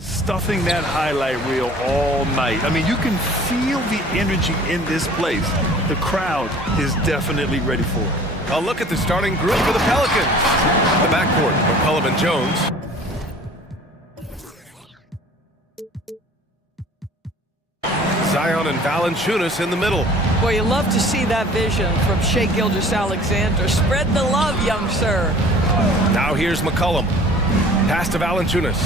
Stuffing that highlight reel all night. I mean, you can feel the energy in this place. The crowd is definitely ready for it. A look at the starting group for the Pelicans. The backcourt, McCollum and Jones. Zion and Valanciunas in the middle. Well, you love to see that vision from Shai Gilgeous-Alexander. Spread the love, young sir. Now here's McCollum. Pass to Valanciunas.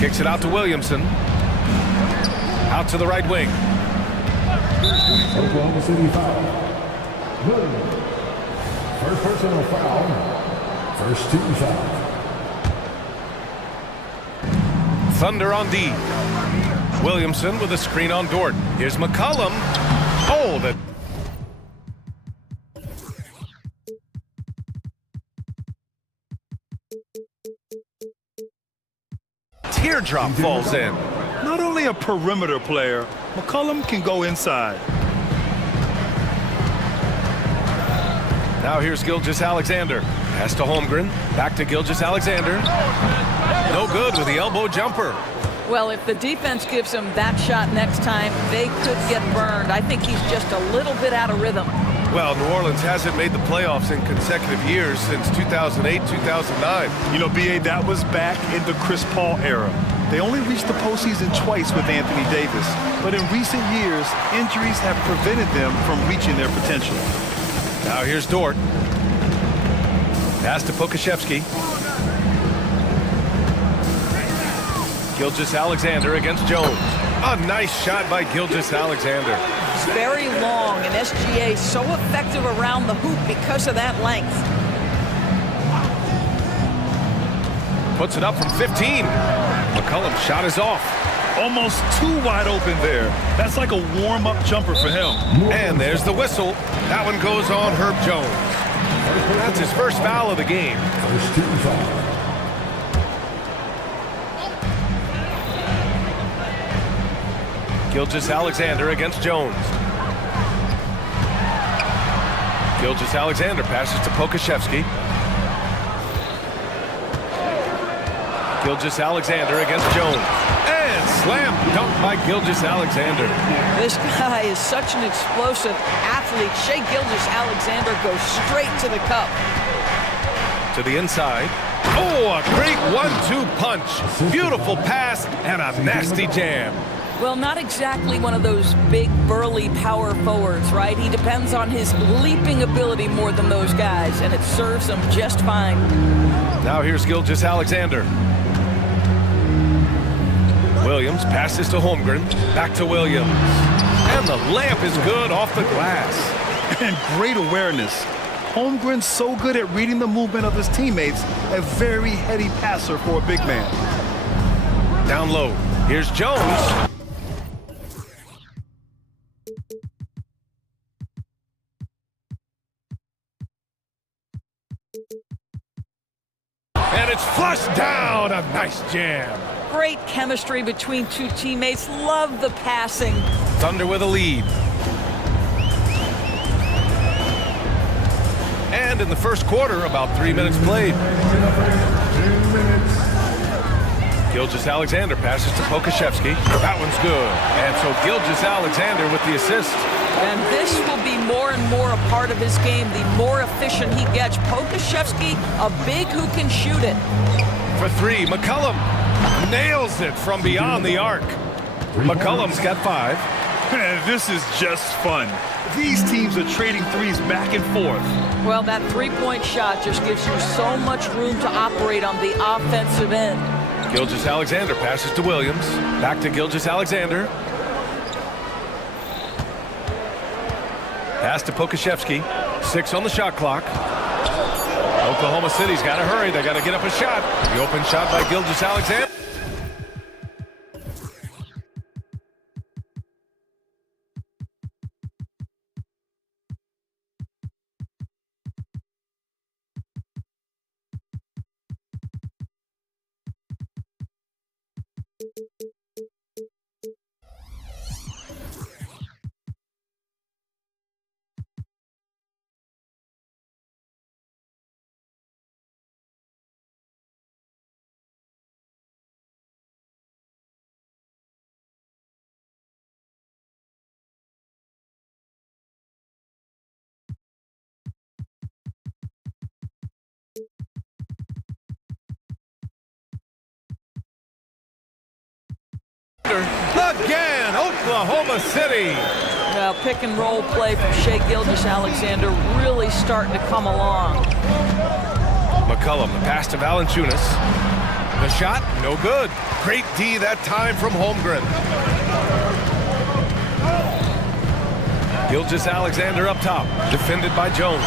Kicks it out to Williamson. Out to the right wing. Oklahoma City foul. First personal foul. First team foul. Thunder on D. Williamson with a screen on Dort. Here's McCollum. Oh, the... Teardrop falls in. Not only a perimeter player, McCollum can go inside. Now here's Gilgeous-Alexander. Pass to Holmgren. Back to Gilgeous-Alexander. No good with the elbow jumper. Well, if the defense gives him that shot next time, they could get burned. I think he's just a little bit out of rhythm. Well, New Orleans hasn't made the playoffs in consecutive years since 2008, 2009. You know, B.A., that was back in the Chris Paul era. They only reached the postseason twice with Anthony Davis. But in recent years, injuries have prevented them from reaching their potential. Now here's Dort. Pass to Pokashevsky. Gilgeous-Alexander against Jones. A nice shot by Gilgeous-Alexander. It's very long, and SGA so effective around the hoop because of that length. Puts it up from 15. McCollum's shot is off. Almost too wide open there. That's like a warm-up jumper for him. And there's the whistle. That one goes on Herb Jones. That's his first foul of the game. First team foul. Gilgeous-Alexander against Jones. Gilgeous-Alexander passes to Pokashevsky. Gilgeous-Alexander against Jones. And slam dunk by Gilgeous-Alexander. This guy is such an explosive athlete. Shai Gilgeous-Alexander goes straight to the cup. To the inside. Oh, a great 1-2 punch. Beautiful pass and a nasty jam. Well, not exactly one of those big, burly power forwards, right? He depends on his leaping ability more than those guys, and it serves him just fine. Now here's Gilgeous-Alexander. Williams passes to Holmgren. Back to Williams. And the layup is good off the glass. And great awareness. Holmgren's so good at reading the movement of his teammates, a very heady passer for a big man. Down low. Here's Jones. And it's flushed down. A nice jam. Great chemistry between two teammates. Love the passing. Thunder with a lead. And in the first quarter, about 3 minutes played. Gilgeous-Alexander passes to Pokashevsky. That one's good. And so Gilgeous-Alexander with the assist. And this will be more and more a part of his game, the more efficient he gets. Pokashevsky, a big who can shoot it. For three, McCollum nails it from beyond the arc. McCollum's got 5. This is just fun. These teams are trading threes back and forth. Well, that three-point shot just gives you so much room to operate on the offensive end. Gilgeous-Alexander passes to Williams. Back to Gilgeous-Alexander. Pass to Pokashevsky. 6 on the shot clock. Oklahoma City's got to hurry. They got to get up a shot. The open shot by Gilgeous-Alexander. Alexander. Again, Oklahoma City. Now, pick and roll play from Shai Gilgeous-Alexander really starting to come along. McCollum, the pass to Valanciunas. The shot, no good. Great D that time from Holmgren. Gilgeous-Alexander up top, defended by Jones.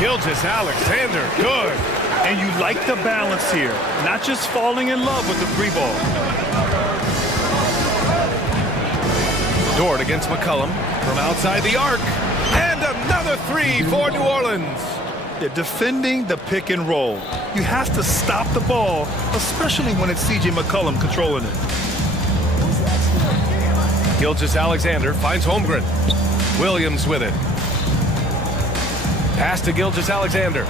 Gilgeous-Alexander, good. And you like the balance here, not just falling in love with the three ball. Dort against McCollum from outside the arc. And another three for New Orleans. They're defending the pick and roll. You have to stop the ball, especially when it's C.J. McCollum controlling it. Gilgeous-Alexander finds Holmgren. Williams with it. Pass to Gilgeous-Alexander.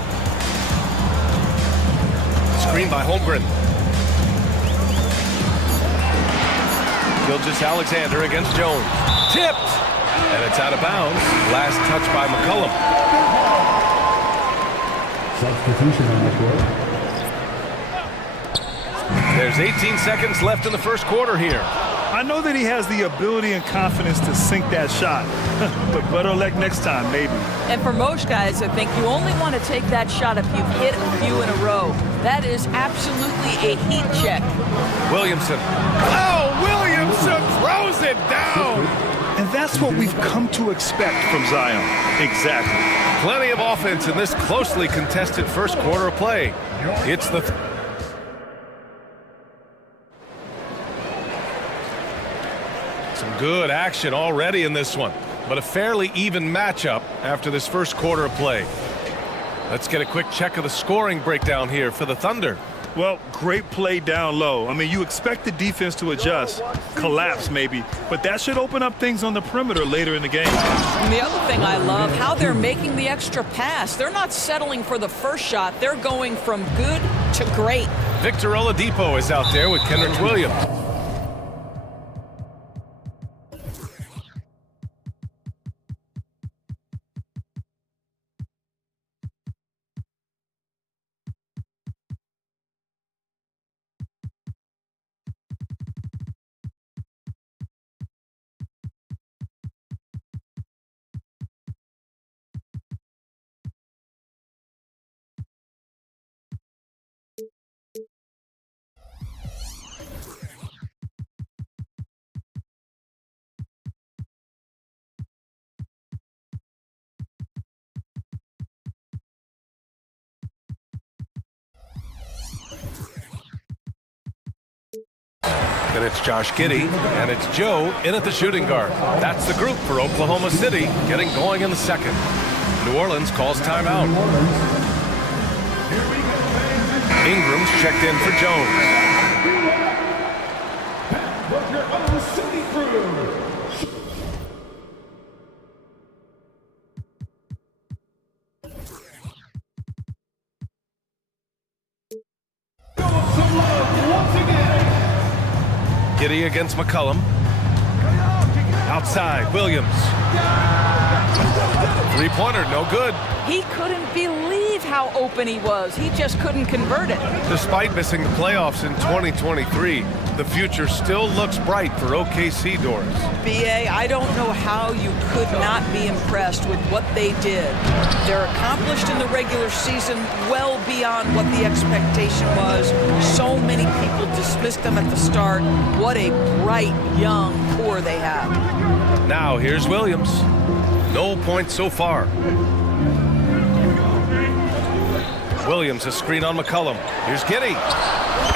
Screen by Holmgren. Gilgeous-Alexander against Jones. Tipped! And it's out of bounds. Last touch by McCollum. Substitution on the court. There's 18 seconds left in the first quarter here. I know that he has the ability and confidence to sink that shot, but better luck next time, maybe. And for most guys, I think you only want to take that shot if you've hit a few in a row. That is absolutely a heat check. Williamson. Oh, Williamson throws it down! And that's what we've come to expect from Zion. Exactly. Plenty of offense in this closely contested first quarter of play. It's the... Some good action already in this one, but a fairly even matchup after this first quarter of play. Let's get a quick check of the scoring breakdown here for the Thunder. Well, great play down low. I mean, you expect the defense to adjust, collapse maybe, but that should open up things on the perimeter later in the game. And the other thing I love, how they're making the extra pass. They're not settling for the first shot. They're going from good to great. Victor Oladipo is out there with Kenrich Williams. And it's Josh Giddey, and it's Joe in at the shooting guard. That's the group for Oklahoma City, getting going in the second. New Orleans calls timeout. Ingram's checked in for Jones. Giddey against McCollum. Outside, Williams. Three-pointer, no good. He couldn't believe how open he was. He just couldn't convert it. Despite missing the playoffs in 2023, the future still looks bright for OKC, Doris. BA, I don't know how you could not be impressed with what they did. They're accomplished in the regular season well beyond what the expectation was. So many people dismissed them at the start. What a bright, young core they have. Now here's Williams. No points so far. Williams, a screen on McCollum. Here's Giddey.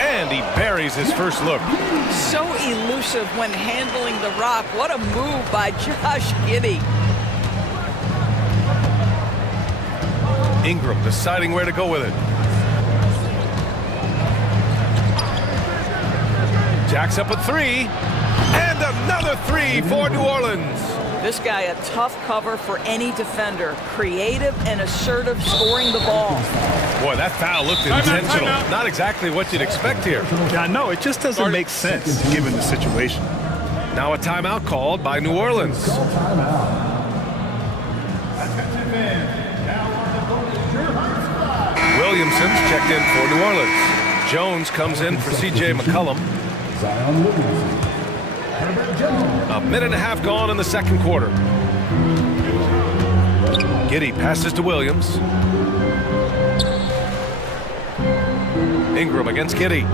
And he buries his first look. So elusive when handling the rock. What a move by Josh Giddey. Ingram deciding where to go with it. Jacks up a three. And another three for New Orleans. This guy, a tough cover for any defender. Creative and assertive, scoring the ball. Boy, that foul looked intentional. Not exactly what you'd expect here. Yeah, I know. It just doesn't make sense given the situation. Now a timeout called by New Orleans. Williamson's checked in for New Orleans. Jones comes in for C.J. McCollum. Zion Williamson. A minute and a half gone in the second quarter. Giddey passes to Williams. Ingram against Giddey.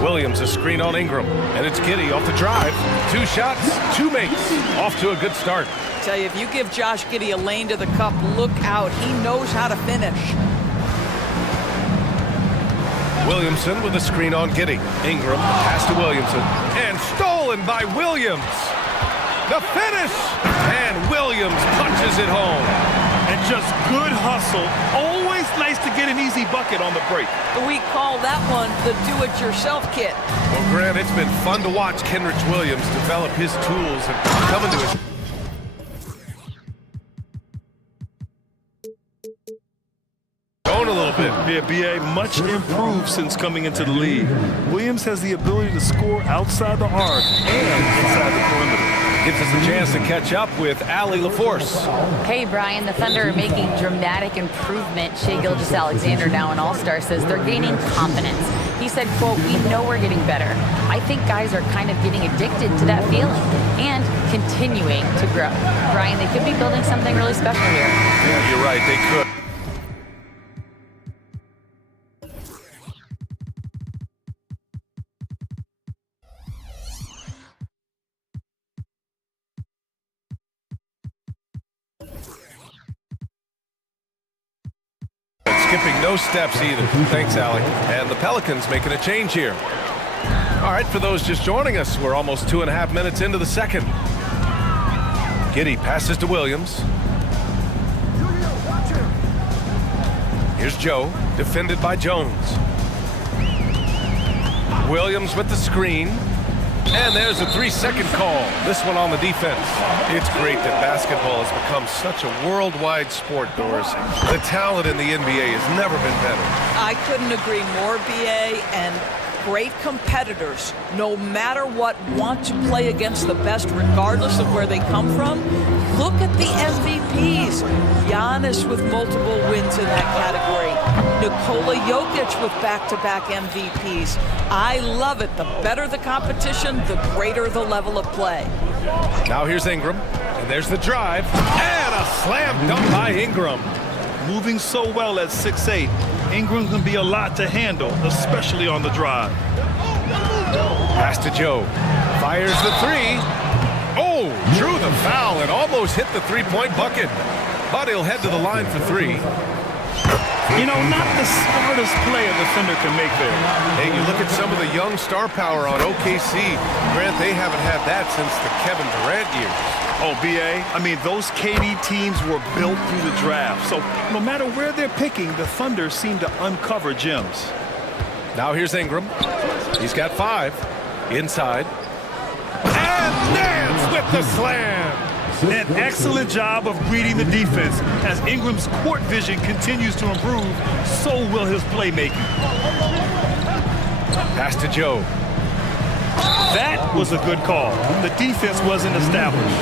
Williams a screen on Ingram, and it's Giddey off the drive. 2 shots, 2 makes. Off to a good start. Tell you, if you give Josh Giddey a lane to the cup, look out. He knows how to finish. Williamson with a screen on Giddey. Ingram, pass to Williamson, and stolen by Williams. The finish, and Williams punches it home. And just good hustle. Always nice to get an easy bucket on the break. We call that one the do-it-yourself kit. Well, Grant, it's been fun to watch Kenrich Williams develop his tools and come into his... Going a little bit. Yeah, B.A. much improved since coming into the league. Williams has the ability to score outside the arc and inside the perimeter. Gives us a chance to catch up with Allie LaForce. Hey, Brian, the Thunder are making dramatic improvement. Shai Gilgeous-Alexander, now an All-Star, says they're gaining confidence. He said, quote, "We know we're getting better. I think guys are kind of getting addicted to that feeling and continuing to grow." Brian, they could be building something really special here. Yeah, you're right, they could. Skipping no steps either. Thanks, Alec. And the Pelicans making a change here. All right, for those just joining us, we're almost 2.5 minutes into the second. Giddey passes to Williams. Here's Joe, defended by Jones. Williams with the screen. And there's a 3-second call. This one on the defense. It's great that basketball has become such a worldwide sport, Doris. The talent in the NBA has never been better. I couldn't agree more, B.A., and great competitors, no matter what, want to play against the best regardless of where they come from. Look at the MVPs. Giannis with multiple wins in that category. Nikola Jokic with back-to-back MVPs. I love it. The better the competition, the greater the level of play. Now here's Ingram, and there's the drive, and a slam dunk by Ingram. Moving so well at 6'8", Ingram can be a lot to handle, especially on the drive. Pass to Joe. Fires the 3. Oh, drew the foul and almost hit the 3-point bucket. But he'll head to the line for 3. You know, not the smartest play a defender can make there. Hey, you look at some of the young star power on OKC. Grant, they haven't had that since the Kevin Durant years. Oh, B.A., I mean, those KD teams were built through the draft. So no matter where they're picking, the Thunder seem to uncover gems. Now here's Ingram. He's got 5. Inside. And Nance with the slam. An excellent job of reading the defense. As Ingram's court vision continues to improve, so will his playmaking. Pass to Joe. That was a good call. The defense wasn't established.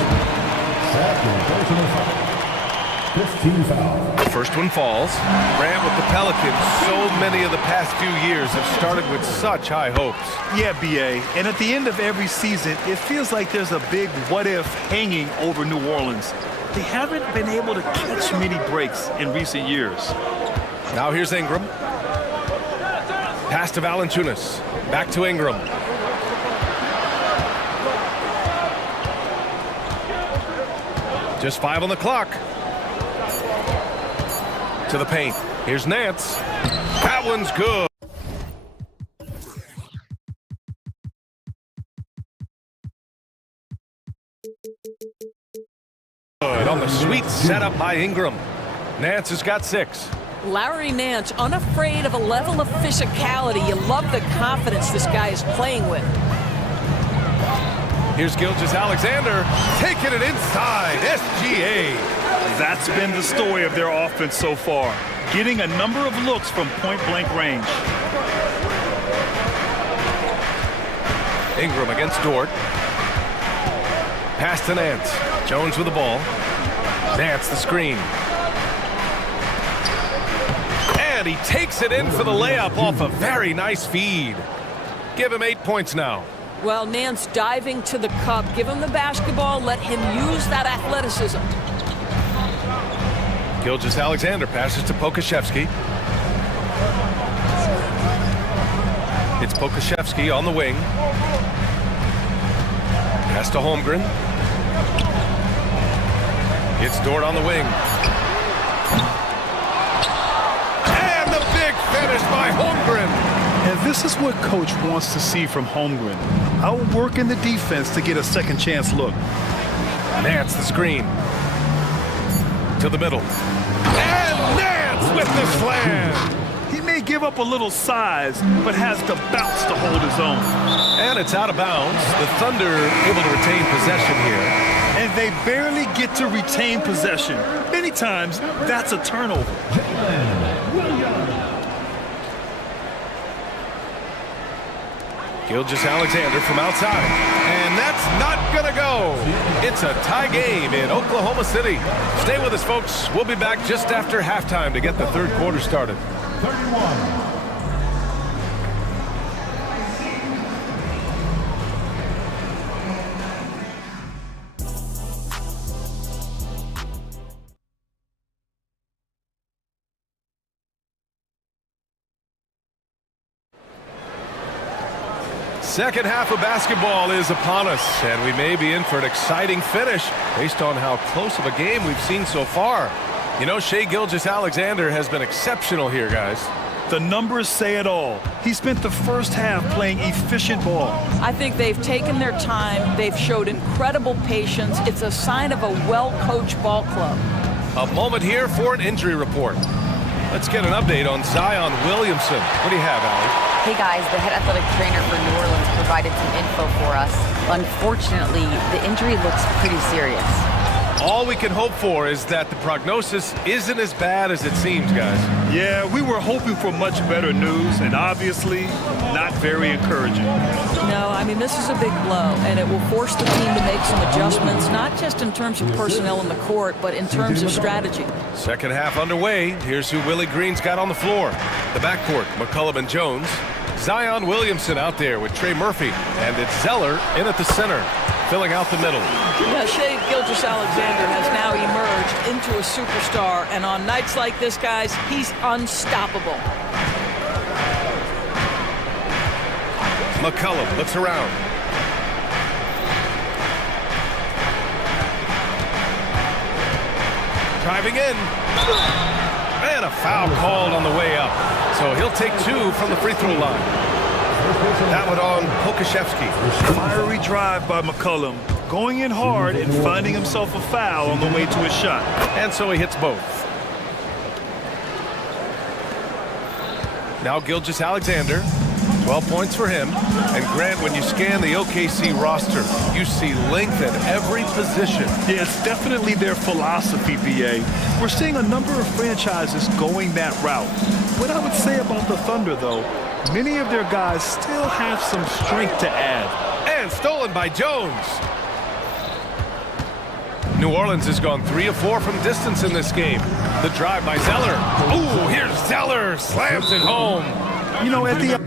15 foul. The first one falls. Grant, with the Pelicans, so many of the past few years have started with such high hopes. Yeah, B.A., and at the end of every season, it feels like there's a big what-if hanging over New Orleans. They haven't been able to catch many breaks in recent years. Now here's Ingram. Pass to Valanciunas. Back to Ingram. Just 5 on the clock. To the paint. Here's Nance. That one's good. Good on the sweet setup by Ingram. Nance has got 6. Larry Nance, unafraid of a level of physicality. You love the confidence this guy is playing with. Here's Gilgeous-Alexander taking it inside. SGA. That's been the story of their offense so far, getting a number of looks from point-blank range. Ingram against Dort. Pass to Nance. Jones with the ball. Nance the screen. And he takes it in for the layup off a very nice feed. Give him 8 points now. Well, Nance diving to the cup. Give him the basketball. Let him use that athleticism. Gilgeous-Alexander passes to Pokashevsky. It's Pokashevsky on the wing. Pass to Holmgren. It's Dort on the wing. And the big finish by Holmgren. And this is what coach wants to see from Holmgren. Outworking the defense to get a second chance look. Nance the screen. To the middle. And Nance with the slam. He may give up a little size, but has the bounce to hold his own. And it's out of bounds. The Thunder able to retain possession here. And they barely get to retain possession. Many times, that's a turnover. Gilgeous-Alexander from outside. And that's not going to go. It's a tie game in Oklahoma City. Stay with us, folks. We'll be back just after halftime to get the third quarter started. 31. Second half of basketball is upon us, and we may be in for an exciting finish based on how close of a game we've seen so far. You know, Shai Gilgeous-Alexander has been exceptional here, guys. The numbers say it all. He spent the first half playing efficient ball. I think they've taken their time. They've showed incredible patience. It's a sign of a well-coached ball club. A moment here for an injury report. Let's get an update on Zion Williamson. What do you have, Allie? Hey guys, the head athletic trainer for New Orleans provided some info for us. Unfortunately, the injury looks pretty serious. All we can hope for is that the prognosis isn't as bad as it seems, guys. Yeah, we were hoping for much better news, and obviously not very encouraging. No, I mean, this is a big blow, and it will force the team to make some adjustments, not just in terms of personnel in the court, but in terms of strategy. Second half underway. Here's who Willie Green's got on the floor. The backcourt, McCollum and Jones. Zion Williamson out there with Trey Murphy, and it's Zeller in at the center, filling out the middle. Yeah, Shai Gilgeous-Alexander has now emerged into a superstar, and on nights like this, guys, he's unstoppable. McCollum looks around. Driving in. And a foul called on the way up. So he'll take two from the free throw line. That one on Pokashevsky. Fiery drive by McCollum, going in hard and finding himself a foul on the way to his shot. And so he hits both. Now Gilgeous-Alexander, 12 points for him. And Grant, when you scan the OKC roster, you see length at every position. Yeah, it's definitely their philosophy, BA. We're seeing a number of franchises going that route. What I would say about the Thunder, though, many of their guys still have some strength to add. And stolen by Jones. New Orleans has gone 3 of 4 from distance in this game. The drive by Zeller. Ooh, here's Zeller. Slams it home. You know, at the...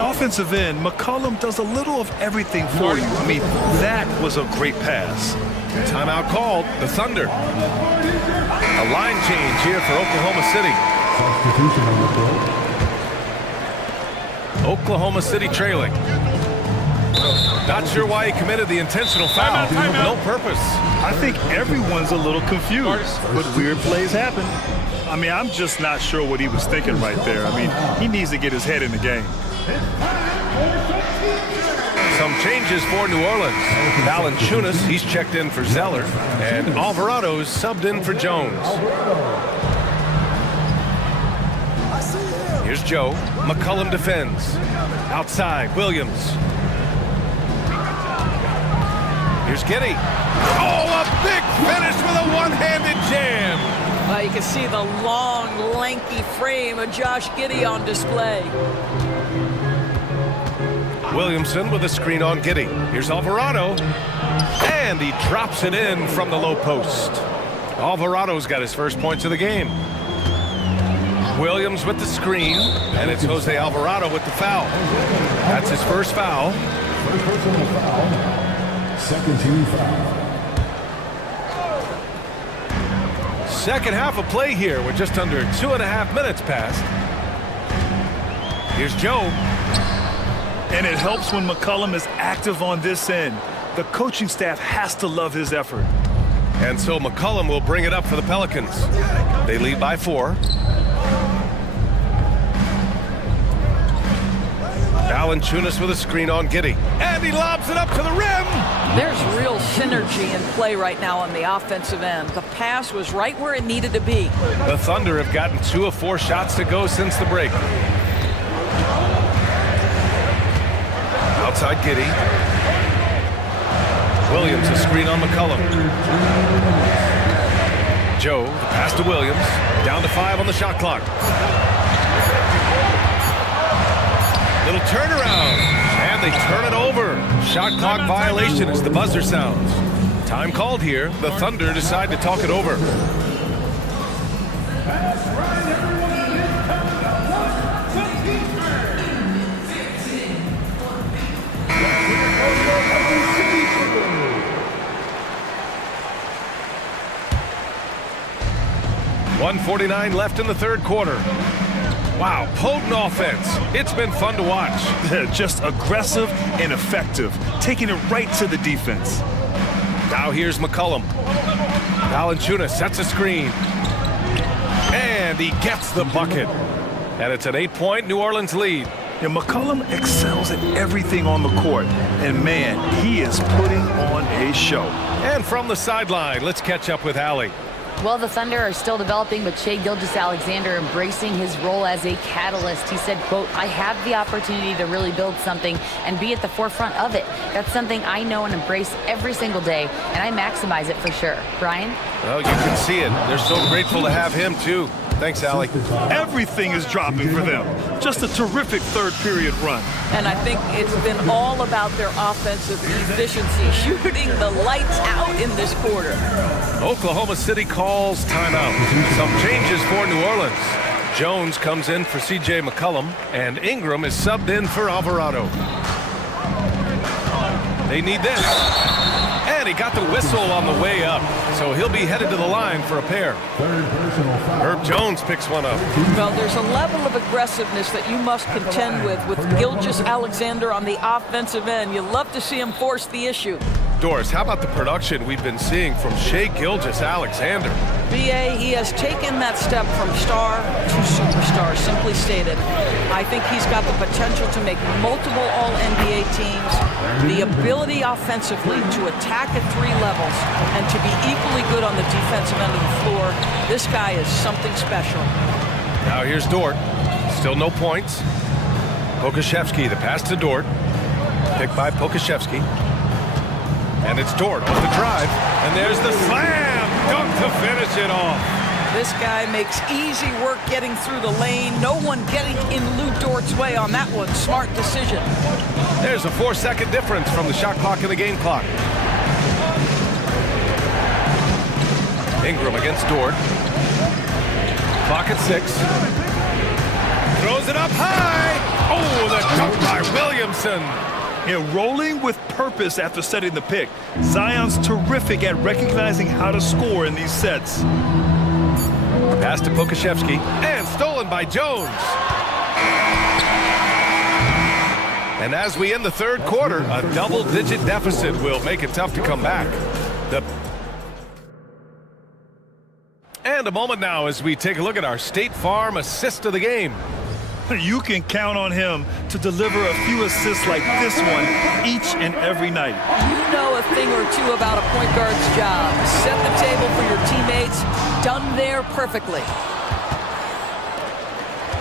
offensive end, McCollum does a little of everything for you. I mean, that was a great pass. Timeout called. The Thunder. A line change here for Oklahoma City. Substitution on the court. Oklahoma City trailing. Not sure why he committed the intentional foul. No purpose. I think everyone's a little confused, but weird plays happen. I mean, I'm just not sure what he was thinking right there. I mean, he needs to get his head in the game. Some changes for New Orleans. Valanciunas, he's checked in for Zeller, and Alvarado's subbed in for Jones. Here's Joe. McCollum defends. Outside, Williams. Here's Giddy. Oh, a big finish with a one-handed jam. You can see the long, lanky frame of Josh Giddey on display. Williamson with a screen on Giddy. Here's Alvarado. And he drops it in from the low post. Alvarado's got his first points of the game. Williams with the screen, and it's Jose Alvarado with the foul. That's his first foul. First personal foul. Second team foul. Second half of play here. We're just under 2.5 minutes past. Here's Joe. And it helps when McCollum is active on this end. The coaching staff has to love his effort. And so McCollum will bring it up for the Pelicans. They lead by 4. Valanciunas with a screen on Giddy. And he lobs it up to the rim. There's real synergy in play right now on the offensive end. The pass was right where it needed to be. The Thunder have gotten 2 of 4 shots to go since the break. Outside Giddy. Williams, a screen on McCollum. Joe, the pass to Williams. Down to 5 on the shot clock. Little turnaround. And they turn it over. Shot clock violation as the buzzer sounds. Time called here. The Thunder decide to talk it over. .149 left in the third quarter. Wow, potent offense. It's been fun to watch. Just aggressive and effective, taking it right to the defense. Now here's McCollum. Valanciunas sets a screen. And he gets the bucket. And it's an 8-point New Orleans lead. Yeah, McCollum excels at everything on the court. And man, he is putting on a show. And from the sideline, let's catch up with Allie. Well, the Thunder are still developing, but Shai Gilgeous-Alexander embracing his role as a catalyst. He said, quote, I have the opportunity to really build something and be at the forefront of it. That's something I know and embrace every single day, and I maximize it for sure. Brian? Well, you can see it. They're so grateful to have him, too. Thanks, Allie. Everything is dropping for them. Just a terrific third period run. And I think it's been all about their offensive efficiency, shooting the lights out in this quarter. Oklahoma City calls timeout. Some changes for New Orleans. Jones comes in for C.J. McCollum, and Ingram is subbed in for Alvarado. They need this. And he got the whistle on the way up, so he'll be headed to the line for a pair. Herb Jones picks one up. Well, there's a level of aggressiveness that you must contend with Gilgeous-Alexander on the offensive end. You love to see him force the issue. Doris, how about the production we've been seeing from Shai Gilgeous-Alexander? B.A., he has taken that step from star to superstar, simply stated. I think he's got the potential to make multiple All-NBA teams, the ability offensively to attack at 3 levels, and to be equally good on the defensive end of the floor. This guy is something special. Now here's Dort. Still no points. Pokashevsky, the pass to Dort. Picked by Pokashevsky. And it's Dort with the drive. And there's the slam! Dunk to finish it off. This guy makes easy work getting through the lane. No one getting in Lou Dort's way on that one. Smart decision. There's a 4-second difference from the shot clock and the game clock. Ingram against Dort. Clock at 6. Throws it up high. Oh, the dunk by Williamson. And rolling with purpose after setting the pick. Zion's terrific at recognizing how to score in these sets. Pass to Pokashevsky. And stolen by Jones. And as we end the third quarter, a double-digit deficit will make it tough to come back. And a moment now as we take a look at our State Farm assist of the game. You can count on him to deliver a few assists like this one each and every night. You know a thing or two about a point guard's job. Set the table for your teammates. Done there perfectly.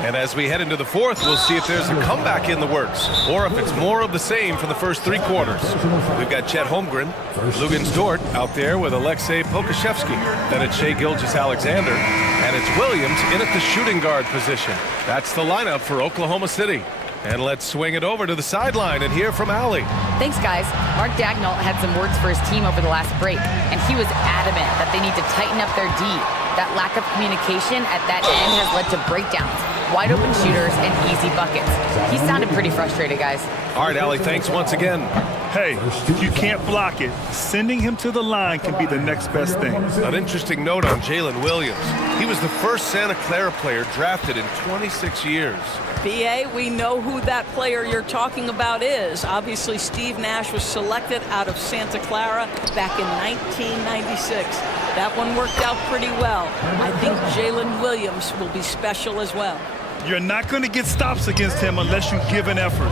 And as we head into the fourth, we'll see if there's a comeback in the works or if it's more of the same for the first 3 quarters. We've got Chet Holmgren, Lugens Dort out there with Alexei Pokashevsky. Then it's Shai Gilgeous-Alexander, and it's Williams in at the shooting guard position. That's the lineup for Oklahoma City. And let's swing it over to the sideline and hear from Allie. Thanks, guys. Mark Dagnall had some words for his team over the last break, and he was adamant that they need to tighten up their D. That lack of communication at that end has led to breakdowns, wide open shooters, and easy buckets. He sounded pretty frustrated, guys. All right, Allie, thanks once again. Hey, if you can't block it, sending him to the line can be the next best thing. An interesting note on Jalen Williams. He was the first Santa Clara player drafted in 26 years. BA, we know who that player you're talking about is. Obviously, Steve Nash was selected out of Santa Clara back in 1996. That one worked out pretty well. I think Jalen Williams will be special as well. You're not going to get stops against him unless you give an effort.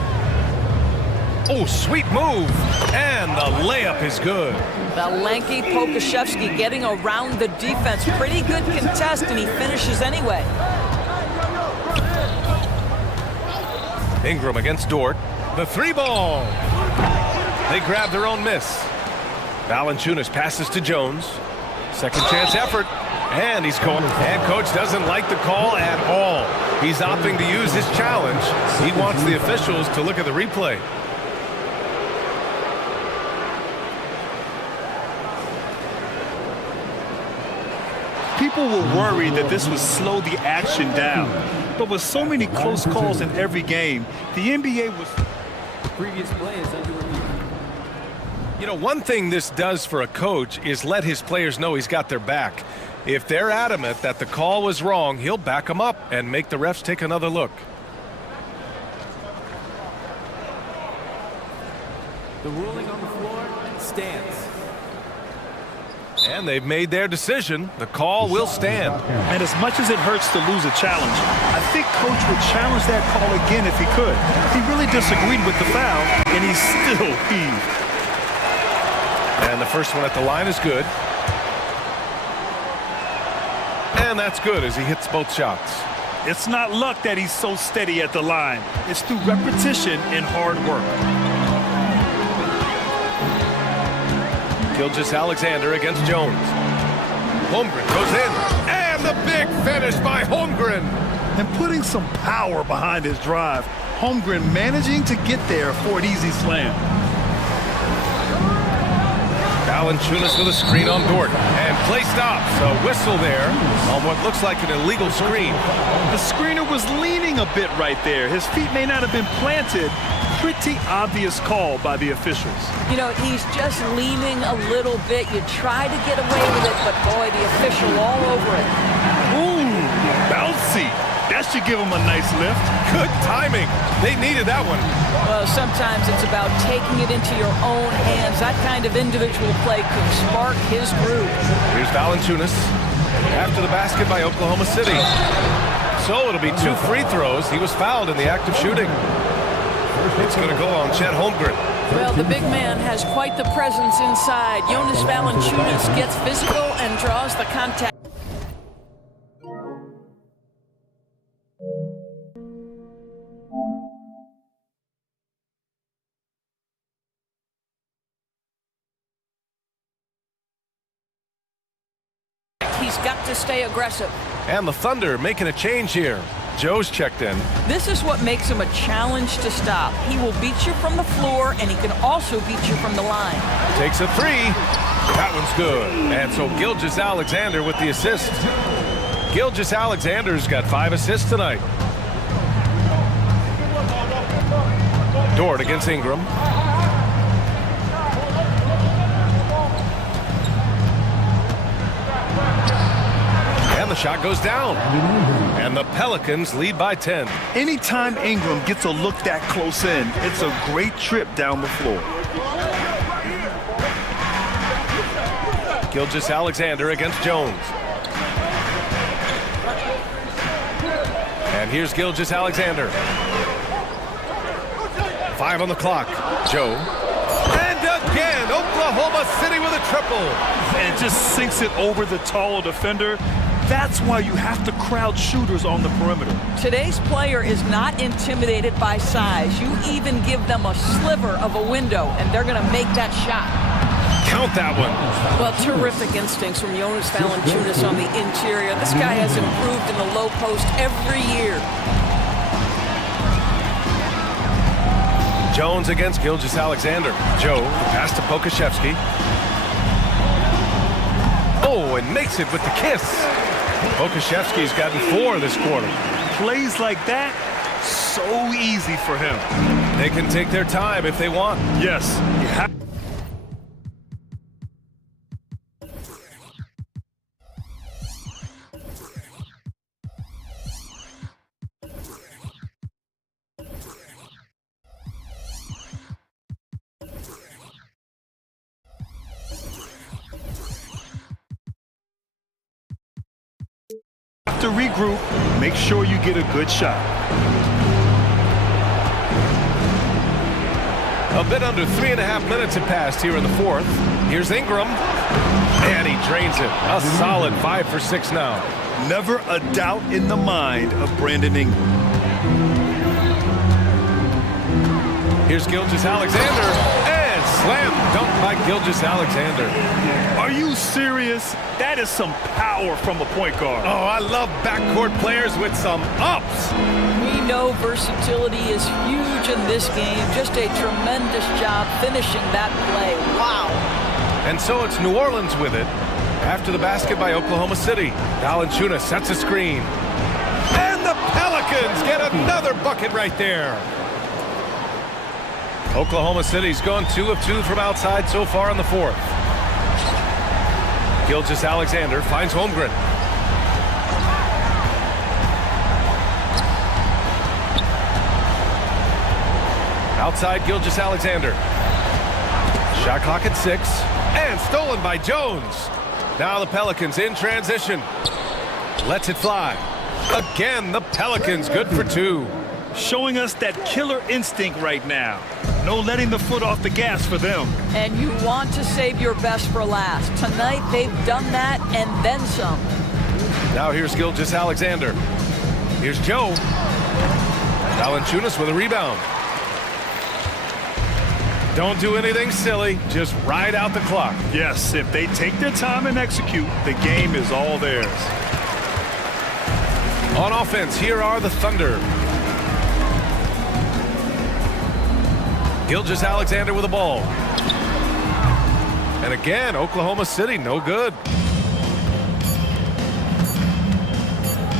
Oh, sweet move. And the layup is good. The lanky Pokashevsky getting around the defense. Pretty good contest, and he finishes anyway. Ingram against Dort. The 3-ball. They grab their own miss. Valanciunas passes to Jones. Second chance effort. And he's called. And coach doesn't like the call at all. He's opting to use his challenge. He wants the officials to look at the replay. People were worried that this would slow the action down. But with so many close calls in every game, the NBA was... Previous play is under review. You know, one thing this does for a coach is let his players know he's got their back. If they're adamant that the call was wrong, he'll back them up and make the refs take another look. The ruling on the floor stands. And they've made their decision. The call will stand. And as much as it hurts to lose a challenge, I think coach would challenge that call again if he could. He really disagreed with the foul, and he still heaved. And the first one at the line is good. And that's good as he hits both shots. It's not luck that he's so steady at the line. It's through repetition and hard work. Gilgeous-Alexander against Jones. Holmgren goes in. And the big finish by Holmgren. And putting some power behind his drive. Holmgren managing to get there for an easy slam. Valanciunas with a screen on Dort. And play stops. A whistle there on what looks like an illegal screen. The screener was leaning a bit right there. His feet may not have been planted. Pretty obvious call by the officials. You know, he's just leaning a little bit. You try to get away with it, but boy, the official all over it. Ooh, bouncy. That should give him a nice lift. Good timing. They needed that one. Well, sometimes it's about taking it into your own hands. That kind of individual play could spark his groove. Here's Valanciunas after the basket by Oklahoma City. So it'll be 2 free throws. He was fouled in the act of shooting. It's going to go on Chet Holmgren. Well, the big man has quite the presence inside. Jonas Valanciunas gets physical and draws the contact. He's got to stay aggressive. And the Thunder making a change here. Joe's checked in. This is what makes him a challenge to stop. He will beat you from the floor, and he can also beat you from the line. Takes a 3. That one's good. And so Gilgeous-Alexander with the assist. Gilgeous-Alexander's got 5 assists tonight. Dort against Ingram. And the shot goes down. And the Pelicans lead by 10. Anytime Ingram gets a look that close in, it's a great trip down the floor. Gilgeous-Alexander against Jones. And here's Gilgeous-Alexander. 5 on the clock. Joe. And again, Oklahoma City with a triple. And just sinks it over the tall defender. That's why you have to crowd shooters on the perimeter. Today's player is not intimidated by size. You even give them a sliver of a window, and they're going to make that shot. Count that one. Well, terrific instincts from Jonas Valanciunas on the interior. This guy has improved in the low post every year. Jones against Gilgeous-Alexander. Joe, the pass to Pokashevsky. Oh, and makes it with the kiss. Pokashevsky's gotten 4 this quarter. Plays like that, so easy for him. They can take their time if they want. Yes, you have. To regroup, make sure you get a good shot. A bit under 3.5 minutes have passed here in the fourth. Here's Ingram, and he drains it. A solid 5 for 6 now. Never a doubt in the mind of Brandon Ingram. Here's Gilgeous-Alexander, and slam dunk by Gilgeous-Alexander. Are you serious? That is some power from a point guard. Oh, I love backcourt players with some ups. We know versatility is huge in this game. Just a tremendous job finishing that play. Wow. And so it's New Orleans with it. After the basket by Oklahoma City, Valanciunas sets a screen. And the Pelicans get another bucket right there. Oklahoma City's gone 2 of 2 from outside so far in the fourth. Gilgeous-Alexander finds Holmgren. Outside Gilgeous-Alexander. Shot clock at 6. And stolen by Jones. Now the Pelicans in transition. Lets it fly. Again, the Pelicans good for 2. Showing us that killer instinct right now. No letting the foot off the gas for them. And you want to save your best for last. Tonight, they've done that and then some. Now here's Gilgeous-Alexander. Here's Joe. Valanciunas with a rebound. Don't do anything silly. Just ride out the clock. Yes, if they take their time and execute, the game is all theirs. On offense, here are the Thunder. Gilgeous-Alexander with the ball. And again, Oklahoma City, no good.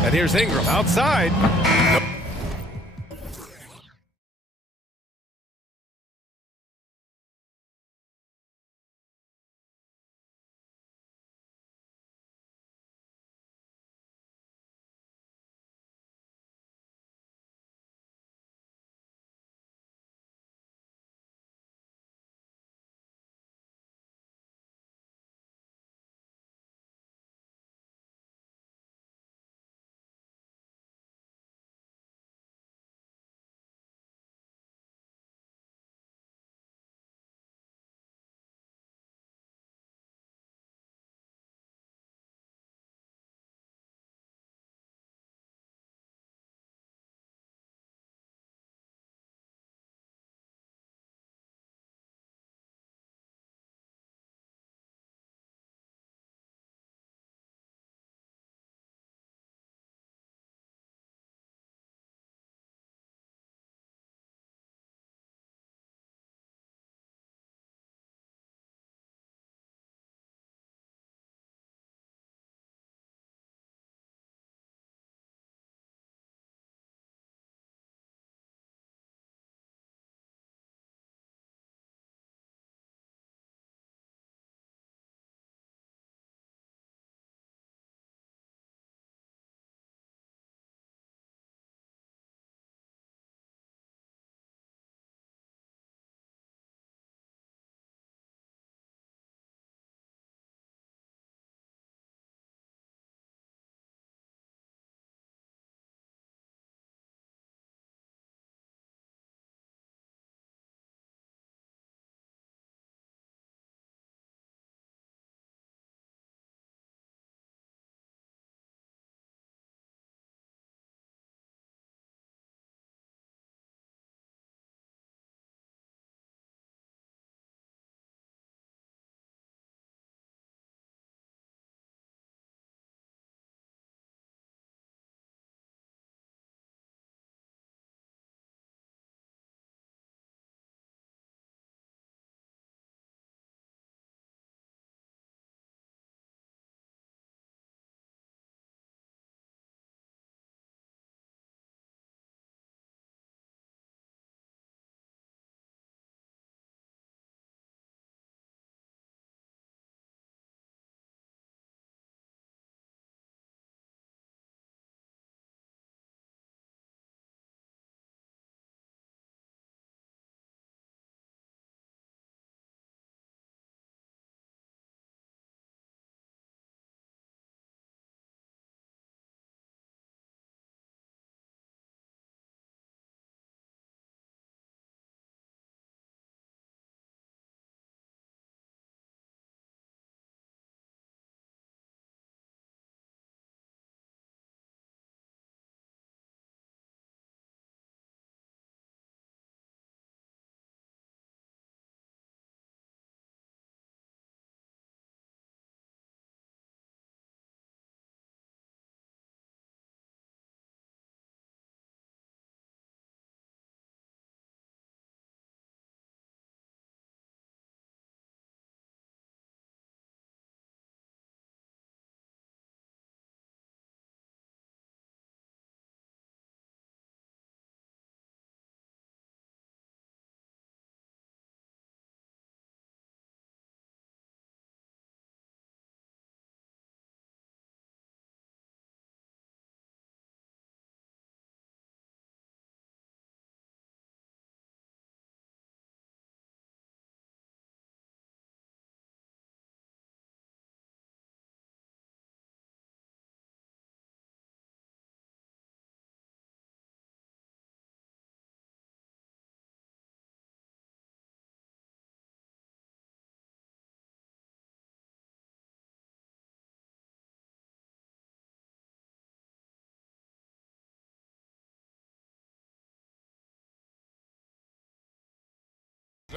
And here's Ingram outside.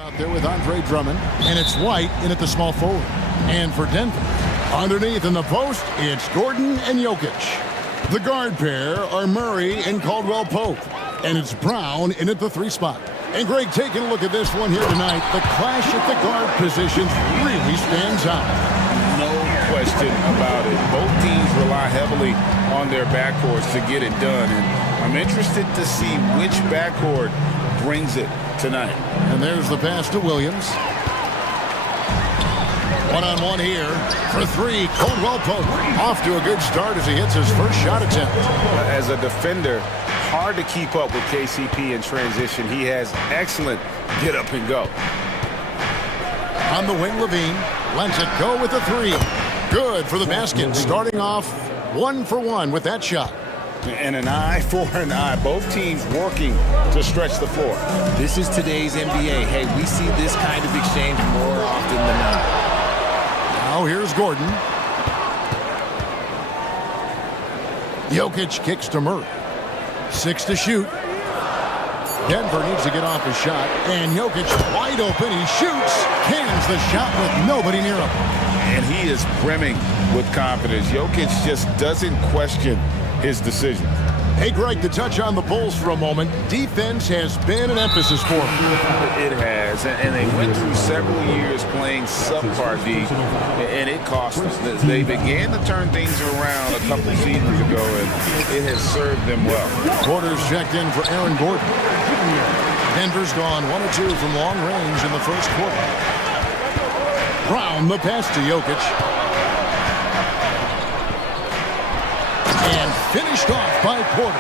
Out there with Andre Drummond, and it's White in at the small forward. And for Denver, underneath in the post, it's Gordon and Jokic. The guard pair are Murray and Caldwell Pope, and it's Brown in at the 3 spot. And Greg, taking a look at this one here tonight, the clash at the guard positions really stands out. No question about it. Both teams rely heavily on their backcourts to get it done, and I'm interested to see which backcourt brings it tonight. And there's the pass to Williams. One-on-one here for 3. Caldwell Pope off to a good start as he hits his first shot attempt. As a defender, hard to keep up with KCP in transition. He has excellent get up and go. On the wing, Levine lets it go with a 3. Good for the basket, starting off 1 for 1 with that shot. And an eye for an eye. Both teams working to stretch the floor. This is today's NBA. Hey, we see this kind of exchange more often than not. Now here's Gordon. Jokic kicks to Murray. 6 to shoot. Denver needs to get off his shot. And Jokic wide open. He shoots. Cans the shot with nobody near him. And he is brimming with confidence. Jokic just doesn't question his decision. Hey, Greg, to touch on the Bulls for a moment, defense has been an emphasis for them. It has, and they went through several years playing subpar D, and it cost them. They began to turn things around a couple seasons ago, and it has served them well. Porter's checked in for Aaron Gordon. Denver's gone 1 or 2 from long range in the first quarter. Brown, the pass to Jokic. And finished off by Porter.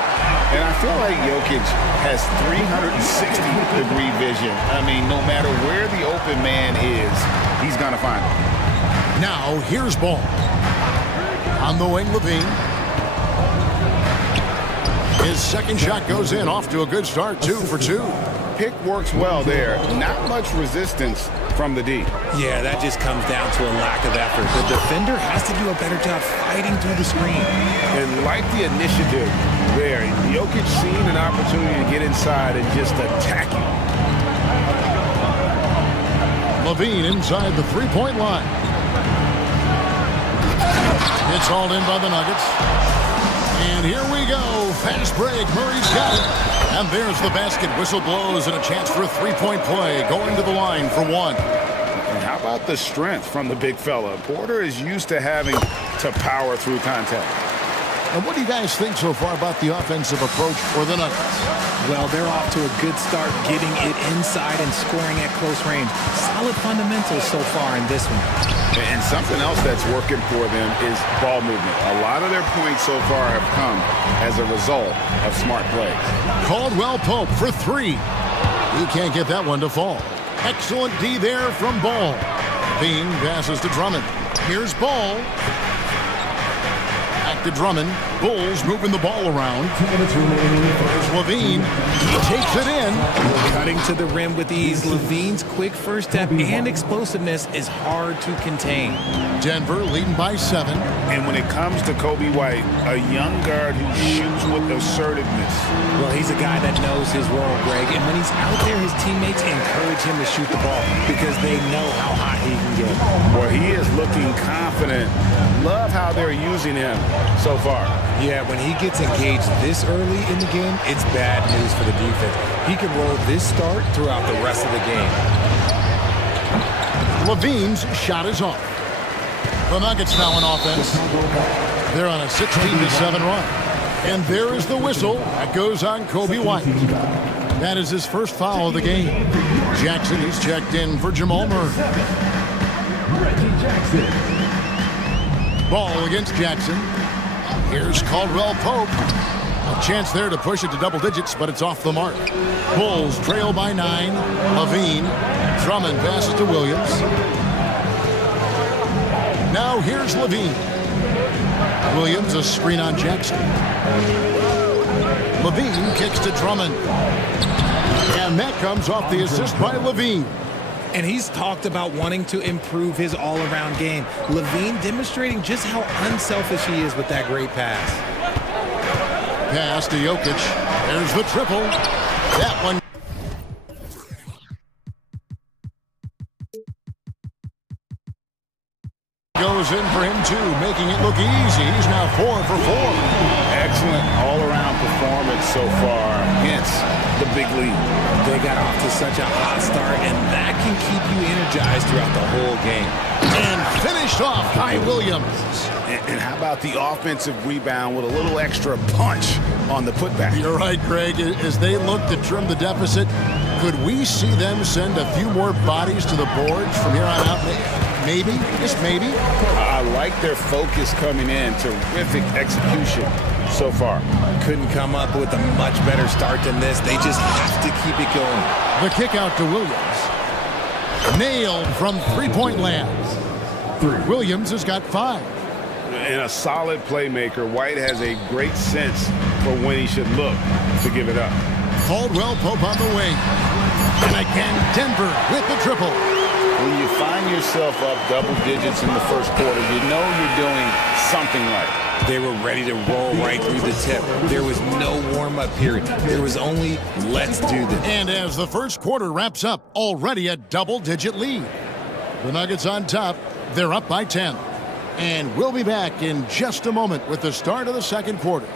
And I feel like Jokic has 360-degree vision. I mean, no matter where the open man is, he's going to find him. Now, here's Ball. On the wing, Levine. His second shot goes in, off to a good start, 2 for 2. Pick works well there. Not much resistance from the D. Yeah, that just comes down to a lack of effort. The defender has to do a better job fighting through the screen. And like the initiative there, Jokic seen an opportunity to get inside and just attack him. Levine inside the 3-point line. It's hauled in by the Nuggets. And here we go. Fast break. Murray's got it. And there's the basket. Whistle blows and a chance for a 3-point play. Going to the line for 1. And how about the strength from the big fella? Porter is used to having to power through contact. And what do you guys think so far about the offensive approach for the Nuggets? Well, they're off to a good start getting it inside and scoring at close range. Solid fundamentals so far in this one. And something else that's working for them is ball movement. A lot of their points so far have come as a result of smart plays. Caldwell Pope for 3. He can't get that one to fall. Excellent D there from Ball. Bean passes to Drummond. Here's Ball. Back to Drummond. Bulls moving the ball around. There's Levine. He takes it in. Cutting to the rim with ease. Levine's quick first step and explosiveness is hard to contain. Denver leading by 7. And when it comes to Kobe White, a young guard who shoots with assertiveness. Well, he's a guy that knows his role, Greg. And when he's out there, his teammates encourage him to shoot the ball because they know how hot he can get. Well, he is looking confident. Love how they're using him so far. Yeah, when he gets engaged this early in the game, it's bad news for the defense. He can roll this start throughout the rest of the game. Levine's shot is off. The Nuggets now on offense. They're on a 16-7 run. And there is the whistle that goes on Kobe White. That is his first foul of the game. Jackson is checked in for Jamal Murray. Ball against Jackson. Here's Caldwell Pope. A chance there to push it to double digits, but it's off the mark. Bulls trail by 9. Levine. Drummond passes to Williams. Now here's Levine. Williams, a screen on Jackson. Levine kicks to Drummond. And that comes off the assist by Levine. And he's talked about wanting to improve his all-around game. Levine demonstrating just how unselfish he is with that great pass. Pass to Jokic. There's the triple. That one. Goes in for him too, making it look easy. He's now 4 for 4. Excellent all-around performance so far, hence the big lead. They got off to such a hot start, and that can keep you energized throughout the whole game. And finished off by Williams. And how about the offensive rebound with a little extra punch on the putback? You're right, Greg. As they look to trim the deficit, could we see them send a few more bodies to the boards from here on out? Maybe, just maybe. I like their focus coming in. Terrific execution so far. Couldn't come up with a much better start than this. They just have to keep it going. The kick out to Williams. Nailed from three-point land. Williams has got 5. And a solid playmaker, White has a great sense for when he should look to give it up. Caldwell Pope on the wing. And again, Denver with the triple. When you find yourself up double digits in the first quarter, you know you're doing something right. They were ready to roll right through the tip. There was no warm-up period. There was only, let's do this. And as the first quarter wraps up, already a double-digit lead. The Nuggets on top. They're up by 10. And we'll be back in just a moment with the start of the second quarter.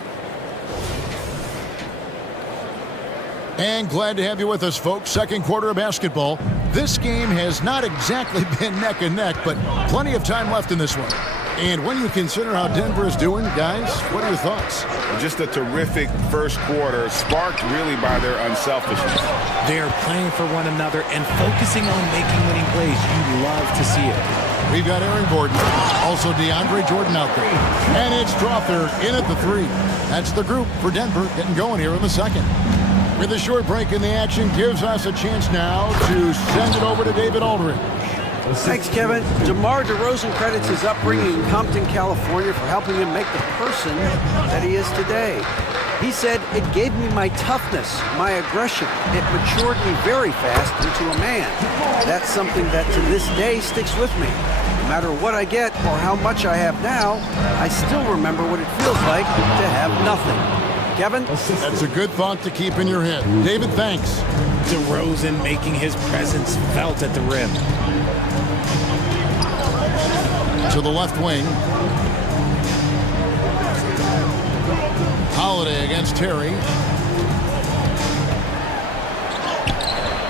And glad to have you with us, folks. Second quarter of basketball. This game has not exactly been neck and neck, but plenty of time left in this one. And when you consider how Denver is doing, guys, what are your thoughts? Just a terrific first quarter, sparked really by their unselfishness. They are playing for one another and focusing on making winning plays. You love to see it. We've got Aaron Gordon, also DeAndre Jordan out there. And it's Strother in at the 3. That's the group for Denver getting going here in the second. With a short break in the action, gives us a chance now to send it over to David Aldridge. Thanks, Kevin. DeMar DeRozan credits his upbringing in Compton, California for helping him make the person that he is today. He said, "It gave me my toughness, my aggression. It matured me very fast into a man. That's something that to this day sticks with me. No matter what I get or how much I have now, I still remember what it feels like to have nothing." Kevin? That's a good thought to keep in your head. David, thanks. DeRozan making his presence felt at the rim. To the left wing. Holiday against Terry.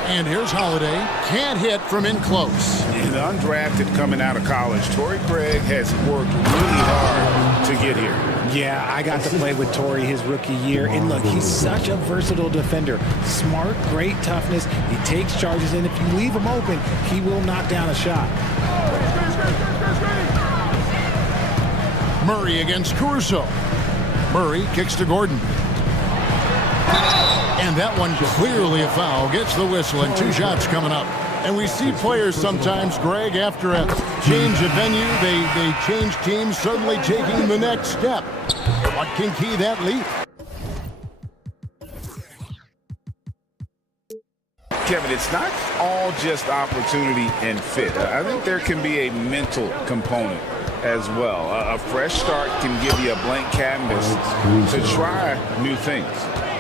And here's Holiday. Can't hit from in close. He's undrafted coming out of college. Torrey Craig has worked really hard to get here. Yeah, I got to play with Torrey his rookie year, and look, he's such a versatile defender. Smart, great toughness. He takes charges, and if you leave him open, he will knock down a shot. Murray against Caruso. Murray kicks to Gordon. And that one clearly a foul. Gets the whistle, and 2 shots coming up. And we see players sometimes, Greg, after a change of venue, they change teams, suddenly taking the next step. What can key that leap? Kevin, it's not all just opportunity and fit. I think there can be a mental component as well. A fresh start can give you a blank canvas to try new things.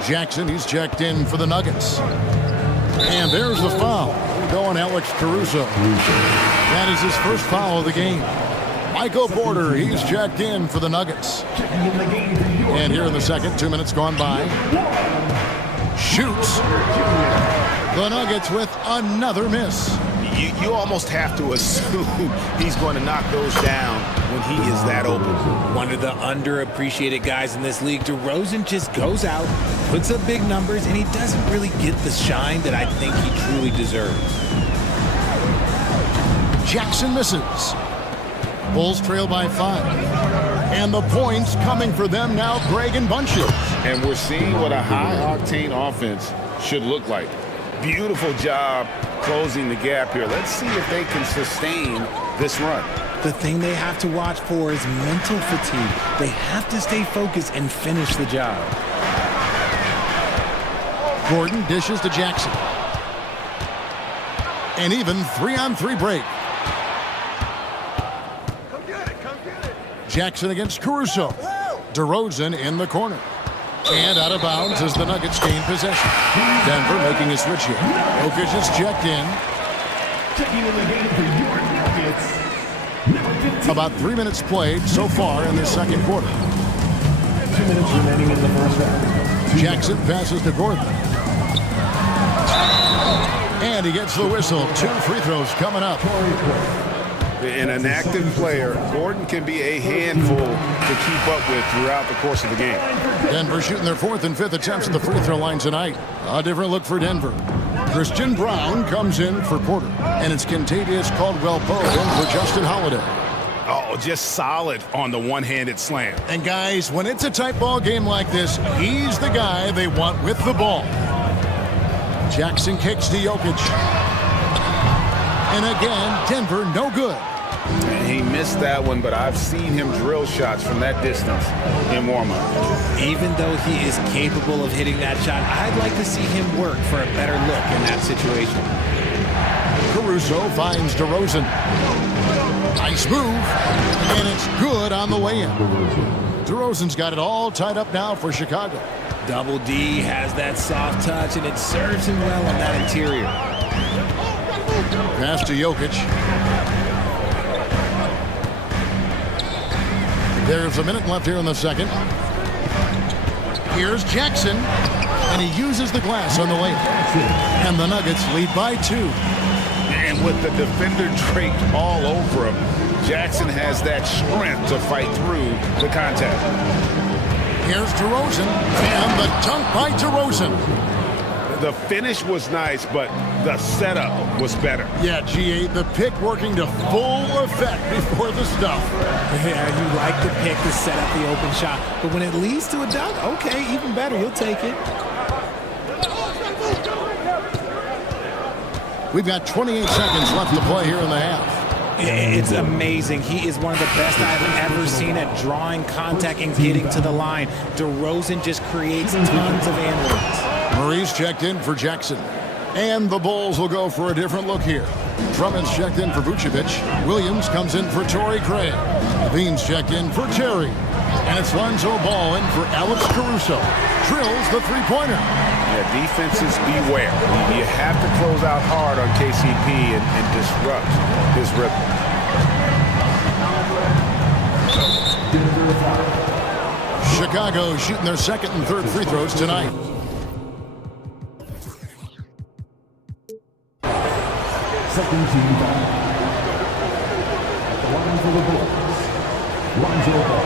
Jackson, he's checked in for the Nuggets. And there's the foul. Going Alex Caruso. That is his first foul of the game. Michael Porter, he's checked in for the Nuggets. And here in the second, 2 minutes gone by. Shoots. The Nuggets with another miss. You almost have to assume he's going to knock those down when he is that open. One of the underappreciated guys in this league. DeRozan just goes out, puts up big numbers, and he doesn't really get the shine that I think he truly deserves. Jackson misses. Bulls trail by 5. And the points coming for them now, Greg and bunches. And we're seeing what a high-octane offense should look like. Beautiful job closing the gap here. Let's see if they can sustain this run. The thing they have to watch for is mental fatigue. They have to stay focused and finish the job. Gordon dishes to Jackson. And even 3-on-3 break. Come get it, come get it. Jackson against Caruso. DeRozan in the corner. And out of bounds as the Nuggets gain possession. Denver making a switch here. Jokic is checked in. Checking in the game for your Nuggets, number 15, About 3 minutes played so far in this second quarter. 2 minutes remaining in the first half. Jackson passes to Gordon. And he gets the whistle. 2 free throws coming up. And an active player, Gordon can be a handful to keep up with throughout the course of the game. Denver shooting their 4th and 5th attempts at the free throw line tonight. A different look for Denver. Christian Brown comes in for Porter. And it's Kentavious Caldwell-Pope in for Justin Holiday. Oh, just solid on the one-handed slam. And guys, when it's a tight ball game like this, he's the guy they want with the ball. Jackson kicks to Jokic. And again, Denver no good. And he missed that one, but I've seen him drill shots from that distance in warm-up. Even though he is capable of hitting that shot, I'd like to see him work for a better look in that situation. Caruso finds DeRozan. Nice move, and it's good on the way in. DeRozan's got it all tied up now for Chicago. Double D has that soft touch, and it serves him well on that interior. Pass to Jokic. There's a minute left here in the second. Here's Jackson, and he uses the glass on the lane. And the Nuggets lead by 2. And with the defender draped all over him, Jackson has that strength to fight through the contact. Here's DeRozan, and the dunk by DeRozan. The finish was nice, but the setup was better. Yeah, G8, the pick working to full effect before the stuff. Yeah, you like the pick to set up the open shot, but when it leads to a dunk, okay, even better, you'll take it. We've got 28 seconds left to play here in the half. It's amazing. He is one of the best I've ever seen at drawing contact and getting to the line. DeRozan just creates tons of and-ones. Murray's checked in for Jackson. And the Bulls will go for a different look here. Drummond's checked in for Vucevic. Williams comes in for Torrey Craig. Levine's checked in for Terry. And it's Lonzo Ball in for Alex Caruso. Drills the three-pointer. Yeah, defenses beware. You have to close out hard on KCP and disrupt his rhythm. Chicago shooting their 2nd and 3rd free throws tonight. Second team ball. At the line for the Bulls. Lonzo Ball.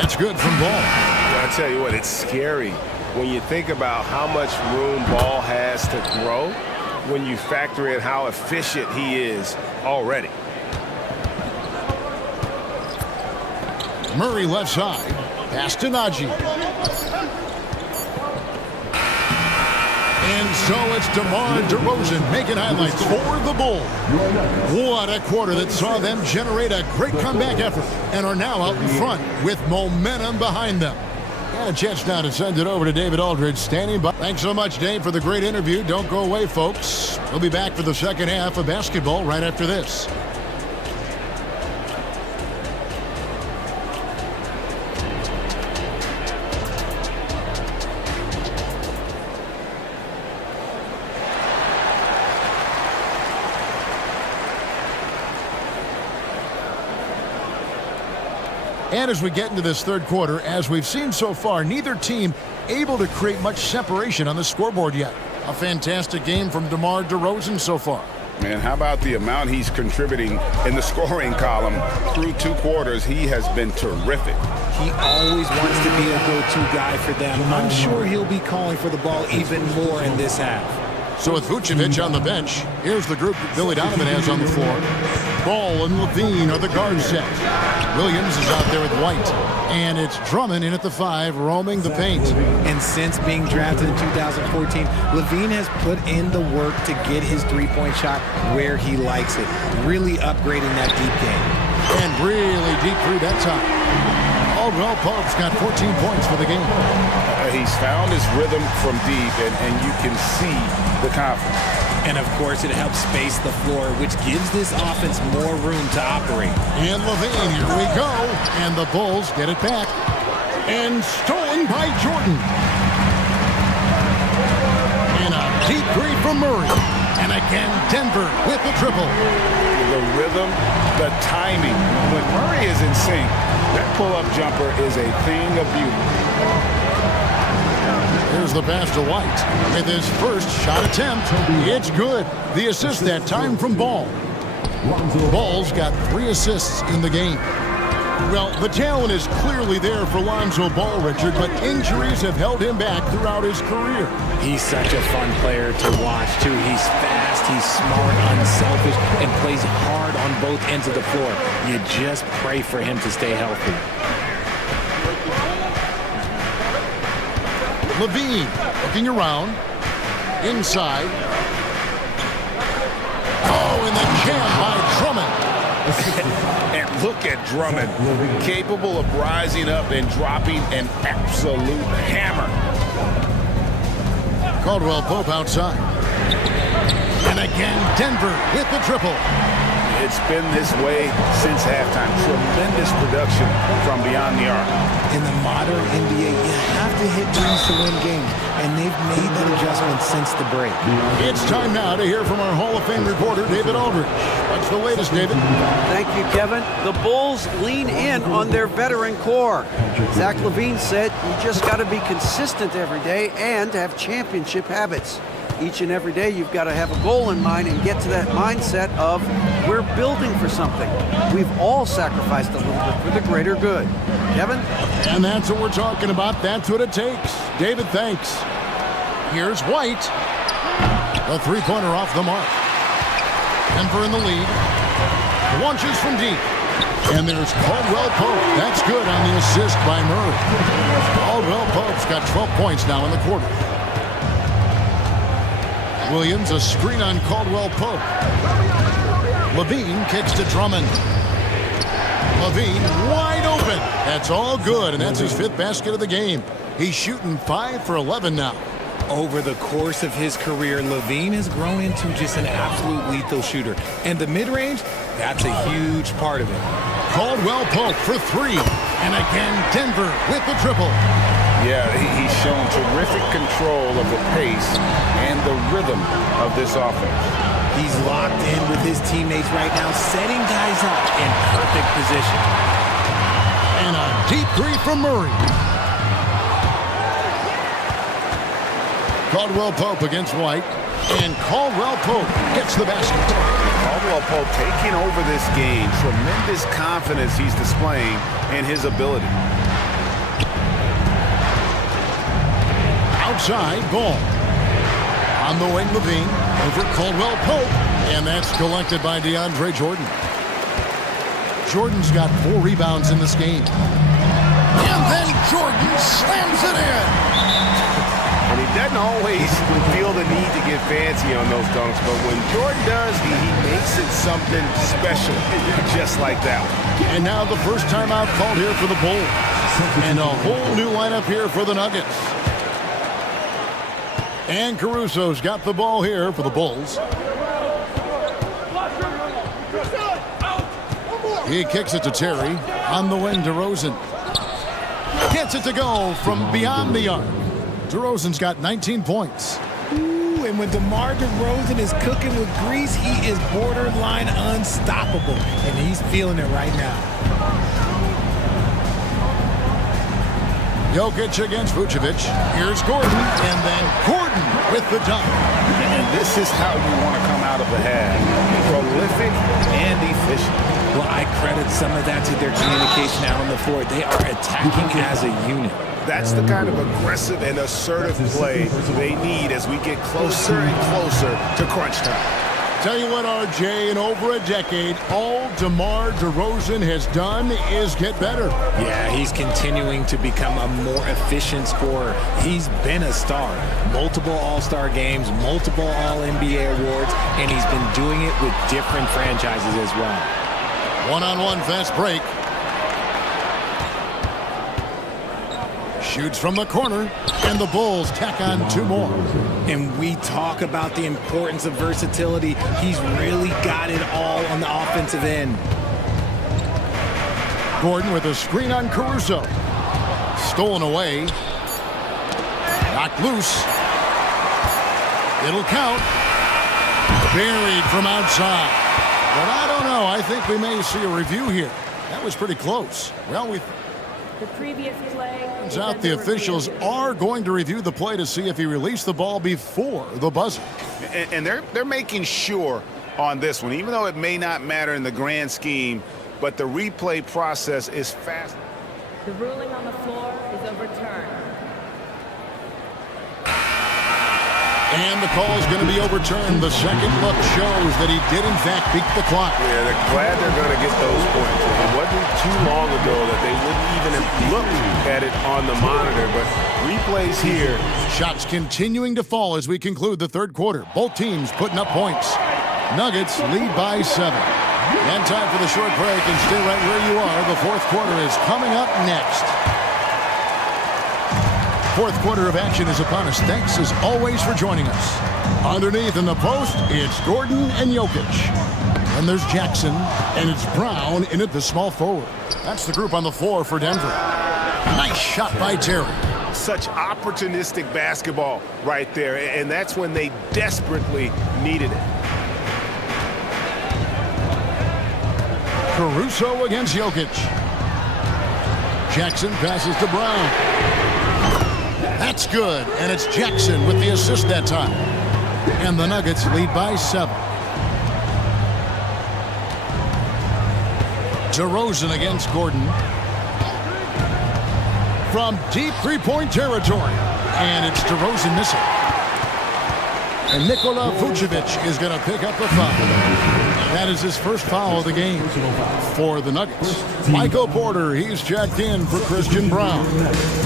That's good from Ball. I tell you what, it's scary when you think about how much room Ball has to grow when you factor in how efficient he is already. Murray left side. Pass to Najee. And so it's DeMar DeRozan making highlights for the Bulls. What a quarter that saw them generate a great comeback effort and are now out in front with momentum behind them. And a chance now to send it over to David Aldridge standing by. Thanks so much, Dave, for the great interview. Don't go away, folks. We'll be back for the second half of basketball right after this. And as we get into this third quarter, as we've seen so far, neither team able to create much separation on the scoreboard yet. A fantastic game from DeMar DeRozan so far. Man, how about the amount he's contributing in the scoring column through 2 quarters? He has been terrific. He always wants to be a go-to guy for them. I'm sure he'll be calling for the ball even more in this half. So with Vucevic on the bench, here's the group that Billy Donovan has on the floor. Ball and Levine are the guard set. Williams is out there with White. And it's Drummond in at the 5, roaming the paint. And since being drafted in 2014, Levine has put in the work to get his three-point shot where he likes it. Really upgrading that deep game. And really deep through that time. Caldwell Pope's got 14 points for the game. He's found his rhythm from deep, and you can see the confidence. And, of course, it helps space the floor, which gives this offense more room to operate. And Levine, here we go. And the Bulls get it back. And stolen by Jordan. And a deep three from Murray. And again, Denver with the triple. The rhythm, the timing. When Murray is in sync. That pull-up jumper is a thing of beauty. Here's the pass to White. With his first shot attempt, it's good. The assist that time from Ball. Ball's got 3 assists in the game. Well, the talent is clearly there for Lonzo Ball, Richard, but injuries have held him back throughout his career. He's such a fun player to watch, too. He's fast, he's smart, unselfish, and plays hard on both ends of the floor. You just pray for him to stay healthy. Levine looking around. Inside. Oh, and the jam by Drummond. And look at Drummond, capable of rising up and dropping an absolute hammer. Caldwell Pope outside. And again, Denver with the triple. It's been this way since halftime. Tremendous production from beyond the arc. In the modern NBA, you have to hit threes to win games, and they've made that adjustment since the break. It's time now to hear from our Hall of Fame reporter, David Aldridge. What's the latest, David? Thank you, Kevin. The Bulls lean in on their veteran core. Zach LaVine said you just got to be consistent every day and have championship habits. Each and every day, you've got to have a goal in mind and get to that mindset of we're building for something. We've all sacrificed a little bit for the greater good. Kevin? And that's what we're talking about. That's what it takes. David, thanks. Here's White. A three-pointer off the mark. Denver in the lead. Launches from deep. And there's Caldwell Pope. That's good on the assist by Murray. Caldwell Pope's got 12 points now in the quarter. Williams, a screen on Caldwell Pope. Levine kicks to Drummond. Levine wide open. That's all good, and that's his 5th basket of the game. He's shooting 5 for 11 now. Over the course of his career, Levine has grown into just an absolute lethal shooter. And the mid-range, that's a huge part of it. Caldwell Pope for 3. And again, Denver with the triple. Yeah, he's shown terrific control of the pace and the rhythm of this offense. He's locked in with his teammates right now, setting guys up in perfect position. And a deep 3 from Murray. Caldwell Pope against White. And Caldwell Pope gets the basket. Caldwell Pope taking over this game. Tremendous confidence he's displaying in his ability. Outside, Ball. On the wing, Levine. Over Caldwell Pope. And that's collected by DeAndre Jordan. Jordan's got 4 rebounds in this game. And then Jordan slams it in. And he doesn't always feel the need to get fancy on those dunks, but when Jordan does, he makes it something special, just like that one. And now the first timeout called here for the Bulls. And a whole new lineup here for the Nuggets. And Caruso's got the ball here for the Bulls. He kicks it to Terry. On the wing, DeRozan. Gets it to go from beyond the arc. DeRozan's got 19 points. Ooh, and when DeMar DeRozan is cooking with grease, he is borderline unstoppable. And he's feeling it right now. Jokic against Vucevic. Here's Gordon, and then Gordon with the dunk. And this is how you want to come out of the half. Prolific and efficient. Well, I credit some of that to their communication out on the floor. They are attacking as a unit. That's the kind of aggressive and assertive play they need as we get closer and closer to crunch time. Tell you what, RJ, in over a decade, all DeMar DeRozan has done is get better. Yeah, he's continuing to become a more efficient scorer. He's been a star. Multiple All-Star games, multiple All-NBA awards, and he's been doing it with different franchises as well. One-on-one fast break. Shoots from the corner, and the Bulls tack on 2 more. And we talk about the importance of versatility. He's really got it all on the offensive end. Gordon with a screen on Caruso. Stolen away. Knocked loose. It'll count. Buried from outside. But I don't know. I think we may see a review here. That was pretty close. Well, The previous play. turns out the officials are going to review the play to see if he released the ball before the buzzer. And they're making sure on this one, even though it may not matter in the grand scheme, but the replay process is fast. The ruling on the floor is overturned. And the call is going to be overturned. The second look shows that he did, in fact, beat the clock. Yeah, they're glad they're going to get those points. It wasn't too long ago that they wouldn't even have looked at it on the monitor, but replays here. Shots continuing to fall as we conclude the third quarter. Both teams putting up points. Nuggets lead by 7. And time for the short break, and stay right where you are. The fourth quarter is coming up next. Fourth quarter of action is upon us. Thanks as always for joining us. Underneath in the post, it's Gordon and Jokic. And there's Jackson, and it's Brown in at the small forward. That's the group on the floor for Denver. Nice shot by Terry. Such opportunistic basketball right there, and that's when they desperately needed it. Caruso against Jokic. Jackson passes to Brown. That's good, and it's Jackson with the assist that time. And the Nuggets lead by 7. DeRozan against Gordon. From deep three-point territory. And it's DeRozan missing. And Nikola Vucevic is going to pick up a foul. That is his first foul of the game for the Nuggets. Michael Porter, he's checked in for Christian Brown.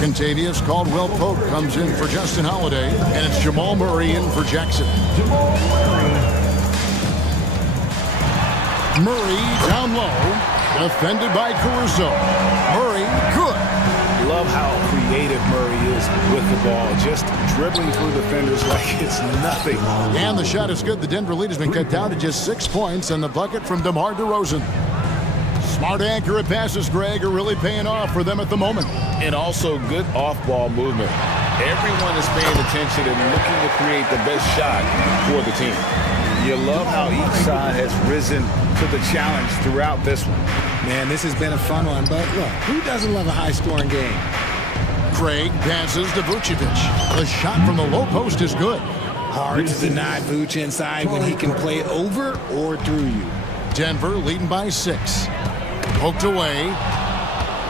Contavious Caldwell-Pope comes in for Justin Holiday. And it's Jamal Murray in for Jackson. Murray down low, defended by Caruso. Murray, good. Love how creative Murray is with the ball, just dribbling through defenders like it's nothing. And the shot is good. The Denver lead has been cut down to just 6 points, and the bucket from DeMar DeRozan. Smart, accurate passes, Greg, are really paying off for them at the moment. And also good off-ball movement. Everyone is paying attention and looking to create the best shot for the team. You love how each side has risen to the challenge throughout this one. Man, this has been a fun one, but look, who doesn't love a high-scoring game? Craig passes to Vucevic. The shot from the low post is good. Hard to deny Vuce inside when he can play over or through you. Denver leading by 6. Poked away.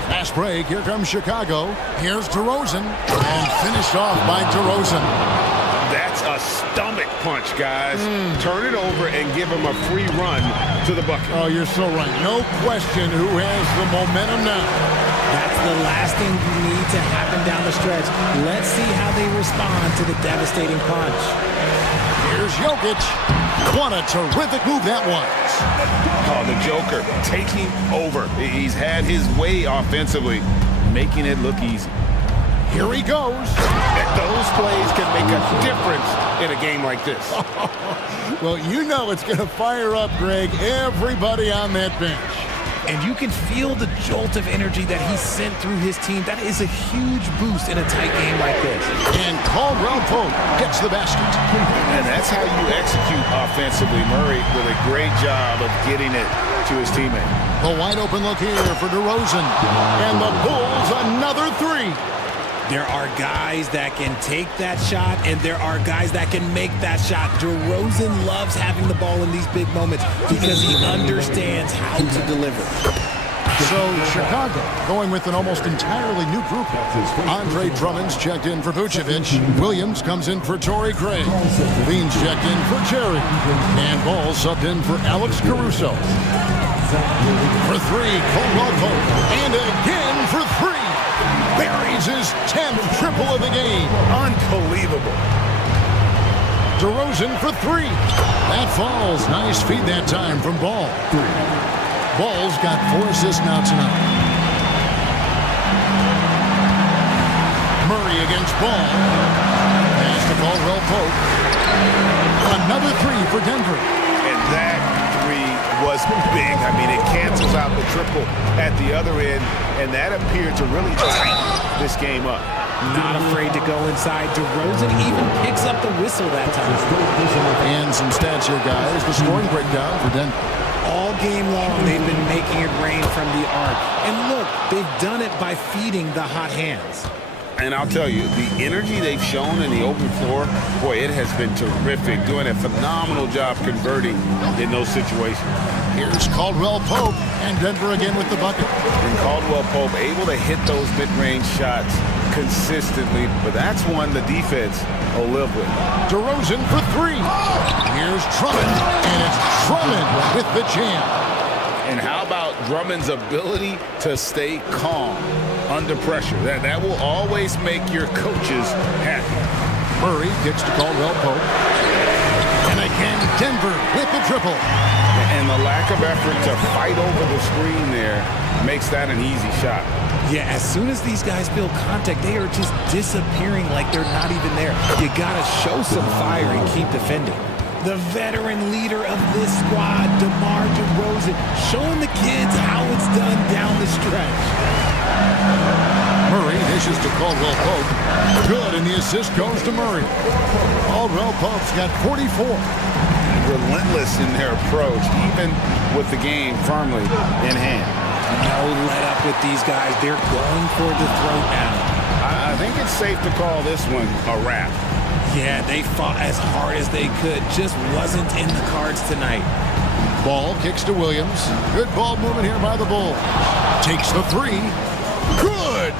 Fast break. Here comes Chicago. Here's DeRozan. And finished off by DeRozan. That's a stomach punch, guys. Turn it over and give him a free run to the bucket. Oh, you're so right. No question who has the momentum now. That's the last thing you need to happen down the stretch. Let's see how they respond to the devastating punch. Here's Jokic. What a terrific move that was. Oh, the Joker taking over. He's had his way offensively, making it look easy. Here he goes. And those plays can make a difference in a game like this. Well, you know it's going to fire up, Greg, everybody on that bench. And you can feel the jolt of energy that he sent through his team. That is a huge boost in a tight game like this. And Caldwell-Pope gets the basket. And that's how you execute offensively. Murray with a great job of getting it to his teammate. The wide open look here for DeRozan. And the Bulls another 3. There are guys that can take that shot, and there are guys that can make that shot. DeRozan loves having the ball in these big moments because he understands how to deliver. So Chicago going with an almost entirely new group. Andre Drummond's checked in for Vucevic. Williams comes in for Torrey Craig. Leans checked in for Jerry. And Ball subbed in for Alex Caruso. For 3, Caldwell-Pope. And again for 3. Buries his 10th triple of the game. Unbelievable. DeRozan for 3. That falls. Nice feed that time from Ball. Ball's got 4 assists now tonight. Murray against Ball. Pass to Caldwell-Pope. Another 3 for Denver. And that 3 was big. I mean, it cancels out the triple at the other end, and that appeared to really tighten this game up. Not afraid to go inside. DeRozan even picks up the whistle that time. And some stats here, guys. The scoring breakdown for Denver. All game long, they've been making it rain from the arc. And look, they've done it by feeding the hot hands. And I'll tell you, the energy they've shown in the open floor, boy, it has been terrific, doing a phenomenal job converting in those situations. Here's Caldwell Pope, and Denver again with the bucket. And Caldwell Pope able to hit those mid-range shots consistently, but that's one the defense will live with. DeRozan for three. Here's Drummond, and it's Drummond with the jam. And how about Drummond's ability to stay calm under pressure? That will always make your coaches happy. Murray kicks to Caldwell Pope. And again, Denver with the triple. And the lack of effort to fight over the screen there makes that an easy shot. Yeah, as soon as these guys feel contact, they are just disappearing like they're not even there. You gotta show some fire and keep defending. The veteran leader of this squad, DeMar DeRozan, showing the kids how it's done down the stretch. Murray dishes to Caldwell Pope. Good, and the assist goes to Murray. Caldwell Pope's got 44. Relentless in their approach, even with the game firmly in hand. No let up with these guys. They're going for the throat now. I think it's safe to call this one a wrap. Yeah, they fought as hard as they could. Just wasn't in the cards tonight. Ball kicks to Williams. Good ball movement here by the Bulls. Takes the three. Good!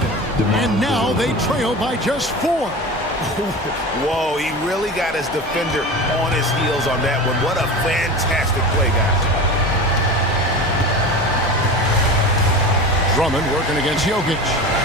And now they trail by just 4. Whoa, he really got his defender on his heels on that one. What a fantastic play, guys. Drummond working against Jokic.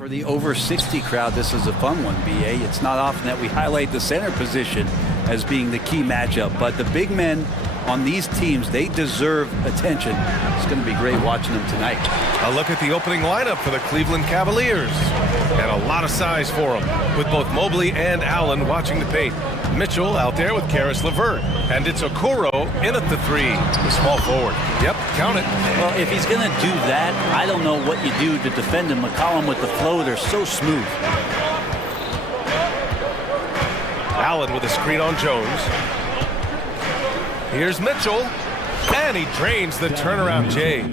For the over 60 crowd, this is a fun one, BA. It's not often that we highlight the center position as being the key matchup, but the big men on these teams, they deserve attention. It's going to be great watching them tonight. A look at the opening lineup for the Cleveland Cavaliers. And a lot of size for them, with both Mobley and Allen watching the paint. Mitchell out there with Karis LeVert. And it's Okoro in at the 3, the small forward. Yep, count it. Well, if he's going to do that, I don't know what you do to defend him. McCollum with the floater, so smooth. Allen with a screen on Jones. Here's Mitchell, and he drains the turnaround J.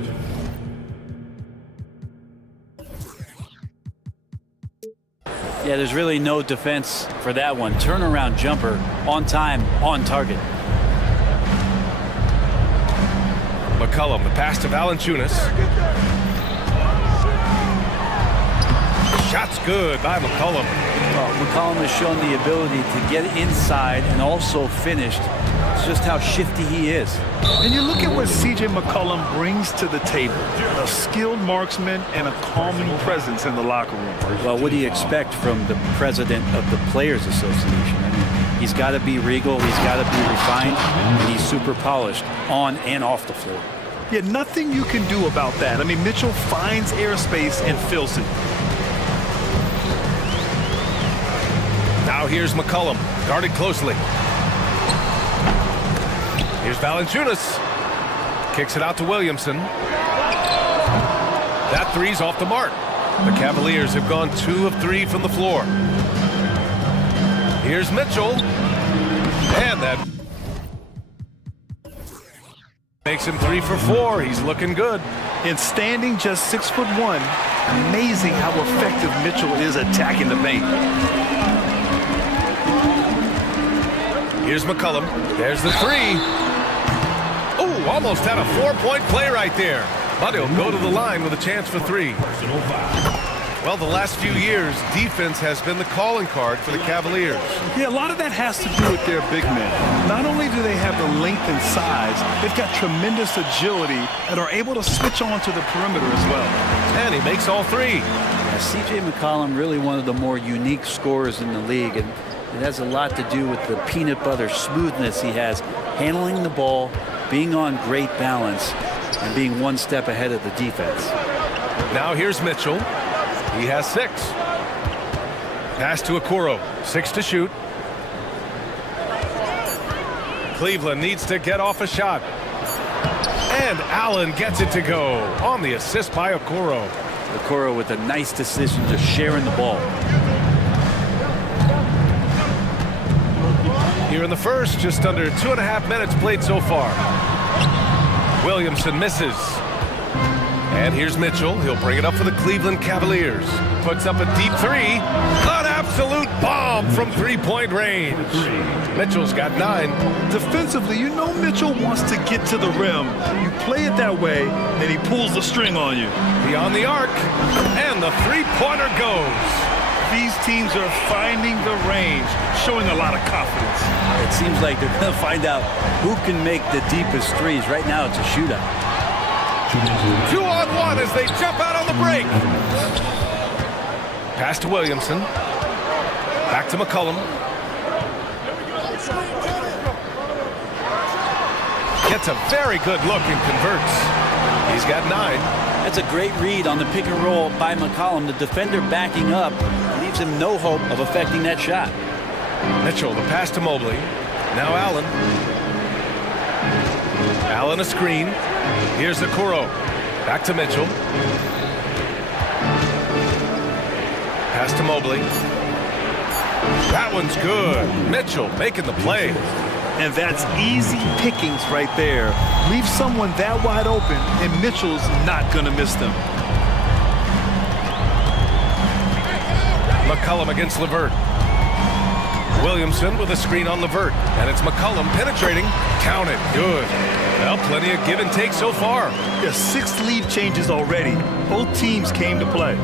Yeah, there's really no defense for that one. Turnaround jumper, on time, on target. McCollum, the pass to Valanciunas. Shot's good by McCollum. Well, McCollum has shown the ability to get inside and also finished. It's just how shifty he is. And you look at what C.J. McCollum brings to the table. A skilled marksman and a calming presence in the locker room. Well, what do you expect from the president of the Players Association? I mean, he's got to be regal, he's got to be refined, and he's super polished on and off the floor. Yeah, nothing you can do about that. I mean, Mitchell finds airspace and fills it. Now here's McCollum, guarded closely. Here's Valanciunas. Kicks it out to Williamson. That three's off the mark. The Cavaliers have gone 2 of 3 from the floor. Here's Mitchell. And that makes him 3 for 4. He's looking good. And standing just 6'1", amazing how effective Mitchell is attacking the paint. Here's McCollum. There's the 3. Ooh, almost had a 4-point play right there. But he'll go to the line with a chance for 3. Well, the last few years, defense has been the calling card for the Cavaliers. Yeah, a lot of that has to do with their big men. Not only do they have the length and size, they've got tremendous agility and are able to switch on to the perimeter as well. And he makes all 3. Yeah, C.J. McCollum, really one of the more unique scorers in the league, and it has a lot to do with the peanut butter smoothness he has, handling the ball, being on great balance, and being one step ahead of the defense. Now here's Mitchell. He has 6. Pass to Okoro. 6 to shoot. Cleveland needs to get off a shot. And Allen gets it to go on the assist by Okoro. Okoro with a nice decision to sharing the ball. Here in the first, just under 2.5 minutes played so far. Williamson misses. And here's Mitchell. He'll bring it up for the Cleveland Cavaliers. Puts up a deep 3. An absolute bomb from 3-point range. Mitchell's got 9. Defensively, you know Mitchell wants to get to the rim. You play it that way, then he pulls the string on you. Beyond the arc. And the 3-pointer goes. These teams are finding the range, showing a lot of confidence. It seems like they're going to find out who can make the deepest threes. Right now, it's a shootout. 2-on-1 as they jump out on the break. Pass to Williamson. Back to McCollum. Gets a very good look and converts. He's got 9. That's a great read on the pick and roll by McCollum. The defender backing up leaves him no hope of affecting that shot. Mitchell, the pass to Mobley. Now Allen. Allen a screen. Here's Okoro. Back to Mitchell. Pass to Mobley. That one's good. Mitchell making the play. And that's easy pickings right there. Leave someone that wide open, and Mitchell's not going to miss them. McCollum against LeVert. Williamson with a screen on LeVert. And it's McCollum penetrating. Count it. Good. Well, plenty of give and take so far. There's 6 lead changes already. Both teams came to play.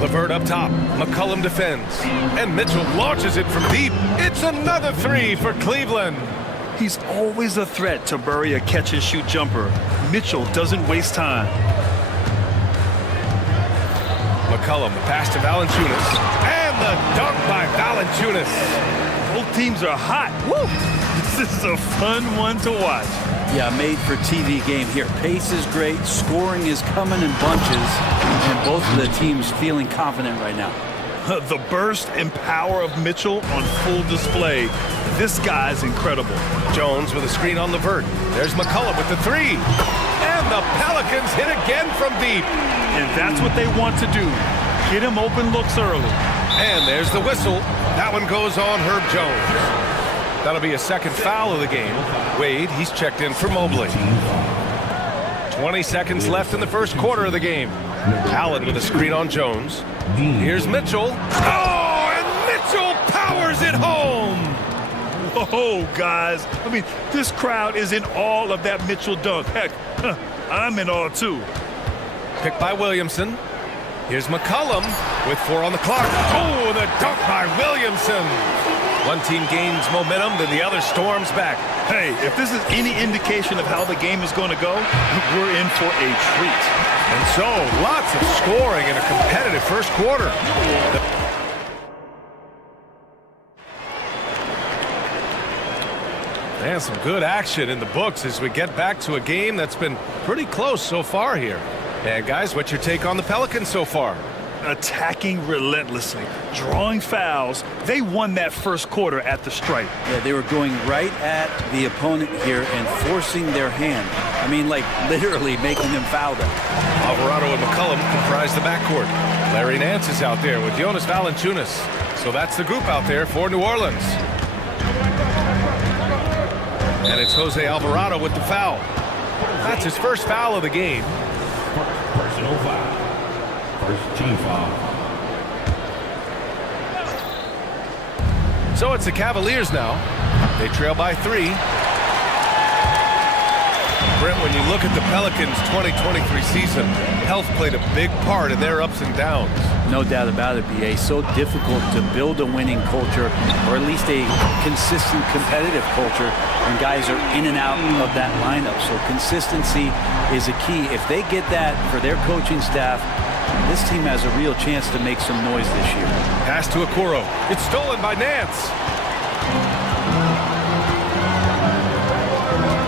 LeVert up top. McCollum defends. And Mitchell launches it from deep. It's another 3 for Cleveland. He's always a threat to bury a catch-and-shoot jumper. Mitchell doesn't waste time. McCullum. The pass to Valanciunas. And the dunk by Valanciunas. Both teams are hot. Woo! This is a fun one to watch. Yeah, made for TV game here. Pace is great. Scoring is coming in bunches. And both of the teams feeling confident right now. The burst and power of Mitchell on full display. This guy's incredible. Jones with a screen on the vert. There's McCullum with the three. And the Pelicans hit again from deep. And that's what they want to do. Get him open looks early. And there's the whistle. That one goes on Herb Jones. That'll be a second foul of the game. Wade, he's checked in for Mobley. 20 seconds left in the first quarter of the game. Allen with a screen on Jones. Here's Mitchell. Oh, and Mitchell powers it home. Whoa, guys. I mean, this crowd is in awe of that Mitchell dunk. Heck, I'm in awe too. Picked by Williamson. Here's McCullum with 4 on the clock. Oh, the dunk by Williamson. One team gains momentum, then the other storms back. Hey, if this is any indication of how the game is going to go, we're in for a treat. And so, lots of scoring in a competitive first quarter. And some good action in the books as we get back to a game that's been pretty close so far here. And guys, what's your take on the Pelicans so far? Attacking relentlessly, drawing fouls. They won that first quarter at the stripe. Yeah, they were going right at the opponent here and forcing their hand. I mean, like literally making them foul them. Alvarado and McCullum comprise the backcourt. Larry Nance is out there with Jonas Valanciunas. So that's the group out there for New Orleans. And it's Jose Alvarado with the foul. That's his first foul of the game. Personal foul. First team foul. So it's the Cavaliers now. They trail by 3. Brent, when you look at the Pelicans' 2023 season, health played a big part in their ups and downs. No doubt about it, BA. So difficult to build a winning culture, or at least a consistent competitive culture, when guys are in and out of that lineup. So consistency is a key. If they get that for their coaching staff, this team has a real chance to make some noise this year. Pass to Okoro. It's stolen by Nance.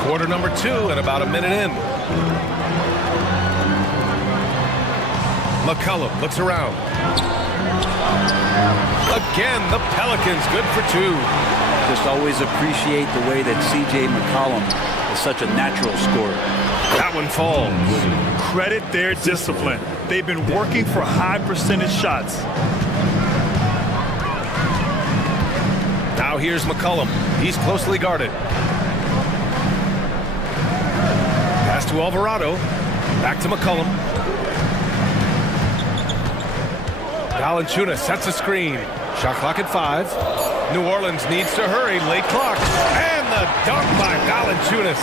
Quarter number 2 and about a minute in. McCullum looks around. Again, the Pelicans good for 2. Just always appreciate the way that C.J. McCollum is such a natural scorer. That one falls. Credit their discipline. They've been working for high percentage shots. Now here's McCullum. He's closely guarded. Pass to Alvarado. Back to McCullum. Valanciunas sets a screen. Shot clock at 5. New Orleans needs to hurry. Late clock. And the dunk by Valanciunas.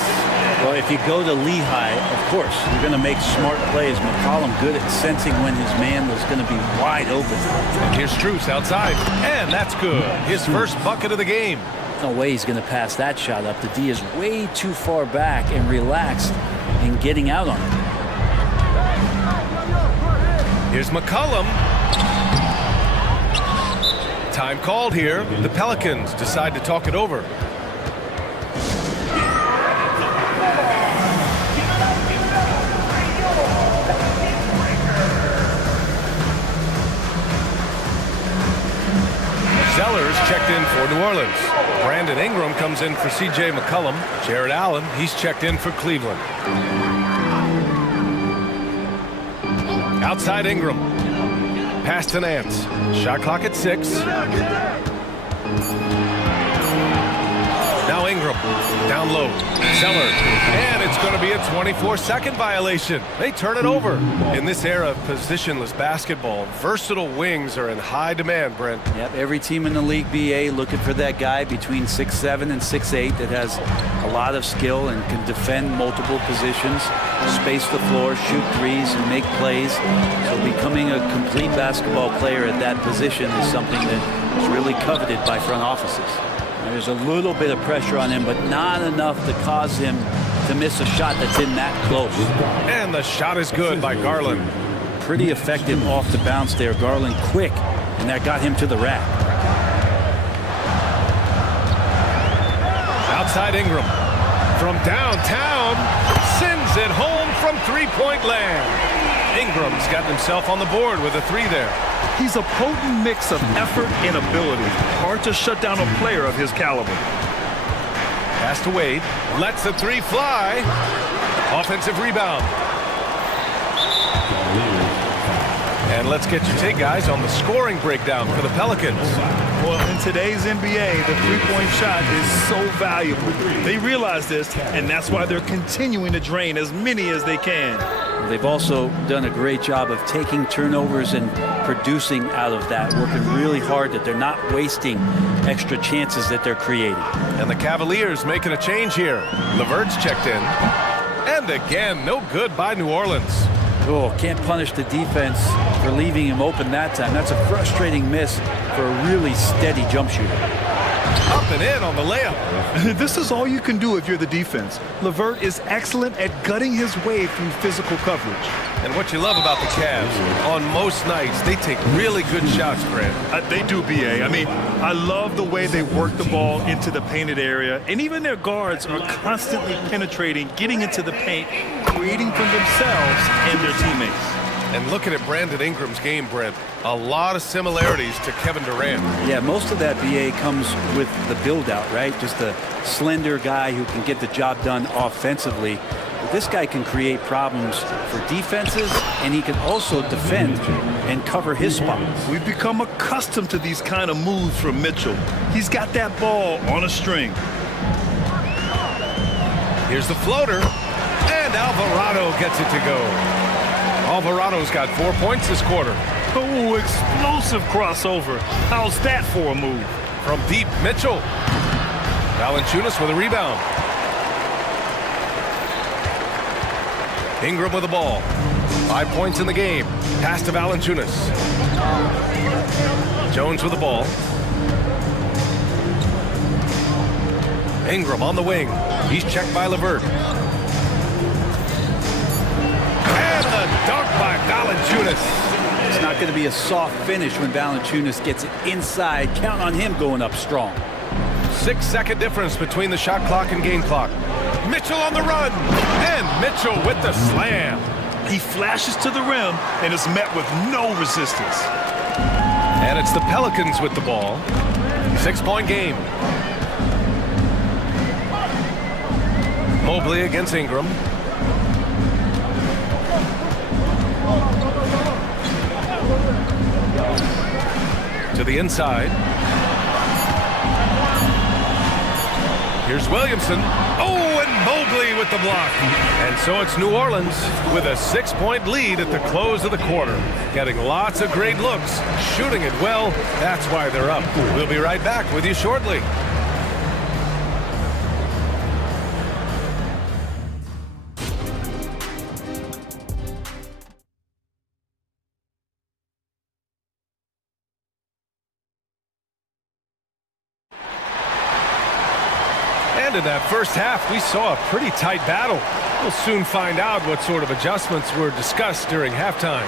Well, if you go to Lehigh, of course, you're going to make smart plays. McCollum good at sensing when his man was going to be wide open. And here's Strus outside. And that's good. His first bucket of the game. No way he's going to pass that shot up. The D is way too far back and relaxed in getting out on it. Here's McCullum. Time called here. The Pelicans decide to talk it over. Sellers checked in for New Orleans. Brandon Ingram comes in for C.J. McCullum. Jared Allen, he's checked in for Cleveland. Outside Ingram. Pass to Nance. Shot clock at 6. Now Ingram. Down low. Zeller. And it's going to be a 24-second violation. They turn it over. In this era of positionless basketball, versatile wings are in high demand, Brent. Yep, every team in the league, BA, looking for that guy between 6'7" and 6'8" that has a lot of skill and can defend multiple positions, space the floor, shoot threes, and make plays. So becoming a complete basketball player at that position is something that is really coveted by front offices. There's a little bit of pressure on him, but not enough to cause him to miss a shot that's in that close. And the shot is good by Garland. pretty effective off the bounce there. Garland quick, and that got him to the rack. Outside Ingram. From downtown, sends it home from three-point land. Ingram's gotten himself on the board with a three there. He's a potent mix of effort and ability. Hard to shut down a player of his caliber. Pass to Wade. Lets the three fly. Offensive rebound. And let's get your take, guys, on the scoring breakdown for the Pelicans. Well, in today's NBA, the three-point shot is so valuable. They realize this, and that's why they're continuing to drain as many as they can. They've also done a great job of taking turnovers and producing out of that, working really hard that they're not wasting extra chances that they're creating. And the Cavaliers making a change here. LeVert's checked in. And again, no good by New Orleans. Oh, can't punish the defense for leaving him open that time. That's a frustrating miss for a really steady jump shooter. Up and in on the layup. This is all you can do if you're the defense. LeVert is excellent at gutting his way through physical coverage. And what you love about the Cavs, on most nights, they take really good shots, Grant. They do, B.A. I mean, I love the way they work the ball into the painted area, and even their guards are constantly penetrating, getting into the paint, creating for themselves and their teammates. And looking at Brandon Ingram's game, Brent, a lot of similarities to Kevin Durant. Yeah, most of that, BA, comes with the build-out, right? Just a slender guy who can get the job done offensively. But this guy can create problems for defenses, and he can also defend and cover his spot. We've become accustomed to these kind of moves from Mitchell. He's got that ball on a string. Here's the floater, and Alvarado gets it to go. Alvarado's got 4 points this quarter. Oh, explosive crossover. How's that for a move? From deep, Mitchell. Valanciunas with a rebound. Ingram with the ball. 5 points in the game. Pass to Valanciunas. Jones with the ball. Ingram on the wing. He's checked by LeVert. And a dunk by Valanciunas. It's not going to be a soft finish when Valanciunas gets it inside. Count on him going up strong. 6-second difference between the shot clock and game clock. Mitchell on the run. And Mitchell with the slam. He flashes to the rim and is met with no resistance. And it's the Pelicans with the ball. 6-point game. Mobley against Ingram. To the inside. Here's Williamson. Oh, and Mobley with the block. And so it's New Orleans with a 6-point lead at the close of the quarter. Getting lots of great looks, shooting it well. That's why they're up. We'll be right back with you shortly. And in that first half, we saw a pretty tight battle. We'll soon find out what sort of adjustments were discussed during halftime.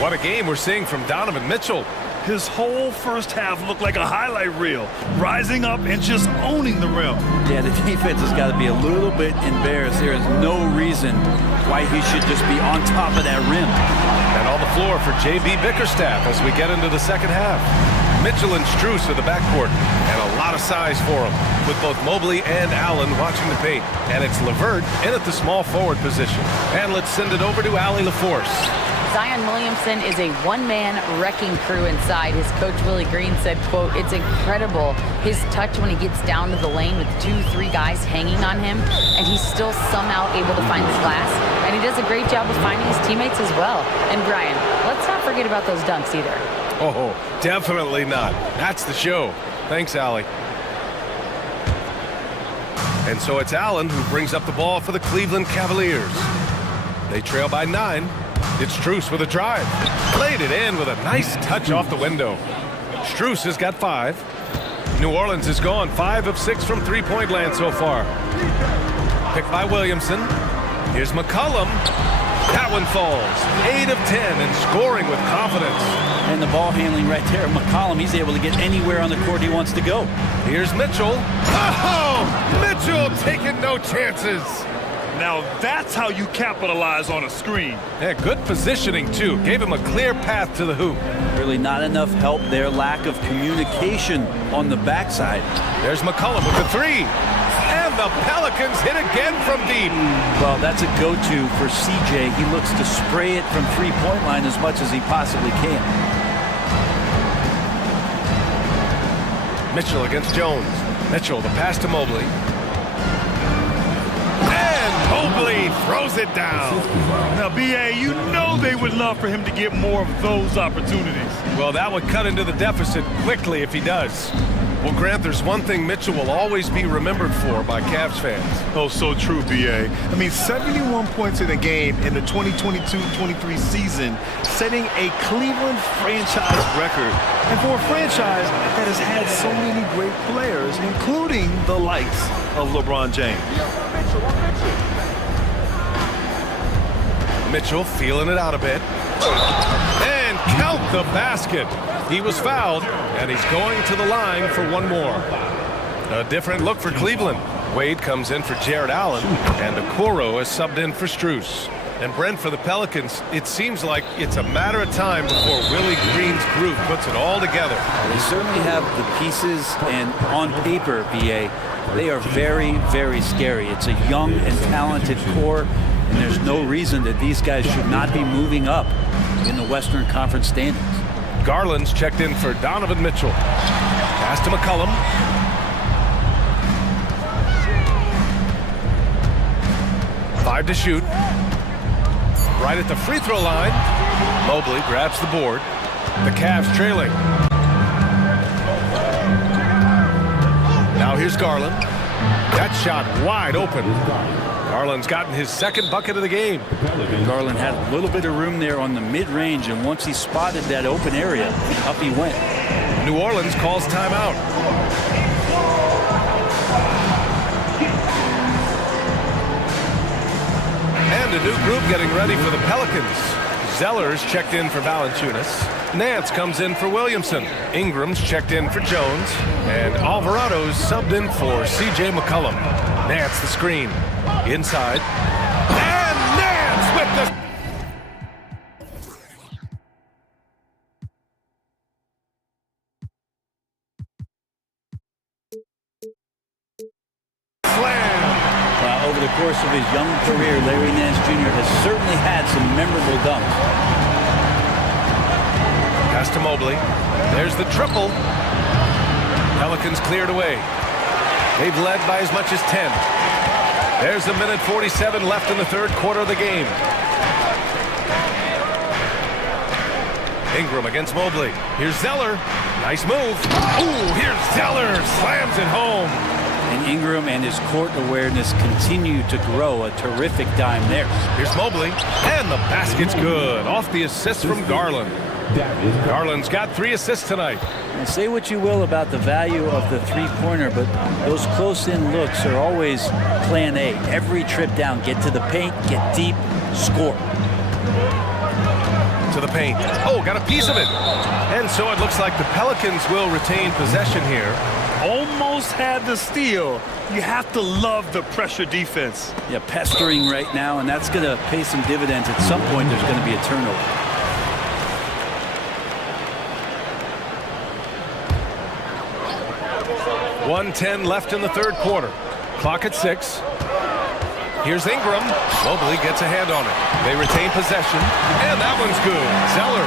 What a game we're seeing from Donovan Mitchell. His whole first half looked like a highlight reel, rising up and just owning the rim. Yeah, the defense has got to be a little bit embarrassed. There is no reason why he should just be on top of that rim. And on the floor for J.B. Bickerstaff as we get into the second half. Mitchell and Strus are the backcourt, and a lot of size for them, with both Mobley and Allen watching the paint. And it's LeVert in at the small forward position. And let's send it over to Allie LaForce. Zion Williamson is a one-man wrecking crew inside. His coach, Willie Green, said, quote, "It's incredible his touch when he gets down to the lane with 2-3 guys hanging on him, and he's still somehow able to find the glass. And he does a great job of finding his teammates as well." And Brian, let's not forget about those dunks either. Oh, definitely not. That's the show. Thanks, Allie. And so it's Allen who brings up the ball for the Cleveland Cavaliers. They trail by 9. It's Strus with a drive. Played it in with a nice touch off the window. Strus has got 5. New Orleans has gone 5 of 6 from three-point land so far. Picked by Williamson. Here's McCollum. That one falls. 8 of 10 and scoring with confidence. And the ball handling right there, McCollum, he's able to get anywhere on the court he wants to go. Here's Mitchell. Oh, Mitchell taking no chances. Now that's how you capitalize on a screen. Yeah, good positioning, too. Gave him a clear path to the hoop. Really not enough help there. Lack of communication on the backside. There's McCollum with the three. And the Pelicans hit again from deep. Well, that's a go-to for CJ. He looks to spray it from three-point line as much as he possibly can. Mitchell against Jones. Mitchell, the pass to Mobley. Mobley throws it down. Now, B.A., you know they would love for him to get more of those opportunities. Well, that would cut into the deficit quickly if he does. Well, Grant, there's one thing Mitchell will always be remembered for by Cavs fans. Oh, so true, B.A. I mean, 71 points in a game in the 2022-23 season, setting a Cleveland franchise record. And for a franchise that has had so many great players, including the likes of LeBron James. Mitchell feeling it out a bit. And count the basket. He was fouled, and he's going to the line for one more. A different look for Cleveland. Wade comes in for Jared Allen, and Okoro is subbed in for Strus. And Brent, for the Pelicans, it seems like it's a matter of time before Willie Green's group puts it all together. They certainly have the pieces, and on paper, BA, they are very, very scary. It's a young and talented core, and there's no reason that these guys should not be moving up in the Western Conference standings. Garland's checked in for Donovan Mitchell. Pass to McCollum. Five to shoot. Right at the free throw line. Mobley grabs the board. The Cavs trailing. Now here's Garland. That shot wide open. Garland's gotten his second bucket of the game. Garland had a little bit of room there on the mid-range, and once he spotted that open area, up he went. New Orleans calls timeout. And a new group getting ready for the Pelicans. Zeller's checked in for Valanciunas. Nance comes in for Williamson. Ingram's checked in for Jones. And Alvarado's subbed in for C.J. McCollum. Nance the screen. Inside. And Nance with the... slam. Over the course of his young career, Larry Nance Jr. has certainly had some memorable dunks. Pass to Mobley. There's the triple. Pelicans cleared away. They've led by as much as 10. There's a minute 47 left in the third quarter of the game. Ingram against Mobley. Here's Zeller. Nice move. Ooh, here's Zeller. Slams it home. And Ingram and his court awareness continue to grow. A terrific dime there. Here's Mobley. And the basket's good. Off the assist from Garland. Garland's got 3 assists tonight. And say what you will about the value of the three-pointer, but those close-in looks are always plan A. Every trip down, get to the paint, get deep, score. To the paint. Oh, got a piece of it. And so it looks like the Pelicans will retain possession here. Almost had the steal. You have to love the pressure defense. Yeah, pestering right now, and that's going to pay some dividends. At some point, there's going to be a turnover. .110 left in the third quarter. Clock at 6. Here's Ingram. Mobley gets a hand on it. They retain possession, and that one's good. Zeller.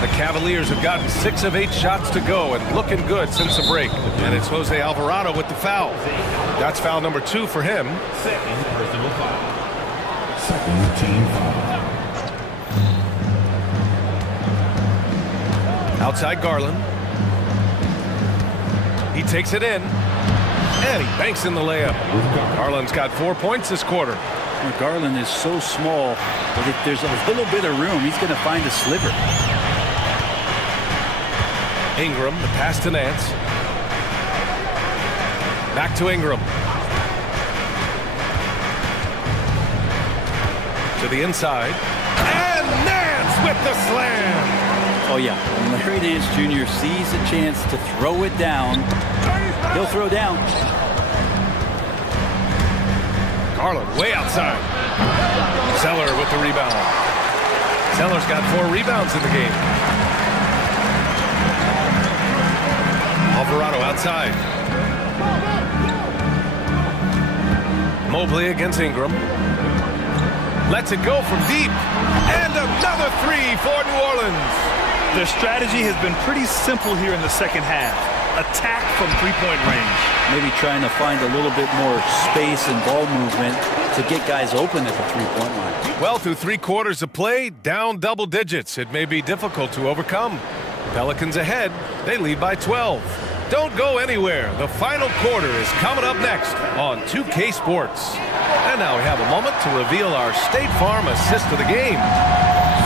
The Cavaliers have gotten 6 of 8 shots to go and looking good since the break. And it's Jose Alvarado with the foul. That's foul number 2 for him. Second personal foul. Second team foul. Outside Garland. He takes it in, and he banks in the layup. Garland's got 4 points this quarter. Well, Garland is so small, but if there's a little bit of room, he's going to find a sliver. Ingram, the pass to Nance. Back to Ingram. To the inside. And Nance with the slam. Oh, yeah. When Larry Nance Jr. sees a chance to throw it down, he'll throw down. Garland way outside. Zeller with the rebound. Zeller's got 4 rebounds in the game. Alvarado outside. Mobley against Ingram. Lets it go from deep. And another 3 for New Orleans. Their strategy has been pretty simple here in the second half. Attack from three-point range. Maybe trying to find a little bit more space and ball movement to get guys open at the three-point line. Well, through 3 quarters of play, down double digits. It may be difficult to overcome. Pelicans ahead. They lead by 12. Don't go anywhere. The final quarter is coming up next on 2K Sports. And now we have a moment to reveal our State Farm assist of the game.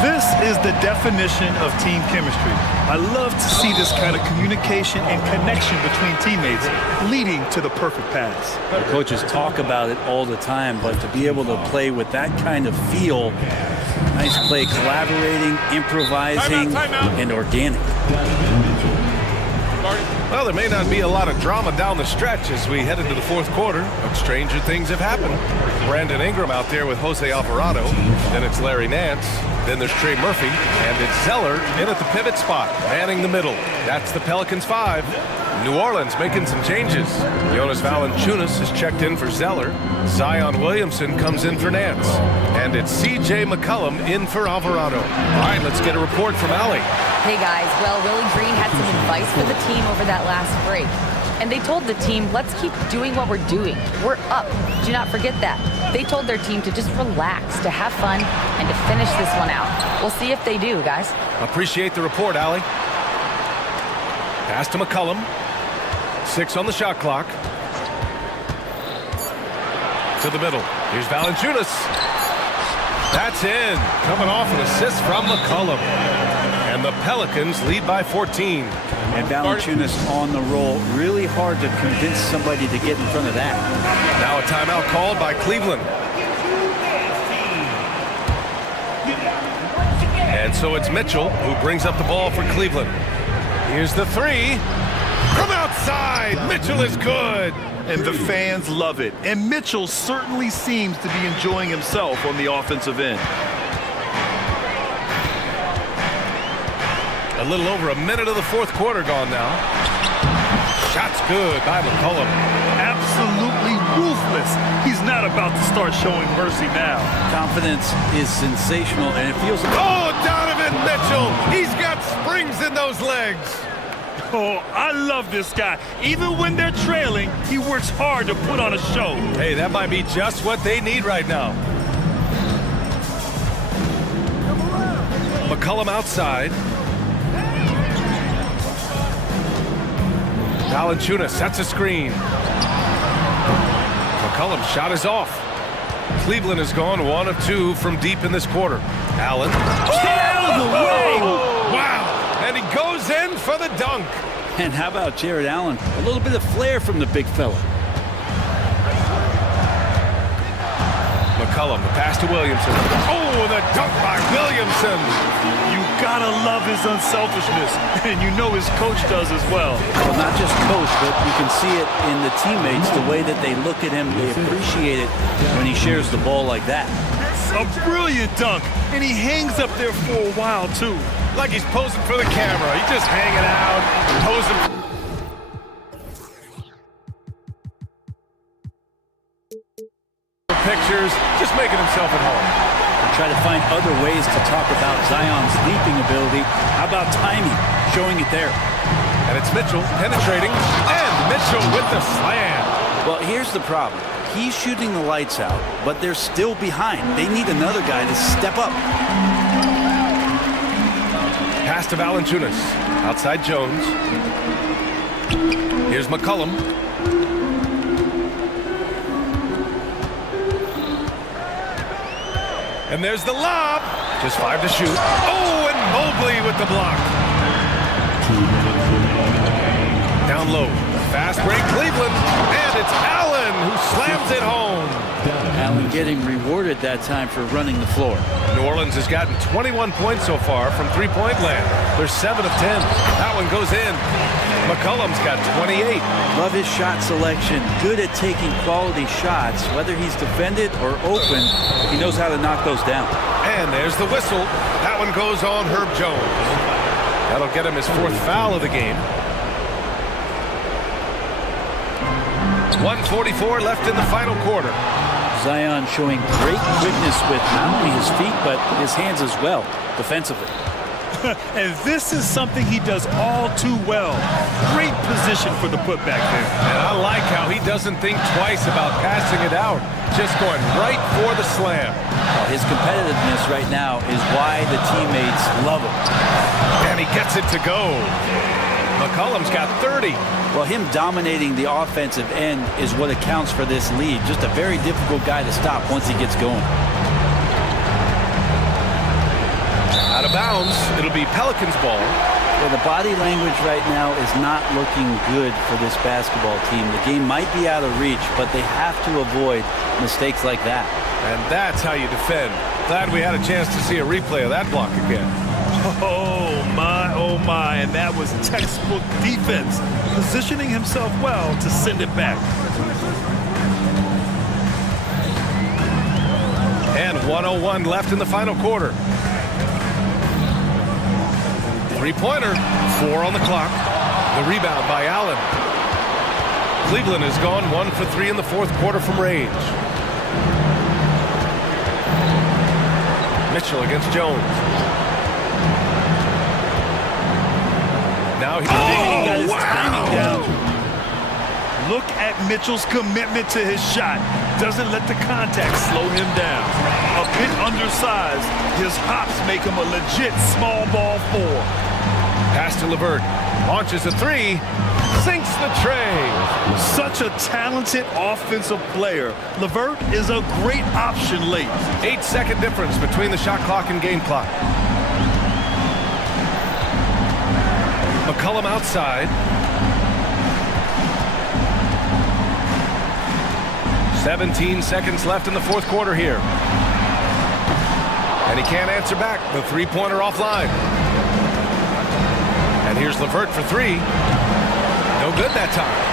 This is the definition of team chemistry. I love to see this kind of communication and connection between teammates leading to the perfect pass. The coaches talk about it all the time, but to be able to play with that kind of feel, nice play, collaborating, improvising, and organic. Well, there may not be a lot of drama down the stretch as we head into the 4th quarter, but stranger things have happened. Brandon Ingram out there with Jose Alvarado. Then it's Larry Nance. Then there's Trey Murphy. And it's Zeller in at the pivot spot, manning the middle. That's the Pelicans 5. New Orleans making some changes. Jonas Valanciunas has checked in for Zeller. Zion Williamson comes in for Nance. And it's C.J. McCollum in for Alvarado. All right, let's get a report from Allie. Hey guys, well, Willie Green had some advice for the team over that last break. And they told the team, let's keep doing what we're doing. We're up. Do not forget that. They told their team to just relax, to have fun, and to finish this one out. We'll see if they do, guys. Appreciate the report, Allie. Pass to McCollum. 6 on the shot clock. To the middle. Here's Valanciunas. That's in. Coming off an assist from McCollum. And the Pelicans lead by 14. And Valanciunas on the roll. Really hard to convince somebody to get in front of that. Now a timeout called by Cleveland. And so it's Mitchell who brings up the ball for Cleveland. Here's the 3. From outside, Mitchell is good. And the fans love it. And Mitchell certainly seems to be enjoying himself on the offensive end. A little over a minute of the 4th quarter gone now. Shot's good by McCollum. Absolutely ruthless. He's not about to start showing mercy now. Confidence is sensational, and it feels... Oh, Donovan Mitchell! He's got springs in those legs. Oh, I love this guy. Even when they're trailing, he works hard to put on a show. Hey, that might be just what they need right now. McCollum outside. Valanciunas sets a screen. McCollum's shot is off. Cleveland has gone 1 of 2 from deep in this quarter. Allen. Get out of the way! Wow! And he goes in for the dunk. And how about Jared Allen? A little bit of flair from the big fella. McCollum, the pass to Williamson. Oh, the dunk by Williamson. You gotta love his unselfishness, and you know his coach does as well. Well, not just coach, but you can see it in the teammates, the way that they look at him. They appreciate it when he shares the ball like that. A brilliant dunk, and he hangs up there for a while, too. Like he's posing for the camera. He's just hanging out, posing. Pictures, just making himself at home. Try to find other ways to talk about Zion's leaping ability. How about timing? Showing it there. And it's Mitchell penetrating, and Mitchell with the slam. Well, here's the problem. He's shooting the lights out, but they're still behind. They need another guy to step up. Pass to Valanciunas. Outside Jones. Here's McCollum. And there's the lob. Just 5 to shoot. Oh, and Mobley with the block. Down low. Fast break Cleveland. And it's Allen who slams it home. Allen getting rewarded that time for running the floor. New Orleans has gotten 21 points so far from three-point land. They're 7 of 10. That one goes in. McCollum's got 28. Love his shot selection. Good at taking quality shots. Whether he's defended or open, he knows how to knock those down. And there's the whistle. That one goes on Herb Jones. That'll get him his 4th foul of the game. 1:44 left in the final quarter. Zion showing great quickness with not only his feet, but his hands as well, defensively. And this is something he does all too well. Great position for the putback there. And I like how he doesn't think twice about passing it out. Just going right for the slam. His competitiveness right now is why the teammates love him. And he gets it to go. McCollum's got 30. Well, him dominating the offensive end is what accounts for this lead. Just a very difficult guy to stop once he gets going. Out of bounds, it'll be Pelicans ball. Well, the body language right now is not looking good for this basketball team. The game might be out of reach, but they have to avoid mistakes like that. And that's how you defend. Glad we had a chance to see a replay of that block again. Oh my, and that was textbook defense, positioning himself well to send it back. And 1:01 left in the final quarter. Three-pointer, 4 on the clock. The rebound by Allen. Cleveland has gone 1 for 3 in the 4th quarter from range. Mitchell against Jones. Now he got his timing down. Look at Mitchell's commitment to his shot. Doesn't let the contact slow him down. A bit undersized, his hops make him a legit small ball 4. Pass to LeVert. Launches a 3. Sinks the tray. Such a talented offensive player. LeVert is a great option late. 8-second difference between the shot clock and game clock. McCollum outside. 17 seconds left in the 4th quarter here. And he can't answer back. The three-pointer offline. And here's LeVert for 3. No good that time.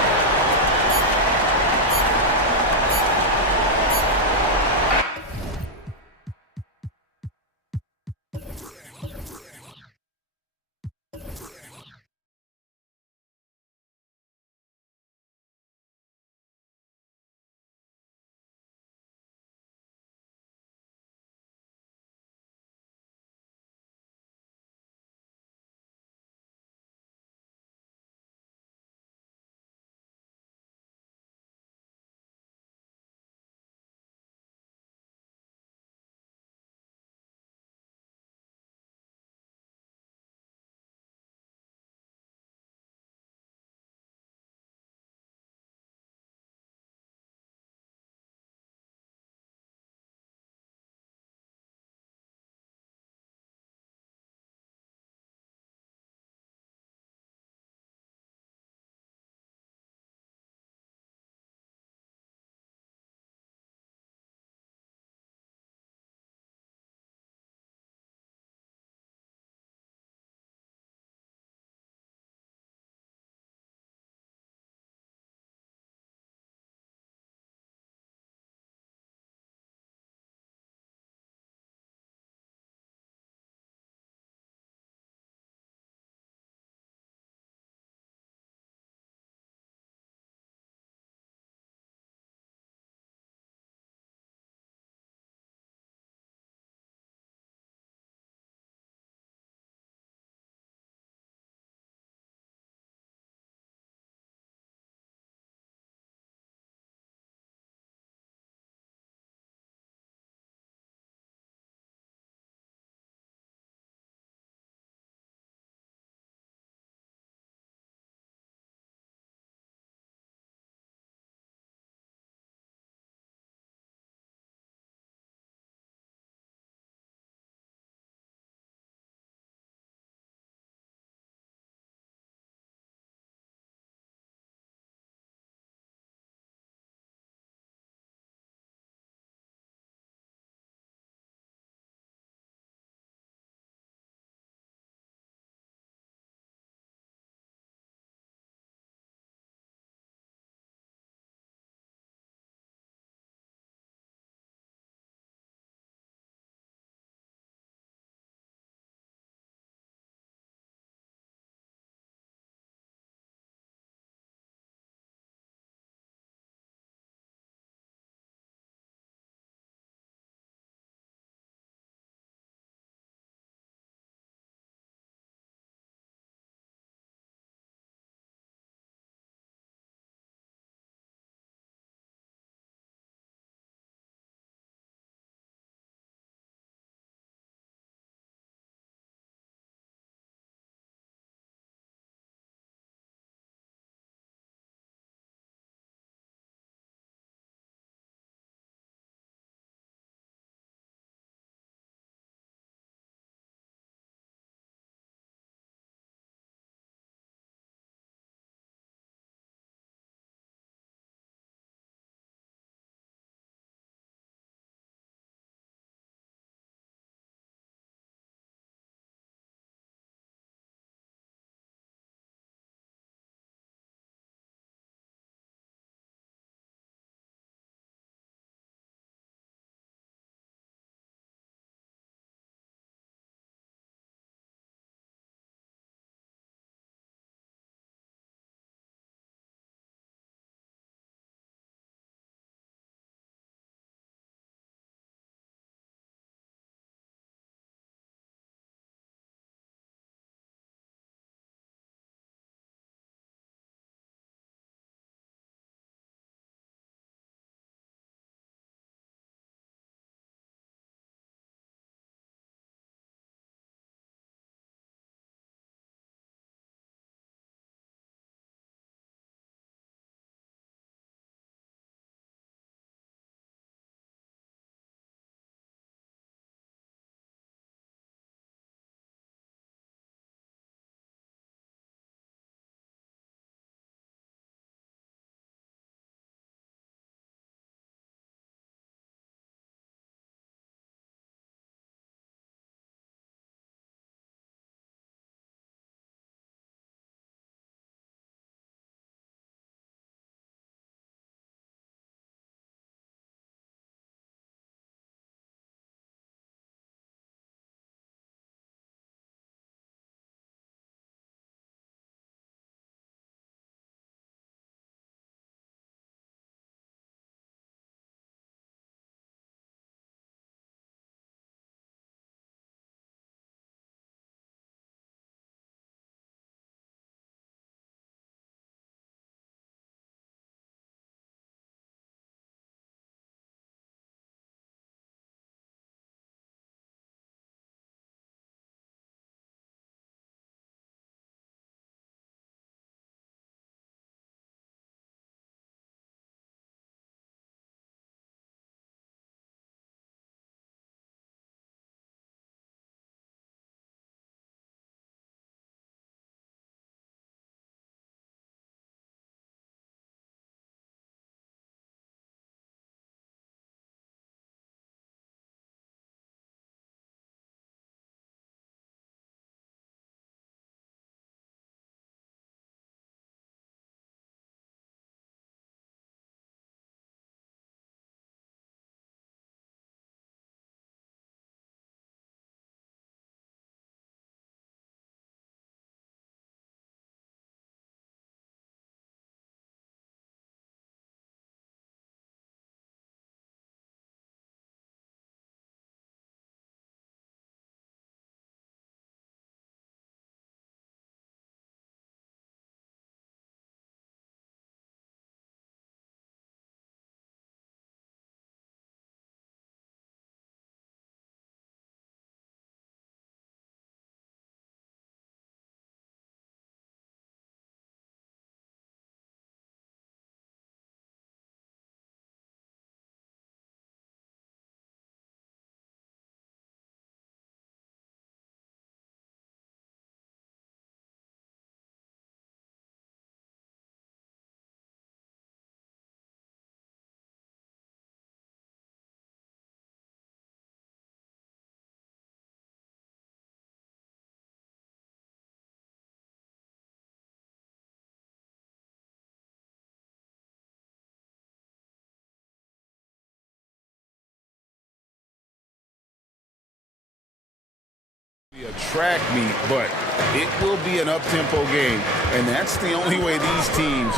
A track meet, but it will be an up-tempo game, and that's the only way these teams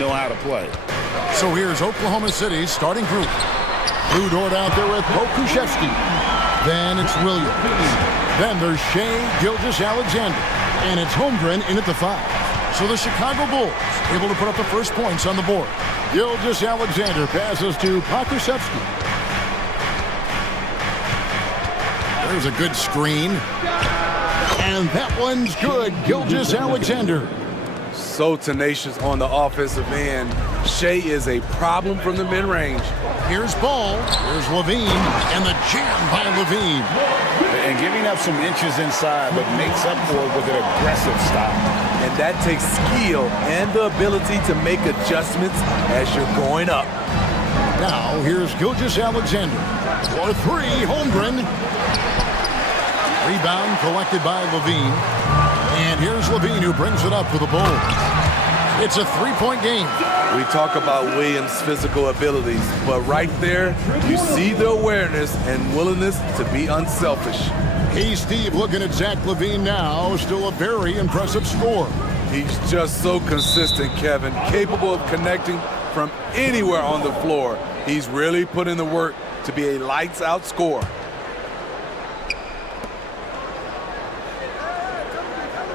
know how to play. So here's Oklahoma City's starting group. Blue Dort out there with Pokushevsky. Then it's Williams. Then there's Shea Gilgeous-Alexander. And it's Holmgren in at the 5. So the Chicago Bulls able to put up the first points on the board. Gilgeous-Alexander passes to Pokushevsky. There's a good screen. And that one's good. Gilgeous-Alexander. So tenacious on the offensive end. Shea is a problem from the mid-range. Here's Ball. Here's Levine. And the jam by Levine. And giving up some inches inside, but makes up for it with an aggressive stop. And that takes skill and the ability to make adjustments as you're going up. Now here's Gilgeous-Alexander. For 3, Holmgren. Rebound collected by Levine. And here's Levine who brings it up with the ball. It's a 3-point game. We talk about Williams' physical abilities, but right there, you see the awareness and willingness to be unselfish. Hey, Steve, looking at Zach Levine now, still a very impressive score. He's just so consistent, Kevin, capable of connecting from anywhere on the floor. He's really put in the work to be a lights-out scorer.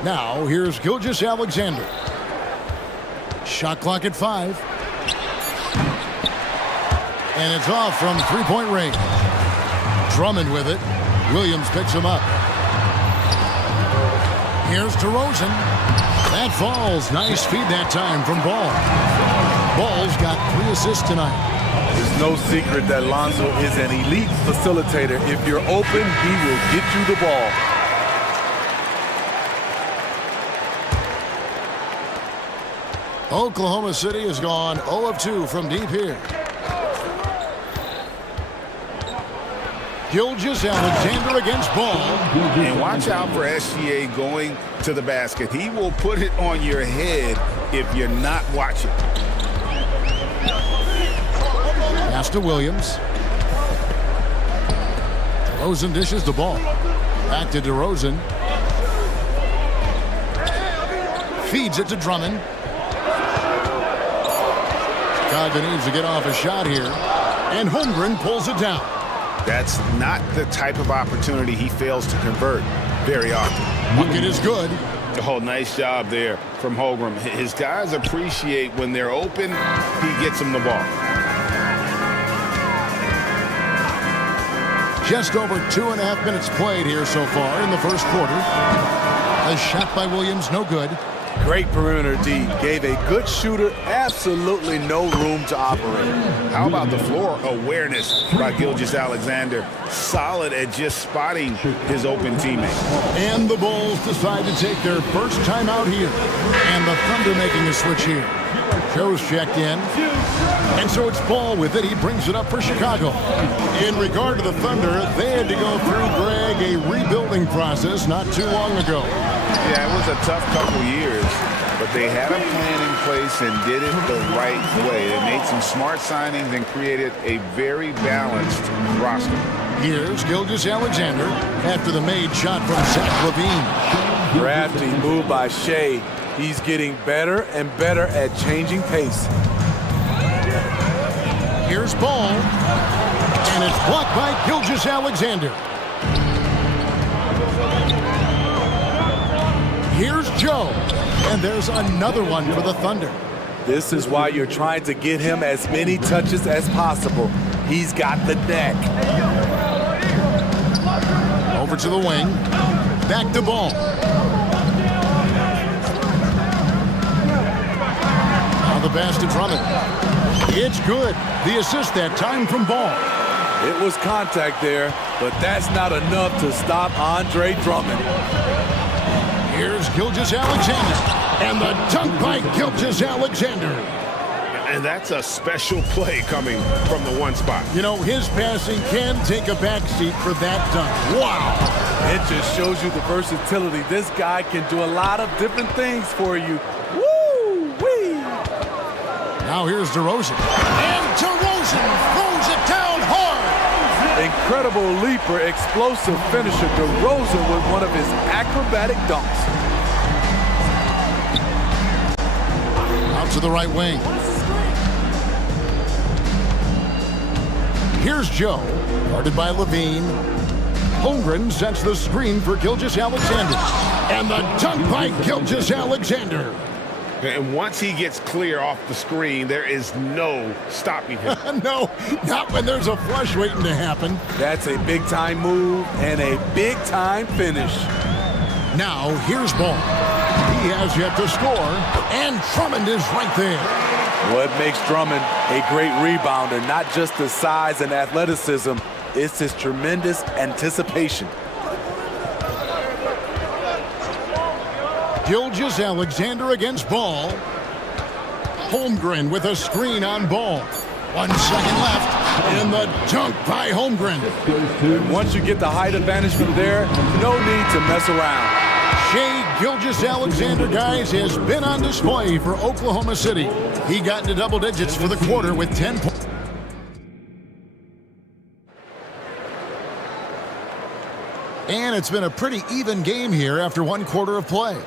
Now, here's Gilgeous-Alexander. Shot clock at 5. And it's off from 3-point range. Drummond with it. Williams picks him up. Here's DeRozan. That falls. Nice feed that time from Ball. Ball's got 3 assists tonight. There's no secret that Lonzo is an elite facilitator. If you're open, he will get you the ball. Oklahoma City has gone 0 of 2 from deep here. Gilgeous-Alexander against Ball. And watch out for SGA going to the basket. He will put it on your head if you're not watching. Pass to Williams. DeRozan dishes the ball. Back to DeRozan. Feeds it to Drummond. Chicago needs to get off a shot here. And Holmgren pulls it down. That's not the type of opportunity he fails to convert very often. Bucket is good. Oh, nice job there from Holmgren. His guys appreciate when they're open, he gets them the ball. Just over 2.5 minutes played here so far in the first quarter. A shot by Williams, no good. Great perimeter D. Gave a good shooter absolutely no room to operate. How about the floor awareness by Gilgeous-Alexander? Solid at just spotting his open teammate. And the Bulls decide to take their first time out here. And the Thunder making a switch here. Joe's checked in. And so it's Ball with it. He brings it up for Chicago. In regard to the Thunder, they had to go through, Greg, a rebuilding process not too long ago. Yeah, it was a tough couple years, but they had a plan in place and did it the right way. They made some smart signings and created a very balanced roster. Here's Gilgeous-Alexander after the made shot from Zach Levine. Crafty move by Shea. He's getting better and better at changing pace. Here's Ball. And it's blocked by Gilgeous-Alexander. Here's Joe. And there's another one for the Thunder. This is why you're trying to get him as many touches as possible. He's got the neck. Over to the wing. Back to Ball. Now the pass to Drummond. It's good. The assist that time from Ball. It was contact there, but that's not enough to stop Andre Drummond. Here's Gilgeous-Alexander. And the dunk by Gilgeous-Alexander. And that's a special play coming from the one spot. You know, his passing can take a backseat for that dunk. Wow. It just shows you the versatility. This guy can do a lot of different things for you. Woo-wee. Now here's DeRozan. And DeRozan throws it down hard. Incredible leaper, explosive finisher. DeRozan with one of his acrobatic dunks. Out to the right wing. Here's Joe, guarded by Levine. Holmgren sets the screen for Gilgeous-Alexander. And the dunk by Gilgeous-Alexander. And once he gets clear off the screen, there is no stopping him. No, not when there's a flush waiting to happen. That's a big-time move and a big-time finish. Now, here's Ball. He has yet to score, and Drummond is right there. What makes Drummond a great rebounder, not just the size and athleticism, it's his tremendous anticipation. Gilgeous-Alexander against Ball. Holmgren with a screen on Ball. 1 second left, and the dunk by Holmgren. And once you get the height advantage from there, no need to mess around. Shai Gilgeous-Alexander, guys, has been on display for Oklahoma City. He got into double digits for the quarter with 10 points. And it's been a pretty even game here after 1 quarter of play.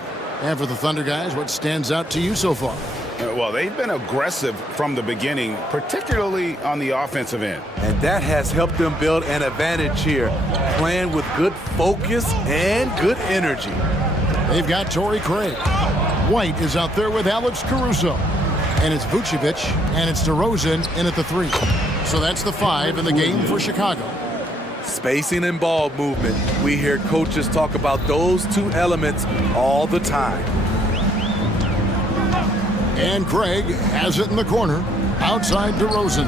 And for the Thunder guys, what stands out to you so far? Well, they've been aggressive from the beginning, particularly on the offensive end. And that has helped them build an advantage here, playing with good focus and good energy. They've got Torrey Craig. White is out there with Alex Caruso. And it's Vucevic, and it's DeRozan in at the 3. So that's the 5 in the game for Chicago. Spacing and ball movement. We hear coaches talk about those 2 elements all the time. And Craig has it in the corner, outside DeRozan.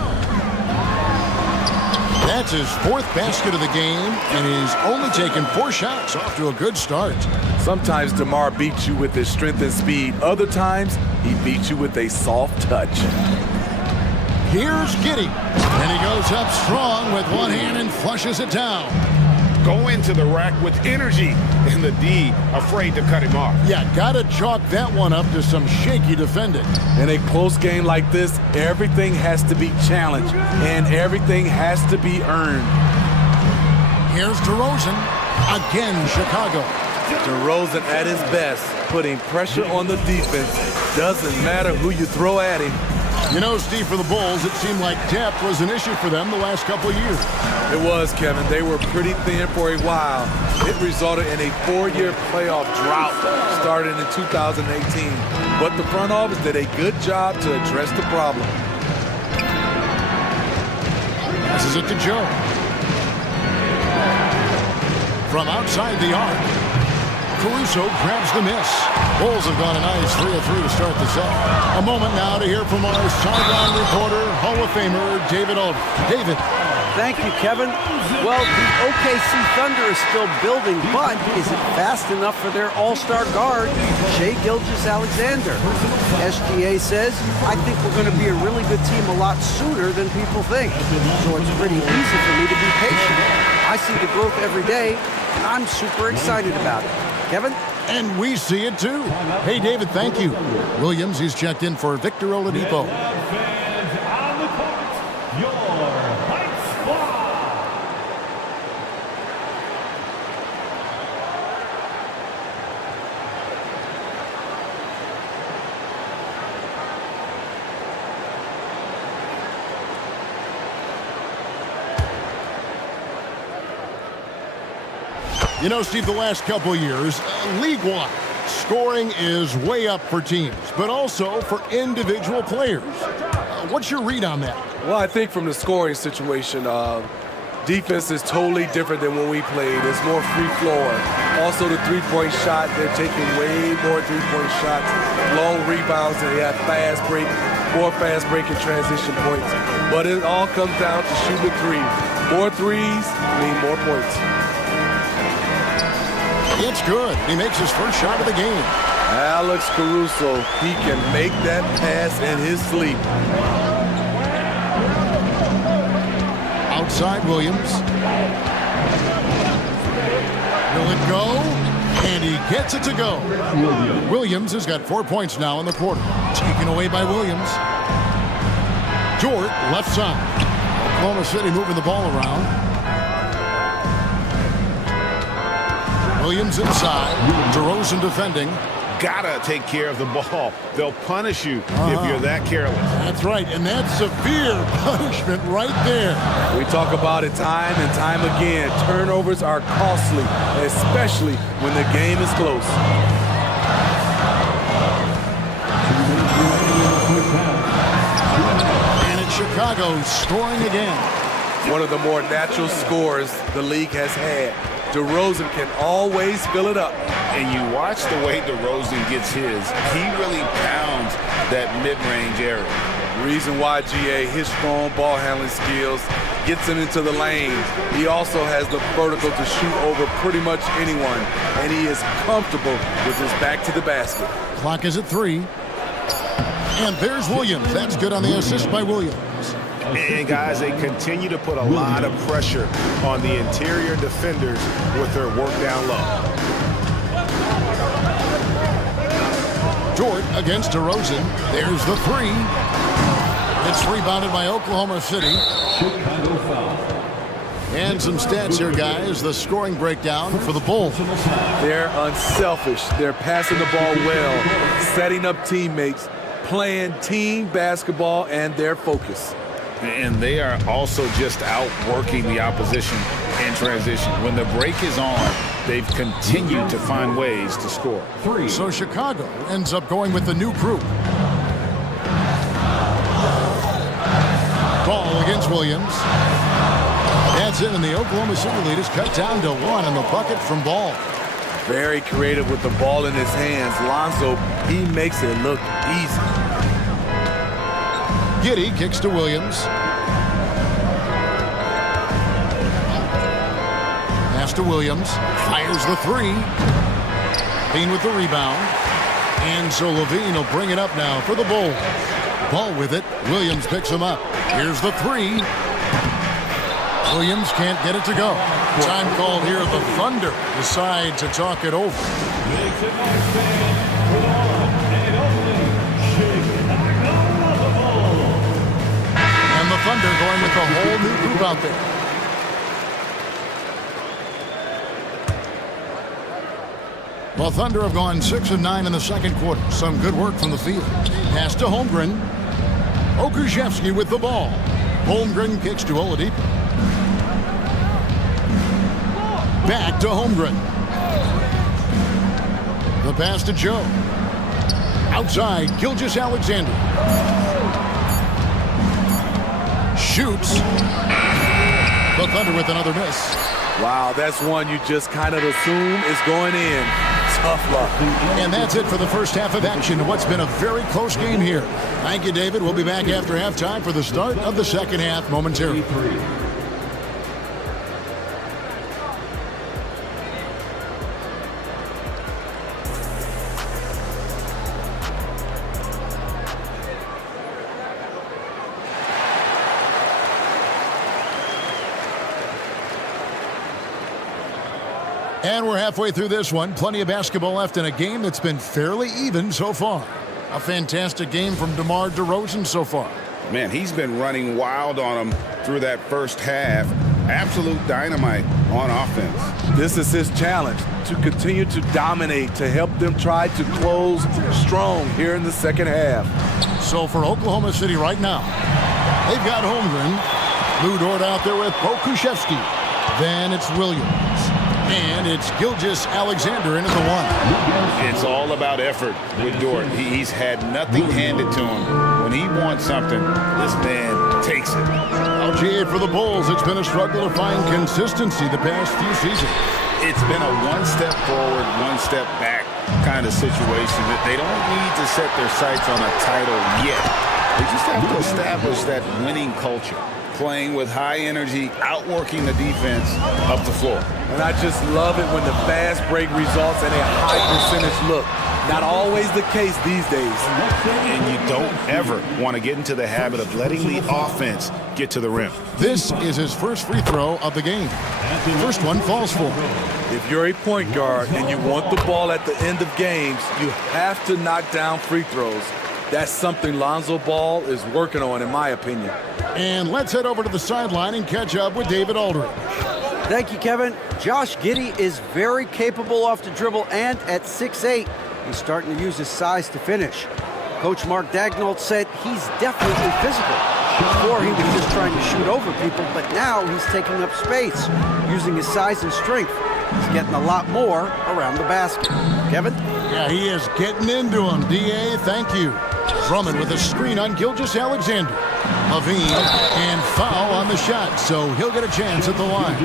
That's his 4th basket of the game, and he's only taken 4 shots, off to a good start. Sometimes DeMar beats you with his strength and speed. Other times, he beats you with a soft touch. Here's Giddey, and he goes up strong with one hand and flushes it down. Go into the rack with energy, and the D afraid to cut him off. Yeah, gotta chalk that one up to some shaky defending. In a close game like this, everything has to be challenged, and everything has to be earned. Here's DeRozan, again Chicago. DeRozan at his best, putting pressure on the defense. Doesn't matter who you throw at him. You know, Steve, for the Bulls, it seemed like depth was an issue for them the last couple of years. It was, Kevin. They were pretty thin for a while. It resulted in a 4-year playoff drought starting in 2018. But the front office did a good job to address the problem. Passes it to Joe. From outside the arc, Caruso grabs the miss. Bulls have gone a nice 3 of 3 to start the set. A moment now to hear from our sideline reporter, Hall of Famer David Aldridge. David. Thank you, Kevin. Well, the OKC Thunder is still building, but is it fast enough for their all-star guard, Shai Gilgeous-Alexander? SGA says, I think we're going to be a really good team a lot sooner than people think. So it's pretty easy for me to be patient. I see the growth every day, and I'm super excited about it. Kevin? And we see it too. Hey, David, thank you. Williams, he's checked in for Victor Oladipo. You know, Steve, the last couple years, league-wide, scoring is way up for teams, but also for individual players. What's your read on that? Well, I think from the scoring situation, defense is totally different than when we played. It's more free flowing. Also, the three-point shot, they're taking way more three-point shots, long rebounds, and they have more fast break and transition points. But it all comes down to shooting the three. More threes mean more points. It's good. He makes his first shot of the game. Alex Caruso, he can make that pass in his sleep. Outside Williams. Will it go? And he gets it to go. Williams has got 4 points now in the quarter. Taken away by Williams. Dort left side. Oklahoma City moving the ball around. Williams inside. DeRozan defending. Gotta take care of the ball. They'll punish you if you're that careless. That's right, and that's severe punishment right there. We talk about it time and time again. Turnovers are costly, especially when the game is close. And it's Chicago scoring again. One of the more natural scores the league has had. DeRozan can always fill it up. And you watch the way DeRozan gets his. He really pounds that mid-range area. Reason why, GA, his strong ball handling skills gets him into the lane. He also has the vertical to shoot over pretty much anyone, and he is comfortable with his back to the basket. Clock is at 3. And there's Williams. That's good on the assist by Williams. And guys, they continue to put a lot of pressure on the interior defenders with their work down low. Dort against DeRozan. There's the 3. It's rebounded by Oklahoma City. Chicago foul. And some stats here, guys. The scoring breakdown for the Bulls. They're unselfish. They're passing the ball well, setting up teammates, playing team basketball, and their focus. And they are also just outworking the opposition in transition. When the break is on, they've continued to find ways to score. 3. So Chicago ends up going with the new group. Ball against Williams. That's it, and the Oklahoma City lead is cut down to 1 in the bucket from Ball. Very creative with the ball in his hands. Lonzo, he makes it look easy. Giddey kicks to Williams. Pass to Williams. Fires the 3. Bean with the rebound. And so Levine will bring it up now for the Bulls. Ball with it. Williams picks him up. Here's the 3. Williams can't get it to go. Time called here. The Thunder decide to talk it over. Thunder going with a whole new group out there. Well, Thunder have gone 6 of 9 in the second quarter. Some good work from the field. Pass to Holmgren. Okushevsky with the ball. Holmgren kicks to Oladipo. Back to Holmgren. The pass to Joe. Outside, Gilgeous-Alexander. Shoots. The Thunder with another miss. Wow, that's one you just kind of assume is going in. Tough luck. And that's it for the first half of action. What's been a very close game here. Thank you, David. We'll be back after halftime for the start of the second half momentarily. And we're halfway through this one. Plenty of basketball left in a game that's been fairly even so far. A fantastic game from DeMar DeRozan so far. Man, he's been running wild on them through that first half. Absolute dynamite on offense. This is his challenge, to continue to dominate, to help them try to close strong here in the second half. So for Oklahoma City right now, they've got Holmgren. Lou Dort out there with Okushevsky. Then it's Williams. And it's Gilgeous-Alexander into the 1. It's all about effort with Dort. He's had nothing handed to him. When he wants something, this man takes it. LGA for the Bulls. It's been a struggle to find consistency the past few seasons. It's been a one step forward, one step back kind of situation that they don't need to set their sights on a title yet. They just have to establish that winning culture. Playing with high energy, outworking the defense up the floor. And I just love it when the fast break results in a high percentage look. Not always the case these days. And you don't ever want to get into the habit of letting the offense get to the rim. This is his first free throw of the game. First one falls for him. If you're a point guard and you want the ball at the end of games, you have to knock down free throws. That's something Lonzo Ball is working on, in my opinion. And let's head over to the sideline and catch up with David Aldridge. Thank you, Kevin. Josh Giddey is very capable off the dribble, and at 6'8", he's starting to use his size to finish. Coach Mark Daignault said he's definitely physical. Before, he was just trying to shoot over people, but now he's taking up space, using his size and strength. He's getting a lot more around the basket. Kevin? Yeah, he is getting into him. D.A., thank you. Drummond with a screen on Gilgeous-Alexander. Levine, and foul on the shot, so he'll get a chance at the line.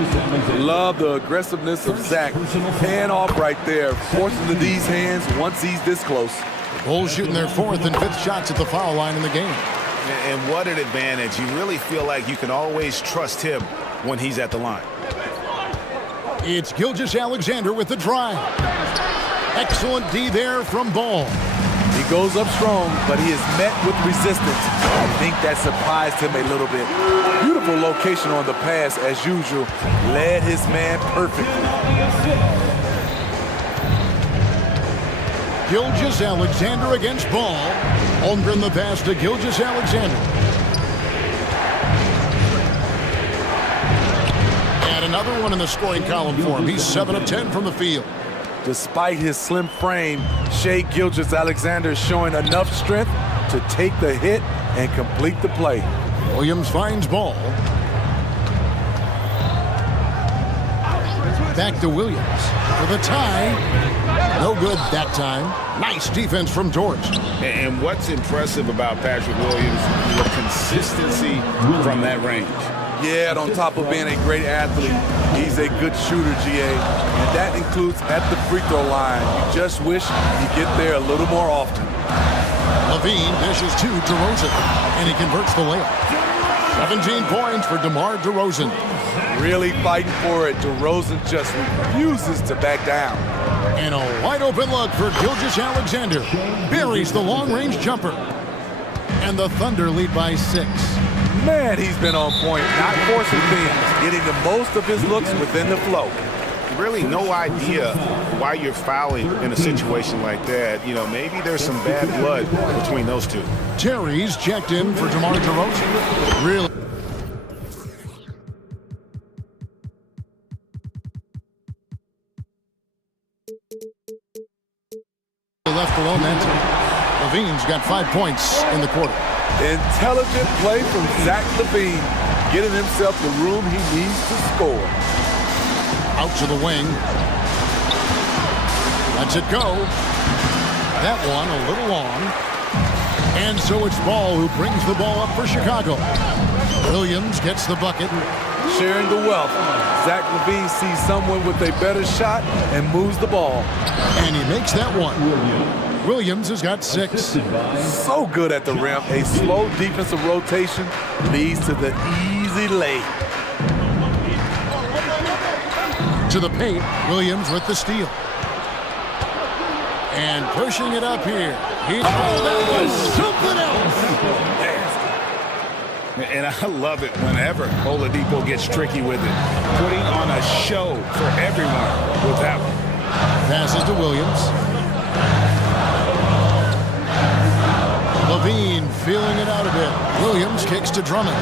Love the aggressiveness of Zach. Hand off right there, forcing the D's hands once he's this close. The Bulls shooting their 4th and 5th shots at the foul line in the game. And what an advantage. You really feel like you can always trust him when he's at the line. It's Gilgeous-Alexander with the drive. Excellent D there from Ball. He goes up strong, but he is met with resistance. I think that surprised him a little bit. Beautiful location on the pass, as usual. Led his man perfectly. Gilgeous-Alexander against Ball. Holmgren the pass to Gilgeous-Alexander. And another one in the scoring column for him. He's 7 of 10 from the field. Despite his slim frame, Shai Gilgeous-Alexander is showing enough strength to take the hit and complete the play. Williams finds Ball. Back to Williams for the tie. No good that time. Nice defense from George. And what's impressive about Patrick Williams, the consistency from that range. Yeah, and on top of being a great athlete, he's a good shooter, GA. And that includes at the free throw line. You just wish you get there a little more often. Levine dishes to DeRozan, and he converts the layup. 17 points for DeMar DeRozan. Really fighting for it. DeRozan just refuses to back down. And a wide open look for Gilgeous-Alexander. Buries the long-range jumper. And the Thunder lead by 6. Man, he's been on point, not forcing things, getting the most of his looks within the flow. Really no idea why you're fouling in a situation like that. You know, maybe there's some bad blood between those two. Terry's checked in for DeMar DeRozan. Really. Left alone that time. Levine's got 5 points in the quarter. Intelligent play from Zach Levine, getting himself the room he needs to score. Out to the wing. Lets it go. That one a little long. And so it's Ball who brings the ball up for Chicago. Williams gets the bucket. Sharing the wealth. Zach Levine sees someone with a better shot and moves the ball. And he makes that one. Williams has got 6. So good at the rim. A slow defensive rotation leads to the easy lay. To the paint, Williams with the steal. And pushing it up here. That was something else. And I love it whenever Oladipo gets tricky with it. Putting on a show for everyone with that one. Passes to Williams. Levine feeling it out a bit. Williams kicks to Drummond.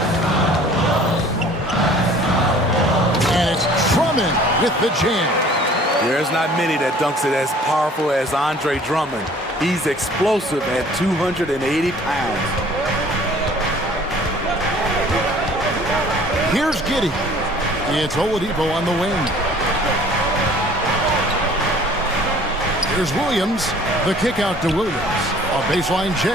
And it's Drummond with the jam. There's not many that dunks it as powerful as Andre Drummond. He's explosive at 280 pounds. Here's Giddey. It's Oladipo on the wing. Here's Williams. The kick out to Williams. A baseline J.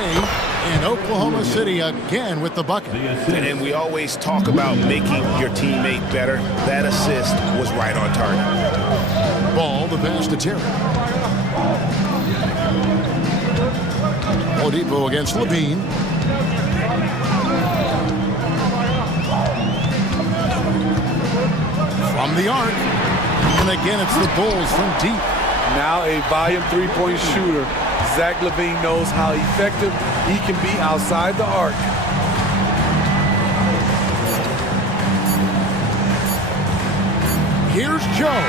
And Oklahoma City again with the bucket. And we always talk about making your teammate better. That assist was right on target. Ball, the pass to Terry. Oladipo against Levine. From the arc. And again, it's the Bulls from deep. Now a volume three-point shooter. Zach Levine knows how effective he can be outside the arc. Here's Joe.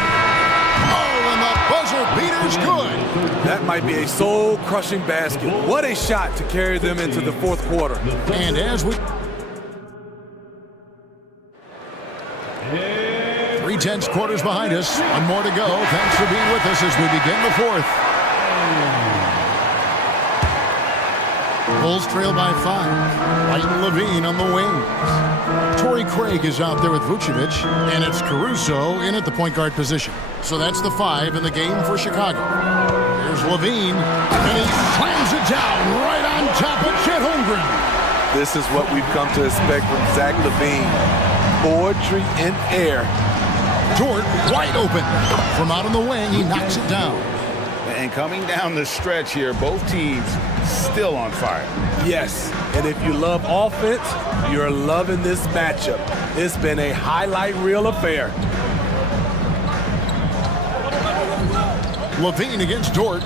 Oh, and the buzzer beater's good. That might be a soul-crushing basket. What a shot to carry them into the fourth quarter. And as we... tense quarters behind us. One more to go. Thanks for being with us as we begin the fourth. Bulls trail by 5. White and Levine on the wings. Torrey Craig is out there with Vucevic, and it's Caruso in at the point guard position. So that's the 5 in the game for Chicago. Here's Levine, and he slams it down right on top of Chet Holmgren. This is what we've come to expect from Zach LaVine. Poetry in air. Dort wide open. From out on the wing, he knocks it down. And coming down the stretch here, both teams still on fire. Yes, and if you love offense, you're loving this matchup. It's been a highlight reel affair. Levine against Dort.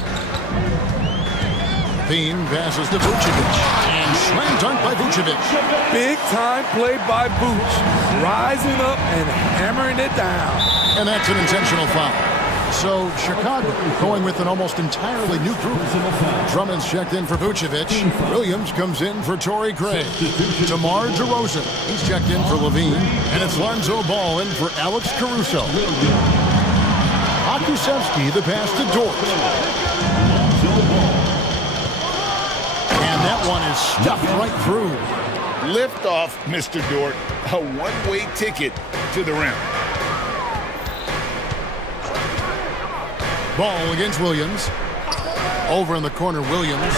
Levine passes to Vucevic. And slam dunk by Vucevic. Big time play by Vuce. Rising up and hammering it down. And that's an intentional foul. So Chicago going with an almost entirely new group. Drummond's checked in for Vucevic. Williams comes in for Torrey Craig. DeMar DeRozan, he's checked in for Levine. And it's Lonzo Ball in for Alex Caruso. Pakusevsky the pass to Dort. And that one is stuffed right through. Lift off, Mr. Dort. A one-way ticket to the rim. Ball against Williams. Over in the corner, Williams.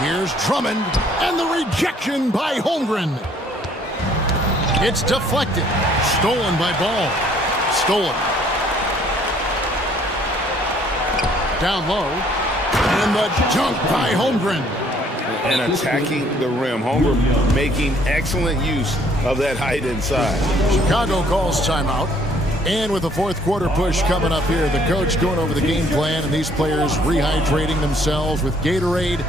Here's Drummond, and the rejection by Holmgren. It's deflected. Stolen by Ball. Stolen. Down low. And the dunk by Holmgren. And attacking the rim. Holmgren making excellent use of that height inside. Chicago calls timeout. And with the fourth quarter push coming up here, the coach going over the game plan and these players rehydrating themselves with Gatorade,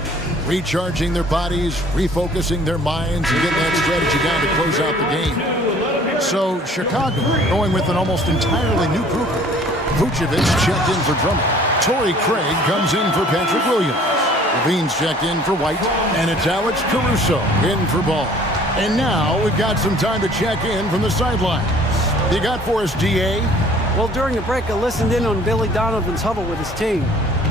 recharging their bodies, refocusing their minds, and getting that strategy down to close out the game. So Chicago going with an almost entirely new group. Vucevic checked in for Drummond. Torrey Craig comes in for Patrick Williams. Levine's checked in for White, and it's Alex Caruso in for Ball. And now we've got some time to check in from the sideline. You got for us, DA? Well, during the break, I listened in on Billy Donovan's huddle with his team.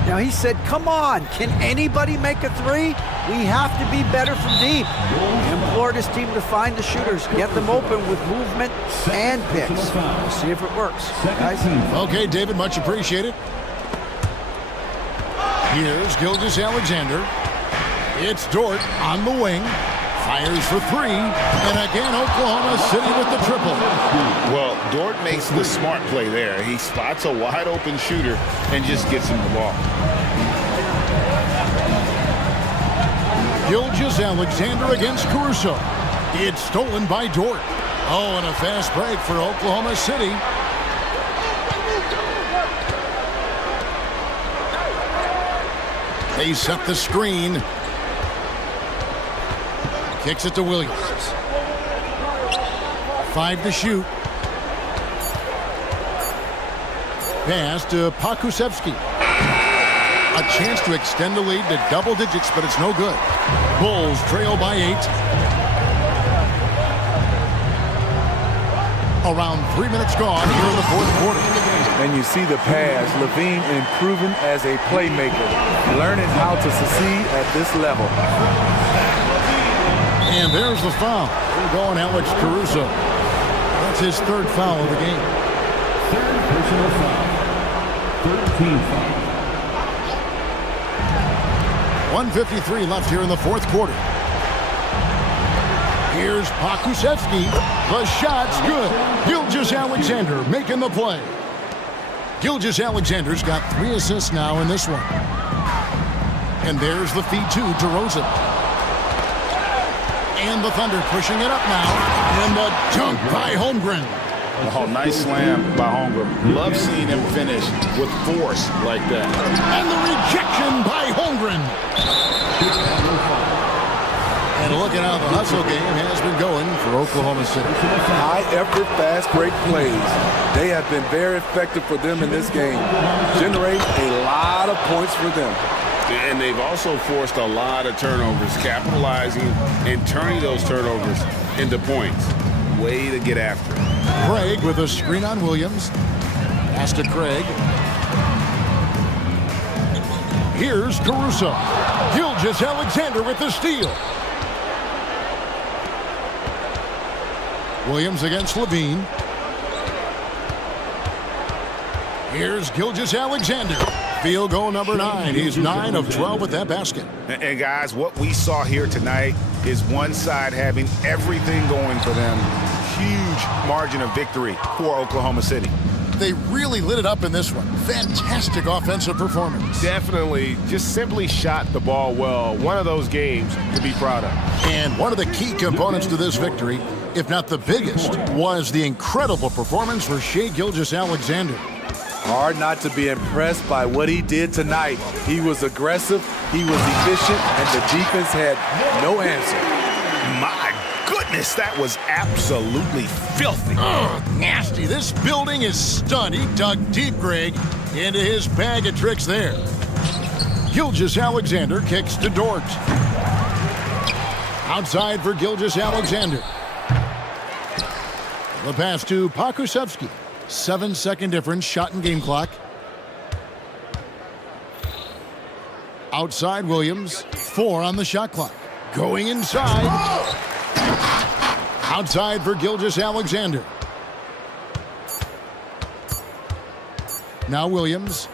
Now, he said, come on, can anybody make a three? We have to be better from deep. He implored his team to find the shooters, get them open with movement and picks. We'll see if it works, guys. Okay, David, much appreciated. Here's Gilgeous-Alexander. It's Dort on the wing. Fires for 3, and again Oklahoma City with the triple. Well, Dort makes the smart play there. He spots a wide open shooter and just gets him the ball. Gilgeous-Alexander against Caruso. It's stolen by Dort. Oh, and a fast break for Oklahoma City. They set the screen. Kicks it to Williams. 5 to shoot. Pass to Pakusevsky. A chance to extend the lead to double digits, but it's no good. Bulls trail by 8. Around 3 minutes gone here in the fourth quarter. And you see the pass. Levine improving as a playmaker, learning how to succeed at this level. And there's the foul. We're going Alex Caruso. That's his third foul of the game. Third personal foul. 13 foul. 1:53 left here in the fourth quarter. Here's Pakusevsky. The shot's good. Gilgeous-Alexander making the play. Gilgeous-Alexander's got 3 assists now in this one. And there's the feed to DeRozan. And the Thunder pushing it up now. And the dunk by Holmgren. Oh, nice slam by Holmgren. Love seeing him finish with force like that. And the rejection by Holmgren. And look at how the hustle game has been going for Oklahoma City. High effort, fast break plays. They have been very effective for them in this game. Generate a lot of points for them. And they've also forced a lot of turnovers, capitalizing and turning those turnovers into points. Way to get after it. Craig with a screen on Williams. Pass to Craig. Here's Caruso. Gilgeous Alexander with the steal. Williams against Levine. Here's Gilgeous Alexander. Field goal number 9. He's 9 of 12 with that basket. And guys, what we saw here tonight is one side having everything going for them. Huge margin of victory for Oklahoma City. They really lit it up in this one. Fantastic offensive performance. Definitely just simply shot the ball well. One of those games to be proud of. And one of the key components to this victory, if not the biggest, was the incredible performance for Shai Gilgeous-Alexander. Hard not to be impressed by what he did tonight. He was aggressive, he was efficient, and the defense had no answer. My goodness, that was absolutely filthy. Nasty. This building is stunned. He dug deep, Greg, into his bag of tricks there. Gilgeous-Alexander kicks to Dort. Outside for Gilgeous-Alexander. The pass to Pokusevski. 7-second difference, shot and game clock. Outside Williams, 4 on the shot clock. Going inside. Outside for Gilgeous-Alexander. Now Williams.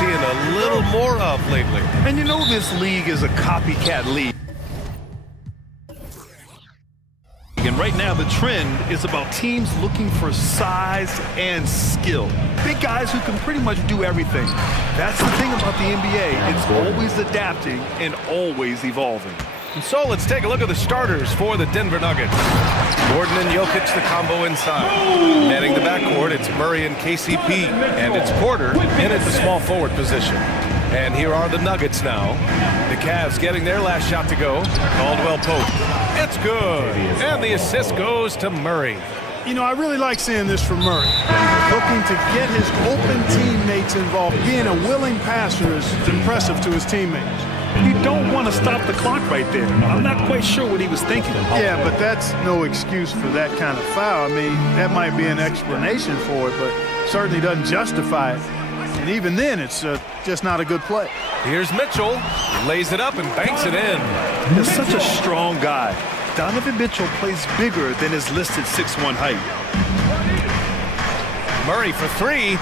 seeing a little more of lately. And you know this league is a copycat league. And right now the trend is about teams looking for size and skill. Big guys who can pretty much do everything. That's the thing about the NBA. It's always adapting and always evolving. And so let's take a look at the starters for the Denver Nuggets. Gordon and Jokic, the combo inside. Manning the backcourt, it's Murray and KCP. And it's Porter in at the small forward position. And here are the Nuggets now. The Cavs getting their last shot to go. Caldwell Pope. It's good. And the assist goes to Murray. You know, I really like seeing this from Murray. Looking to get his open teammates involved. Being a willing passer is impressive to his teammates. You don't want to stop the clock right there. I'm not quite sure what he was thinking. Yeah, but that's no excuse for that kind of foul. I mean, that might be an explanation for it, but certainly doesn't justify it. And even then, it's just not a good play. Here's Mitchell. Lays it up and banks it in. He's such a strong guy. Donovan Mitchell plays bigger than his listed 6'1" height. Murray for three.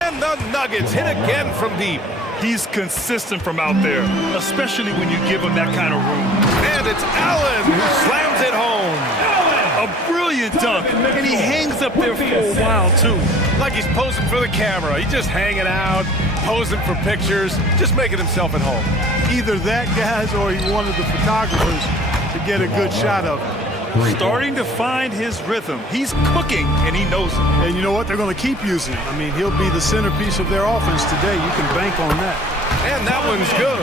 And the Nuggets hit again from deep. He's consistent from out there, especially when you give him that kind of room. And it's Allen who slams it home. A brilliant dunk, and he hangs up there for a while, too. Like he's posing for the camera. He's just hanging out, posing for pictures, just making himself at home. Either that, guys, or he wanted the photographers to get a good shot of him. Starting to find his rhythm. He's cooking, and he knows it. And you know what? They're going to keep using him. I mean, he'll be the centerpiece of their offense today. You can bank on that. And that one's good.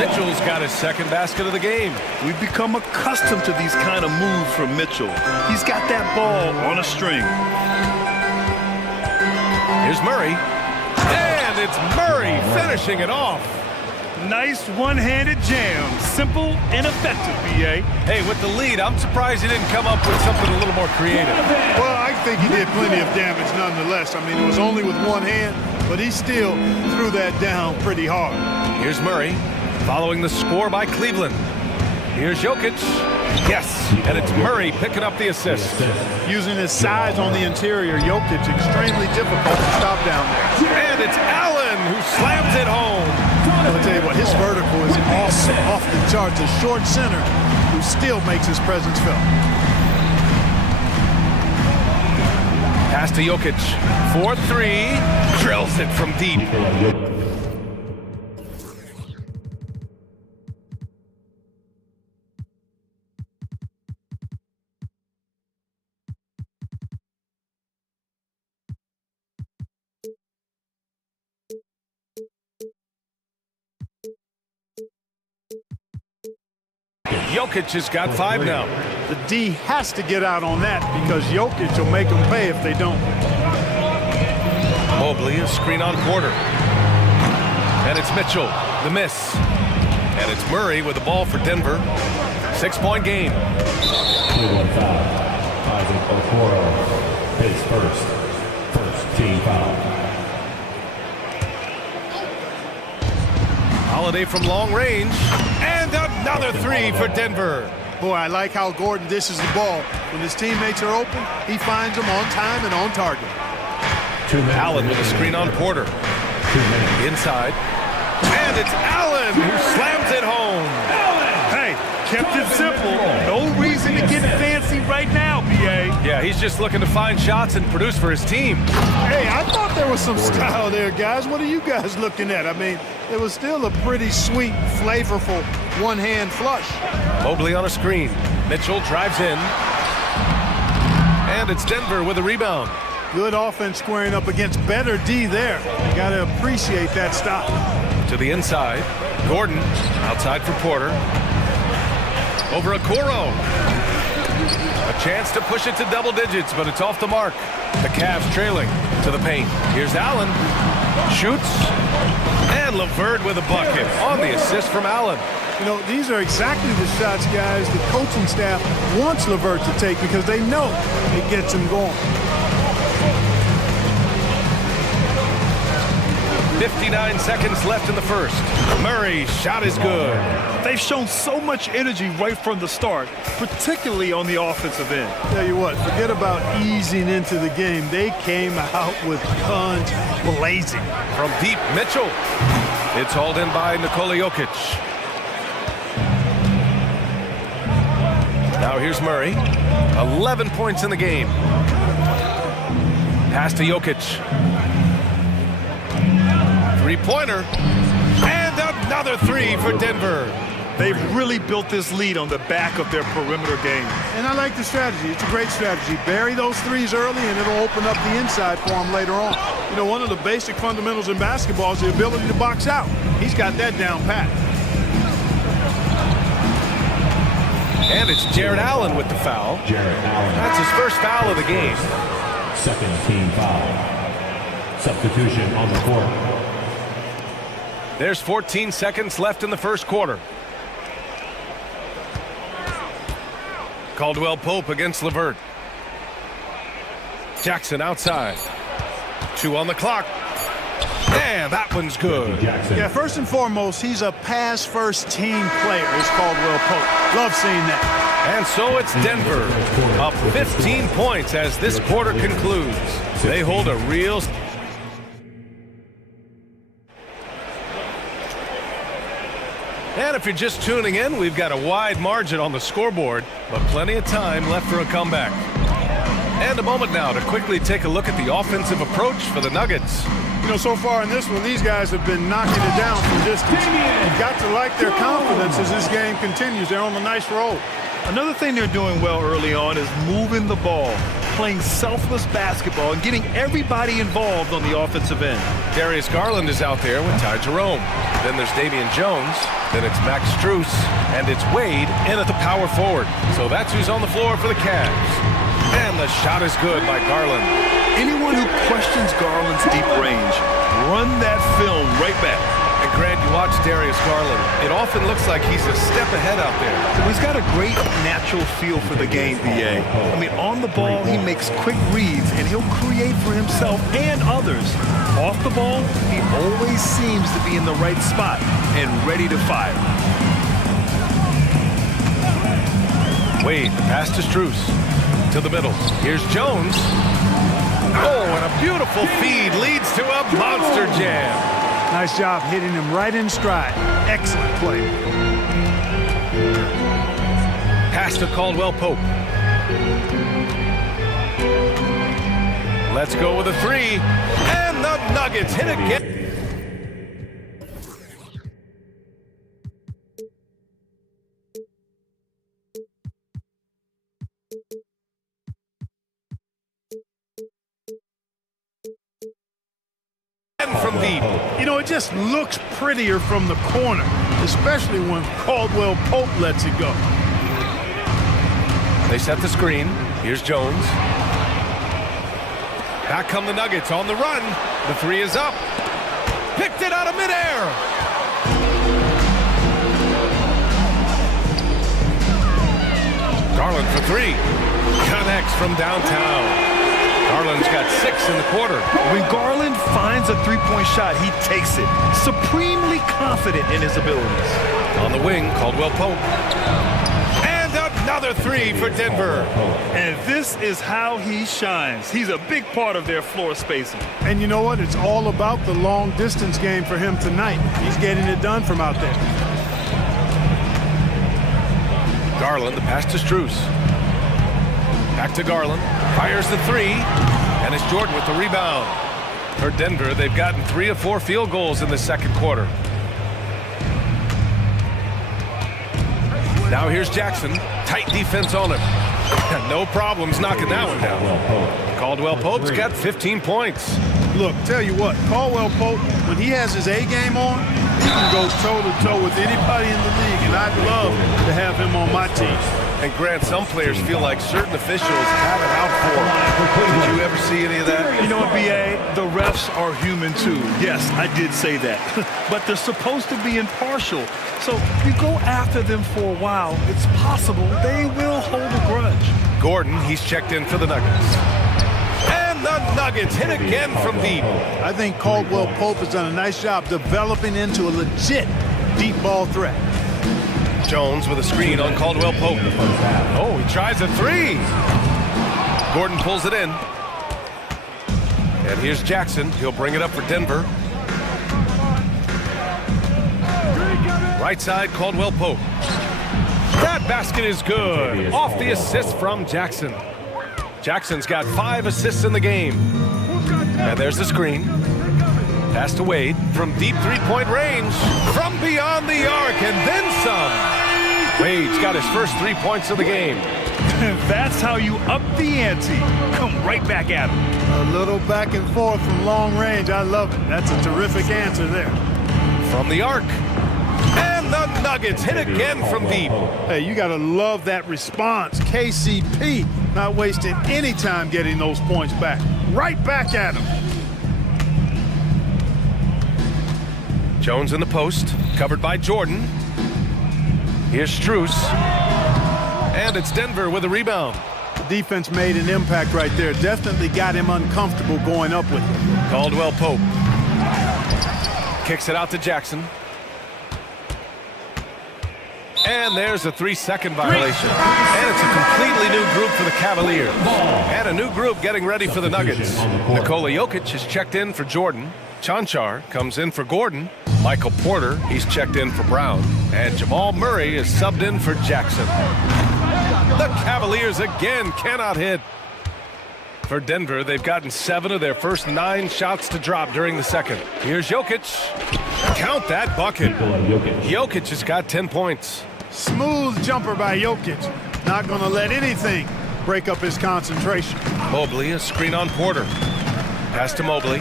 Mitchell's got his second basket of the game. We've become accustomed to these kind of moves from Mitchell. He's got that ball on a string. Here's Murray. And it's Murray finishing it off. Nice one-handed jam. Simple and effective, B.A. Hey, with the lead, I'm surprised he didn't come up with something a little more creative. Well, I think he did plenty of damage nonetheless. I mean, it was only with one hand, but he still threw that down pretty hard. Here's Murray, following the score by Cleveland. Here's Jokic. Yes, and it's Murray picking up the assist. Using his size on the interior, Jokic extremely difficult to stop down there. And it's Allen who slams it home. I'll tell you what, his vertical is awesome, off the charts. A short center who still makes his presence felt. Pass to Jokic. 4-3. Drills it from deep. Jokic has got 5 now. The D has to get out on that because Jokic will make them pay if they don't. Mobley, a screen on Porter. And it's Mitchell, the miss. And it's Murray with the ball for Denver. 6-point game. Cleveland foul. Isaac Okoro, his first team foul. Holiday from long range. And another 3 for Denver. Boy, I like how Gordon dishes the ball. When his teammates are open, he finds them on time and on target. Allen with a screen on Porter. Inside. And it's Allen who slams it home. Hey, kept it simple. No reason to get fancy right now, B.A. Yeah, he's just looking to find shots and produce for his team. Hey, I thought there was some style there, guys. What are you guys looking at? I mean, it was still a pretty sweet, flavorful one-hand flush. Mobley on a screen. Mitchell drives in. And it's Denver with a rebound. Good offense squaring up against better D there. You got to appreciate that stop. To the inside. Gordon outside for Porter. Over Okoro. A chance to push it to double digits, but it's off the mark. The Cavs trailing to the paint. Here's Allen. Shoots. And LeVert with a bucket on the assist from Allen. You know, these are exactly the shots, guys, the coaching staff wants LeVert to take because they know it gets him going. 59 seconds left in the first. Murray's shot is good. They've shown so much energy right from the start, particularly on the offensive end. Tell you what, forget about easing into the game. They came out with guns blazing. From deep, Mitchell. It's hauled in by Nikola Jokic. Now here's Murray. 11 points in the game. Pass to Jokic. Three-pointer. And another three for Denver. They've really built this lead on the back of their perimeter game. And I like the strategy. It's a great strategy. Bury those threes early, and it'll open up the inside for them later on. You know, one of the basic fundamentals in basketball is the ability to box out. He's got that down pat. And it's Jared Allen with the foul. That's his first foul of the game. Second team foul. Substitution on the court. There's 14 seconds left in the first quarter. Caldwell Pope against LeVert. Jackson outside. 2 on the clock. And that one's good. Yeah, first and foremost, he's a pass-first team player, is Caldwell Pope. Love seeing that. And so it's Denver, up 15 points as this quarter concludes. They hold a real... And if you're just tuning in, we've got a wide margin on the scoreboard, but plenty of time left for a comeback. And a moment now to quickly take a look at the offensive approach for the Nuggets. You know, so far in this one, these guys have been knocking it down from distance. You've got to like their confidence as this game continues. They're on a nice roll. Another thing they're doing well early on is moving the ball, playing selfless basketball, and getting everybody involved on the offensive end. Darius Garland is out there with Ty Jerome. Then there's Damian Jones. Then it's Max Strus. And it's Wade in at the power forward. So that's who's on the floor for the Cavs. And the shot is good by Garland. Anyone who questions Garland's deep range, run that film right back. And Grant, you watch Darius Garland. It often looks like he's a step ahead out there. He's got a great natural feel for the game, BA. I mean, on the ball, he makes quick reads, and he'll create for himself and others. Off the ball, he always seems to be in the right spot and ready to fire. Wade, the pass to Strus. To the middle. Here's Jones. Oh, and a beautiful feed leads to a monster jam. Nice job hitting him right in stride. Excellent play. Pass to Caldwell Pope. Let's go with a three. And the Nuggets hit again. From deep. You know, it just looks prettier from the corner, especially when Caldwell Pope lets it go. They set the screen. Here's Jones. Back come the Nuggets on the run. The three is up. Picked it out of midair. Garland for three. Connects from downtown. Garland's got 6 in the quarter. When Garland finds a three-point shot, he takes it. Supremely confident in his abilities. On the wing, Caldwell Pope. And another three for Denver. And this is how he shines. He's a big part of their floor spacing. And you know what? It's all about the long-distance game for him tonight. He's getting it done from out there. Garland, the pass to Strus. Back to Garland. Fires the three. And it's Jordan with the rebound. For Denver, they've gotten 3 of 4 field goals in the second quarter. Now here's Jackson. Tight defense on him. No problems knocking that one down. Caldwell Pope's got 15 points. Look, tell you what, Caldwell Pope, when he has his A game on, he can go toe-to-toe with anybody in the league, and I'd love to have him on my team. And Grant, some players feel like certain officials have it out for them. Did you ever see any of that? You know what, B.A.? The refs are human too. Yes, I did say that. But they're supposed to be impartial. So you go after them for a while, it's possible they will hold a grudge. Gordon, he's checked in for the Nuggets. And the Nuggets hit again from deep. I think Caldwell Pope has done a nice job developing into a legit deep ball threat. Jones with a screen on Caldwell Pope. Oh, he tries a three. Gordon pulls it in. And here's Jackson. He'll bring it up for Denver. Right side, Caldwell Pope. That basket is good. Off the assist from Jackson. Jackson's got 5 assists in the game. And there's the screen. Pass to Wade from deep three-point range. From beyond the arc and then some. Wade's got his first 3 points of the game. That's how you up the ante. Come right back at him. A little back and forth from long range. I love it. That's a terrific answer there. From the arc. And the Nuggets hit again from deep. Hey, you got to love that response. KCP not wasting any time getting those points back. Right back at him. Jones in the post, covered by Jordan. Here's Strus. And it's Denver with a rebound. Defense made an impact right there. Definitely got him uncomfortable going up with it. Caldwell Pope. Kicks it out to Jackson. And there's a 3-second violation. And it's a completely new group for the Cavaliers. And a new group getting ready for the Nuggets. Nikola Jokic is checked in for Jordan. Chanchar comes in for Gordon. Michael Porter, he's checked in for Brown. And Jamal Murray is subbed in for Jackson. The Cavaliers again cannot hit. For Denver, they've gotten 7 of their first 9 shots to drop during the second. Here's Jokic. Count that bucket. Jokic has got 10 points. Smooth jumper by Jokic. Not going to let anything break up his concentration. Mobley, a screen on Porter. Pass to Mobley.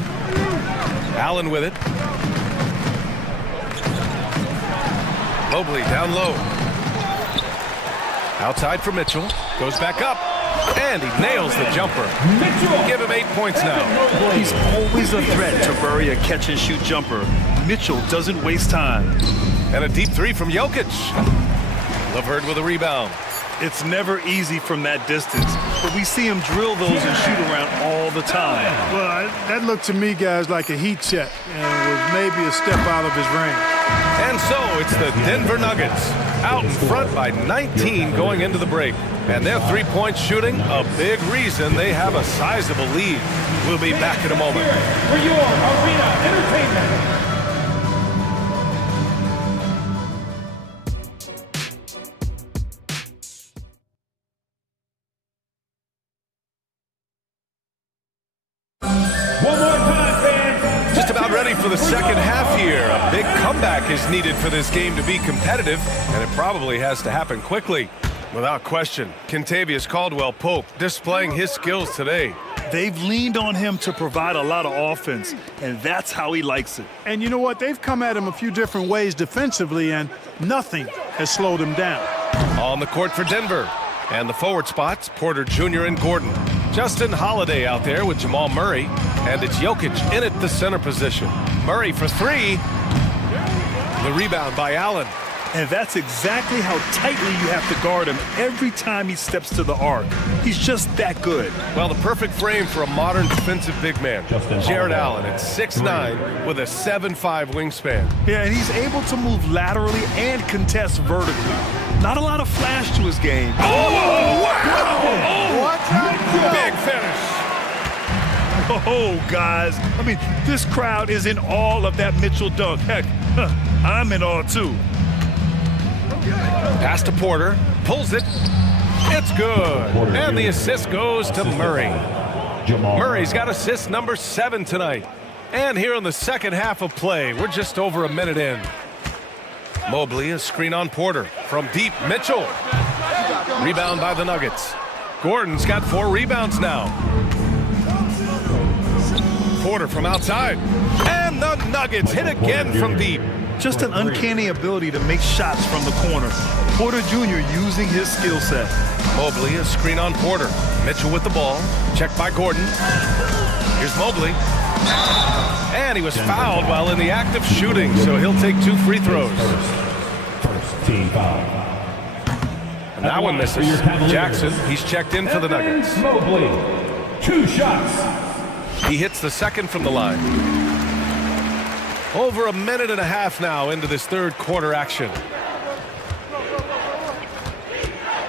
Allen with it. Mobley down low. Outside for Mitchell. Goes back up. And he nails the jumper. Give him 8 points now. He's always a threat to bury a catch-and-shoot jumper. Mitchell doesn't waste time. And a deep 3 from Jokic. LeVert with a rebound. It's never easy from that distance, but we see him drill those and shoot around all the time. Well, that looked to me, guys, like a heat check and was maybe a step out of his range. And so it's the Denver Nuggets out in front by 19 going into the break. And their 3-point shooting, a big reason they have a sizable lead. We'll be back in a moment. For your arena entertainment. One more time, fans. Just about ready for the second half here. A big comeback is needed for this game to be competitive, and it probably has to happen quickly. Without question, Kentavious Caldwell-Pope displaying his skills today. They've leaned on him to provide a lot of offense, and that's how he likes it. And you know what? They've come at him a few different ways defensively, and nothing has slowed him down. On the court for Denver. And the forward spots, Porter Jr. and Gordon. Justin Holiday out there with Jamal Murray. And it's Jokic in at the center position. Murray for 3. The rebound by Allen. And that's exactly how tightly you have to guard him every time he steps to the arc. He's just that good. Well, the perfect frame for a modern defensive big man. Jared Allen at 6'9" with a 7'5" wingspan. Yeah, and he's able to move laterally and contest vertically. Not a lot of flash to his game. Oh, wow! Oh, what? Big finish. Oh, guys. I mean, this crowd is in awe of that Mitchell dunk. Heck, I'm in awe, too. Pass to Porter. Pulls it. It's good. And the assist goes to Murray. Murray's got assist number 7 tonight. And here in the second half of play, we're just over a minute in. Mobley, a screen on Porter. From deep, Mitchell. Rebound by the Nuggets. Gordon's got 4 rebounds now. Porter from outside. And the Nuggets hit again from deep. Just an uncanny ability to make shots from the corner. Porter Jr. using his skill set. Mobley, a screen on Porter. Mitchell with the ball. Checked by Gordon. Here's Mobley. And he was fouled while in the act of shooting, so he'll take 2 free throws. First team foul. And that one misses. Jackson, he's checked in for the Nuggets. Mobley, 2 shots. He hits the second from the line. Over a minute and a half now into this third quarter action.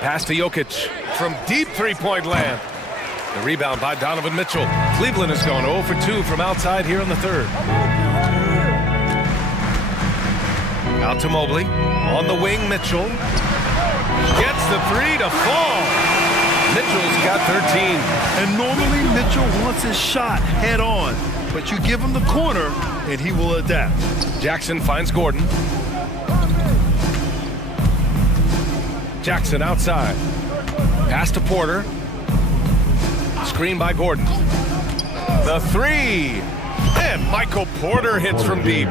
Pass to Jokic from deep three-point land. The rebound by Donovan Mitchell. Cleveland has gone 0 for 2 from outside here in the third. Out to Mobley. On the wing, Mitchell. Gets the 3 to fall. Mitchell's got 13. And normally Mitchell wants his shot head on, but you give him the corner and he will adapt. Jackson finds Gordon. Jackson outside. Pass to Porter. Screen by Gordon. The 3. And Michael Porter hits from deep.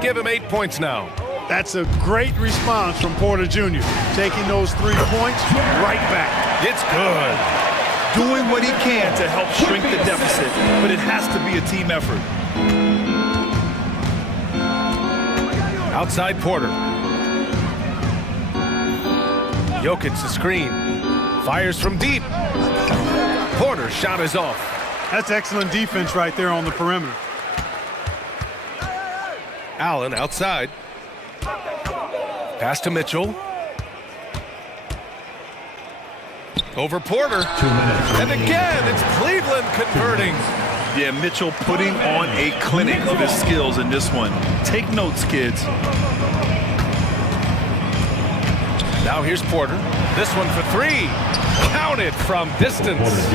Give him 8 points now. That's a great response from Porter Jr. Taking those 3 points right back. It's good. Doing what he can to help shrink the deficit, but it has to be a team effort. Outside Porter. Jokic the screen. Fires from deep. Porter's shot is off. That's excellent defense right there on the perimeter. Allen outside. Pass to Mitchell. Over Porter. 2 minutes. And again, it's Cleveland converting. Yeah, Mitchell putting on a clinic of his skills in this one. Take notes, kids. Now here's Porter. This one for 3. Count it from distance.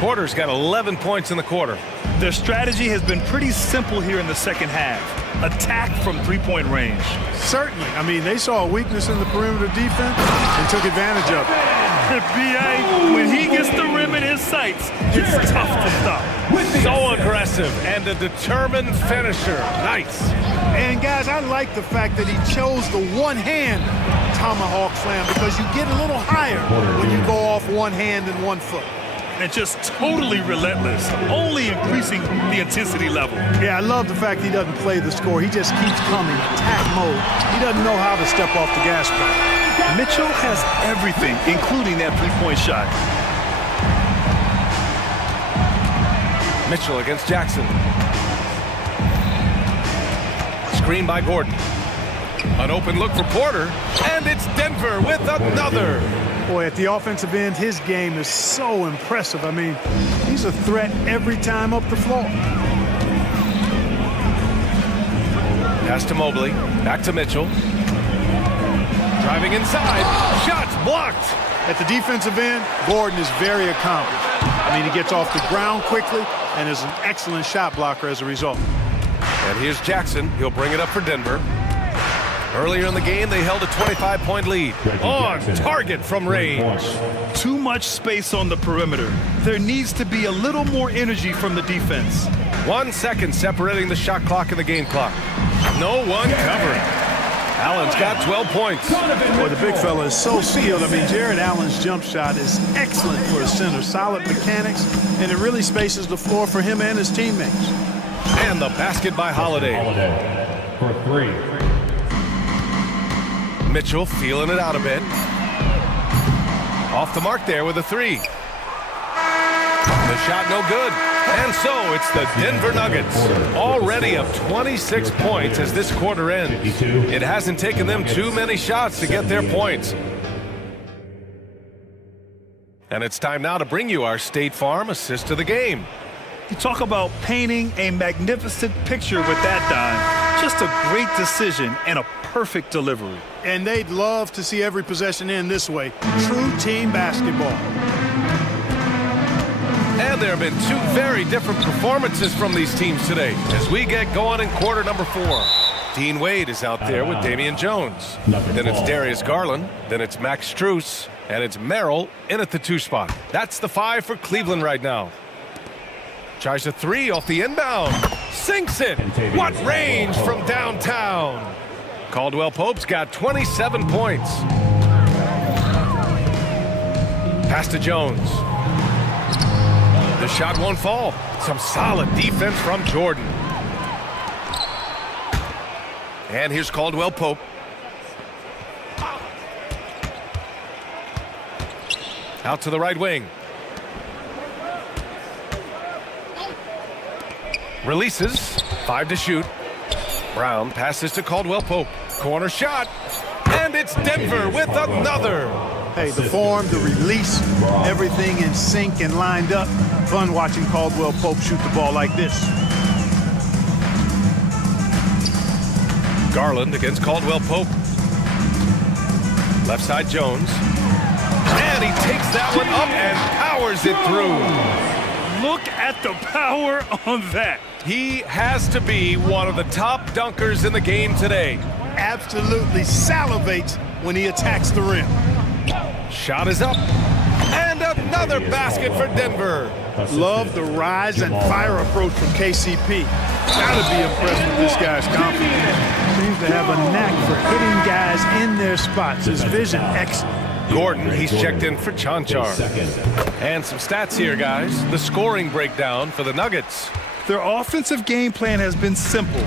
Porter's got 11 points in the quarter. Their strategy has been pretty simple here in the second half. Attack from three-point range. Certainly. I mean, they saw a weakness in the perimeter defense and took advantage of it. B.A., when he gets the rim in his sights, it's tough to stop. So aggressive and a determined finisher. Nice. And, guys, I like the fact that he chose the one-hand tomahawk slam because you get a little higher when you go off one hand and 1 foot. And just totally relentless, only increasing the intensity level. Yeah, I love the fact he doesn't play the score. He just keeps coming, attack mode. He doesn't know how to step off the gas pedal. Mitchell has everything, including that three-point shot. Mitchell against Jackson. Screen by Gordon. An open look for Porter, and it's Denver with another. Boy, at the offensive end, his game is so impressive. I mean, he's a threat every time up the floor. Pass to Mobley, back to Mitchell. Driving inside, shots blocked. At the defensive end, Gordon is very accomplished. I mean, he gets off the ground quickly and is an excellent shot blocker as a result. And here's Jackson. He'll bring it up for Denver. Earlier in the game, they held a 25-point lead. On target from range. Too much space on the perimeter. There needs to be a little more energy from the defense. 1 second separating the shot clock and the game clock. No one covering. Allen's got 12 points. Boy, the big fella is so skilled. I mean, Jared Allen's jump shot is excellent for a center. Solid mechanics, and it really spaces the floor for him and his teammates. And the basket by Holiday. For 3. Mitchell feeling it out a bit. Off the mark there with a 3. The shot no good. And so it's the Denver Nuggets, already up 26 points as this quarter ends. It hasn't taken them too many shots to get their points. And it's time now to bring you our State Farm assist of the game. You talk about painting a magnificent picture with that dime. Just a great decision and a perfect delivery. And they'd love to see every possession end this way. True team basketball. And there have been 2 very different performances from these teams today as we get going in quarter number 4. Dean Wade is out there with Damian Jones. Then it's Darius Garland. Then it's Max Strus. And it's Merrill in at the 2 spot. That's the 5 for Cleveland right now. Tries a 3 off the inbound. Sinks it. What range from downtown. Caldwell Pope's got 27 points. Pass to Jones. The shot won't fall. Some solid defense from Jordan. And here's Caldwell Pope. Out to the right wing. Releases. 5 to shoot. Brown passes to Caldwell Pope. Corner shot. And it's Denver with another. Hey, the form, the release, everything in sync and lined up. Fun watching Caldwell Pope shoot the ball like this. Garland against Caldwell Pope. Left side Jones. And he takes that one up and powers it through. Look at the power on that. He has to be one of the top dunkers in the game today. Absolutely salivates when he attacks the rim. Shot is up. And another basket for Denver. Love the rise and fire approach from KCP. Gotta be impressed with this guy's confidence. Seems to have a knack for hitting guys in their spots. His vision excellent. Gordon, he's checked in for Chanchar. And some stats here, guys. The scoring breakdown for the Nuggets. Their offensive game plan has been simple.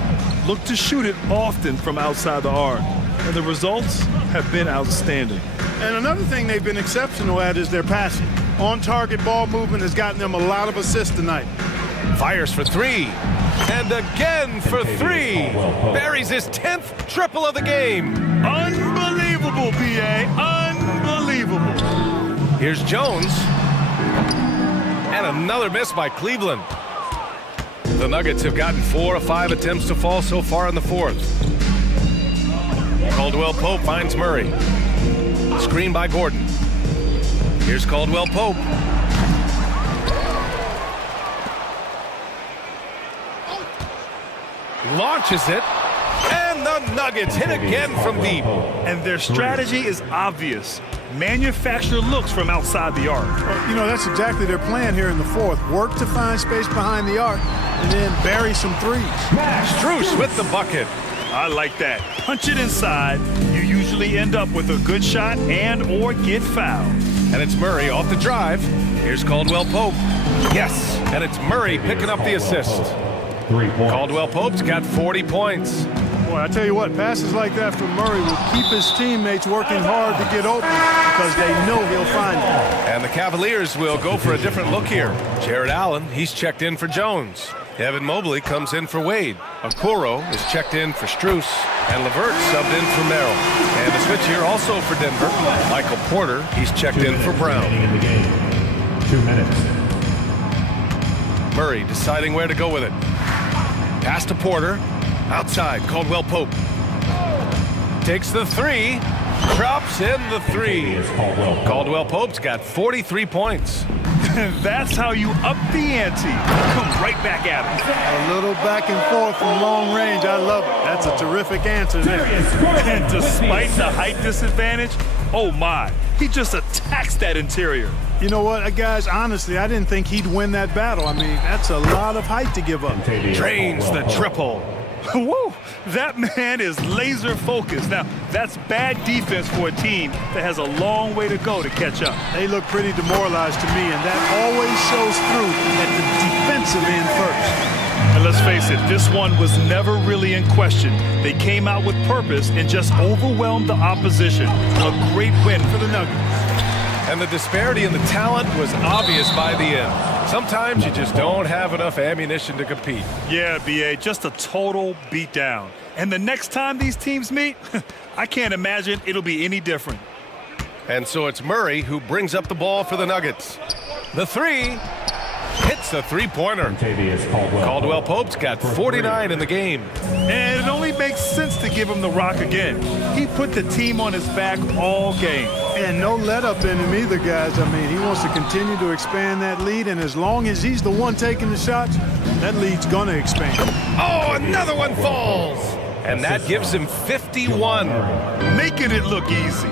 Look to shoot it often from outside the arc. And the results have been outstanding. And another thing they've been exceptional at is their passing. On-target ball movement has gotten them a lot of assists tonight. Fires for 3. And again for 3. Buries his 10th triple of the game. Unbelievable, B.A. Unbelievable. Here's Jones. And another miss by Cleveland. The Nuggets have gotten 4 of 5 attempts to fall so far in the fourth. Caldwell Pope finds Murray. Screen by Gordon. Here's Caldwell Pope. Launches it. And the Nuggets hit again from deep. And their strategy is obvious. Manufacture looks from outside the arc. Well, you know, that's exactly their plan here in the fourth. Work to find space behind the arc and then bury some threes. Strus with the bucket. I like that. Punch it inside. You usually end up with a good shot and or get fouled. And it's Murray off the drive. Here's Caldwell Pope. Yes, and it's Murray picking up the assist. Caldwell Pope's got 40 points. Boy, I tell you what, passes like that from Murray will keep his teammates working hard to get open because they know he'll find them. And the Cavaliers will go for a different look here. Jared Allen, he's checked in for Jones. Evan Mobley comes in for Wade. Okoro is checked in for Strus. And LeVert subbed in for Merrill. And a switch here also for Denver. Michael Porter, he's checked in for Brown. 2 minutes. Murray deciding where to go with it. Pass to Porter. Outside, Caldwell Pope. Takes the 3. Drops in the 3. Caldwell Pope's got 43 points. That's how you up the ante. Come right back at him. A little back and forth from long range. I love it. That's a terrific answer there. And despite the height disadvantage, oh my, he just attacks that interior. You know what, guys, honestly, I didn't think he'd win that battle. I mean, that's a lot of height to give up. Drains the triple. Woo! That man is laser focused. Now, that's bad defense for a team that has a long way to go to catch up. They look pretty demoralized to me, and that always shows through at the defensive end first. And let's face it, this one was never really in question. They came out with purpose and just overwhelmed the opposition. A great win for the Nuggets. And the disparity in the talent was obvious by the end. Sometimes you just don't have enough ammunition to compete. Yeah, B.A., just a total beatdown. And the next time these teams meet, I can't imagine it'll be any different. And so it's Murray who brings up the ball for the Nuggets. The 3 hits the three-pointer. Caldwell Pope's got 49 in the game. And it only makes sense to give him the rock again. He put the team on his back all game. And no let-up in him either, guys. I mean, he wants to continue to expand that lead, and as long as he's the one taking the shots, that lead's going to expand. Oh, another one falls! And that gives him 51. Making it look easy.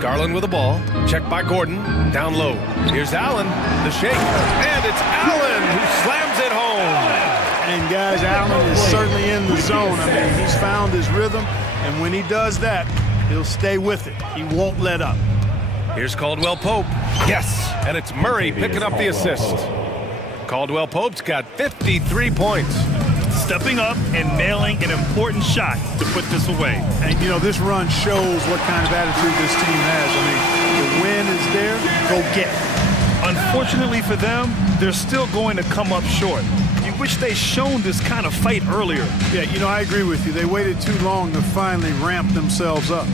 Garland with the ball. Checked by Gordon. Down low. Here's Allen. The shake. And it's Allen who slams it home. And guys, Allen is certainly in the zone. I mean, he's found his rhythm, and when he does that, he'll stay with it. He won't let up. Here's Caldwell Pope. Yes, and it's Murray picking up the assist. Caldwell Pope's got 53 points. Stepping up and nailing an important shot to put this away. And, you know, this run shows what kind of attitude this team has. I mean, the win is there, go get it. Unfortunately for them, they're still going to come up short. You wish they'd shown this kind of fight earlier. Yeah, you know, I agree with you. They waited too long to finally ramp themselves up.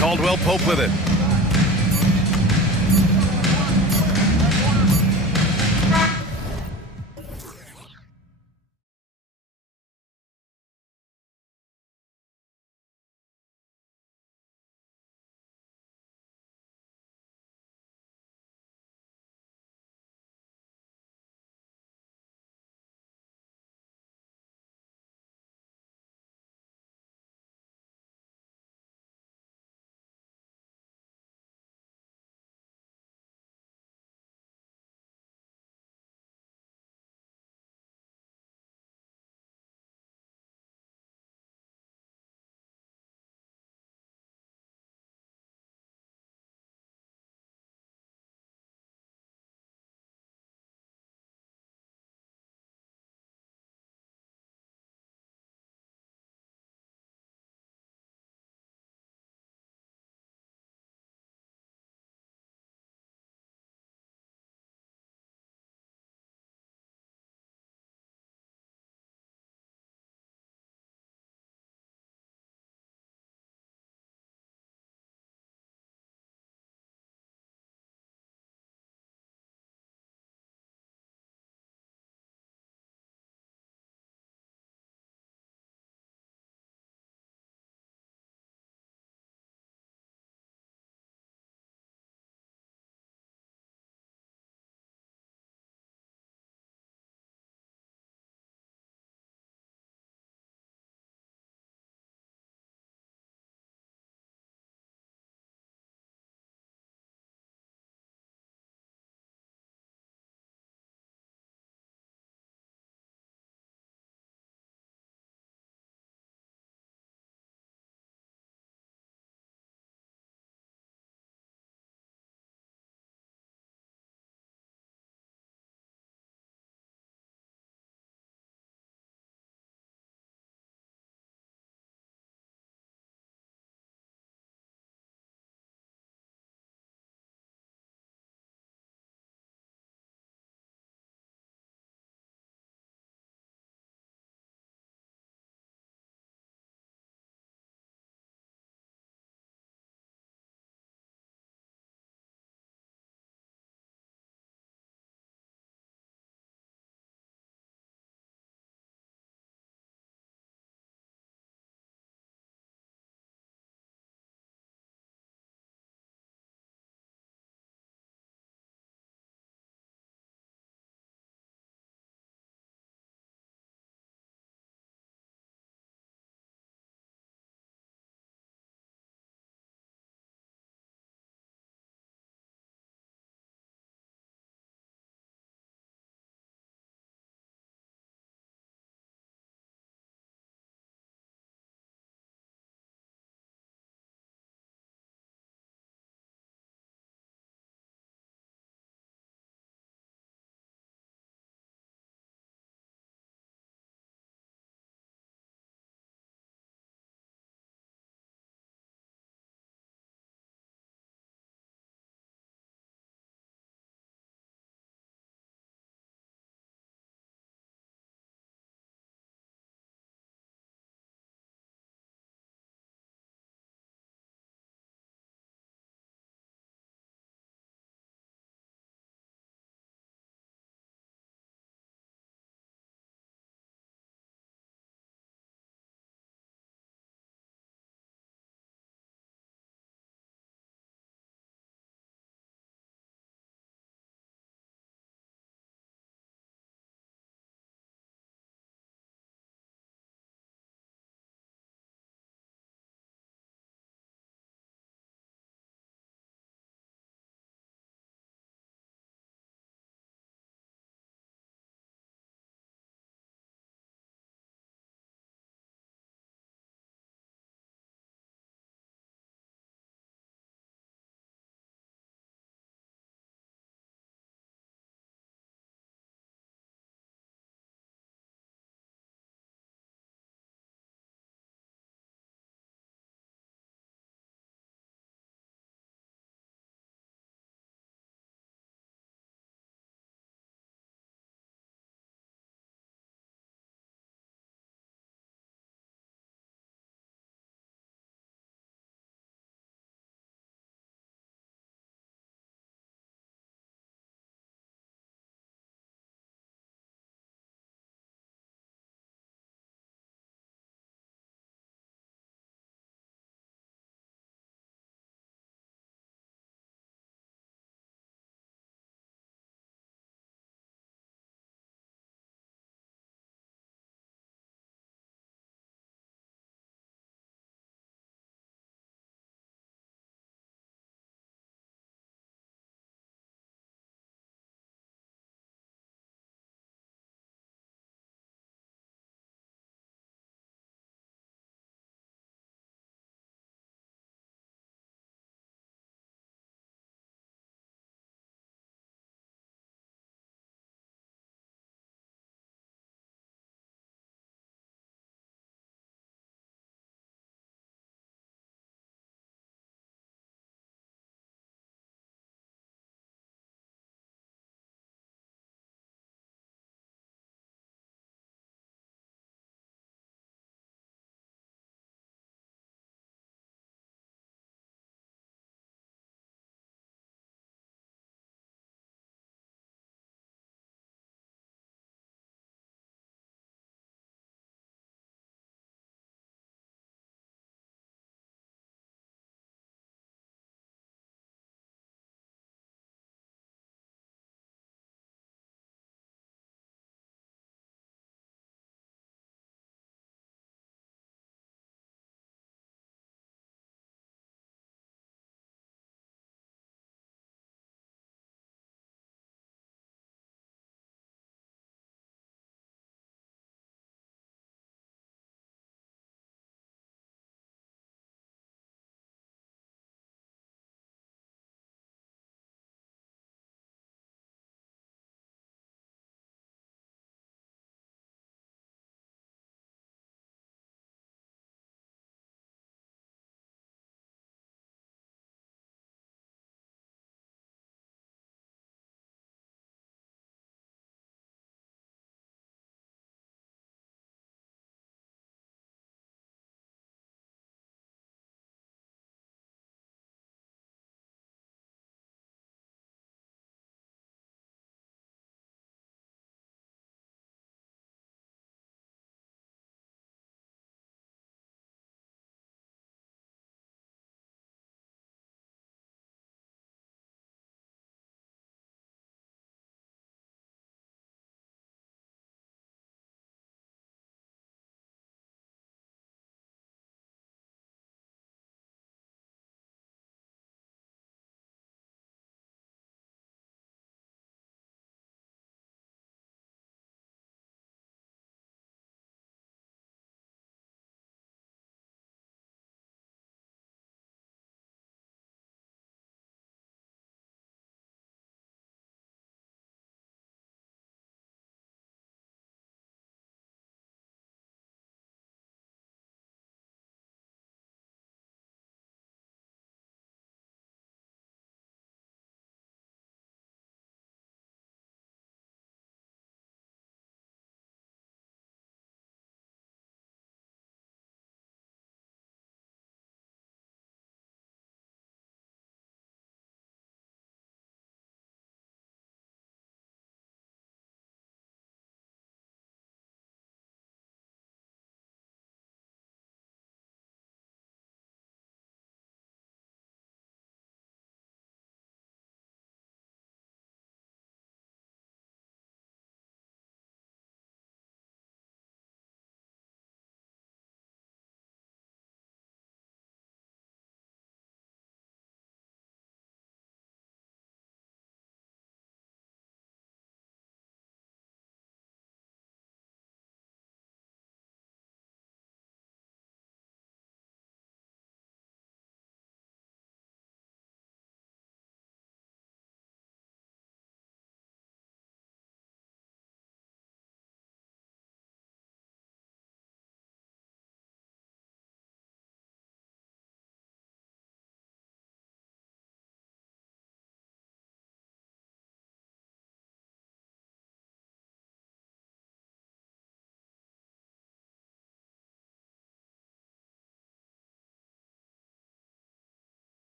Caldwell Pope with it.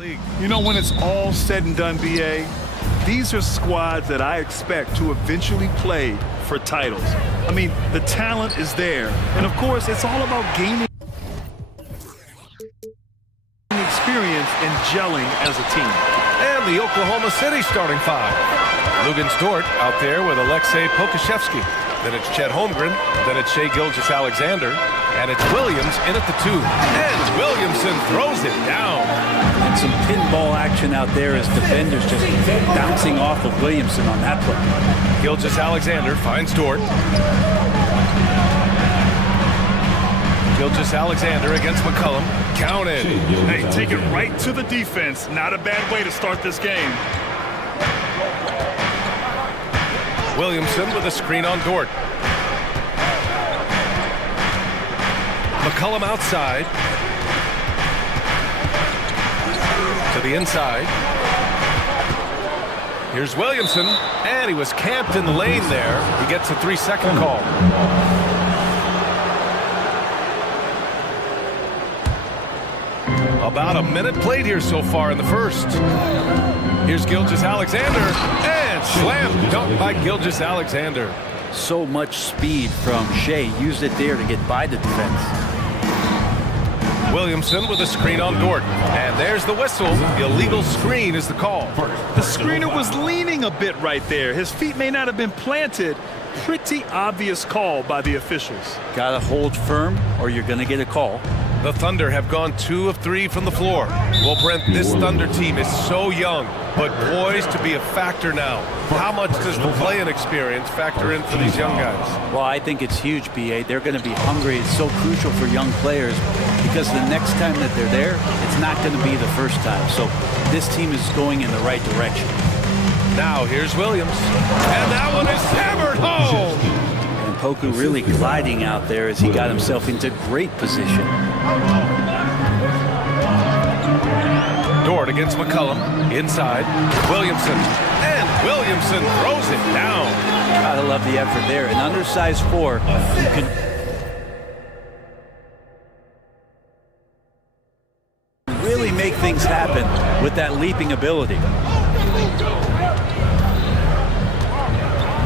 You know, when it's all said and done, BA, these are squads that I expect to eventually play for titles. I mean, the talent is there. And of course, it's all about gaining experience and gelling as a team. And the Oklahoma City starting five. Lugan Stort out there with Alexei Pokashevsky. Then it's Chet Holmgren. Then it's Shai Gilgeous-Alexander. And it's Williams in at the two. And Williamson throws it down. And some pinball action out there as defenders just bouncing off of Williamson on that play. Gilgeous-Alexander finds Dort. Gilgeous-Alexander against McCullum. Counted. Hey, take it right to the defense. Not a bad way to start this game. Williamson with a screen on Dort. McCullum outside. To the inside. Here's Williamson, and he was camped in the lane there. He gets a 3-second call. About a minute played here so far in the first. Here's Gilgeous-Alexander, and slam dunk by Gilgeous-Alexander. So much speed from Shai. Used it there to get by the defense. Williamson with a screen on Dort. And there's the whistle. Illegal screen is the call. The screener was leaning a bit right there. His feet may not have been planted. Pretty obvious call by the officials. Gotta hold firm or you're gonna get a call. The Thunder have gone 2 of 3 from the floor. Well, Brent, this Thunder team is so young, but poised to be a factor now. How much does the play-in experience factor in for these young guys? Well, I think it's huge, BA. They're going to be hungry. It's so crucial for young players because the next time that they're there, it's not going to be the first time. So this team is going in the right direction. Now here's Williams. And that one is hammered home. And Poku really gliding out there as he got himself into great position. Dort against McCullum. Inside. Williamson. And Williamson throws it down. Gotta love the effort there. An undersized 4 who can really make things happen with that leaping ability.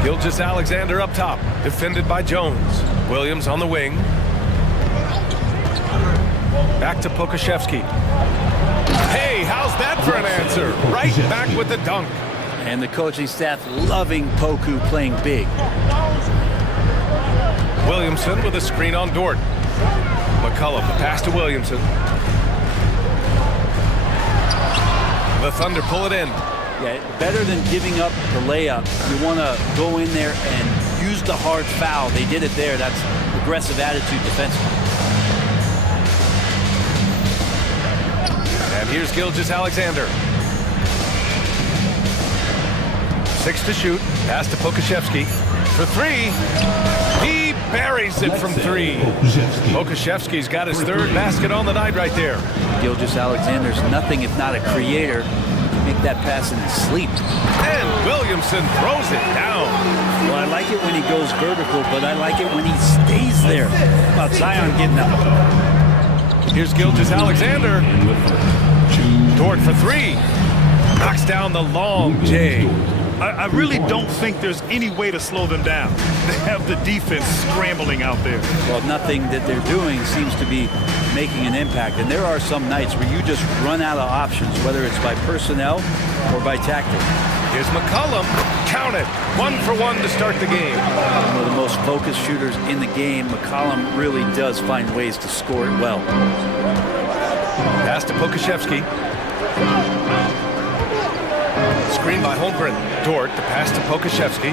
Gilgeous-Alexander up top, defended by Jones. Williams on the wing. Back to Pokashevsky. Hey, how's that for an answer? Right back with the dunk. And the coaching staff loving Poku playing big. Williamson with a screen on Dort. McCullum, the pass to Williamson. The Thunder pull it in. Yeah, better than giving up the layup. You want to go in there and use the hard foul. They did it there. That's aggressive attitude defensively. And here's Gilgeous-Alexander. 6 to shoot. Pass to Pokashevsky. For 3. He buries it from 3. Pokashevsky's got his 3rd basket on the night right there. Gilgeous-Alexander's nothing if not a creator. Make that pass in his sleep. And Williamson throws it down. Well, I like it when he goes vertical, but I like it when he stays there. How about Zion getting up? Here's Gilgeous-Alexander. Dort for 3. Knocks down the long J. I really don't think there's any way to slow them down. They have the defense scrambling out there. Well, nothing that they're doing seems to be making an impact. And there are some nights where you just run out of options, whether it's by personnel or by tactic. Here's McCullum. Count it. 1 for 1 to start the game. One of the most focused shooters in the game. McCullum really does find ways to score it well. Pass to Pokashevsky. Screen by Holmgren. Dort, the pass to Pokashevsky.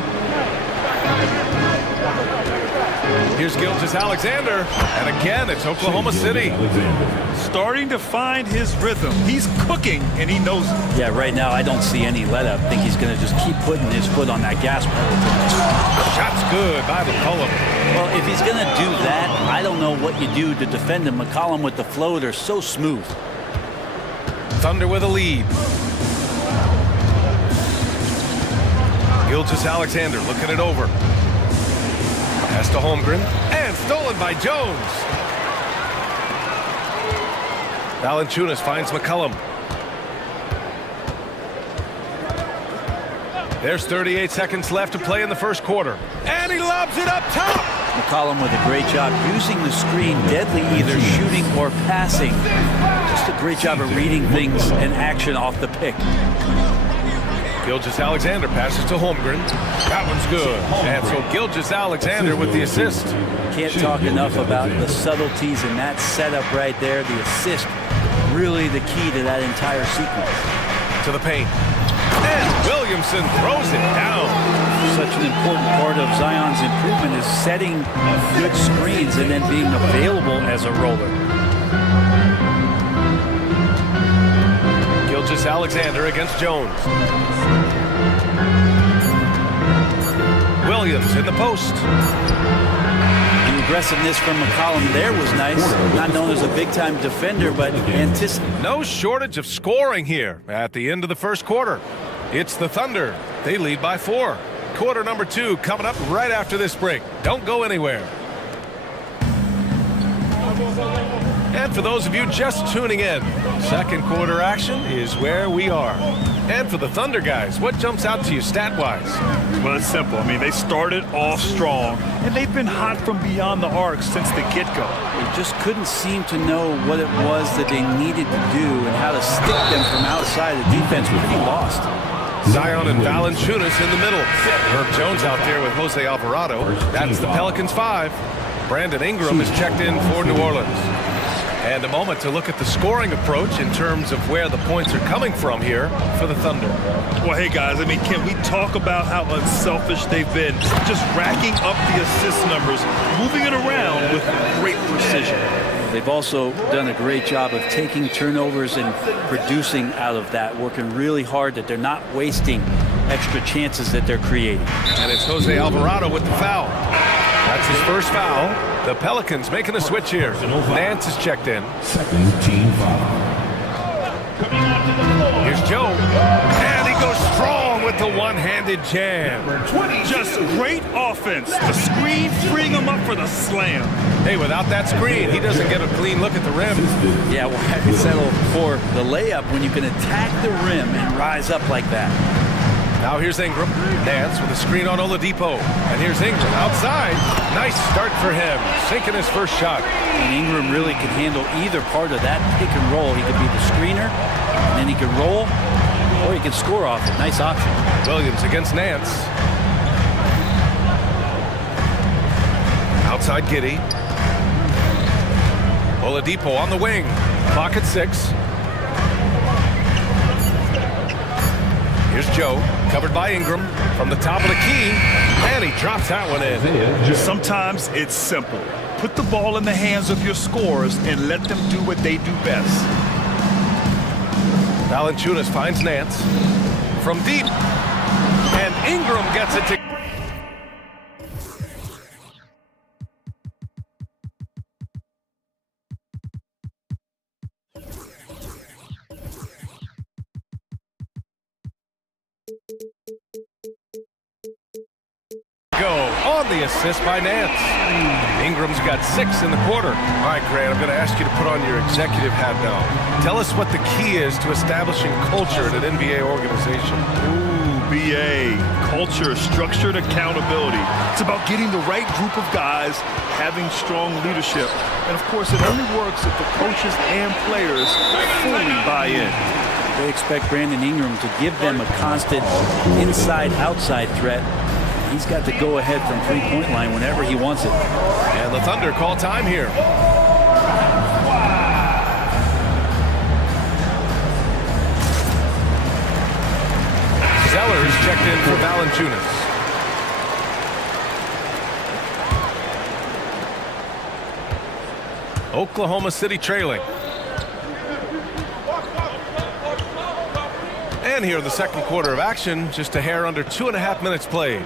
Here's Gilgeous-Alexander. And again, it's Oklahoma City. Starting to find his rhythm. He's cooking, and he knows it. Yeah, right now I don't see any let up. I think he's going to just keep putting his foot on that gas pedal. Shot's good by McCullum. Well, if he's going to do that, I don't know what you do to defend him. McCullum with the floater, so smooth. Thunder with a lead. Gilgeous-Alexander looking it over. Pass to Holmgren. And stolen by Jones. Valanciunas finds McCullum. There's 38 seconds left to play in the first quarter. And he lobs it up top. McCollum with a great job using the screen, deadly either shooting or passing. Just a great job of reading things and action off the pick. Gilgeous-Alexander passes to Holmgren. That one's good. And so Gilgeous-Alexander with the assist. Can't talk enough about the subtleties in that setup right there. The assist, really the key to that entire sequence. To the paint. And Williamson throws it down. Such an important part of Zion's improvement is setting good screens and then being available as a roller. Gilgeous-Alexander against Jones. Williams in the post. The aggressiveness from McCollum there was nice. Not known as a big-time defender, but no shortage of scoring here at the end of the first quarter. It's the Thunder. They lead by 4. Quarter number 2 coming up right after this break. Don't go anywhere. And for those of you just tuning in, second quarter action is where we are. And for the Thunder guys, what jumps out to you stat-wise? Well, it's simple. I mean, they started off strong, and they've been hot from beyond the arc since the get-go. They just couldn't seem to know what it was that they needed to do and how to stick them from outside. The defense was pretty lost. Zion and Valanciunas in the middle. Herb Jones out there with Jose Alvarado. That's the Pelicans 5. Brandon Ingram is checked in for New Orleans. And a moment to look at the scoring approach in terms of where the points are coming from here for the Thunder. Well, hey, guys, I mean, can we talk about how unselfish they've been? Just racking up the assist numbers, moving it around with great precision. They've also done a great job of taking turnovers and producing out of that, working really hard that they're not wasting extra chances that they're creating. And it's Jose Alvarado with the foul. That's his first foul. The Pelicans making a switch here. Nance is checked in. Second team foul. Here's Joe. And he goes strong with the one-handed jam. Just great offense. The screen freeing him up for the slam. Hey, without that screen, he doesn't get a clean look at the rim. Yeah, well, how do you settle for the layup when you can attack the rim and rise up like that? Now here's Ingram. Nance with a screen on Oladipo. And here's Ingram outside. Nice start for him. Sinking his first shot. And Ingram really can handle either part of that pick and roll. He could be the screener, and then he can roll, or he can score off it. Nice option. Williams against Nance. Outside Giddey. Oladipo on the wing. Clock at 6. Here's Joe, covered by Ingram from the top of the key, and he drops that one in. Sometimes it's simple. Put the ball in the hands of your scorers and let them do what they do best. Valanciunas finds Nance from deep, and Ingram gets it to... on the assist by Nance. Ingram's got 6 in the quarter. All right, Grant, I'm going to ask you to put on your executive hat now. Tell us what the key is to establishing culture at an NBA organization. Ooh, BA. Culture, structured accountability. It's about getting the right group of guys, having strong leadership. And, of course, it only works if the coaches and players fully buy in. They expect Brandon Ingram to give them a constant inside-outside threat. He's got to go ahead from three-point line whenever he wants it. And the Thunder call time here. Zeller is checked in for Valanciunas. Oklahoma City trailing. And here in the second quarter of action, just a hair under 2.5 minutes played.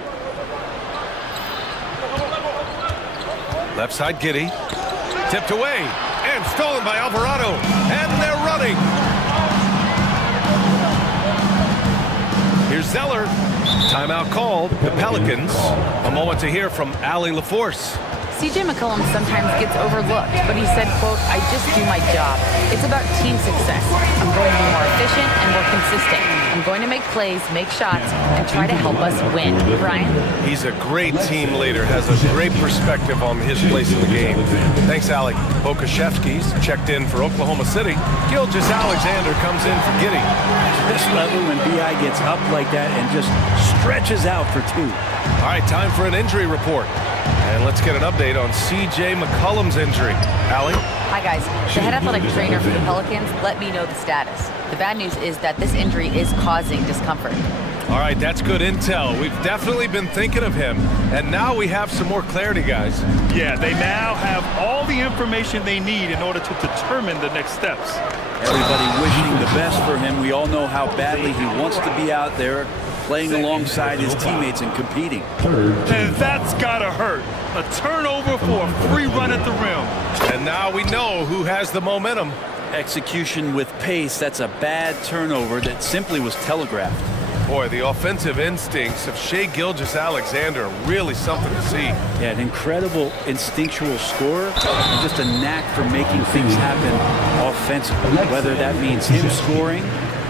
Left side Giddey, tipped away, and stolen by Alvarado, and they're running. Here's Zeller, timeout called, the Pelicans. A moment to hear from Allie LaForce. CJ McCollum sometimes gets overlooked, but he said, quote, "I just do my job. It's about team success. I'm going to be more efficient and more consistent. I'm going to make plays, make shots, and try to help us win." Brian? He's a great team leader, has a great perspective on his place in the game. Thanks, Alec. Pokashevsky's checked in for Oklahoma City. Gilgeous-Alexander comes in for Giddy. Just love it when BI gets up like that and just stretches out for two. All right, time for an injury report. And let's get an update on C.J. McCollum's injury. Allie? Hi, guys. The head athletic trainer for the Pelicans let me know the status. The bad news is that this injury is causing discomfort. All right, that's good intel. We've definitely been thinking of him, and now we have some more clarity, guys. Yeah, they now have all the information they need in order to determine the next steps. Everybody wishing the best for him. We all know how badly he wants to be out there playing alongside his teammates and competing. And that's gotta hurt. A turnover for a free run at the rim. And now we know who has the momentum. Execution with pace, that's a bad turnover that simply was telegraphed. Boy, the offensive instincts of Shai Gilgeous-Alexander are really something to see. Yeah, an incredible instinctual scorer and just a knack for making things happen offensively, whether that means him scoring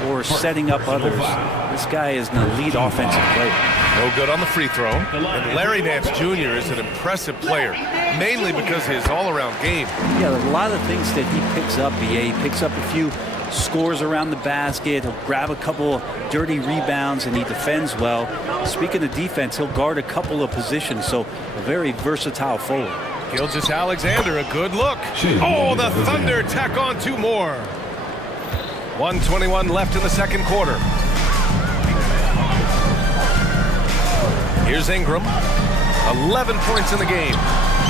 or setting up others. This guy is an elite offensive player. No good on the free throw. And Larry Nance Jr. is an impressive player, mainly because of his all-around game. Yeah, there's a lot of things that he picks up, BA. He picks up a few scores around the basket, he'll grab a couple dirty rebounds, and he defends well. Speaking of defense, he'll guard a couple of positions, so a very versatile forward. Gilgeous-Alexander, a good look. Oh, the Thunder tack on two more. 1:21 left in the second quarter. Here's Ingram. 11 points in the game.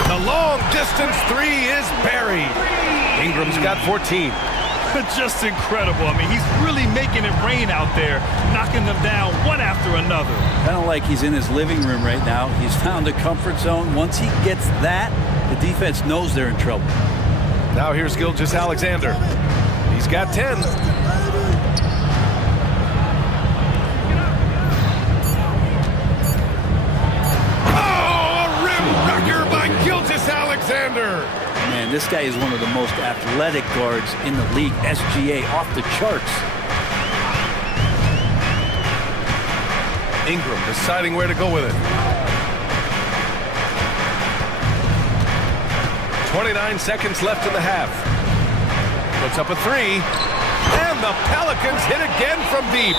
The long distance three is buried. Ingram's got 14. Just incredible. I mean, he's really making it rain out there, knocking them down one after another. Kind of like he's in his living room right now. He's found a comfort zone. Once he gets that, the defense knows they're in trouble. Now here's Gilgeous-Alexander. He's got 10. Oh, a rim wrecker by Gilgeous-Alexander. Man, this guy is one of the most athletic guards in the league. SGA off the charts. Ingram deciding where to go with it. 29 seconds left in the half. Puts up a three. And the Pelicans hit again from deep.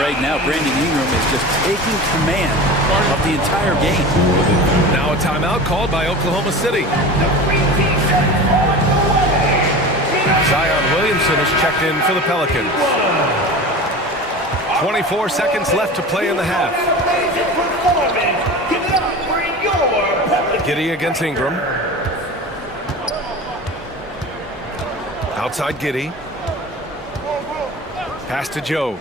Right now, Brandon Ingram is just taking command of the entire game. Now a timeout called by Oklahoma City. Zion Williamson is checked in for the Pelicans. 24 seconds left to play in the half. Giddey against Ingram. Outside Giddey. Pass to Joe.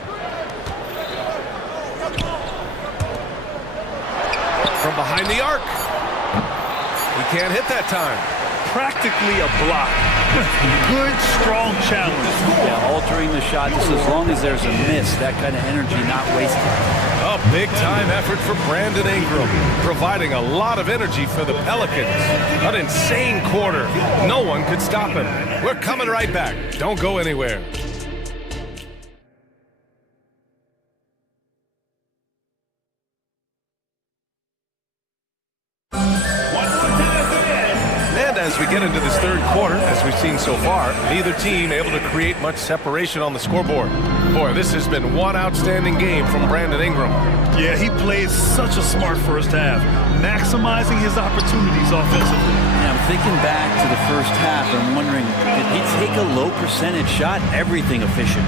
From behind the arc. He can't hit that time. Practically a block. Good, strong challenge. Yeah, altering the shot just as long as there's a miss. That kind of energy not wasted. A big-time effort for Brandon Ingram, providing a lot of energy for the Pelicans. An insane quarter. No one could stop him. We're coming right back. Don't go anywhere. As we get into this third quarter, as we've seen so far, neither team able to create much separation on the scoreboard. Boy, this has been one outstanding game from Brandon Ingram. Yeah, he played such a smart first half, maximizing his opportunities offensively. And I'm thinking back to the first half, and I'm wondering, did he take a low percentage shot? Everything efficient.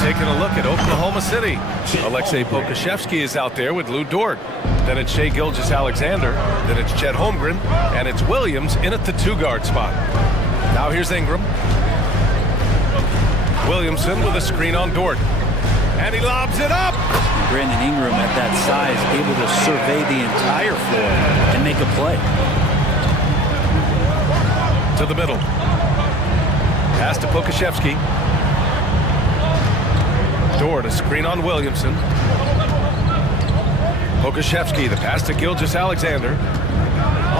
Taking a look at Oklahoma City. Alexei Pokashevsky is out there with Lou Dort. Then it's Shai Gilgeous-Alexander. Then it's Chet Holmgren. And it's Williams in at the two-guard spot. Now here's Ingram. Williamson with a screen on Dort. And he lobs it up. Brandon Ingram at that size, able to survey the entire floor and make a play. To the middle. Pass to Pokashevsky. Dort, a screen on Williamson. Pokashevsky, the pass to Gilgeous-Alexander.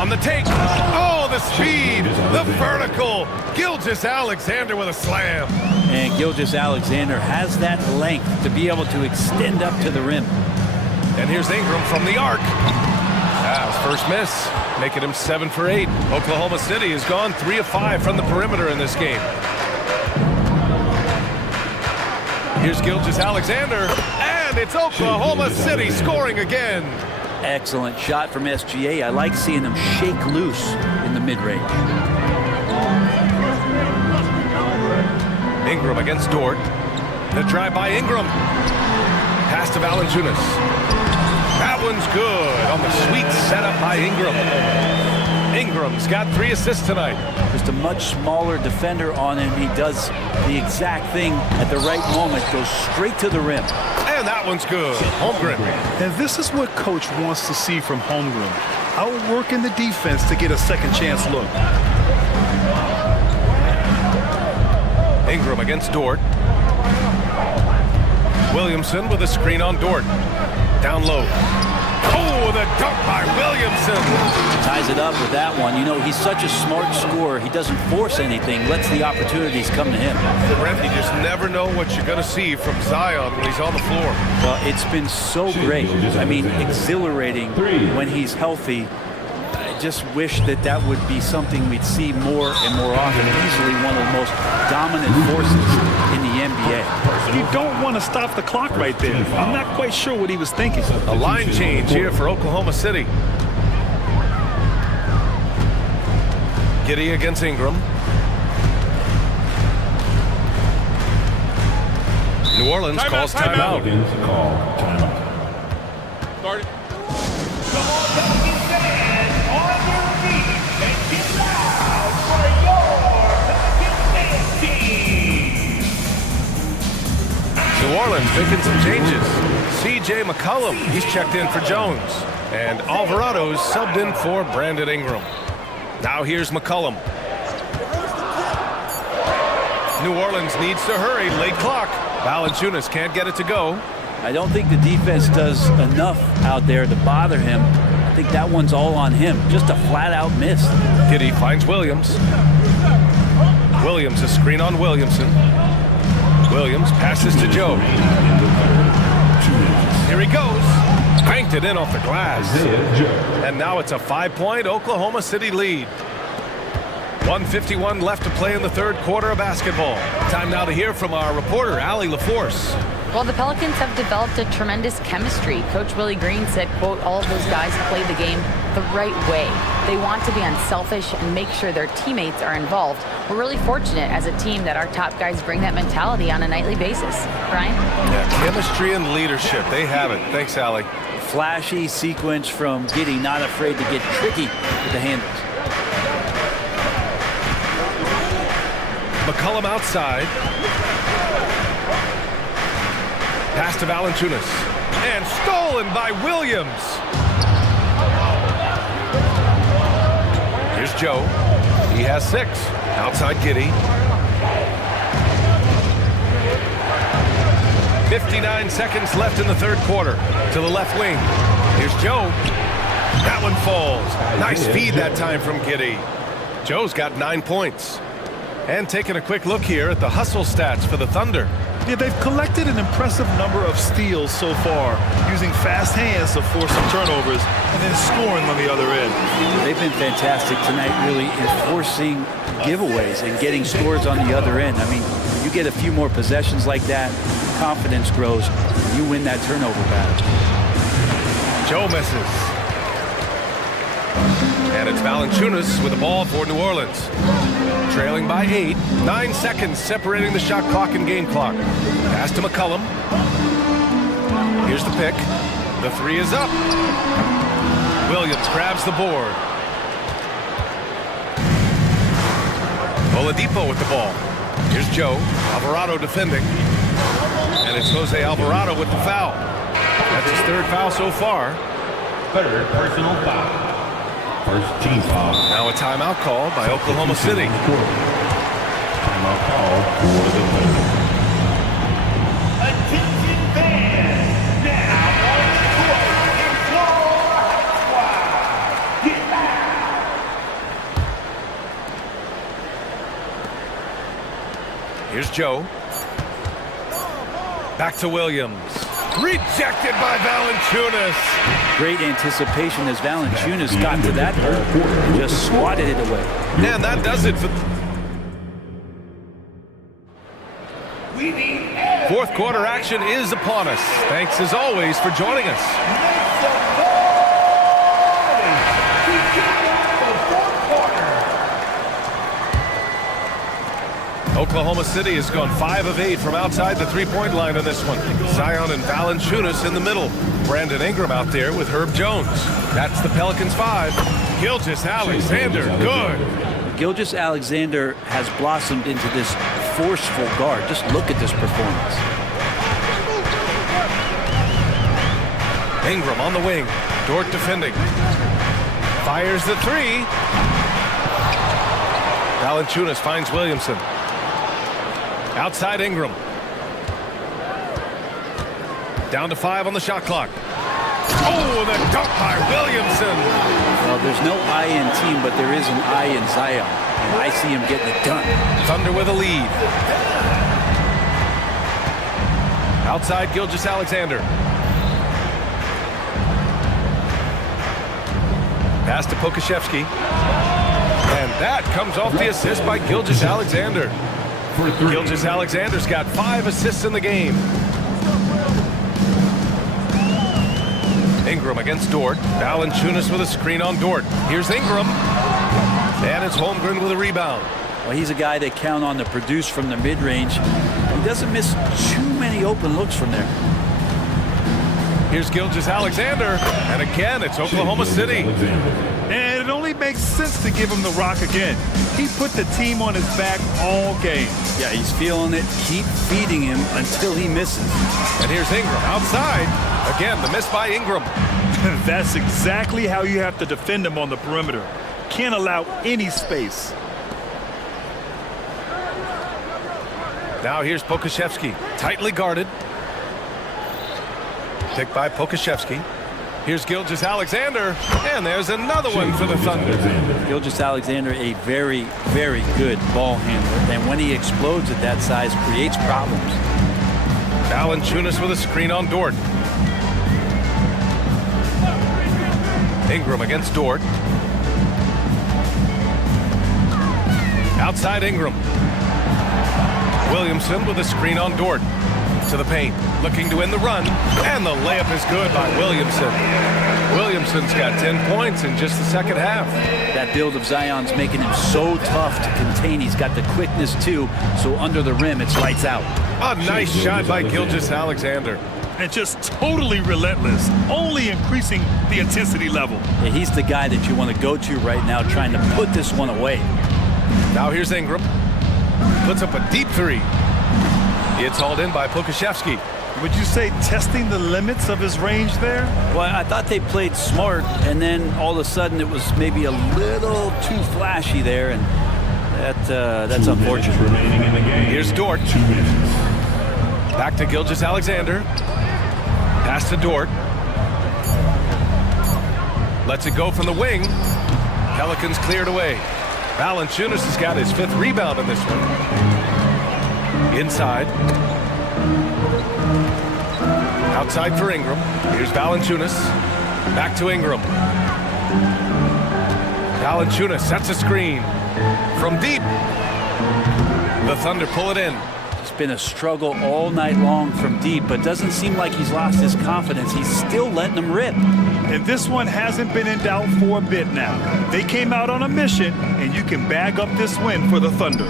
On the take. Oh, the speed, the vertical. Gilgeous-Alexander with a slam. And Gilgeous-Alexander has that length to be able to extend up to the rim. And here's Ingram from the arc. His first miss, making him 7 for 8. Oklahoma City has gone 3 of 5 from the perimeter in this game. Here's Gilgeous-Alexander, and it's Oklahoma City scoring again. Excellent shot from SGA. I like seeing them shake loose in the mid-range. Ingram against Dort. The drive by Ingram. Pass to Valanciunas. That one's good on the sweet setup by Ingram. Ingram's got 3 assists tonight. Just a much smaller defender on him. He does the exact thing at the right moment, goes straight to the rim. And that one's good. Holmgren. And this is what coach wants to see from Holmgren. Outworking the defense to get a second chance look. Ingram against Dort. Williamson with a screen on Dort. Down low. Oh, the dunk by Williamson. Ties it up with that one. You know, he's such a smart scorer. He doesn't force anything, lets the opportunities come to him. Brent, you just never know what you're going to see from Zion when he's on the floor. Well, it's been so great. I mean, exhilarating when he's healthy. I just wish that that would be something we'd see more and more often. Easily one of the most dominant forces in the NBA. You don't want to stop the clock right there. I'm not quite sure what he was thinking. A line change here for Oklahoma City. Giddey against Ingram. New Orleans calls timeout. Started. New Orleans making some changes. C.J. McCollum, he's checked in for Jones. And Alvarado's subbed in for Brandon Ingram. Now here's McCollum. New Orleans needs to hurry, late clock. Valanciunas can't get it to go. I don't think the defense does enough out there to bother him. I think that one's all on him. Just a flat-out miss. Giddey finds Williams. Williams, a screen on Williamson. Williams passes to Joe. Here he goes. Cranked it in off the glass. And now it's a 5-point Oklahoma City lead. 1:51 left to play in the third quarter of basketball. Time now to hear from our reporter, Allie LaForce. Well, the Pelicans have developed a tremendous chemistry. Coach Willie Green said, quote, all of those guys play the game the right way. They want to be unselfish and make sure their teammates are involved. We're really fortunate as a team that our top guys bring that mentality on a nightly basis. Brian? Yeah, chemistry and leadership. They have it. Thanks, Allie. Flashy sequence from Giddey, not afraid to get tricky with the handles. McCollum outside. Pass to Valanciunas. And stolen by Williams. Here's Joe. He has 6. Outside Giddey. 59 seconds left in the third quarter. To the left wing. Here's Joe. That one falls. Nice feed that time from Giddey. Joe's got 9 points. And taking a quick look here at the hustle stats for the Thunder. Yeah, they've collected an impressive number of steals so far, using fast hands to force some turnovers and then scoring on the other end. They've been fantastic tonight, really enforcing giveaways and getting scores on the other end. I mean, you get a few more possessions like that, confidence grows, and you win that turnover battle. Joe misses. And it's Valanciunas with the ball for New Orleans. Trailing by 8. 9 seconds separating the shot clock and game clock. Pass to McCollum. Here's the pick. The 3 is up. Williams grabs the board. Oladipo with the ball. Here's Joe. Alvarado defending. And it's Jose Alvarado with the foul. That's his 3rd foul so far. 3rd personal foul. First team foul. Now a timeout call by Oklahoma City. Timeout call for the Thunder. Attention fans, now on the court, it's your squad. Get loud Here's Joe. Back to Williams. Rejected by Valanciunas. Great anticipation as Valanciunas got to that hole and just swatted it away. And that does it for... Fourth quarter action is upon us. Thanks as always for joining us. Oklahoma City has gone 5 of 8 from outside the three-point line in this one. Zion and Valanciunas in the middle. Brandon Ingram out there with Herb Jones. That's the Pelicans 5. Gilgeous-Alexander, good. Gilgeous-Alexander has blossomed into this forceful guard. Just look at this performance. Ingram on the wing. Dort defending. Fires the three. Valanciunas finds Williamson. Outside Ingram. Down to 5 on the shot clock. Oh, the dunk by Williamson. Well, there's no I in team, but there is an I in Zion. And I see him getting it done. Thunder with a lead. Outside Gilgeous-Alexander. Pass to Pokashevsky. And that comes off the assist by Gilgeous-Alexander. Gilgeous-Alexander's got 5 assists in the game. Ingram against Dort. Valanciunas with a screen on Dort. Here's Ingram. And it's Holmgren with a rebound. Well, he's a guy they count on to produce from the mid-range. He doesn't miss too many open looks from there. Here's Gilgeous-Alexander. And again, it's Oklahoma City. And it only makes sense to give him the rock again. He put the team on his back all game. Yeah, he's feeling it. Keep feeding him until he misses. And here's Ingram outside. Again, the miss by Ingram. That's exactly how you have to defend him on the perimeter. Can't allow any space. Now here's Pokashevsky. Tightly guarded. Picked by Pokashevsky. Here's Gilgeous-Alexander, and there's another one for the Thunder. Gilgeous-Alexander, a very, very good ball handler, and when he explodes at that size, creates problems. Valanciunas with a screen on Dort. Ingram against Dort. Outside Ingram. Williamson with a screen on Dort. To the paint, looking to win the run, and the layup is good by Williamson. Williamson's got 10 points in just the second half. That build of Zion's making him so tough to contain. He's got the quickness too, so under the rim it's lights out. A nice shot by Gilgeous-Alexander. And just totally relentless, only increasing the intensity level. Yeah, he's the guy that you want to go to right now, trying to put this one away. Now here's Ingram. Puts up a deep three. It's hauled in by Pokashevsky. Would you say testing the limits of his range there? Well, I thought they played smart, and then all of a sudden it was maybe a little too flashy there, and that's unfortunate. Here's Dort. Back to Gilgeous-Alexander. Pass to Dort. Lets it go from the wing. Pelicans cleared away. Valanciunas has got his 5th rebound in this one. Inside. Outside for Ingram. Here's Valanciunas. Back to Ingram. Valanciunas sets a screen. From deep. The Thunder pull it in. It's been a struggle all night long from deep, but doesn't seem like he's lost his confidence. He's still letting them rip. And this one hasn't been in doubt for a bit now. They came out on a mission, and you can bag up this win for the Thunder.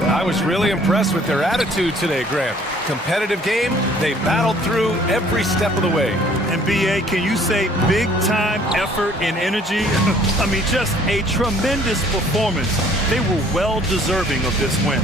I was really impressed with their attitude today, Grant. Competitive game, they battled through every step of the way. And BA, can you say big-time effort and energy? I mean, just a tremendous performance. They were well-deserving of this win.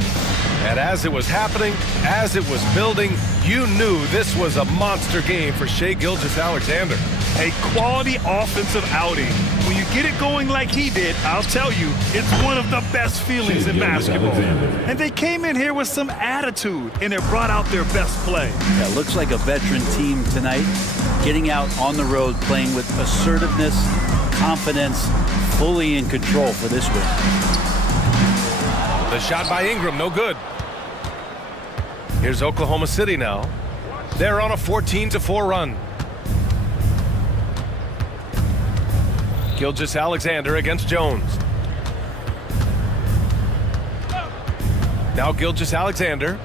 And as it was happening, as it was building, you knew this was a monster game for Shai Gilgeous-Alexander. A quality offensive outing. When you get it going like he did, I'll tell you, it's one of the best feelings in basketball. And they came in here with some attitude, and it brought out their best play. Yeah, looks like a veteran team tonight, getting out on the road, playing with assertiveness, confidence, fully in control for this win. The shot by Ingram, no good. Here's Oklahoma City now. They're on a 14-4 run. Gilgeous-Alexander against Jones. Now Gilgeous-Alexander.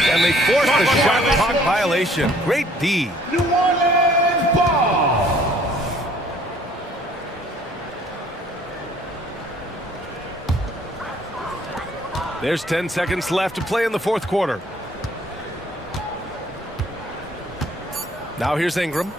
And they force the shot clock violation. Great D. New Orleans ball. There's 10 seconds left to play in the fourth quarter. Now here's Ingram.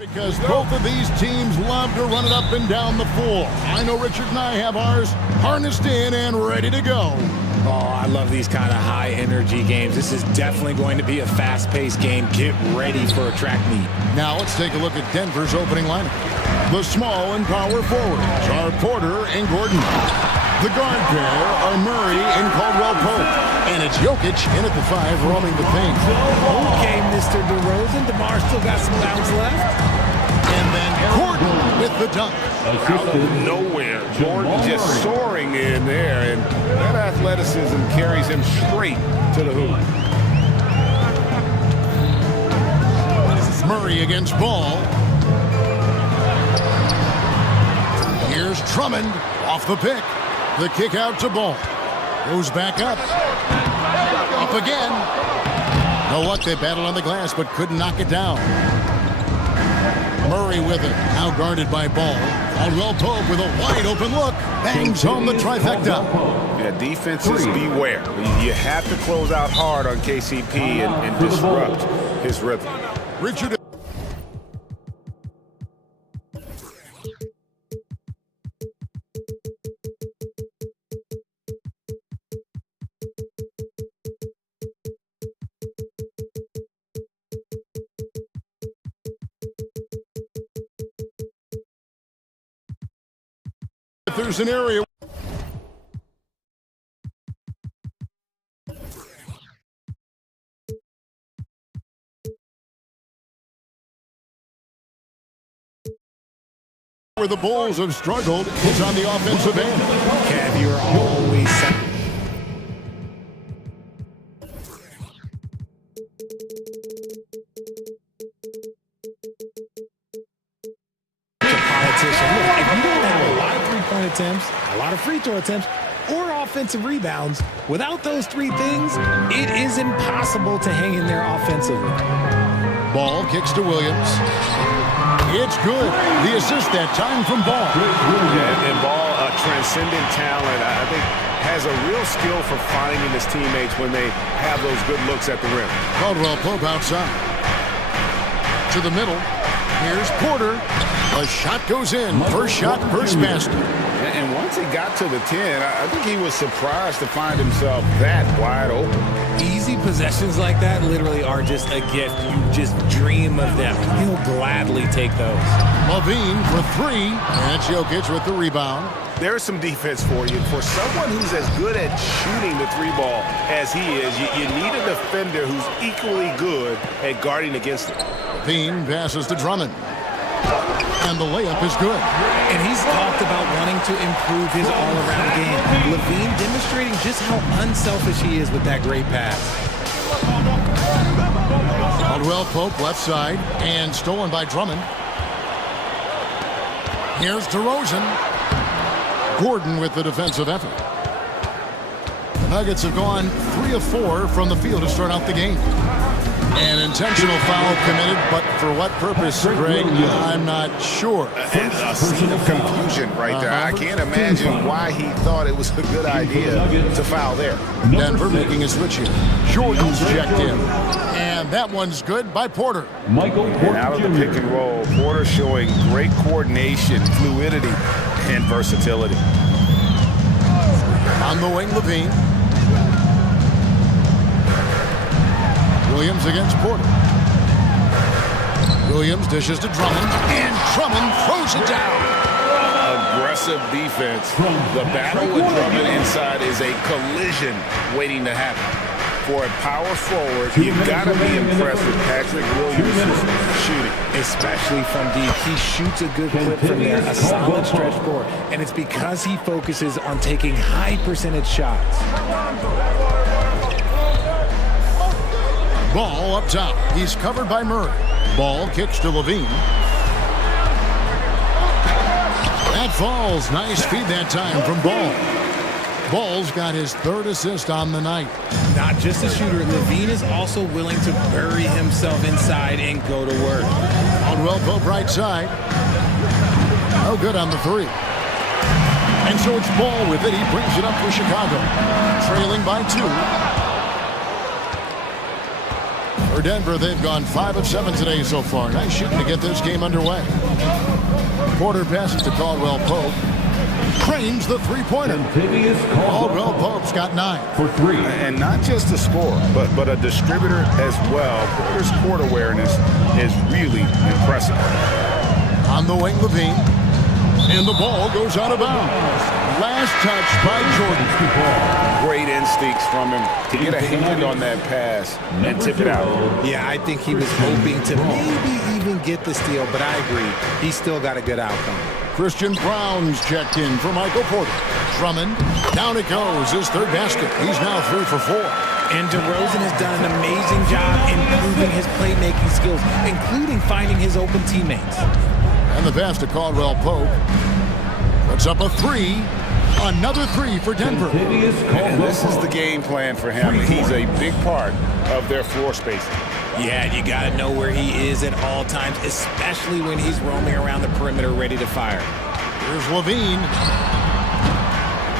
Because both of these teams love to run it up and down the floor. I know Richard and I have ours harnessed in and ready to go. Oh, I love these kind of high-energy games. This is definitely going to be a fast-paced game. Get ready for a track meet. Now let's take a look at Denver's opening lineup. The small and power forwards are Porter and Gordon. The guard pair are Murray and Caldwell-Pope. And it's Jokic in at the 5, roaming the paint. Okay, Mr. DeRozan. DeMar still got some bounce left. And then Gordon with the dunk. Out of nowhere, Gordon just soaring in there, and that athleticism carries him straight to the hoop. Murray against Ball. Here's Drummond off the pick. The kick out to Ball. Goes back up. Up again. Know what? They battled on the glass, but couldn't knock it down. Murray with it. Now guarded by Ball. Caldwell-Pope with a wide open look. Bangs home the trifecta. Yeah, defenses beware. You have to close out hard on KCP and disrupt his rhythm. Richard. If there's an area where the Bulls have struggled, it's on the offensive end. Kev, you're always set. Attempts, a lot of free throw attempts, or offensive rebounds. Without those three things, it is impossible to hang in there offensively. Ball kicks to Williams. It's good. The assist that time from Ball. And Ball, a transcendent talent, I think, has a real skill for finding his teammates when they have those good looks at the rim. Caldwell-Pope outside. To the middle. Here's Porter. A shot goes in. First shot, first basket. And once he got to the 10, I think he was surprised to find himself that wide open. Easy possessions like that literally are just a gift. You just dream of them. He'll gladly take those. Levine for 3. And Jokic with the rebound. There's some defense for you. For someone who's as good at shooting the 3-ball as he is, you need a defender who's equally good at guarding against it. Levine passes to Drummond. And the layup is good. And he's talked about wanting to improve his all-around game. Levine demonstrating just how unselfish he is with that great pass. Caldwell-Pope left side and stolen by Drummond. Here's DeRozan. Gordon with the defensive effort. The Nuggets have gone 3 of 4 from the field to start out the game. An intentional foul committed, but for what purpose, Greg? I'm not sure. A scene of confusion right there. I can't imagine why he thought it was a good idea to foul there. Denver making a switch here. Jordan's checked in. And that one's good by Porter. And out of the pick and roll, Porter showing great coordination, fluidity, and versatility. On the wing, Levine. Williams against Porter. Williams dishes to Drummond, and Drummond throws it down. Aggressive defense. The battle with Drummond inside is a collision waiting to happen. For a power forward, you've got to be impressed with Patrick Williams' shooting. Especially from deep. He shoots a good clip from there, a solid stretch forward. And it's because he focuses on taking high percentage shots. Ball up top. He's covered by Murray. Ball kicks to Levine. That falls. Nice feed that time from Ball. Ball's got his 3rd assist on the night. Not just a shooter, Levine is also willing to bury himself inside and go to work. Caldwell-Pope right side. No good on the 3. And so it's Ball with it. He brings it up for Chicago. Trailing by 2. For Denver, they've gone 5 of 7 today so far. Nice shooting to get this game underway. Porter passes to Caldwell Pope. Cranes the three-pointer. Caldwell Pope's got 9 for 3. And not just a scorer, but a distributor as well. Porter's court awareness is really impressive. On the wing, Levine. And the ball goes out of bounds. Last touch by Jordan. Great instincts from him to get a hand on that pass and tip it out. Yeah, I think he was hoping to maybe even get the steal, but I agree. He still got a good outcome. Christian Brown's checked in for Michael Porter. Drummond, down it goes, his third basket. He's now 3 for 4. And DeRozan has done an amazing job improving his playmaking skills, including finding his open teammates. And the pass to Caldwell Pope. Puts up a 3. Another 3 for Denver. And this is the game plan for him. He's a big part of their floor spacing. Yeah, you got to know where he is at all times, especially when he's roaming around the perimeter ready to fire. Here's Levine.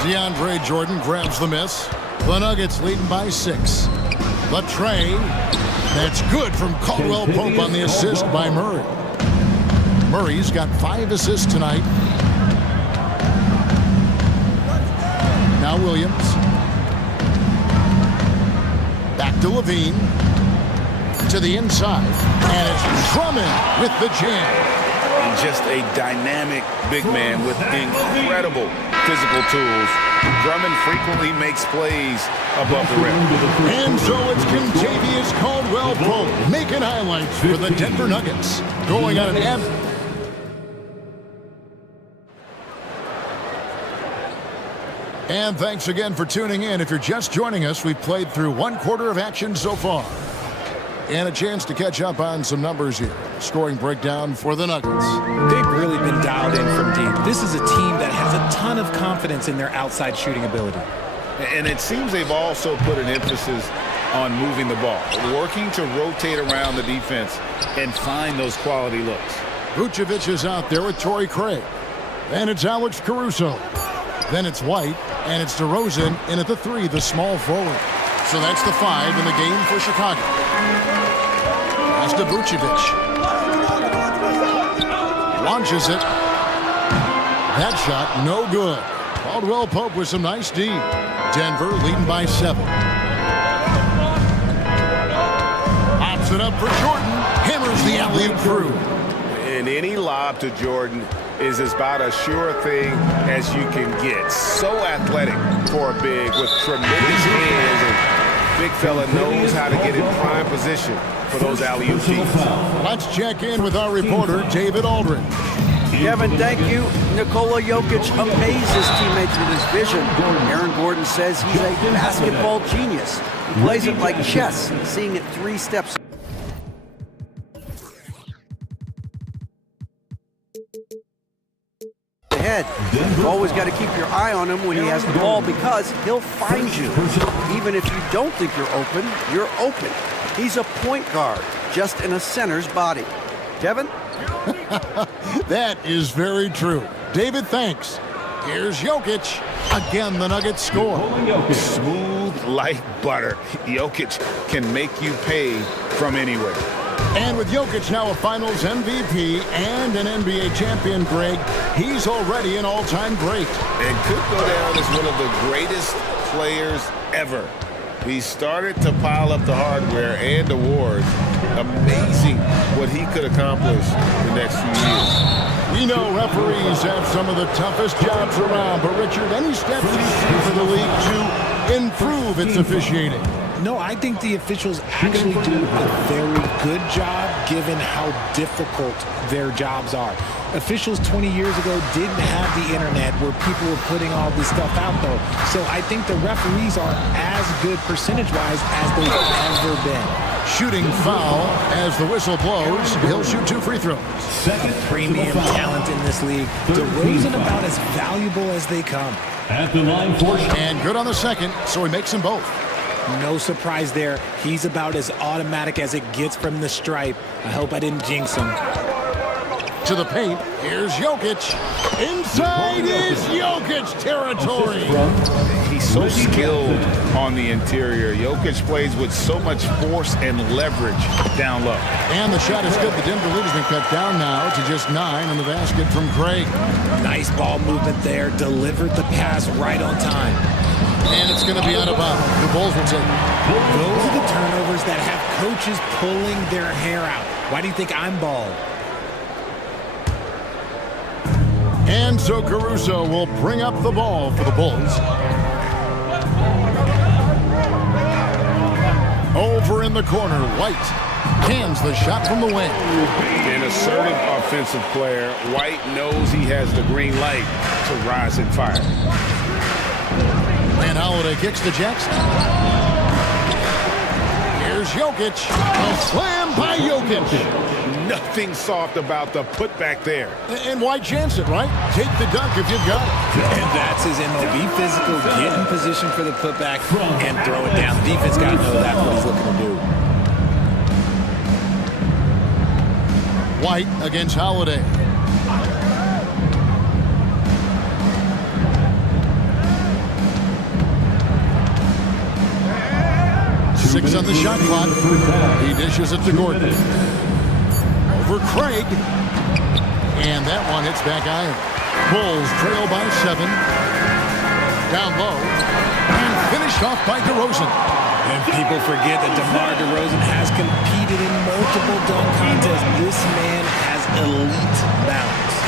DeAndre Jordan grabs the miss. The Nuggets leading by 6. The tray. That's good from Caldwell Pope on the assist by Murray. Murray's got 5 assists tonight. Now Williams. Back to Levine. To the inside. And it's Drummond with the jam. And just a dynamic big man with incredible physical tools. Drummond frequently makes plays above the rim. And so it's Kentavious Caldwell Pope making highlights for the Denver Nuggets. Going on an And thanks again for tuning in. If you're just joining us, we've played through 1 quarter of action so far. And a chance to catch up on some numbers here. Scoring breakdown for the Nuggets. They've really been dialed in from deep. This is a team that has a ton of confidence in their outside shooting ability. And it seems they've also put an emphasis on moving the ball, working to rotate around the defense and find those quality looks. Vucevic is out there with Torrey Craig. And it's Alex Caruso. Then it's White, and it's DeRozan in at the 3, the small forward. So that's the 5 in the game for Chicago. Pass to Vucevic. Launches it. That shot, no good. Caldwell Pope with some nice D. Denver leading by 7. Pops it up for Jordan. Hammers the alley-oop through. And any lob to Jordan is about as sure a thing as you can get. So athletic for a big with tremendous hands. And big fella knows how to get in prime position for those alley-oop teams. Let's check in with our reporter, David Aldridge. Kevin, thank you. Nikola Jokic amazes teammates with his vision. Aaron Gordon says he's a basketball genius. He plays it like chess, seeing it 3 steps ahead. You've always got to keep your eye on him when he has the ball because he'll find you. Even if you don't think you're open. He's a point guard, just in a center's body. Kevin? That is very true. David, thanks. Here's Jokic. Again, the Nuggets score. Smooth like butter. Jokic can make you pay from anywhere. And with Jokic now a Finals MVP and an NBA champion, Greg, he's already an all-time great. And could go down as one of the greatest players ever. He started to pile up the hardware and awards. Amazing what he could accomplish the next few years. We know referees have some of the toughest jobs around, but Richard, any steps you see for the league to improve its officiating? No, I think the officials actually do a very good job given how difficult their jobs are. Officials 20 years ago didn't have the internet where people were putting all this stuff out, though. So I think the referees are as good percentage-wise as they've ever been. Shooting foul as the whistle blows. He'll shoot 2 free throws. A premium talent in this league. DeRozan about as valuable as they come. At the line for and good on the second, so he makes them both. No surprise there. He's about as automatic as it gets from the stripe. I hope I didn't jinx him. To the paint, here's Jokic. Inside is Jokic territory. He's so skilled on the interior. Jokic plays with so much force and leverage down low. And the shot is good. The Denver lead has been cut down now to just 9 on the basket from Craig. Nice ball movement there. Delivered the pass right on time. And it's going to be out of bounds. The Bulls will take it. Those are the turnovers that have coaches pulling their hair out. Why do you think I'm bald? And so Caruso will bring up the ball for the Bulls. Over in the corner, White cans the shot from the wing. An assertive offensive player. White knows he has the green light to rise and fire. And Holiday kicks to Jackson. Here's Jokic. A slam by Jokic. Nothing soft about the putback there. And why chance it, right? Take the dunk if you've got it. And that's his MO. Be physical, get in position for the putback, and throw it down. Defense got to know that's what he's looking to do. White against Holiday. Six on the shot clock. He dishes it to Gordon. Over Craig. And that one hits back iron. Bulls trail by 7. Down low. And finished off by DeRozan. And people forget that DeMar DeRozan has competed in multiple dunk contests. This man has elite balance.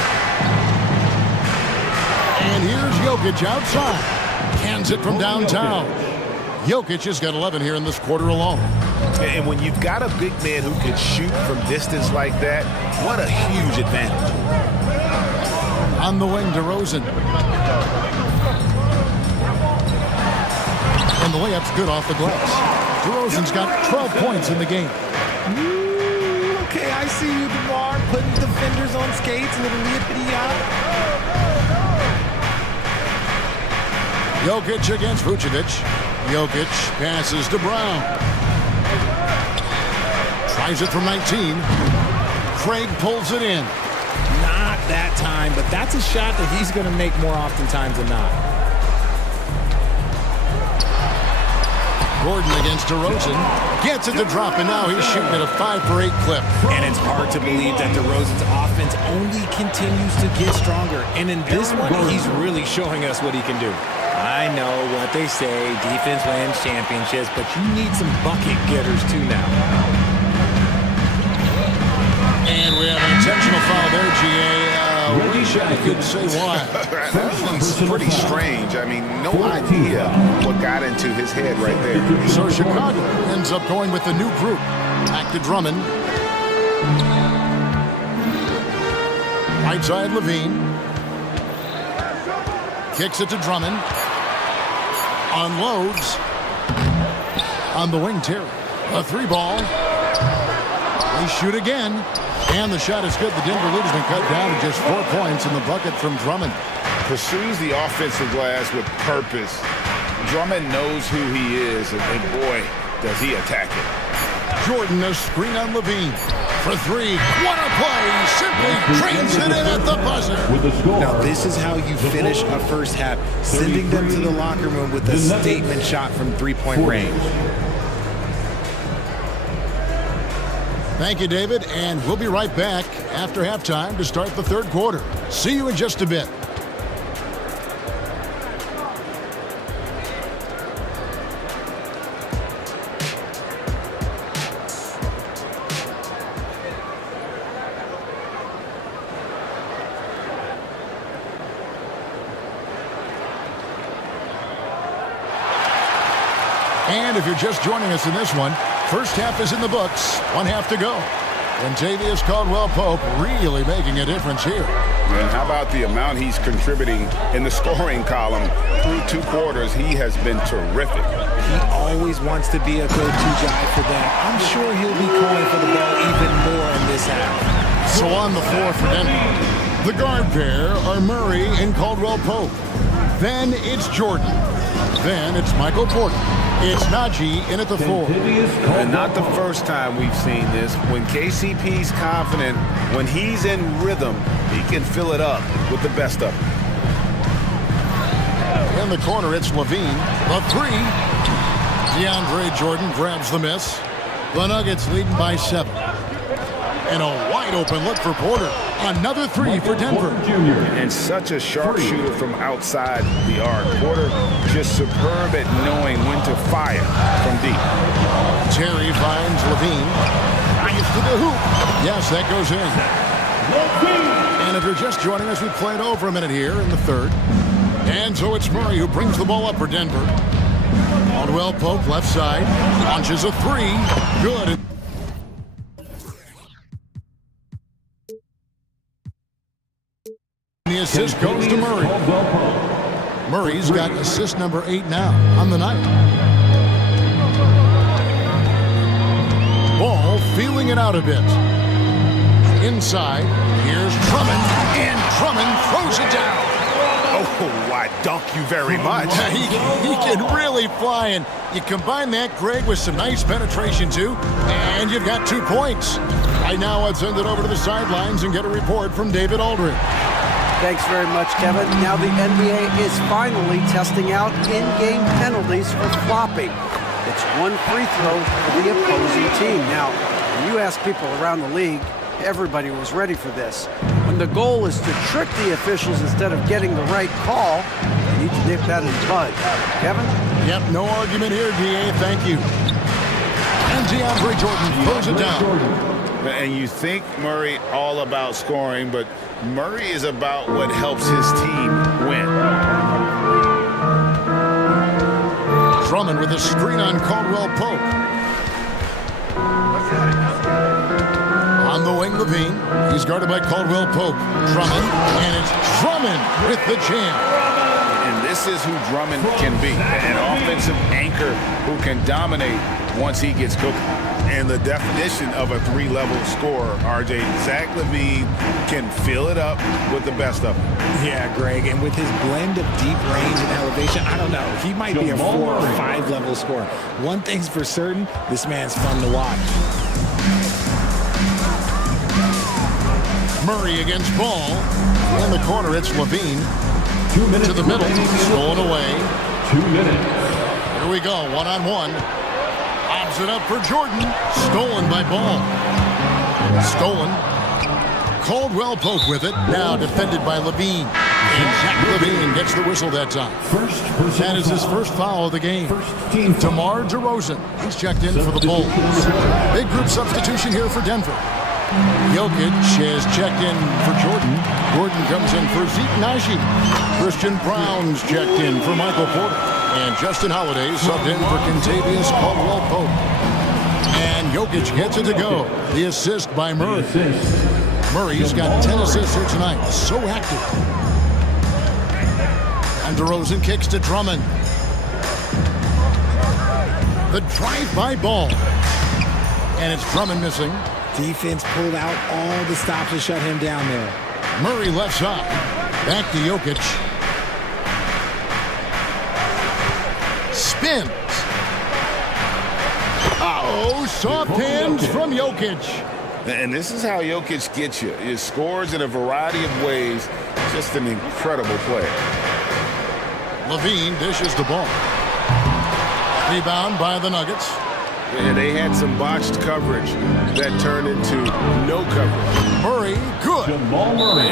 And here's Jokic outside. Cans it from downtown. Jokic has got 11 here in this quarter alone. And when you've got a big man who can shoot from distance like that, what a huge advantage. On the wing, DeRozan. And the layup's good off the glass. DeRozan's got 12 points in the game. Ooh, okay, I see you, DeMar, putting defenders on skates, little yippity-yop. Jokic against Vucevic. Jokic passes to Brown. Tries it from 19. Craig pulls it in. Not that time, but that's a shot that he's going to make more oftentimes than not. Gordon against DeRozan. Gets it to drop, and now he's shooting at a 5 for 8 clip. And it's hard to believe that DeRozan's offense only continues to get stronger. And in this one, he's really showing us what he can do. I know what they say, defense wins championships, but you need some bucket getters too now. And we have an intentional foul there, GA. Wish I could say why. That one's pretty strange. I mean, no idea what got into his head right there. So Chicago ends up going with the new group. Back to Drummond. Right side, Levine. Kicks it to Drummond. Unloads. On the wing, Terry. A 3-ball. They shoot again. And the shot is good. The Denver lead has been cut down to just 4 points in the bucket from Drummond. Pursues the offensive glass with purpose. Drummond knows who he is, and boy, does he attack it. Jordan, a screen on Levine. For 3. What a play. Simply trains it in at the buzzer. Now, this is how you finish a first half. Sending them to the locker room with a statement shot from 3-point range. Thank you, David. And we'll be right back after halftime to start the third quarter. See you in just a bit. And if you're just joining us in this one, first half is in the books, 1 half to go. And Tavius Caldwell-Pope really making a difference here. And how about the amount he's contributing in the scoring column through 2 quarters? He has been terrific. He always wants to be a go-to guy for them. I'm sure he'll be calling for the ball even more in this half. So on the floor for Denver, the guard pair are Murray and Caldwell-Pope. Then it's Jordan. Then it's Michael Porter. It's Najee in at the 4. And not the first time we've seen this. When KCP's confident, when he's in rhythm, he can fill it up with the best of them. In the corner, it's Levine. The 3. DeAndre Jordan grabs the miss. The Nuggets leading by 7. And a wide open look for Porter. Another 3 for Denver. And such a sharp shooter from outside the arc. Porter just superb at knowing when to fire from deep. Terry finds Levine. Drives to the hoop. Yes, that goes in. And if you're just joining us, we played over a minute here in the third. And so it's Murray who brings the ball up for Denver. Caldwell Pope left side. Launches a 3. Good. The assist goes to Murray. Murray's got assist number 8 now on the night. Ball feeling it out a bit. Inside, here's Drummond, and Drummond throws it down. Oh, I dunk you very much. He can really fly, and you combine that, Greg, with some nice penetration, too, and you've got 2 points. Right now, let's send it over to the sidelines and get a report from David Aldridge. Thanks very much, Kevin. Now the NBA is finally testing out in-game penalties for flopping. It's 1 free throw for the opposing team. Now, when you ask people around the league, everybody was ready for this. When the goal is to trick the officials instead of getting the right call, you need to nip that in the bud. Kevin? Yep, no argument here, DA. Thank you. And DeAndre Jordan throws it down. And you think Murray all about scoring, but Murray is about what helps his team win. Drummond with a screen on Caldwell Pope. On the wing, Levine. He's guarded by Caldwell Pope. Drummond, and it's Drummond with the jam. And this is who Drummond can be, an offensive anchor who can dominate once he gets cooking. And the definition of a 3-level scorer, RJ, Zach LaVine can fill it up with the best of them. Yeah, Greg, and with his blend of deep range and elevation, I don't know. He might be a 4 or 5 level scorer. One thing's for certain, this man's fun to watch. Murray against Ball. In the corner, it's Levine. 2 minutes to the middle. Stolen away. 2 minutes. Here we go, one-on-one. Lobs it up for Jordan. Stolen by Ball. Stolen. Caldwell Pope with it. Now defended by Levine. And Zach LaVine gets the whistle that time. That is his first foul of the game. DeMar DeRozan. He's checked in for the Bulls. Big group substitution here for Denver. Jokic has checked in for Jordan. Gordon comes in for Zeke Najee. Christian Brown's checked in for Michael Porter. And Justin Holiday subbed in for Kentavious Caldwell Pope. And Jokic gets it to go. The assist by Murray. Murray's got 10 assists here tonight. So active. And DeRozan kicks to Drummond. The drive-by Ball. And it's Drummond missing. Defense pulled out all the stops to shut him down there. Murray left side. Back to Jokic. Spins. Oh, soft hands from Jokic. And this is how Jokic gets you. He scores in a variety of ways. Just an incredible player. Levine dishes the ball. Rebound by the Nuggets. And they had some botched coverage that turned into no coverage. Murray, good.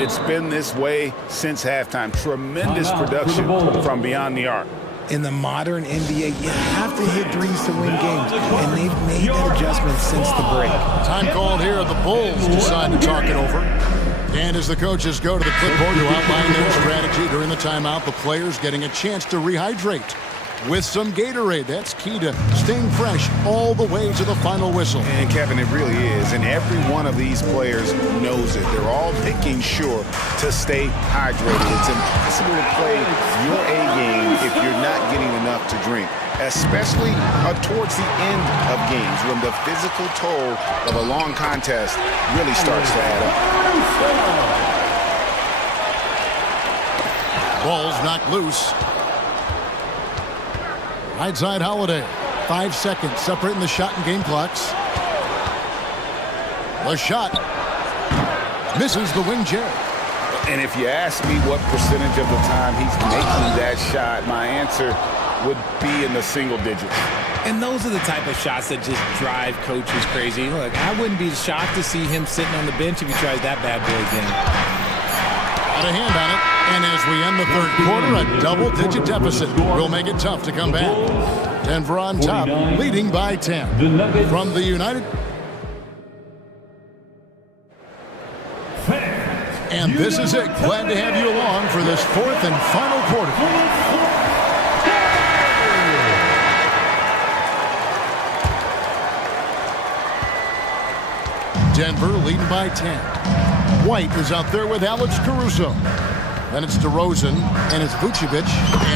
It's been this way since halftime. Tremendous production from beyond the arc. In the modern NBA, you have to hit threes to win games, and they've made that adjustment since the break. Time called here. The Bulls decide to talk it over. And as the coaches go to the clipboard to outline their strategy during the timeout, the players getting a chance to rehydrate with some Gatorade. That's key to staying fresh all the way to the final whistle. And Kevin, it really is. And every one of these players knows it. They're all making sure to stay hydrated. It's impossible to play your A game if you're not getting enough to drink, especially towards the end of games when the physical toll of a long contest really starts to add up. Ball's knocked loose. Right side Holiday. 5 seconds separating the shot and game clocks. The shot misses the wing J. And if you ask me what percentage of the time he's making that shot, my answer would be in the single digits. And those are the type of shots that just drive coaches crazy. Look, I wouldn't be shocked to see him sitting on the bench if he tries that bad boy again. Got a hand on it. And as we end the third quarter, a double-digit deficit will make it tough to come back. Denver on top, leading by 10. From the United... And this is it. Glad to have you along for this fourth and final quarter. Denver leading by 10. White is out there with Alex Caruso. Then it's DeRozan, and it's Vucevic,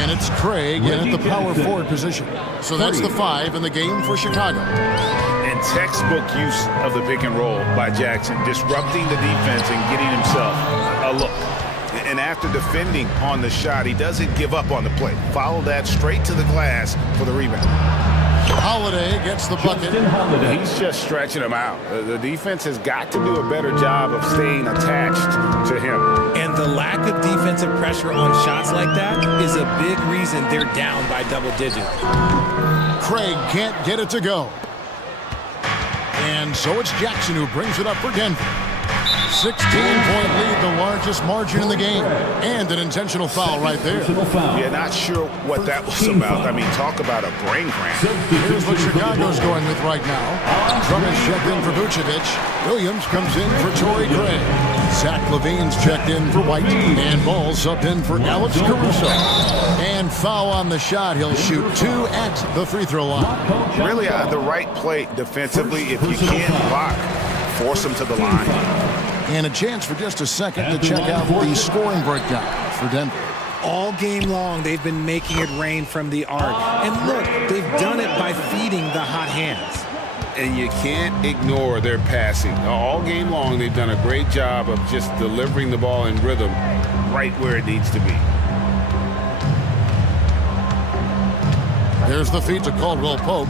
and it's Craig in at the power forward position. So that's the 5 in the game for Chicago. And textbook use of the pick and roll by Jackson, disrupting the defense and getting himself a look. And after defending on the shot, he doesn't give up on the play. Follow that straight to the glass for the rebound. Holiday gets the bucket. He's just stretching him out. The defense has got to do a better job of staying attached to him. And the lack of defensive pressure on shots like that is a big reason they're down by double digits. Craig can't get it to go. And so it's Jackson who brings it up for Denver. 16-point lead, the largest margin in the game. And an intentional foul right there. Yeah, not sure what that was about. I mean, talk about a brain cramp. Here's what Chicago's going with right now. Drummond's checked in for Vucevic. Williams comes in for Torrey Craig. Zach LaVine's checked in for White. And Ball subbed in for Alex Caruso. And foul on the shot. He'll shoot 2 at the free throw line. Really the right play defensively. If you can't block, force them to the line. And a chance for just a second to check out the scoring breakdown for Denver. All game long, they've been making it rain from the arc. And look, they've done it by feeding the hot hands. And you can't ignore their passing. All game long, they've done a great job of just delivering the ball in rhythm right where it needs to be. There's the feed to Caldwell Pope.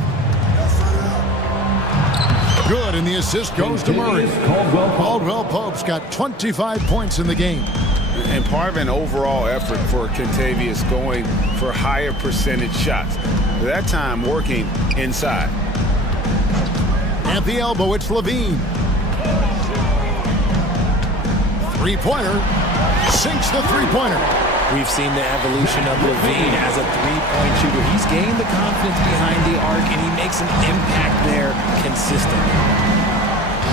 Good, and the assist goes to Murray. Caldwell Pope's got 25 points in the game. And part of an overall effort for Kentavious going for higher percentage shots. That time working inside. At the elbow, it's LaVine. Three-pointer. Sinks the three-pointer. We've seen the evolution of LaVine as a three-point shooter. He's gained the confidence behind the arc, and he makes an impact there consistently.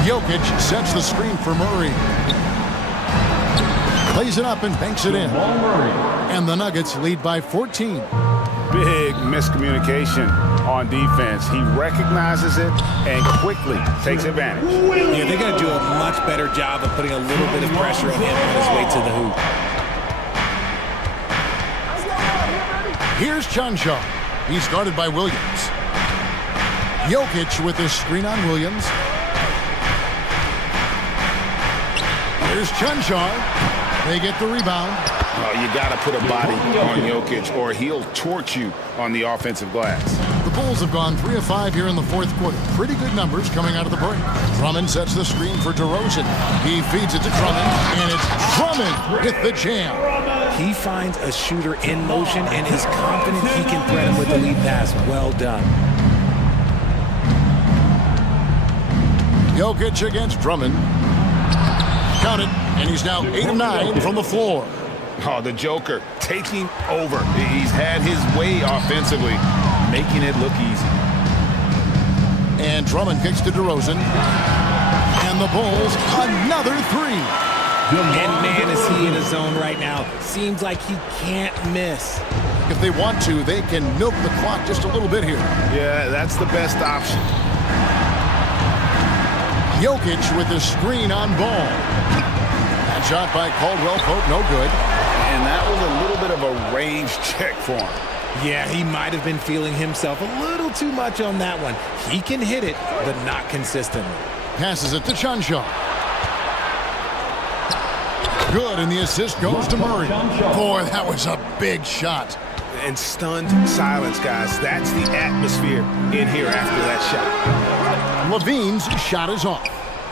Jokic sets the screen for Murray. Plays it up and banks it in. And the Nuggets lead by 14. Big miscommunication on defense. He recognizes it and quickly takes advantage. Yeah, they got to do a much better job of putting a little bit of pressure on him on his way to the hoop. Here's Chanshaw. He's guarded by Williams. Jokic with his screen on Williams. Here's Chanshaw. They get the rebound. You got to put a body on Jokic or he'll torch you on the offensive glass. The Bulls have gone 3 of 5 here in the fourth quarter. Pretty good numbers coming out of the break. Drummond sets the screen for DeRozan. He feeds it to Drummond, and it's Drummond with the jam. He finds a shooter in motion and is confident he can thread him with the lead pass. Well done. Jokic against Drummond. Count it, and he's now 8 of 9 from the floor. Oh, the Joker taking over. He's had his way offensively, making it look easy. And Drummond kicks to DeRozan. And the Bulls, another three. And man, is he in his zone right now. Seems like he can't miss. If they want to, they can milk the clock just a little bit here. Yeah, that's the best option. Jokic with the screen on Ball. That shot by Caldwell Pope, no good. And that was a little bit of a range check for him. Yeah, he might have been feeling himself a little too much on that one. He can hit it, but not consistently. Passes it to Chanshaw. Good, and the assist goes to Murray. Boy, that was a big shot. And stunned silence, guys. That's the atmosphere in here after that shot. Levine's shot is off.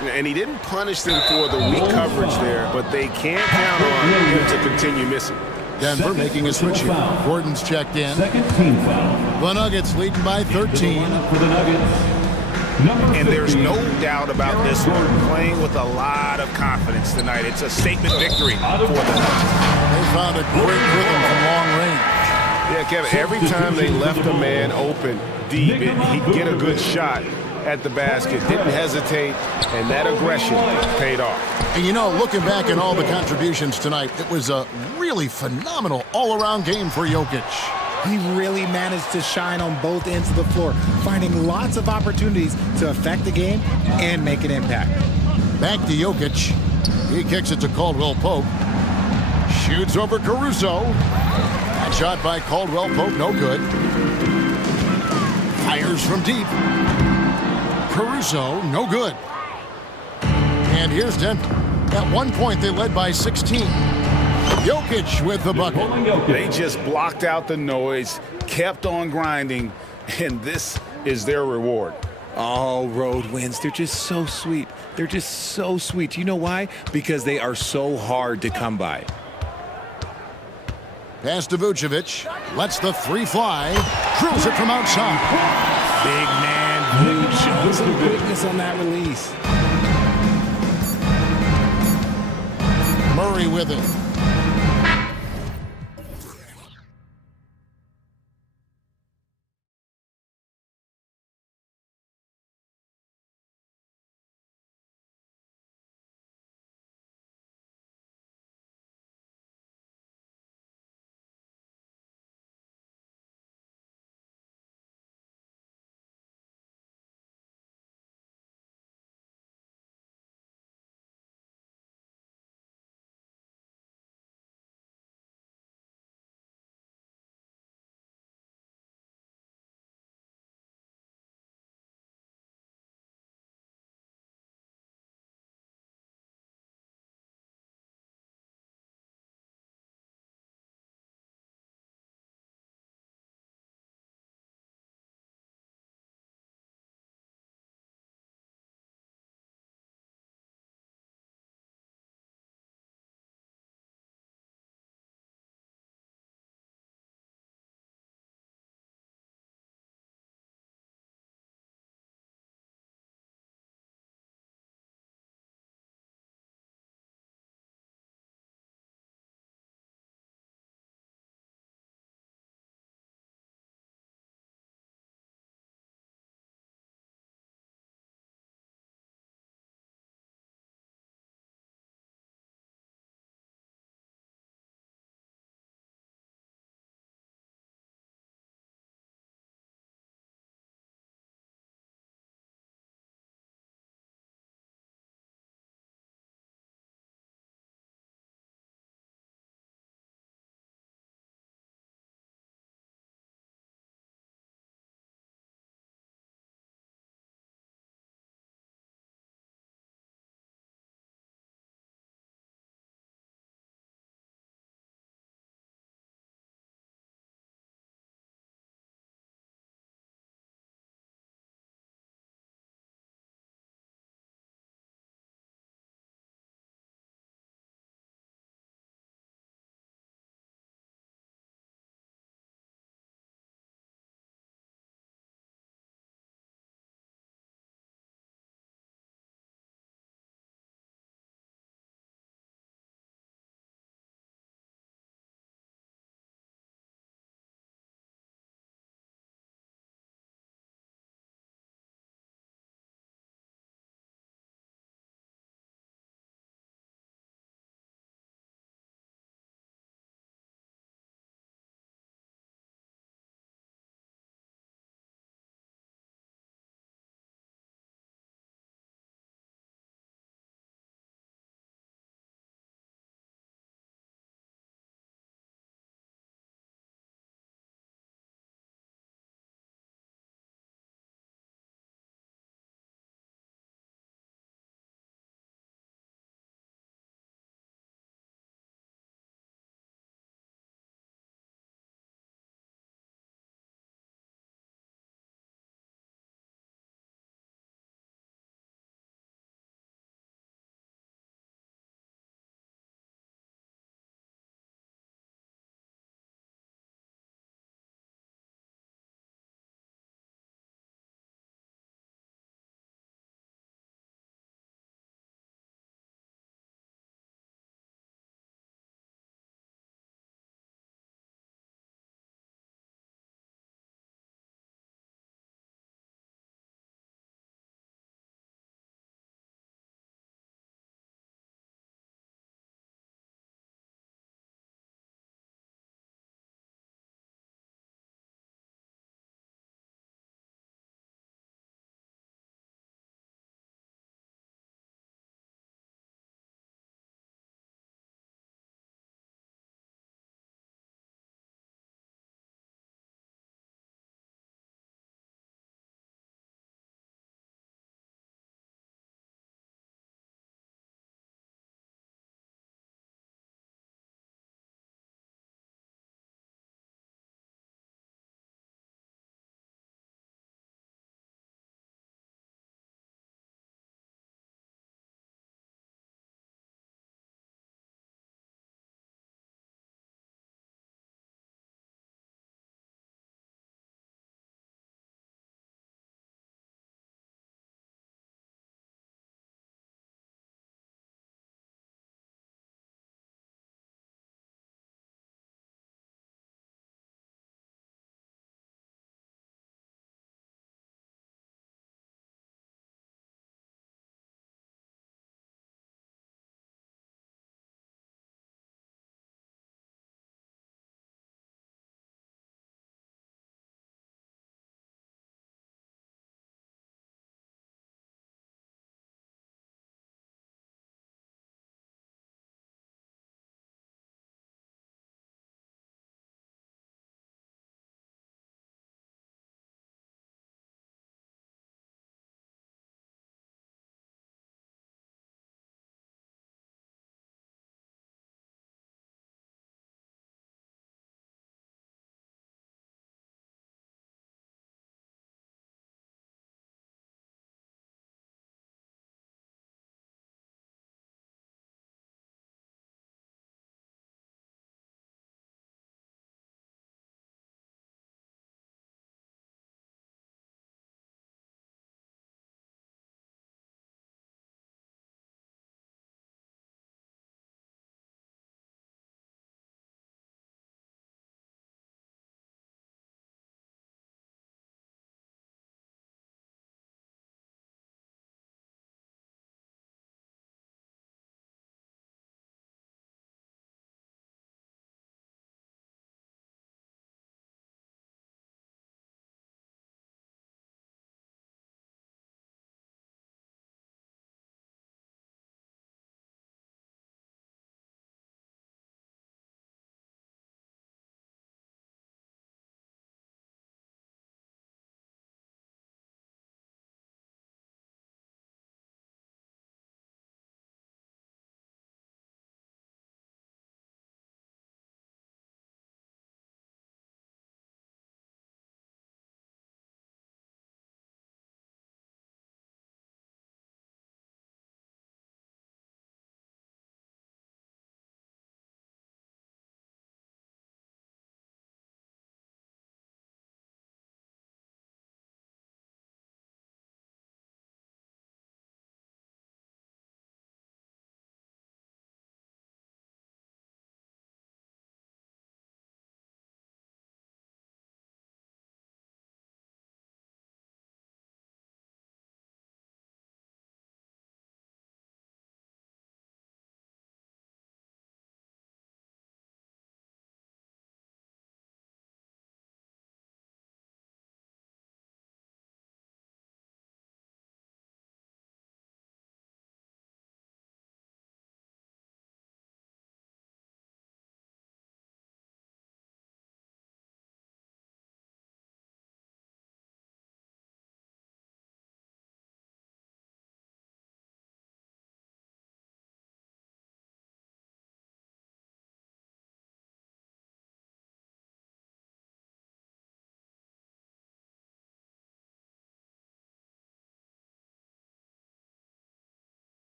And he didn't punish them for the weak coverage there, but they can't count on him to continue missing. Denver making a switch here. Gordon's checked in. Second team foul. The Nuggets leading by 13. For the Nuggets. And there's no doubt about this one. Playing with a lot of confidence tonight. It's a statement victory for the Nuggets. They found a great rhythm from long range. Yeah, Kevin, every time they left a man open deep, he'd get a good shot at the basket. Didn't hesitate, and that aggression paid off. And you know, looking back at all the contributions tonight, it was a really phenomenal all-around game for Jokic. He really managed to shine on both ends of the floor, finding lots of opportunities to affect the game and make an impact. Back to Jokic. He kicks it to Caldwell Pope. Shoots over Caruso. That shot by Caldwell Pope, no good. Fires from deep. Caruso, no good. And here's Denver. At one point, they led by 16. Jokic with the bucket. They just blocked out the noise, kept on grinding, and this is their reward. Oh, road wins. They're just so sweet. They're just so sweet. You know why? Because they are so hard to come by. Pass to Vucevic. Lets the three fly. Drills it from outside. Big man, Vuce, showing some quickness on that release. Murray with it.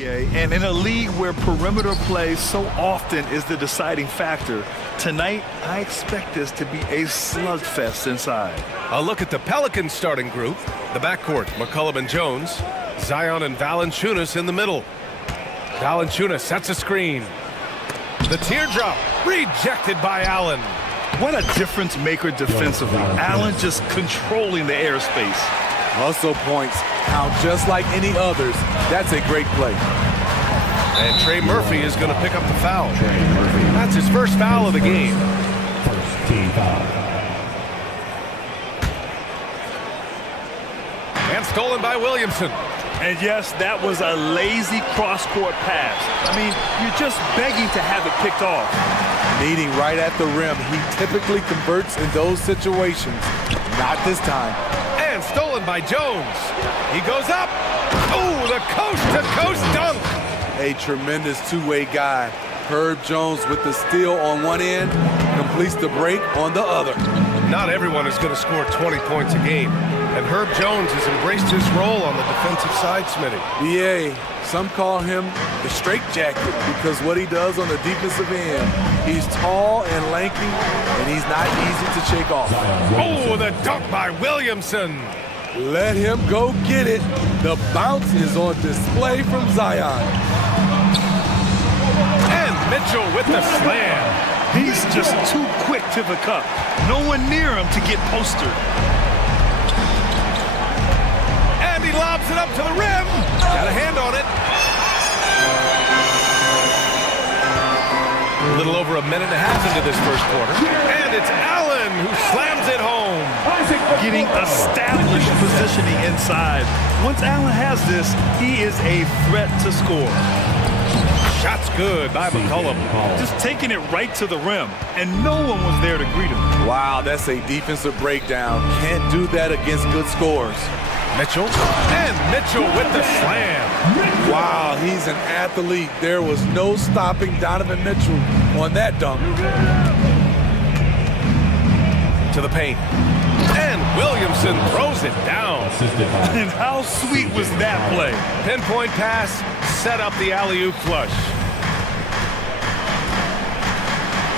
And in a league where perimeter play so often is the deciding factor, tonight I expect this to be a slugfest inside. A look at the Pelicans starting group. The backcourt, McCollum and Jones. Zion and Valanciunas in the middle. Valanciunas sets a screen. The teardrop rejected by Allen. What a difference maker defensively. Allen just controlling the airspace. Hustle points count just like any others. That's a great play. And Trey Murphy is going to pick up the foul. That's his first foul of the game. First team foul. And stolen by Williamson. And yes, that was a lazy cross-court pass. I mean, you're just begging to have it picked off. Meeting right at the rim, he typically converts in those situations. Not this time. And stolen by Jones. He goes up. Oh, the coast-to-coast dunk. A tremendous two-way guy. Herb Jones with the steal on one end, completes the break on the other. Not everyone is going to score 20 points a game. And Herb Jones has embraced his role on the defensive side, Smitty. BA, some call him the straitjacket because what he does on the defensive end, he's tall and lanky, and he's not easy to shake off. Oh, the dunk by Williamson. Let him go get it. The bounce is on display from Zion. And Mitchell with the slam. He's just too quick to the cup. No one near him to get postered. And he lobs it up to the rim. Got a hand on it. A little over a minute and a half into this first quarter. And it's Allen who slams it home. Getting established positioning inside. Once Allen has this, he is a threat to score. Shot's good by McCollum. Just taking it right to the rim, and no one was there to greet him. Wow, that's a defensive breakdown. Can't do that against good scores. Mitchell, and Mitchell with the slam. Wow, he's an athlete. There was no stopping Donovan Mitchell on that dunk. To the paint. And Williamson throws it down. And how sweet was that play? Pinpoint pass, set up the alley-oop flush.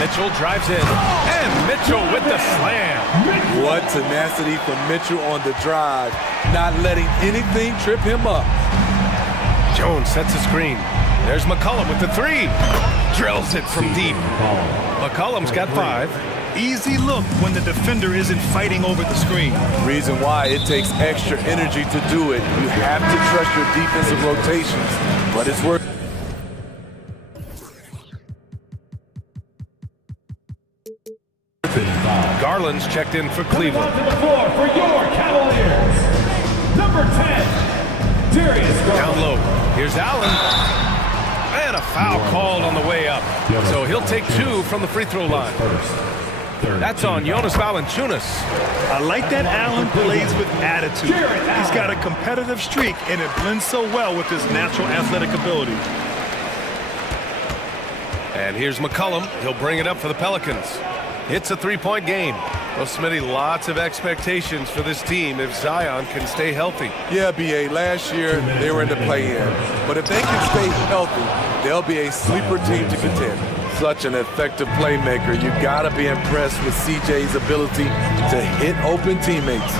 Mitchell drives in, and Mitchell with the slam. What tenacity from Mitchell on the drive, not letting anything trip him up. Jones sets a screen. There's McCollum with the three. Drills it from deep. McCollum's got 5. Easy look when the defender isn't fighting over the screen. Reason why it takes extra energy to do it. You have to trust your defensive rotations, but it's worth it. Garland's checked in for Cleveland. To the floor for your Cavaliers, number 10, Darius Garland. Down low. Here's Allen. And a foul called on the way up. So he'll take 2 from the free throw line. That's on Jonas Valanciunas. I like that Allen plays with attitude. He's got a competitive streak, and it blends so well with his natural athletic ability. And here's McCollum. He'll bring it up for the Pelicans. It's a 3-point game. Well, Smitty, lots of expectations for this team if Zion can stay healthy. Yeah, B.A., last year they were in the play-in. But if they can stay healthy, they'll be a sleeper team to contend. Such an effective playmaker. You got to be impressed with CJ's ability to hit open teammates.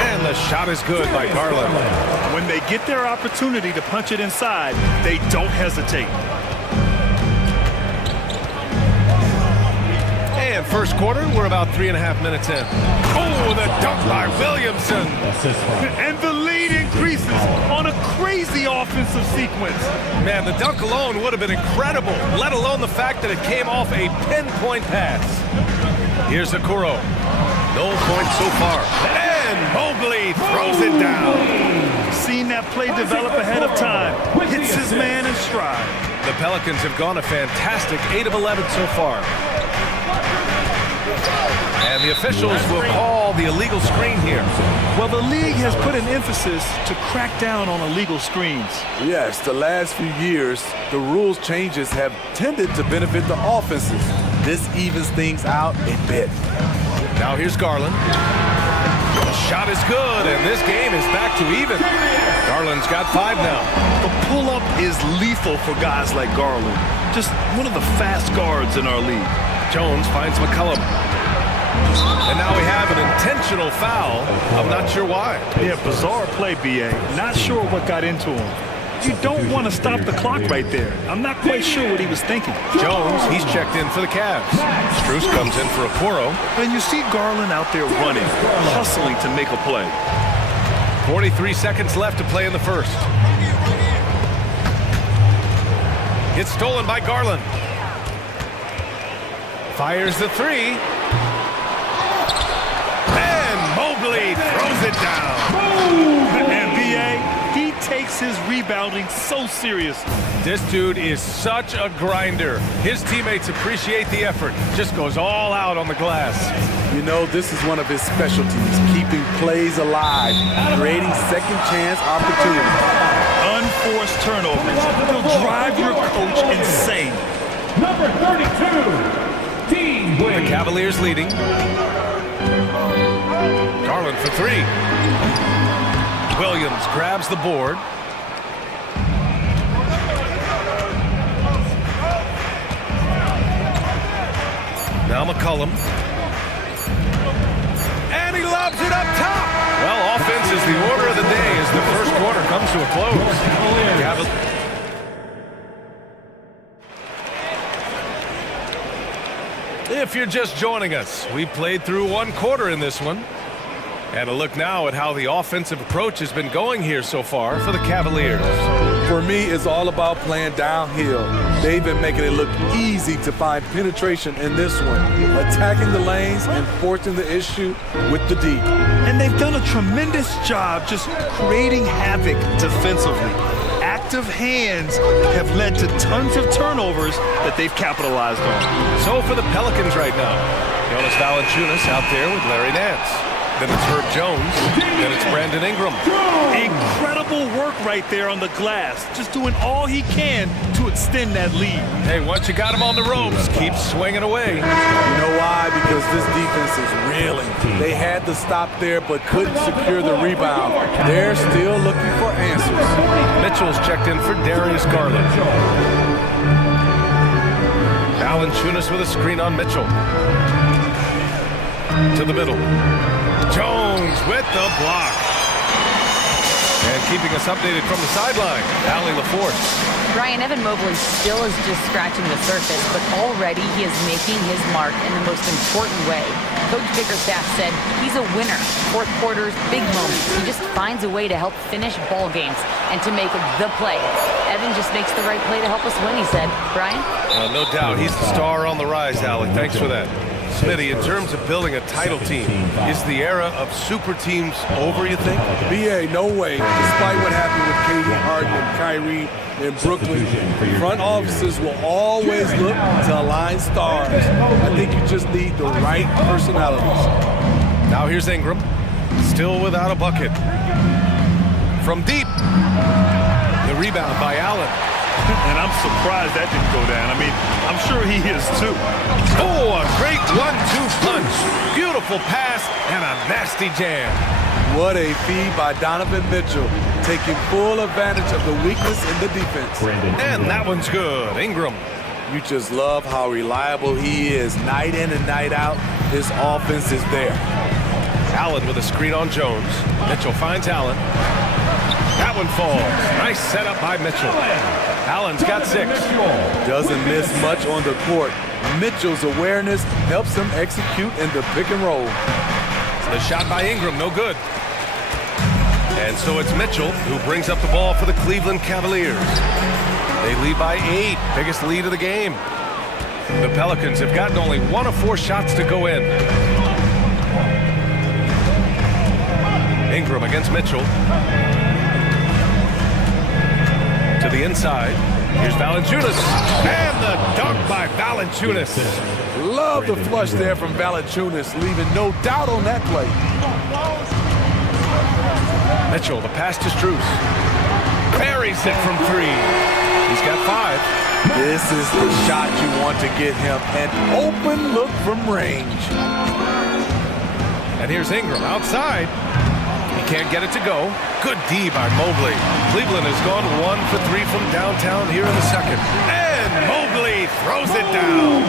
And the shot is good by Garland. When they get their opportunity to punch it inside, they don't hesitate. And first quarter, we're about 3.5 minutes in. Oh, the dunk by Williamson. And the lead increases on a crazy offensive sequence. Man, the dunk alone would have been incredible, let alone the fact that it came off a pinpoint pass. Here's Okoro. No points so far. And Mobley throws it down. Seen that play develop ahead of time. Hits his man in stride. The Pelicans have gone a fantastic 8 of 11 so far. And the officials will call the illegal screen here. Well, the league has put an emphasis to crack down on illegal screens. Yes, the last few years, the rules changes have tended to benefit the offenses. This evens things out a bit. Now here's Garland. The shot is good, and this game is back to even. Garland's got 5 now. The pull-up is lethal for guys like Garland. Just one of the fast guards in our league. Jones finds McCollum. And now we have an intentional foul. I'm not sure why. Yeah, bizarre play, B.A. Not sure what got into him. You don't want to stop the clock right there. I'm not quite sure what he was thinking. Jones, he's checked in for the Cavs. Strus comes in for a Poro. And you see Garland out there running, hustling to make a play. 43 seconds left to play in the first. It's stolen by Garland. Fires the 3. And Mobley throws it down. And B.A., he takes his rebounding so seriously. This dude is such a grinder. His teammates appreciate the effort. Just goes all out on the glass. You know, this is one of his specialties, keeping plays alive, creating second chance opportunities. Unforced turnovers. They'll drive your coach insane. Number 32, Team The Cavaliers leading. Garland for 3. Williams grabs the board. Now McCollum. And he lobs it up top. Well, offense is the order of the day as the first quarter comes to a close. If you're just joining us, we played through 1 quarter in this one. And a look now at how the offensive approach has been going here so far for the Cavaliers. For me, it's all about playing downhill. They've been making it look easy to find penetration in this one, attacking the lanes and forcing the issue with the D. And they've done a tremendous job just creating havoc defensively. Active hands have led to tons of turnovers that they've capitalized on. So for the Pelicans right now, Jonas Valanciunas out there with Larry Nance. Then it's Herb Jones. Then it's Brandon Ingram. Incredible work right there on the glass. Just doing all he can to extend that lead. Hey, once you got him on the ropes, keep swinging away. You know why? Because this defense is reeling. They had to stop there but couldn't secure the rebound. They're still looking for answers. Mitchell's checked in for Darius Garland. Valanciunas with a screen on Mitchell. To the middle. Jones with the block. And keeping us updated from the sideline, Allie LaForce. Brian, Evan Mobley still is just scratching the surface, but already he is making his mark in the most important way. Coach Bickerstaff said he's a winner. Fourth quarters, big moments. He just finds a way to help finish ball games and to make the play. Evan just makes the right play to help us win, he said. Brian? No doubt. He's the star on the rise, Allie. Thanks for that. Smitty, in terms of building a title team, is the era of super teams over, you think? BA, no way. Despite what happened with KD, Harden, and Kyrie in Brooklyn, front offices will always look to align stars. I think you just need the right personalities. Now here's Ingram, still without a bucket. From deep, the rebound by Allen. And I'm surprised that didn't go down. I mean, I'm sure he is too. Oh, a great 1-2 punch. Beautiful pass and a nasty jam. What a feed by Donovan Mitchell, taking full advantage of the weakness in the defense. And that one's good. Ingram. You just love how reliable he is. Night in and night out, his offense is there. Allen with a screen on Jones. Mitchell finds Allen. That one falls. Nice setup by Mitchell. Allen's got 6. Doesn't miss much on the court. Mitchell's awareness helps him execute in the pick and roll. The shot by Ingram, no good. And so it's Mitchell who brings up the ball for the Cleveland Cavaliers. They lead by 8, biggest lead of the game. The Pelicans have gotten only 1 of 4 shots to go in. Ingram against Mitchell. To the inside. Here's Valanciunas. And the dunk by Valanciunas. Love the flush there from Valanciunas, leaving no doubt on that play. Mitchell, the pass to Strus. Buries it from 3. He's got 5. This is the shot you want to get him. An open look from range. And here's Ingram outside. He can't get it to go. Good D by Mobley. Cleveland has gone 1 for 3 from downtown here in the second. And Mobley throws it down.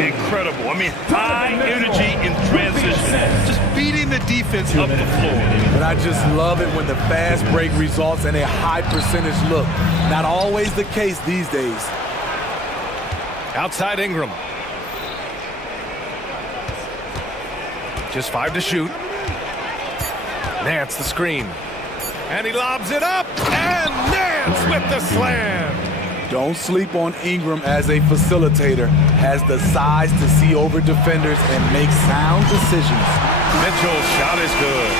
Incredible. I mean, high energy in transition. Just beating the defense up the floor. And I just love it when the fast break results in a high percentage look. Not always the case these days. Outside Ingram. Just 5 to shoot. Nance the screen. And he lobs it up. And Nance with the slam. Don't sleep on Ingram as a facilitator. Has the size to see over defenders and make sound decisions. Mitchell's shot is good.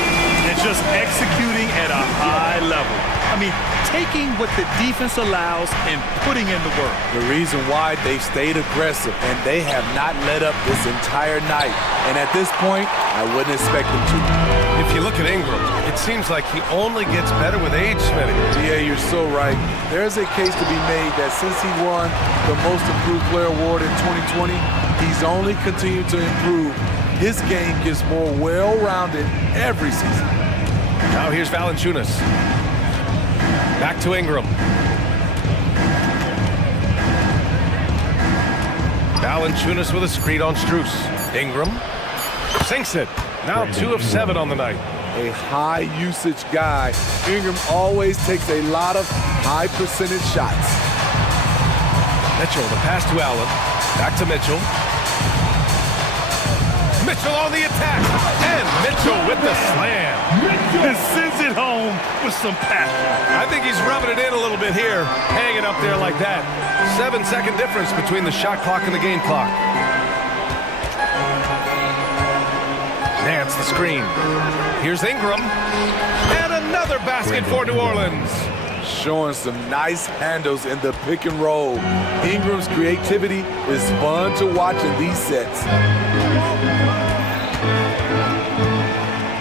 And just executing at a high level. I mean, taking what the defense allows and putting in the work. The reason why they've stayed aggressive and they have not let up this entire night. And at this point, I wouldn't expect them to. If you look at Ingram, it seems like he only gets better with age, Smitty. Yeah, you're so right. There's a case to be made that since he won the Most Improved Player Award in 2020, he's only continued to improve. His game gets more well-rounded every season. Now here's Valanciunas. Back to Ingram. Valanciunas with a screen on Strus. Ingram sinks it. Now 2 of 7 on the night. A high usage guy. Ingram always takes a lot of high percentage shots. Mitchell, the pass to Allen. Back to Mitchell. Mitchell on the attack. And Mitchell with the slam. And sends it home with some passion. I think he's rubbing it in a little bit here. Hanging up there like that. 7-second difference between the shot clock and the game clock. Nance the screen. Here's Ingram. And another basket for New Orleans. Showing some nice handles in the pick and roll. Ingram's creativity is fun to watch in these sets.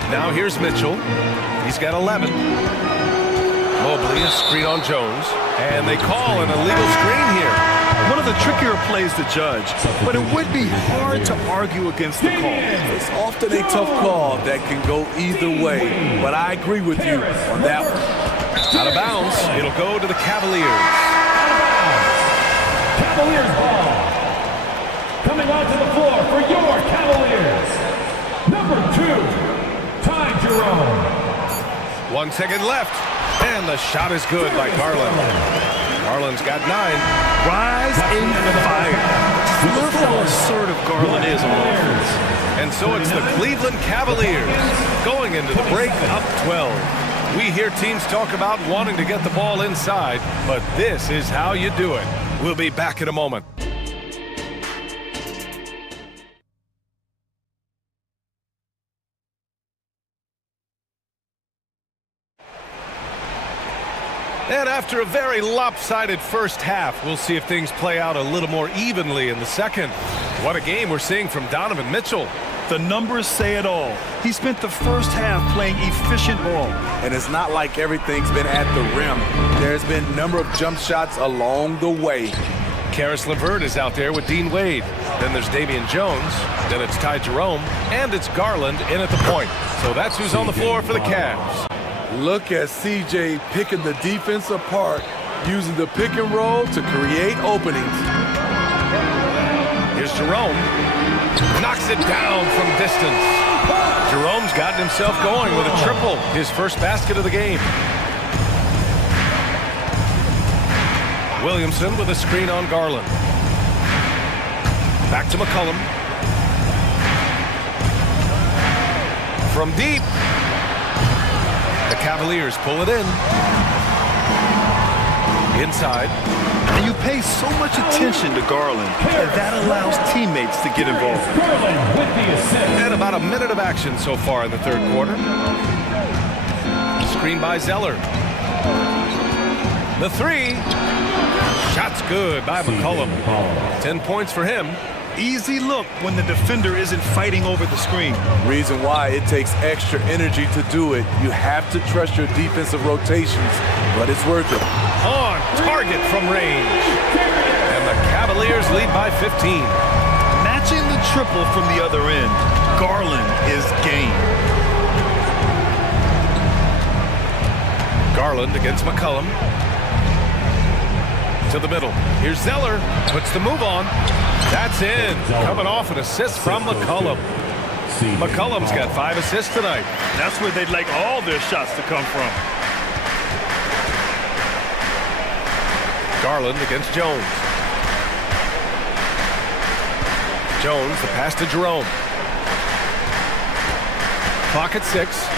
Now here's Mitchell. He's got 11. Mobley, a screen on Jones. And they call an illegal screen here. One of the trickier plays to judge, but it would be hard to argue against the call. It's often a tough call that can go either way, but I agree with you on that one. Out of bounds, it'll go to the Cavaliers. Cavaliers ball. Coming onto the floor for your Cavaliers. Number 2, Ty Jerome. 1 second left, and the shot is good by Garland. Garland's got 9. Rise in fire. Look how assertive Garland is on offense. And so it's the Cleveland Cavaliers going into the break up 12. We hear teams talk about wanting to get the ball inside, but this is how you do it. We'll be back in a moment. And after a very lopsided first half, we'll see if things play out a little more evenly in the second. What a game we're seeing from Donovan Mitchell. The numbers say it all. He spent the first half playing efficient ball. And it's not like everything's been at the rim. There's been a number of jump shots along the way. Karis LeVert is out there with Dean Wade. Then there's Damian Jones. Then it's Ty Jerome. And it's Garland in at the point. So that's who's on the floor for the Cavs. Look at CJ picking the defense apart, using the pick and roll to create openings. Here's Jerome. Knocks it down from distance. Jerome's gotten himself going with a triple, his first basket of the game. Williamson with a screen on Garland. Back to McCollum. From deep. The Cavaliers pull it in. Inside. And you pay so much attention to Garland, and that allows teammates to get involved. And about a minute of action so far in the third quarter. Screen by Zeller. The 3. Shot's good by McCollum. 10 points for him. Easy look when the defender isn't fighting over the screen. Reason why it takes extra energy to do it. You have to trust your defensive rotations, but it's worth it. On target from range. And the Cavaliers lead by 15. Matching the triple from the other end. Garland is game. Garland against McCollum. To the middle. Here's Zeller. Puts the move on. That's in. Coming off an assist from McCollum. McCollum's got 5 assists tonight. That's where they'd like all their shots to come from. Garland against Jones. Jones, the pass to Jerome. Clock at 6.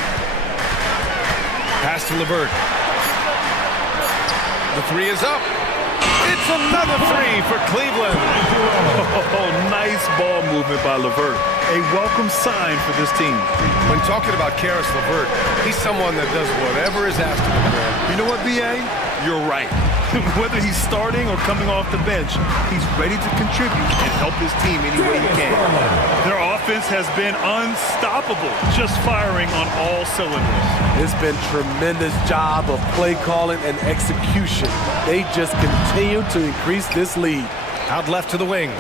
Pass to LeVert. The 3 is up. It's another 3 for Cleveland. Oh, nice ball movement by LeVert. A welcome sign for this team. When talking about Karis LeVert, he's someone that does whatever is asked of him. You know what, B.A.? You're right. Whether he's starting or coming off the bench, he's ready to contribute and help his team any way he can. Their offense has been unstoppable, just firing on all cylinders. It's been tremendous job of play calling and execution. They just continue to increase this lead. Out left to the wing.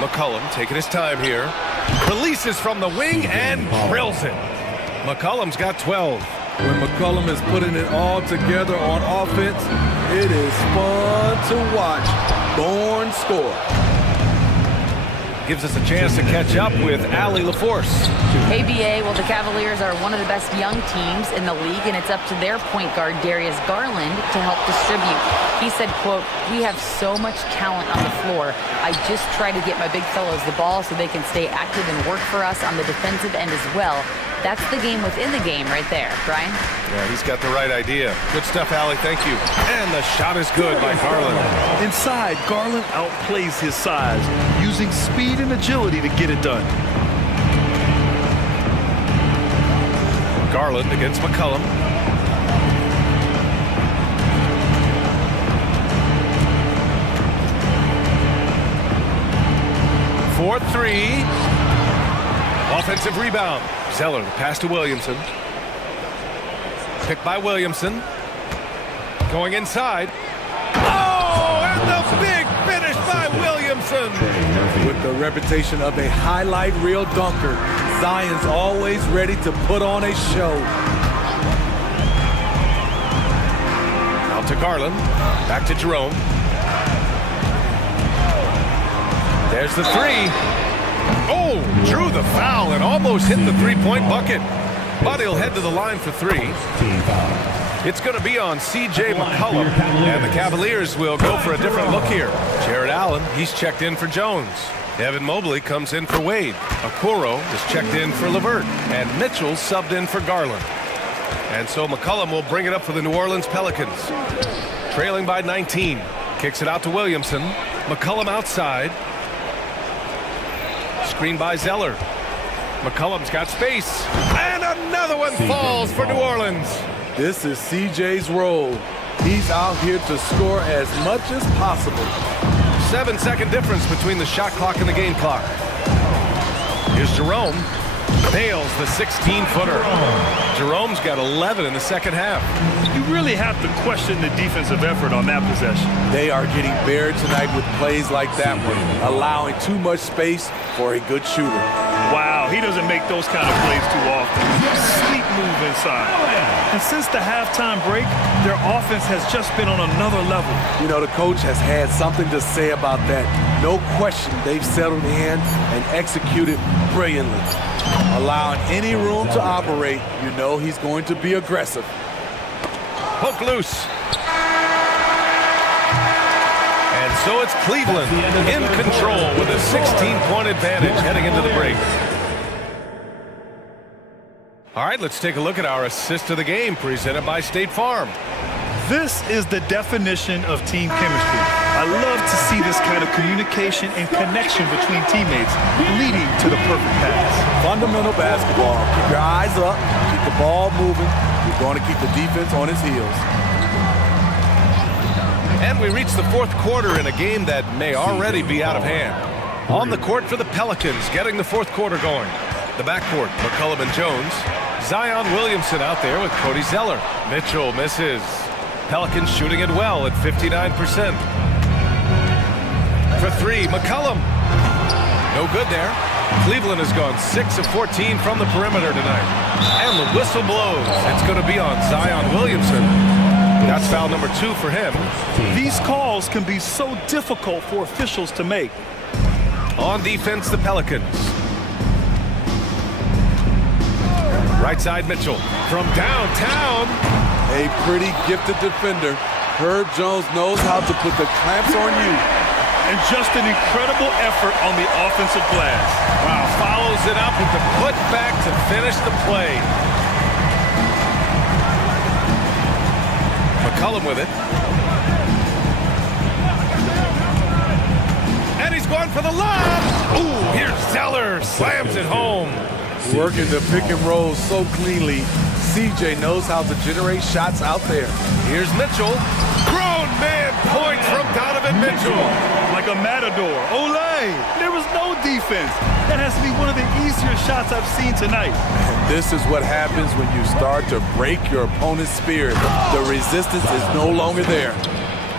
McCollum taking his time here. Releases from the wing and drills it. McCollum's got 12. When McCollum is putting it all together on offense, it is fun to watch. Born score. Gives us a chance to catch up with Allie LaForce. ABA, well, the Cavaliers are one of the best young teams in the league, and it's up to their point guard, Darius Garland, to help distribute. He said, quote, "We have so much talent on the floor. I just try to get my big fellows the ball so they can stay active and work for us on the defensive end as well." That's the game within the game right there, Brian. Yeah, he's got the right idea. Good stuff, Allie. Thank you. And the shot is good by Garland. Inside, Garland outplays his size, using speed and agility to get it done. Garland against McCollum. For 3. Offensive rebound. Zeller, the pass to Williamson. Picked by Williamson. Going inside. Oh, and the big finish by Williamson. With the reputation of a highlight reel dunker, Zion's always ready to put on a show. Out to Garland. Back to Jerome. There's the 3. Oh, drew the foul and almost hit the three-point bucket. But he'll head to the line for 3. It's going to be on C.J. McCollum, and the Cavaliers will go for a different look here. Jared Allen, he's checked in for Jones. Evan Mobley comes in for Wade. Okoro is checked in for LeVert, and Mitchell subbed in for Garland. And so McCollum will bring it up for the New Orleans Pelicans. Trailing by 19. Kicks it out to Williamson. McCollum outside. Screen by Zeller. McCollum's got space. And another one falls for New Orleans. This is CJ's role. He's out here to score as much as possible. 7-second difference between the shot clock and the game clock. Here's Jerome. Nails the 16-footer. Jerome's got 11 in the second half. You really have to question the defensive effort on that possession. They are getting buried tonight with plays like that one, allowing too much space for a good shooter. Wow, he doesn't make those kind of plays too often. Sweet move inside. And since the halftime break, their offense has just been on another level. You know, the coach has had something to say about that. No question, they've settled in and executed brilliantly. Allowing any room to operate, you know he's going to be aggressive. Poke loose. And so it's Cleveland in control with a 16-point advantage heading into the break. All right, let's take a look at our assist of the game presented by State Farm. This is the definition of team chemistry. I love to see this kind of communication and connection between teammates leading to the perfect pass. Fundamental basketball. Keep your eyes up, keep the ball moving. You're going to keep the defense on its heels. And we reach the fourth quarter in a game that may already be out of hand. On the court for the Pelicans, getting the fourth quarter going. The backcourt, McCollum and Jones. Zion Williamson out there with Cody Zeller. Mitchell misses. Pelicans shooting it well at 59%. For 3, McCollum. No good there. Cleveland has gone 6 of 14 from the perimeter tonight. And the whistle blows. It's going to be on Zion Williamson. That's foul number 2 for him. These calls can be so difficult for officials to make. On defense, the Pelicans. Right side, Mitchell. From downtown. A pretty gifted defender. Herb Jones knows how to put the clamps on you. And just an incredible effort on the offensive glass. Wow, follows it up with the putback to finish the play. McCollum with it. And he's going for the lob. Ooh, here's Zeller. Slams it home. Working the pick and roll so cleanly. CJ knows how to generate shots out there. Here's Mitchell. Grown man points from Donovan Mitchell. Like a matador. Olay! There was no defense. That has to be one of the easier shots I've seen tonight. And this is what happens when you start to break your opponent's spirit. The resistance is no longer there.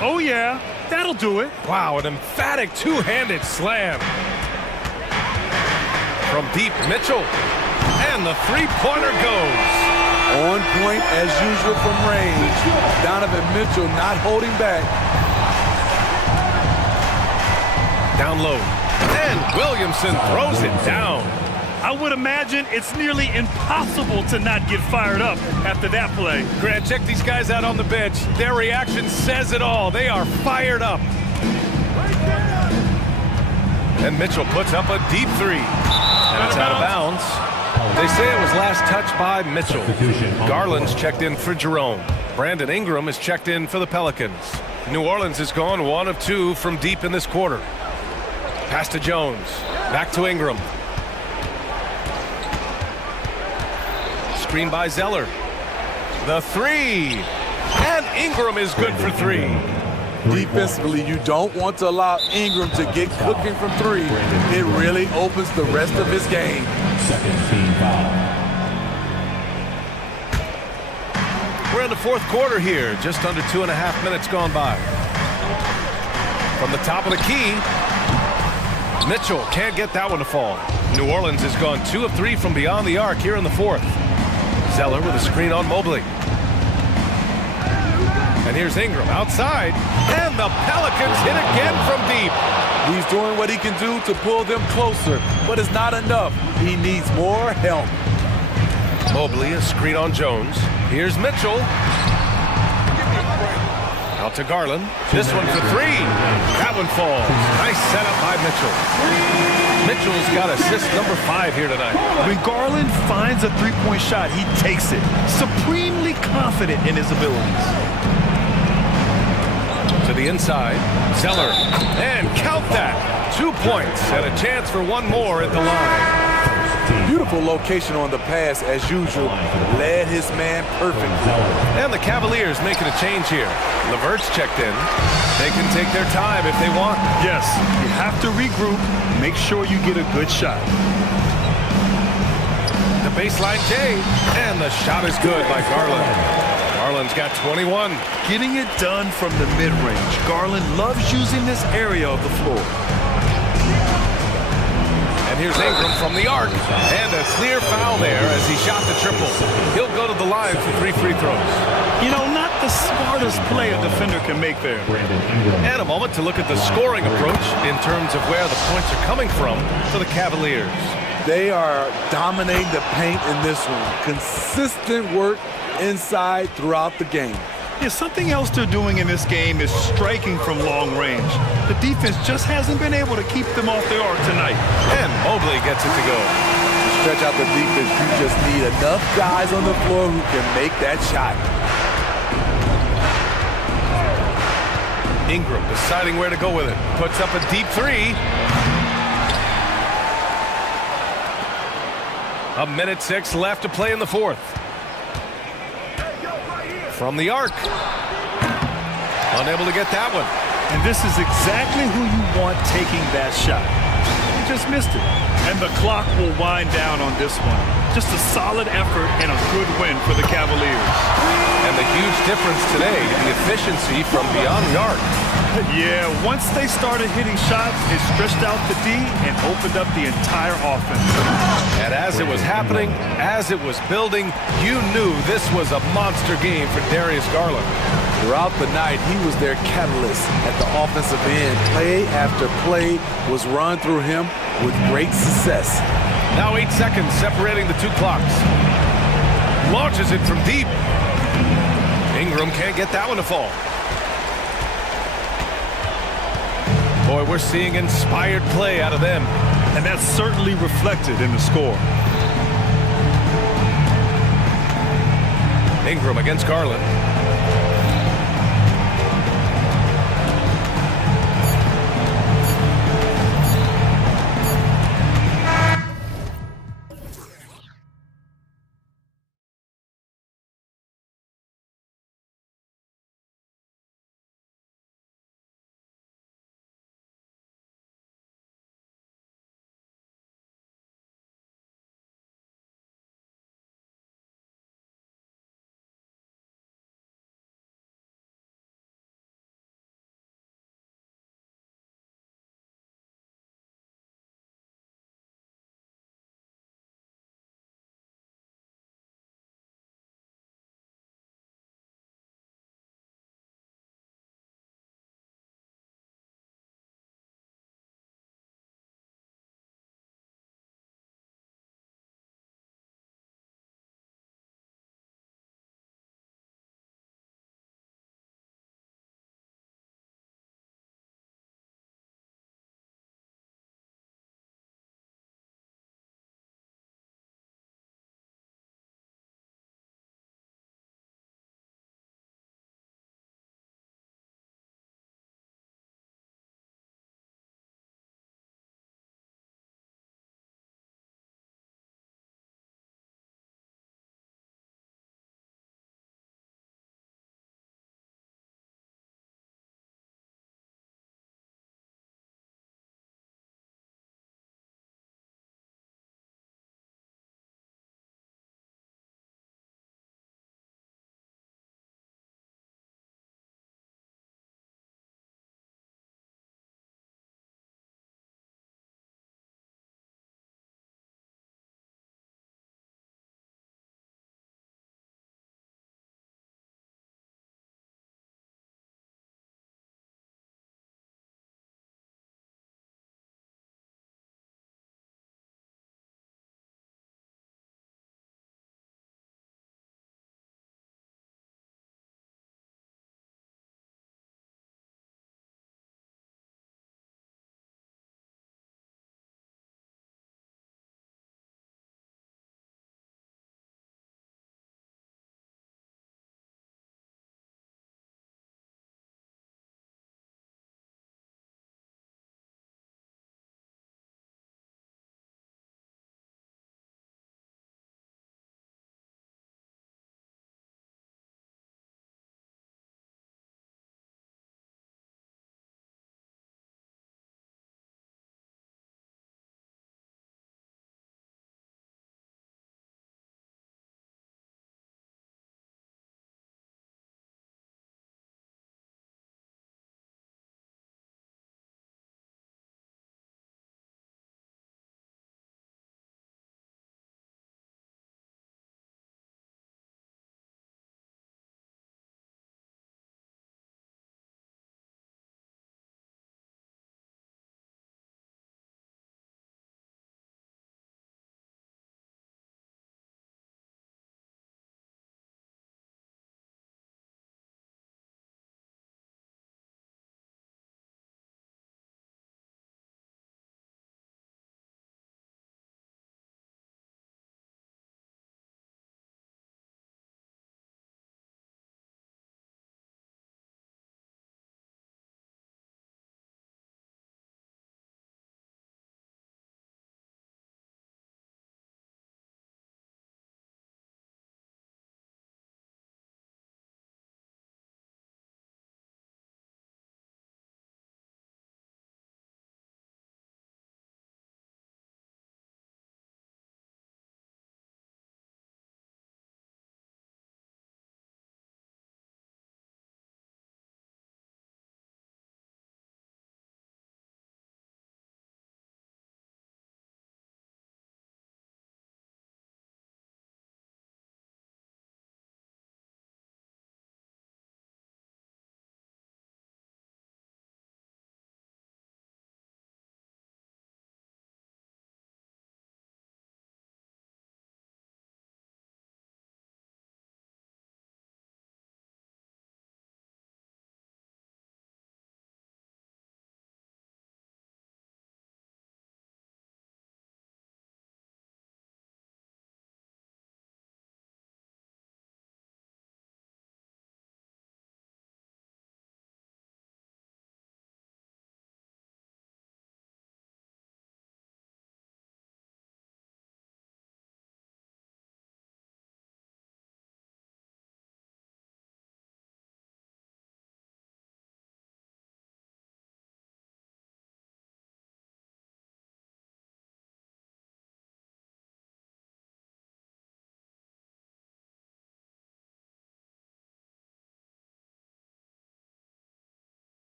Oh yeah, that'll do it. Wow, an emphatic two-handed slam. From deep, Mitchell. And the three-pointer goes. On point as usual from range. Donovan Mitchell not holding back. Down low. And Williamson throws it down. I would imagine it's nearly impossible to not get fired up after that play. Grant, check these guys out on the bench. Their reaction says it all. They are fired up. And Mitchell puts up a deep three. And it's out of bounds. They say it was last touched by Mitchell. Garland's checked in for Jerome. Brandon Ingram is checked in for the Pelicans. New Orleans has gone 1 of 2 from deep in this quarter. Pass to Jones. Back to Ingram. Screen by Zeller. The three. And Ingram is good for 3. Defensively, you don't want to allow Ingram to get cooking from 3. It really opens the rest of his game. Second team foul. We're in the 4th quarter here. Just under 2.5 minutes gone by. From the top of the key, Mitchell can't get that one to fall. New Orleans has gone 2 of 3 from beyond the arc here in the 4th. Zeller with a screen on Mobley. And here's Ingram outside. And the Pelicans hit again from deep. He's doing what he can do to pull them closer, but it's not enough. He needs more help. Mobley, a screen on Jones. Here's Mitchell. Out to Garland. This one for 3. That one falls. Nice setup by Mitchell. Mitchell's got assist number 5 here tonight. When Garland finds a three-point shot, he takes it. Supremely confident in his abilities. To the inside, Zeller, and count that. 2 points and a chance for one more at the line. Beautiful location on the pass as usual. Led his man perfectly. And the Cavaliers making a change here. LeVert's checked in. They can take their time if they want. Yes, you have to regroup. Make sure you get a good shot. The baseline J, and the shot is good by Garland. Garland's got 21. Getting it done from the mid-range. Garland loves using this area of the floor. And here's Ingram from the arc. And a clear foul there as he shot the triple. He'll go to the line for 3 free throws. You know, not the smartest play a defender can make there. And a moment to look at the scoring approach in terms of where the points are coming from for the Cavaliers. They are dominating the paint in this one. Consistent work inside throughout the game. Yeah, something else they're doing in this game is striking from long range. The defense just hasn't been able to keep them off their arc tonight. And Mobley gets it to go. To stretch out the defense, you just need enough guys on the floor who can make that shot. Ingram deciding where to go with it. Puts up a deep 3. A minute 6 left to play in the 4th. From the arc. Unable to get that one. And this is exactly who you want taking that shot. He just missed it. And the clock will wind down on this one. Just a solid effort and a good win for the Cavaliers. And the huge difference today, the efficiency from beyond the arc. Yeah, once they started hitting shots, it stretched out the D and opened up the entire offense. And as it was happening, as it was building, you knew this was a monster game for Darius Garland. Throughout the night, he was their catalyst at the offensive end. Play after play was run through him with great success. Now 8 seconds separating the two clocks. Launches it from deep. Ingram can't get that one to fall. Boy, we're seeing inspired play out of them. And that's certainly reflected in the score. Ingram against Garland.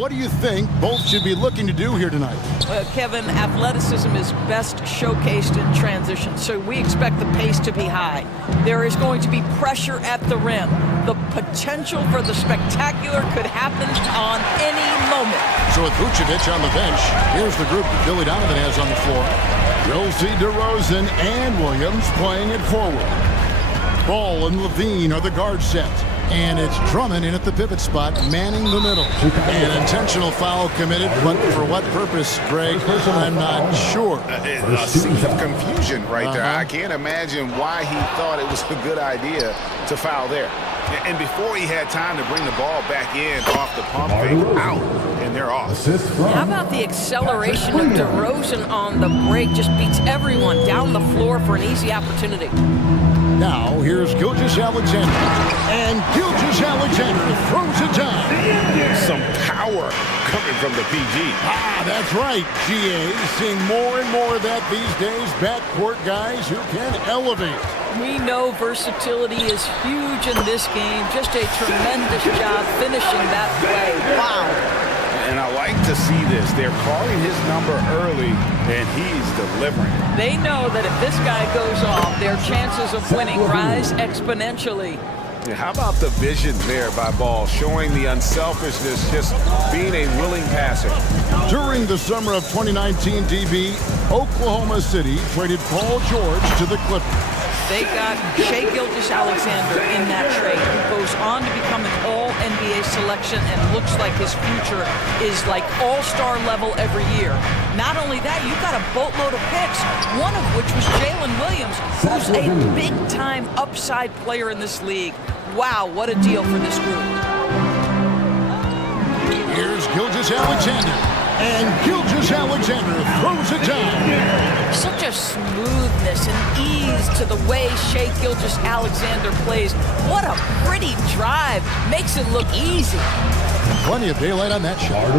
what do you think both should be looking to do here tonight? Kevin, athleticism is best showcased in transition, so we expect the pace to be high. There is going to be pressure at the rim. The potential for the spectacular could happen on any moment. So with Vucevic on the bench, here's the group that Billy Donovan has on the floor. You'll see DeRozan and Williams playing it forward. Ball and Levine are the guard set. And it's Drummond in at the pivot spot, manning the middle. An intentional foul committed, but for what purpose, Greg? I'm not sure. A scene of confusion right there. I can't imagine why he thought it was a good idea to foul there. And before he had time to bring the ball back in off the pump fake, out, and they're off. How about the acceleration of DeRozan on the break? Just beats everyone down the floor for an easy opportunity. Now, here's Gilgeous-Alexander. And Gilgeous-Alexander throws it down. Some power coming from the PG. That's right, GA. Seeing more and more of that these days. Backcourt guys who can elevate. We know versatility is huge in this game. Just a tremendous job finishing that play. Wow. And I like to see this. They're calling his number early, and he's delivering. They know that if this guy goes off, their chances of winning rise exponentially. Yeah, how about the vision there by Ball, showing the unselfishness, just being a willing passer. During the summer of 2019, DB, Oklahoma City traded Paul George to the Clippers. They got Shai Gilgeous-Alexander in that trade, who goes on to become an all-NBA selection and looks like his future is like all-star level every year. Not only that, you've got a boatload of picks, one of which was Jalen Williams, who's a big-time upside player in this league. Wow, what a deal for this group. Here's Gilgeous-Alexander. And Gilgeous-Alexander throws it down. Such a smoothness and ease to the way Shai Gilgeous-Alexander plays. What a pretty drive. Makes it look easy. Plenty of daylight on that shot.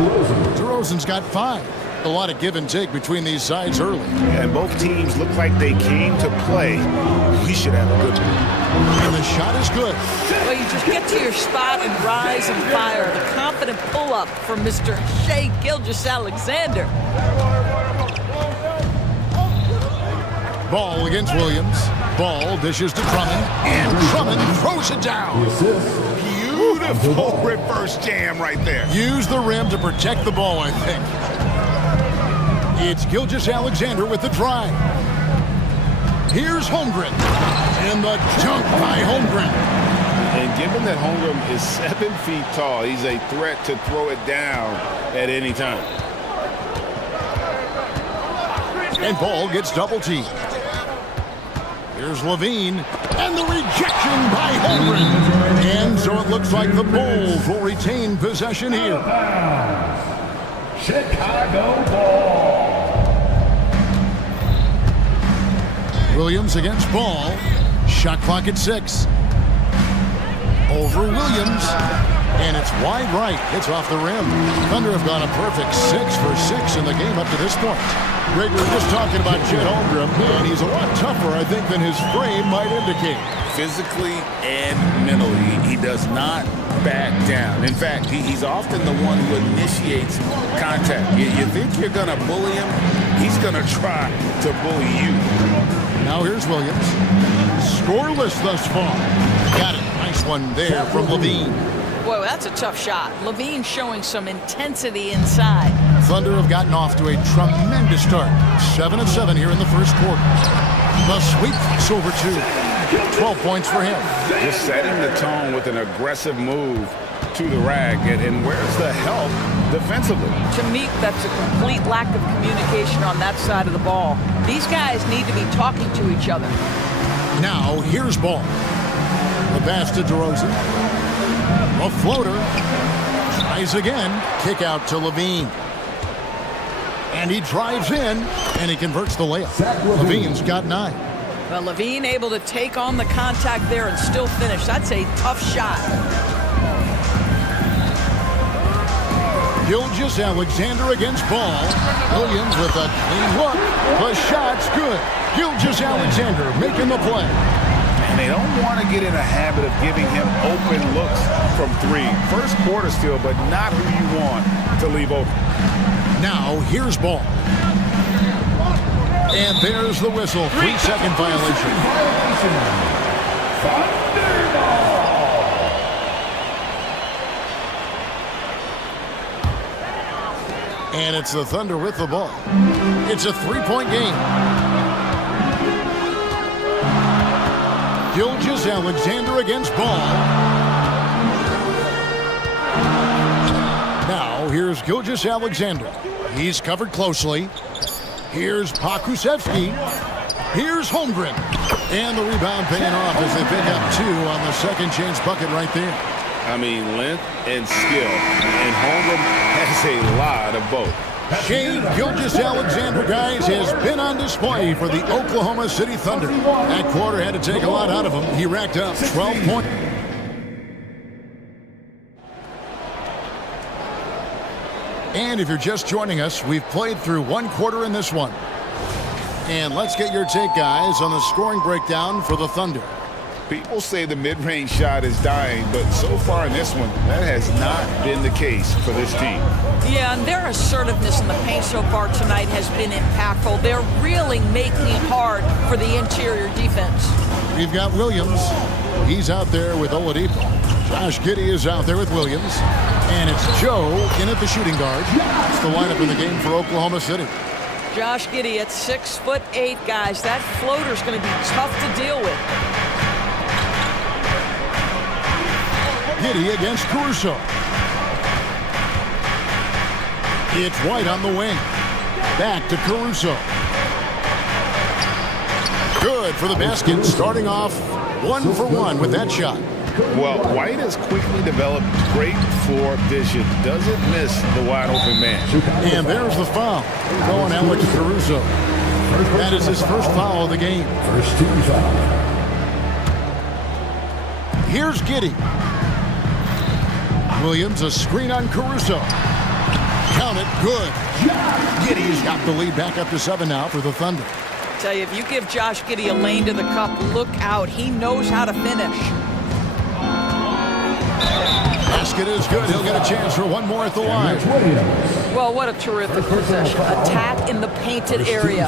DeRozan's got 5. A lot of give and take between these sides early. And both teams look like they came to play. We should have a good one. And the shot is good. Well, you just get to your spot and rise and fire. The confident pull-up from Mr. Shai Gilgeous-Alexander. Ball against Williams. Ball dishes to Drummond. And Drummond throws it down. Beautiful reverse jam right there. Use the rim to protect the ball, I think. It's Gilgeous-Alexander with the drive. Here's Holmgren. And the dunk by Holmgren. And given that Holmgren is 7 feet tall, he's a threat to throw it down at any time. And Ball gets double teamed. Here's Levine. And the rejection by Holmgren. And so it looks like the Bulls will retain possession here. Chicago Ball. Williams against Ball. Shot clock at 6. Over Williams. And it's wide right. It's off the rim. Thunder have gone a perfect 6 for 6 in the game up to this point. Greg, we were just talking about Chet Holmgren, and he's a lot tougher, I think, than his frame might indicate. Physically and mentally, he does not back down. In fact, he's often the one who initiates contact. You think you're going to bully him, he's going to try to bully you. Now here's Williams. Scoreless thus far. Got it. Nice one there from Levine. Boy, that's a tough shot. Levine showing some intensity inside. Thunder have gotten off to a tremendous start. 7 of 7 here in the first quarter. The sweep is over 2. 12 points for him. Just setting the tone with an aggressive move to the rack. And where's the help defensively? To me, that's a complete lack of communication on that side of the ball. These guys need to be talking to each other. Now, here's Ball. The pass to DeRozan. A floater. Tries again. Kick out to Levine. And he drives in, and he converts the layup. Levine's got 9. Well, Levine able to take on the contact there and still finish. That's a tough shot. Gilgeous-Alexander against Ball. Williams with a clean look. The shot's good. Gilgeous-Alexander making the play. And they don't want to get in a habit of giving him open looks from three. First quarter still, but not who you want to leave open. Now, here's ball. And there's the whistle. 3-second violation. And it's the Thunder with the ball. It's a 3-point game. Gilgeous-Alexander against ball. Now, here's Gilgeous-Alexander. He's covered closely. Here's Pakusevsky. Here's Holmgren. And the rebound paying off as they pick up 2 on the second chance bucket right there. I mean, length and skill. And Holmgren has a lot of both. Shea Gilgeous-Alexander, guys, has been on display for the Oklahoma City Thunder. That quarter had to take a lot out of him. He racked up 12 points. And if you're just joining us, we've played through 1 quarter in this one. And let's get your take, guys, on the scoring breakdown for the Thunder. People say the mid-range shot is dying, but so far in this one, that has not been the case for this team. Yeah, and their assertiveness in the paint so far tonight has been impactful. They're really making it hard for the interior defense. We've got Williams. He's out there with Oladipo. Josh Giddey is out there with Williams. And it's Joe in at the shooting guard. It's the lineup in the game for Oklahoma City. Josh Giddey at 6'8", guys. That floater's going to be tough to deal with. Giddey against Caruso. It's White on the wing. Back to Caruso. Good for the basket, starting off 1 for 1 with that shot. Well, White has quickly developed great floor vision. Doesn't miss the wide open man. And there's the foul. Going Alex Caruso. That is his first foul of the game. First team foul. Here's Giddey. Williams, a screen on Caruso. Count it, good. Giddey's got the lead back up to 7 now for the Thunder. Tell you, if you give Josh Giddey a lane to the cup, look out. He knows how to finish. Basket is good. He'll get a chance for 1 more at the line. Well, what a terrific possession. Attack in the painted area.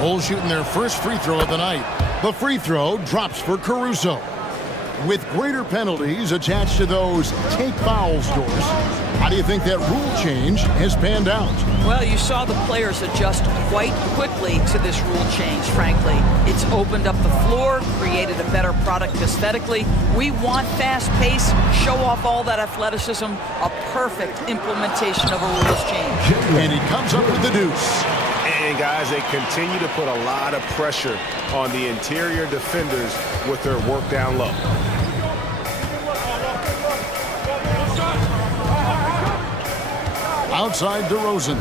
Bulls shooting their first free throw of the night. The free throw drops for Caruso. With greater penalties attached to those take fouls, Doris, how do you think that rule change has panned out? Well, you saw the players adjust quite quickly to this rule change, frankly. It's opened up the floor, created a better product aesthetically. We want fast pace, show off all that athleticism, a perfect implementation of a rules change. And he comes up with the deuce. And guys, they continue to put a lot of pressure on the interior defenders with their work down low. Outside DeRozan.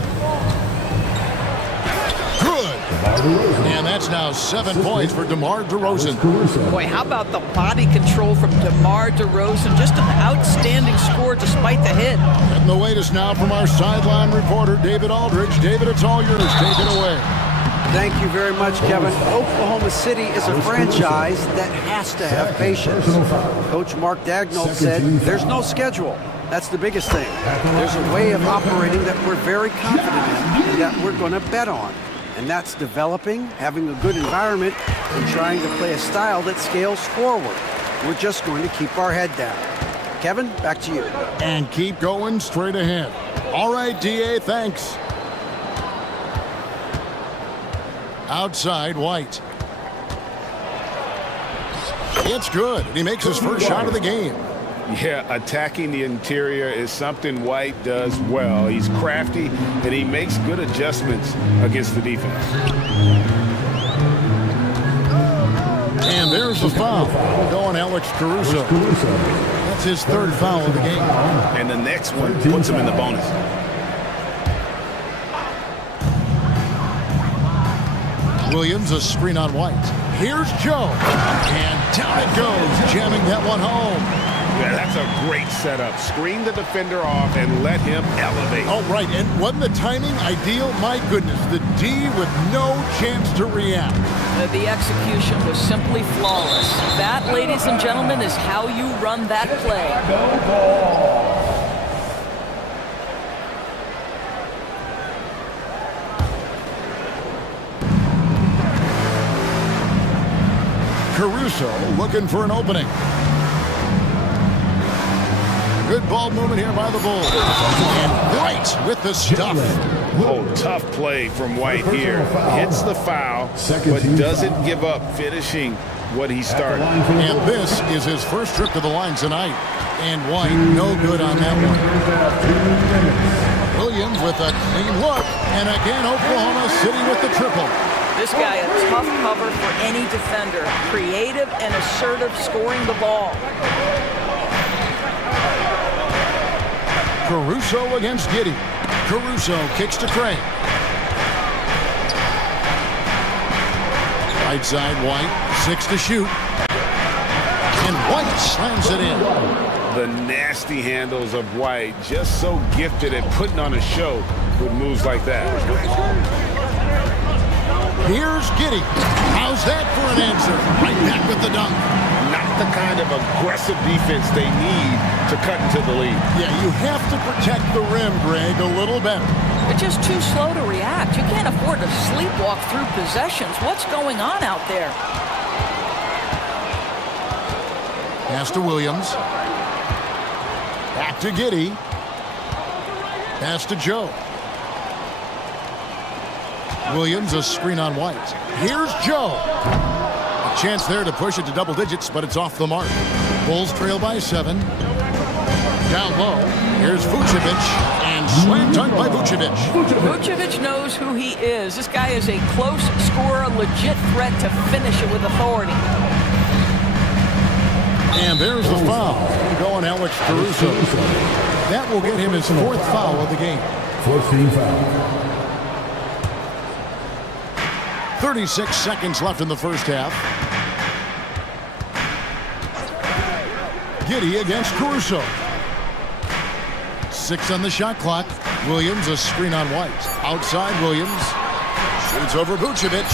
Good. And that's now 7 points for DeMar DeRozan. Boy, how about the body control from DeMar DeRozan? Just an outstanding score despite the hit. And the latest now from our sideline reporter, David Aldridge. David, it's all yours. Take it away. Thank you very much, Kevin. Oklahoma City is a franchise that has to have patience. Coach Mark Daigneault said there's no schedule. That's the biggest thing. There's a way of operating that we're very confident in and that we're going to bet on. And that's developing, having a good environment, and trying to play a style that scales forward. We're just going to keep our head down. Kevin, back to you. And keep going straight ahead. All right, DA, thanks. Outside, White. It's good. He makes his first shot of the game. Yeah, attacking the interior is something White does well. He's crafty, and he makes good adjustments against the defense. And there's the foul. Going Alex Caruso. That's his 3rd foul of the game. And the next one puts him in the bonus. Williams, a screen on White. Here's Joe. And down it goes, jamming that one home. Yeah, that's a great setup. Screen the defender off and let him elevate. Oh, right, and wasn't the timing ideal? My goodness, the D with no chance to react. The execution was simply flawless. That, ladies and gentlemen, is how you run that play. Caruso looking for an opening. Good ball movement here by the Bulls. And White with the stuff. Oh, tough play from White here. Hits the foul, but doesn't give up finishing what he started. And this is his first trip to the line tonight. And White, no good on that one. Williams with a clean look. And again, Oklahoma City with the triple. This guy a tough cover for any defender. Creative and assertive scoring the ball. Caruso against Giddey. Caruso kicks to Craig. Right side, White. 6 to shoot. And White slams it in. The nasty handles of White, just so gifted at putting on a show with moves like that. Here's Giddey. How's that for an answer? Right back with the dunk. Not the kind of aggressive defense they need to cut into the lead. Yeah, you have to protect the rim, Greg, a little better. They're just too slow to react. You can't afford to sleepwalk through possessions. What's going on out there? Pass to Williams. Back to Giddey. Pass to Joe. Williams, a screen on White. Here's Joe. A chance there to push it to double digits, but it's off the mark. Bulls trail by 7. Down low. Here's Vucevic. And slam dunk by Vucevic. Vucevic knows who he is. This guy is a close scorer, legit threat to finish it with authority. And there's the foul. Going Alex Caruso. That will get him his 4th foul of the game. 14 foul. 36 seconds left in the first half. Giddey against Caruso. 6 on the shot clock. Williams, a screen on White. Outside Williams. Shoots over Vucevic.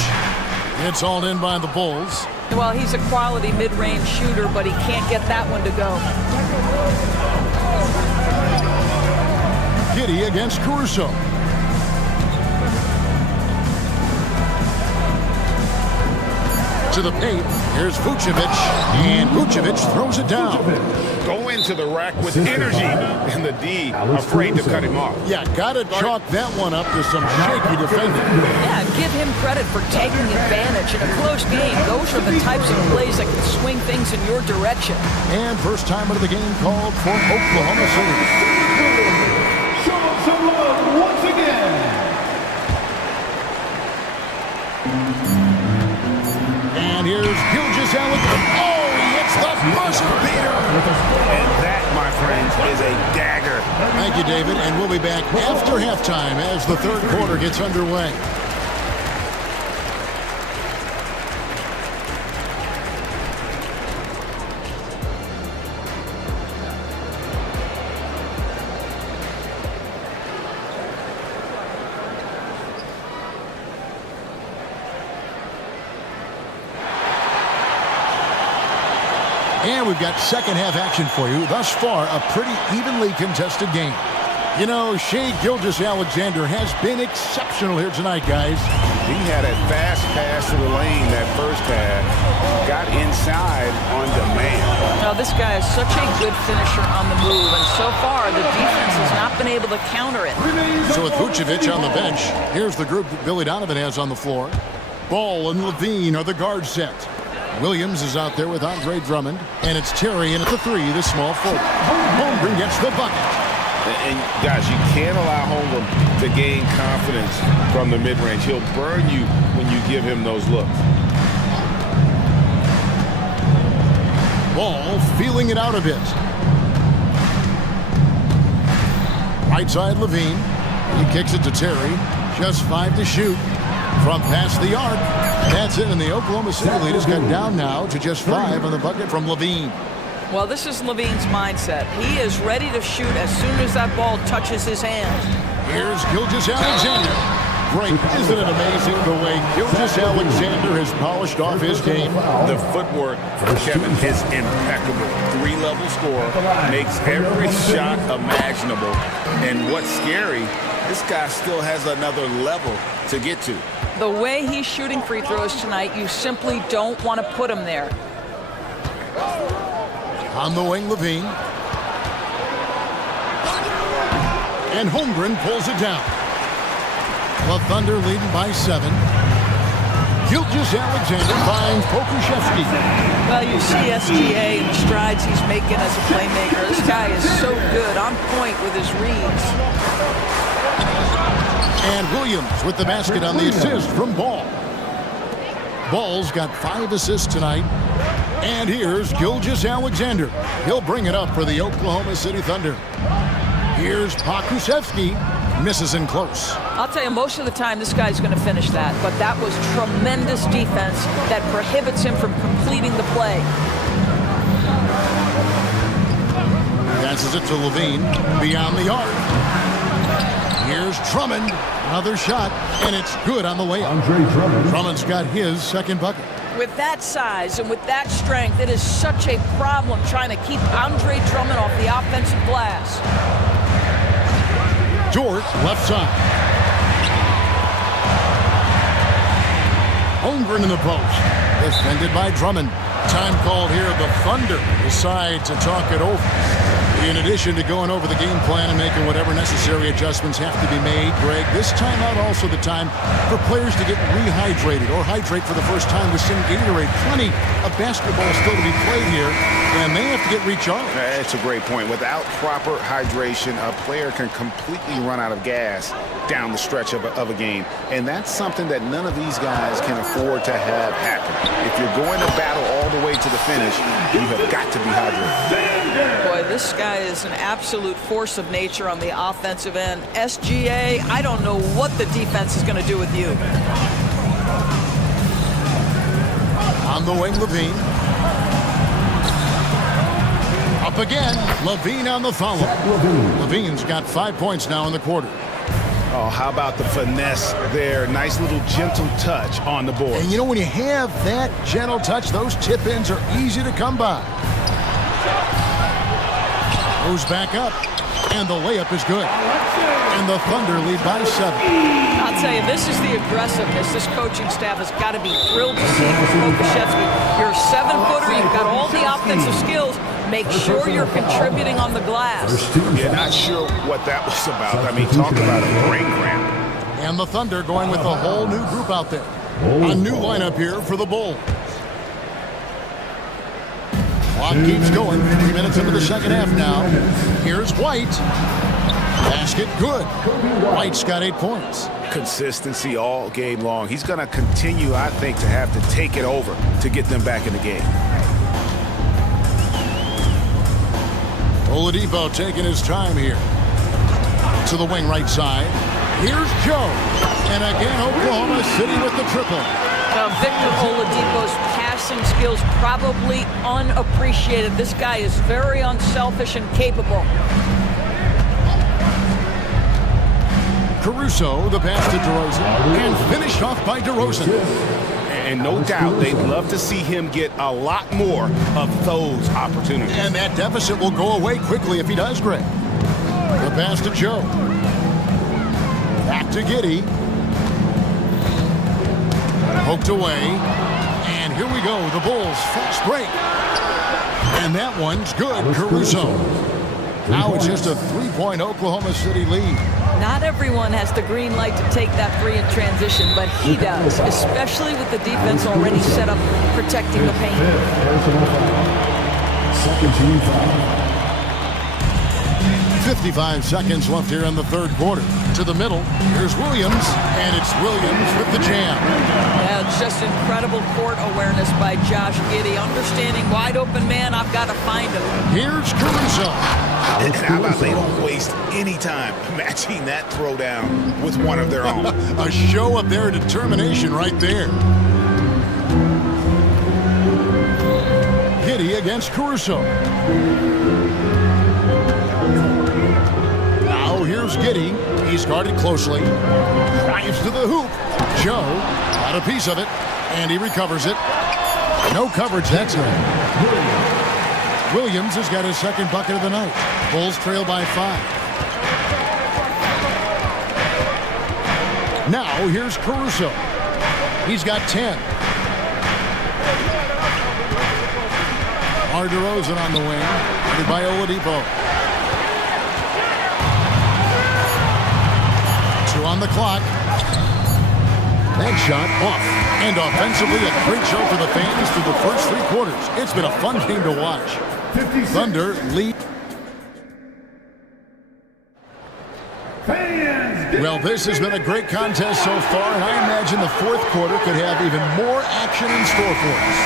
It's all in by the Bulls. Well, he's a quality mid-range shooter, but he can't get that one to go. Giddey against Caruso. To the paint. Here's Vucevic. And Vucevic throws it down. Go into the rack with energy. And the D afraid to cut him off. Yeah, got to chalk that one up to some shaky defending. Yeah, give him credit for taking advantage in a close game. Those are the types of plays that can swing things in your direction. And first time of the game called for Oklahoma City. Show them some love once again. And here's Gilgeous-Alexander. Oh, he hits the buzzer beater. And that, my friends, is a dagger. Thank you, David. And we'll be back after halftime as the third quarter gets underway. And we've got second half action for you. Thus far, a pretty evenly contested game. You know, Shai Gilgeous-Alexander has been exceptional here tonight, guys. He had a fast pass to the lane that first half. Got inside on demand. Now, this guy is such a good finisher on the move, and so far, the defense has not been able to counter it. So with Vucevic on the bench, here's the group that Billy Donovan has on the floor. Ball and Levine are the guard set. Williams is out there with Andre Drummond, and it's Terry in at the 3, the small forward. Holmgren gets the bucket. And guys, you can't allow Holmgren to gain confidence from the mid-range. He'll burn you when you give him those looks. Ball feeling it out a bit. Right side Levine. He kicks it to Terry. Just 5 to shoot. From past the arc. That's it, and the Oklahoma City lead has got down now to just 5 on the bucket from Levine. Well, this is Levine's mindset. He is ready to shoot as soon as that ball touches his hand. Here's Gilgeous-Alexander. Great. Isn't it amazing the way Gilgeous-Alexander has polished off his game? The footwork for Kevin is impeccable. 3-level scorer, makes every shot imaginable. And what's scary, this guy still has another level to get to. The way he's shooting free throws tonight, you simply don't want to put him there. On the wing, Levine. And Holmgren pulls it down. The Thunder leading by 7. Gilgeous-Alexander finds Pokuševski. Well, you see SGA and the strides he's making as a playmaker. This guy is so good, on point with his reads. And Williams with the basket on the assist from Ball. Ball's got 5 assists tonight. And here's Gilgeous-Alexander. He'll bring it up for the Oklahoma City Thunder. Here's Pokuševski. Misses in close. I'll tell you, most of the time this guy's going to finish that, but that was tremendous defense that prohibits him from completing the play. Passes it to Levine beyond the arc. Here's Drummond. Another shot, and it's good on the layup. Drummond's got his second bucket. With that size and with that strength, it is such a problem trying to keep Andre Drummond off the offensive glass. George, left side. Holmgren in the post. Defended by Drummond. Time called here. The Thunder decide to talk it over. In addition to going over the game plan and making whatever necessary adjustments have to be made, Greg, this timeout also the time for players to get rehydrated or hydrate for the first time with some Gatorade. Plenty of basketball still to be played here, and they have to get recharged. That's a great point. Without proper hydration, a player can completely run out of gas down the stretch of a game. And that's something that none of these guys can afford to have happen. If you're going to battle all the way to the finish, you have got to be hydrated. Boy, this guy is an absolute force of nature on the offensive end. SGA, I don't know what the defense is going to do with you. On the wing, Levine. Up again. Levine on the follow. Levine's got 5 points now in the quarter. Oh, how about the finesse there? Nice little gentle touch on the board. And you know, when you have that gentle touch, those tip-ins are easy to come by. Goes back up, and the layup is good. And the Thunder lead by 7. I'll tell you, this is the aggressiveness this coaching staff has got to be thrilled to see from Pokuševski. You're a 7-footer, you've got all the offensive skills. Make sure you're contributing on the glass. Yeah, not sure what that was about. I mean, talk about a brain cramp. And the Thunder going with a whole new group out there. A new lineup here for the Bulls. Clock keeps going. 3 minutes into the second half now. Here's White. Basket good. White's got 8 points. Consistency all game long. He's going to continue, I think, to have to take it over to get them back in the game. Oladipo taking his time here. To the wing right side. Here's Joe. And again, Oklahoma City with the triple. Now, Victor Oladipo's passing skills probably unappreciated. This guy is very unselfish and capable. Caruso, the pass to DeRozan, and finished off by DeRozan. And no doubt they'd love to see him get a lot more of those opportunities. And that deficit will go away quickly if he does, Greg. The pass to Joe. Back to Giddey. Poked away. And here we go, the Bulls fast break. And that one's good, Caruso. Now it's just a 3-point Oklahoma City lead. Not everyone has the green light to take that three in transition, but he does, especially with the defense already set up protecting the paint. Second team foul. 55 seconds left here in the third quarter. To the middle, here's Williams, and it's Williams with the jam. Yeah, it's just incredible court awareness by Josh Giddey, understanding wide open man, I've got to find him. Here's Caruso. And how about they don't waste any time matching that throwdown with one of their own. A show of their determination right there. City against Caruso. Now here's Giddy. He's guarded closely. Drives to the hoop. Joe got a piece of it, and he recovers it. No coverage that time. Williams has got his second bucket of the night. Bulls trail by 5. Now here's Caruso. He's got 10. DeRozan on the wing, headed by Oladipo. 2 on the clock. That shot off. And offensively, a great show for the fans through the first 3 quarters. It's been a fun game to watch. Thunder lead. Well, this has been a great contest so far, and I imagine the fourth quarter could have even more action in store for us.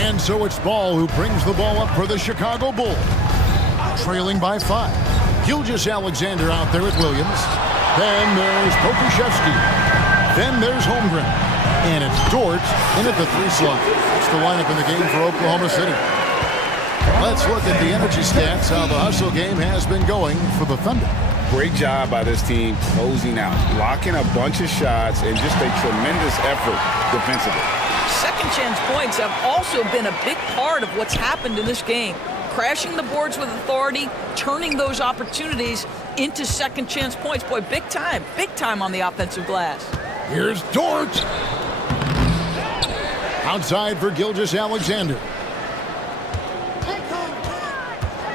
And so it's Ball who brings the ball up for the Chicago Bulls. Trailing by 5. Gilgeous-Alexander out there with Williams. Then there's Pokusevski. Then there's Holmgren. And it's Dort in at the 3 slot. It's the lineup in the game for Oklahoma City. Let's look at the energy stats, how the hustle game has been going for the Thunder. Great job by this team closing out, blocking a bunch of shots, and just a tremendous effort defensively. Second chance points have also been a big part of what's happened in this game. Crashing the boards with authority, turning those opportunities into second chance points. Boy, big time on the offensive glass. Here's Dort. Outside for Gilgeous-Alexander.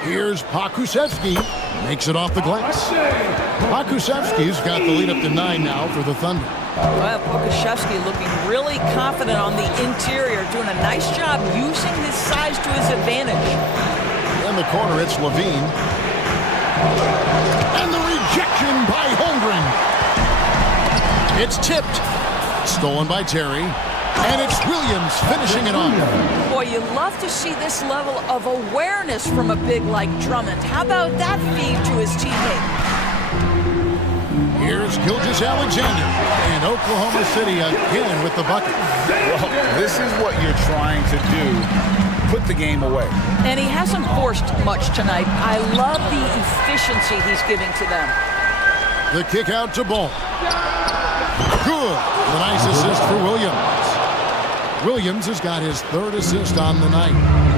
Here's Pokusevski. Makes it off the glass. Pokusevski's got the lead up to 9 now for the Thunder. Well, Pokusevski looking really confident on the interior, doing a nice job using his size to his advantage. In the corner, it's Levine. And the rejection by Holmgren. It's tipped. Stolen by Terry. And it's Williams finishing it off. Boy, you love to see this level of awareness from a big like Drummond. How about that feed to his teammate? Here's Gilgeous-Alexander. And Oklahoma City again with the bucket. Well, this is what you're trying to do. Put the game away. And he hasn't forced much tonight. I love the efficiency he's giving to them. The kick out to Ball. Good. The nice assist for Williams. Williams has got his 3rd assist on the night.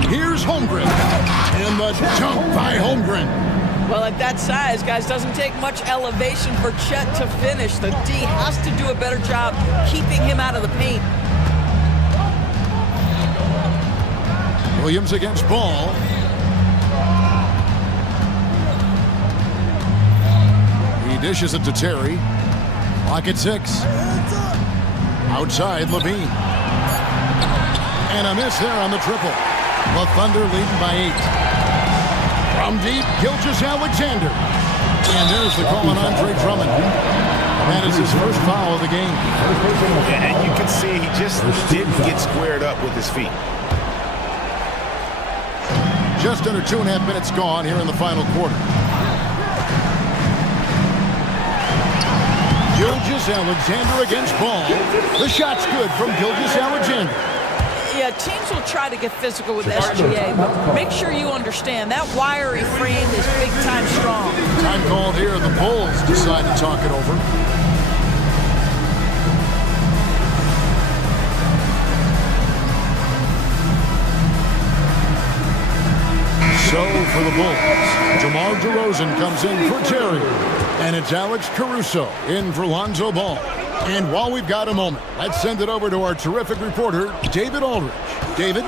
Here's Holmgren. And the dunk by Holmgren. Well, at that size, guys, doesn't take much elevation for Chet to finish. The D has to do a better job keeping him out of the paint. Williams against Ball. He dishes it to Terry. Clock at 6. Outside, Levine. And a miss there on the triple. The Thunder leading by 8. From deep, Gilgeous-Alexander. And there's the call on Andre Drummond. That is his first foul of the game. And you can see he just didn't get squared up with his feet. Just under 2.5 minutes gone here in the final quarter. Gilgeous-Alexander against Ball. The shot's good from Gilgeous-Alexander. Yeah, teams will try to get physical with SGA, but make sure you understand that wiry frame is big-time strong. Time called here. The Bulls decide to talk it over. So for the Bulls, DeMar DeRozan comes in for Terry. And it's Alex Caruso in for Lonzo Ball. And while we've got a moment, let's send it over to our terrific reporter, David Aldridge. David?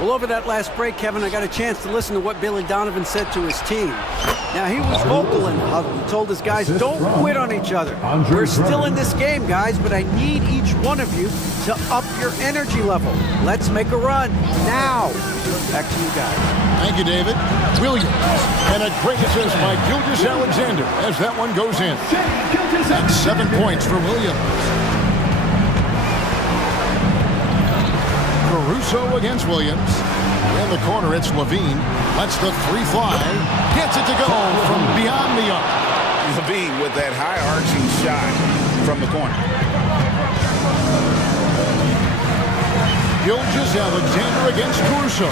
Well, over that last break, Kevin, I got a chance to listen to what Billy Donovan said to his team. Now, he was vocal in the huddle. He told his guys, don't quit on each other. We're still in this game, guys, but I need each one of you to up your energy level. Let's make a run now. Back to you guys. Thank you, David. Williams. And a great assist by Gilgeous-Alexander as that one goes in. That's 7 points for Williams. Caruso against Williams. In the corner, it's Levine. Lets the 3 fly. Gets it to go from beyond the arc. Levine with that high arching shot from the corner. Gilgeous-Alexander against Caruso.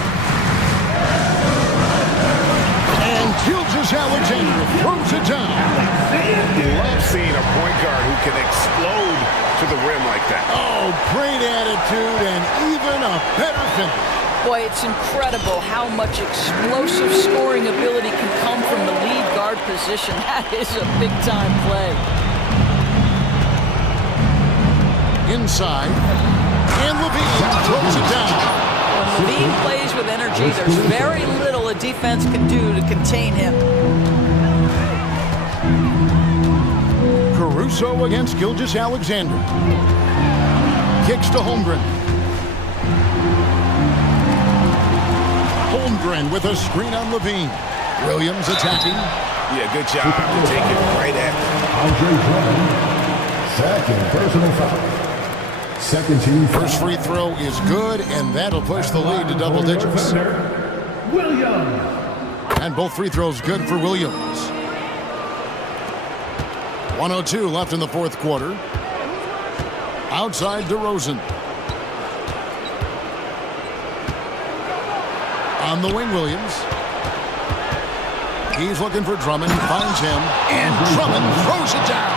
And Gilgeous-Alexander throws it down. Love seeing a point guard who can explode to the rim like that. Oh, great attitude and even a better finish. Boy, it's incredible how much explosive scoring ability can come from the lead guard position. That is a big-time play. Inside, and Levine throws it down. When Levine plays with energy, there's very little a defense can do to contain him. Caruso against Gilgeous-Alexander. Kicks to Holmgren. Holmgren with a screen on Levine. Williams attacking. Yeah, good job to take it right at him. Second personal foul. Second team foul. First free throw is good, and that'll push the lead to double digits. Williams. And both free throws good for Williams. 1:02 left in the fourth quarter. Outside DeRozan. On the wing, Williams. He's looking for Drummond, finds him, and Drummond throws it down.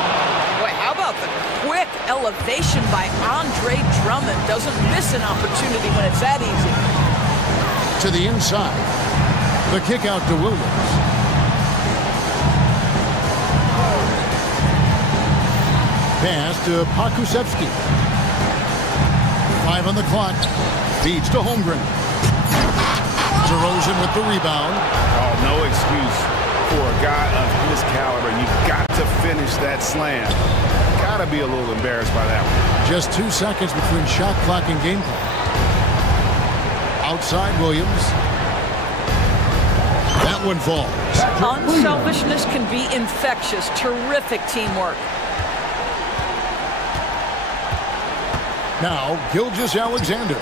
Boy, how about the quick elevation by Andre Drummond? Doesn't miss an opportunity when it's that easy. To the inside. The kick out to Williams. Pass to Pakusevsky. 5 on the clock. Feeds to Holmgren. DeRozan with the rebound. Oh, no excuse for a guy of his caliber. You've got to finish that slam. Got to be a little embarrassed by that one. Just 2 seconds between shot clock and game clock. Outside Williams. That one falls. Unselfishness can be infectious. Terrific teamwork. Now, Gilgeous-Alexander.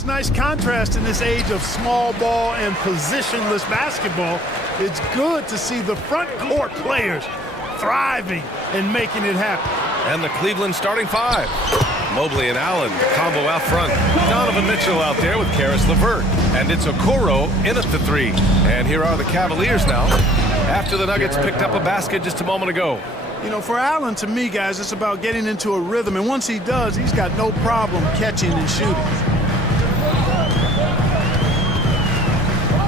it's nice contrast in this age of small ball and positionless basketball. It's good to see the front court players thriving and making it happen. And the Cleveland starting five. Mobley and Allen, the combo out front. Donovan Mitchell out there with Karis LeVert. And it's Okoro in at the three. And here are the Cavaliers now, after the Nuggets picked up a basket just a moment ago. You know, for Allen, to me, guys, it's about getting into a rhythm. And once he does, he's got no problem catching and shooting.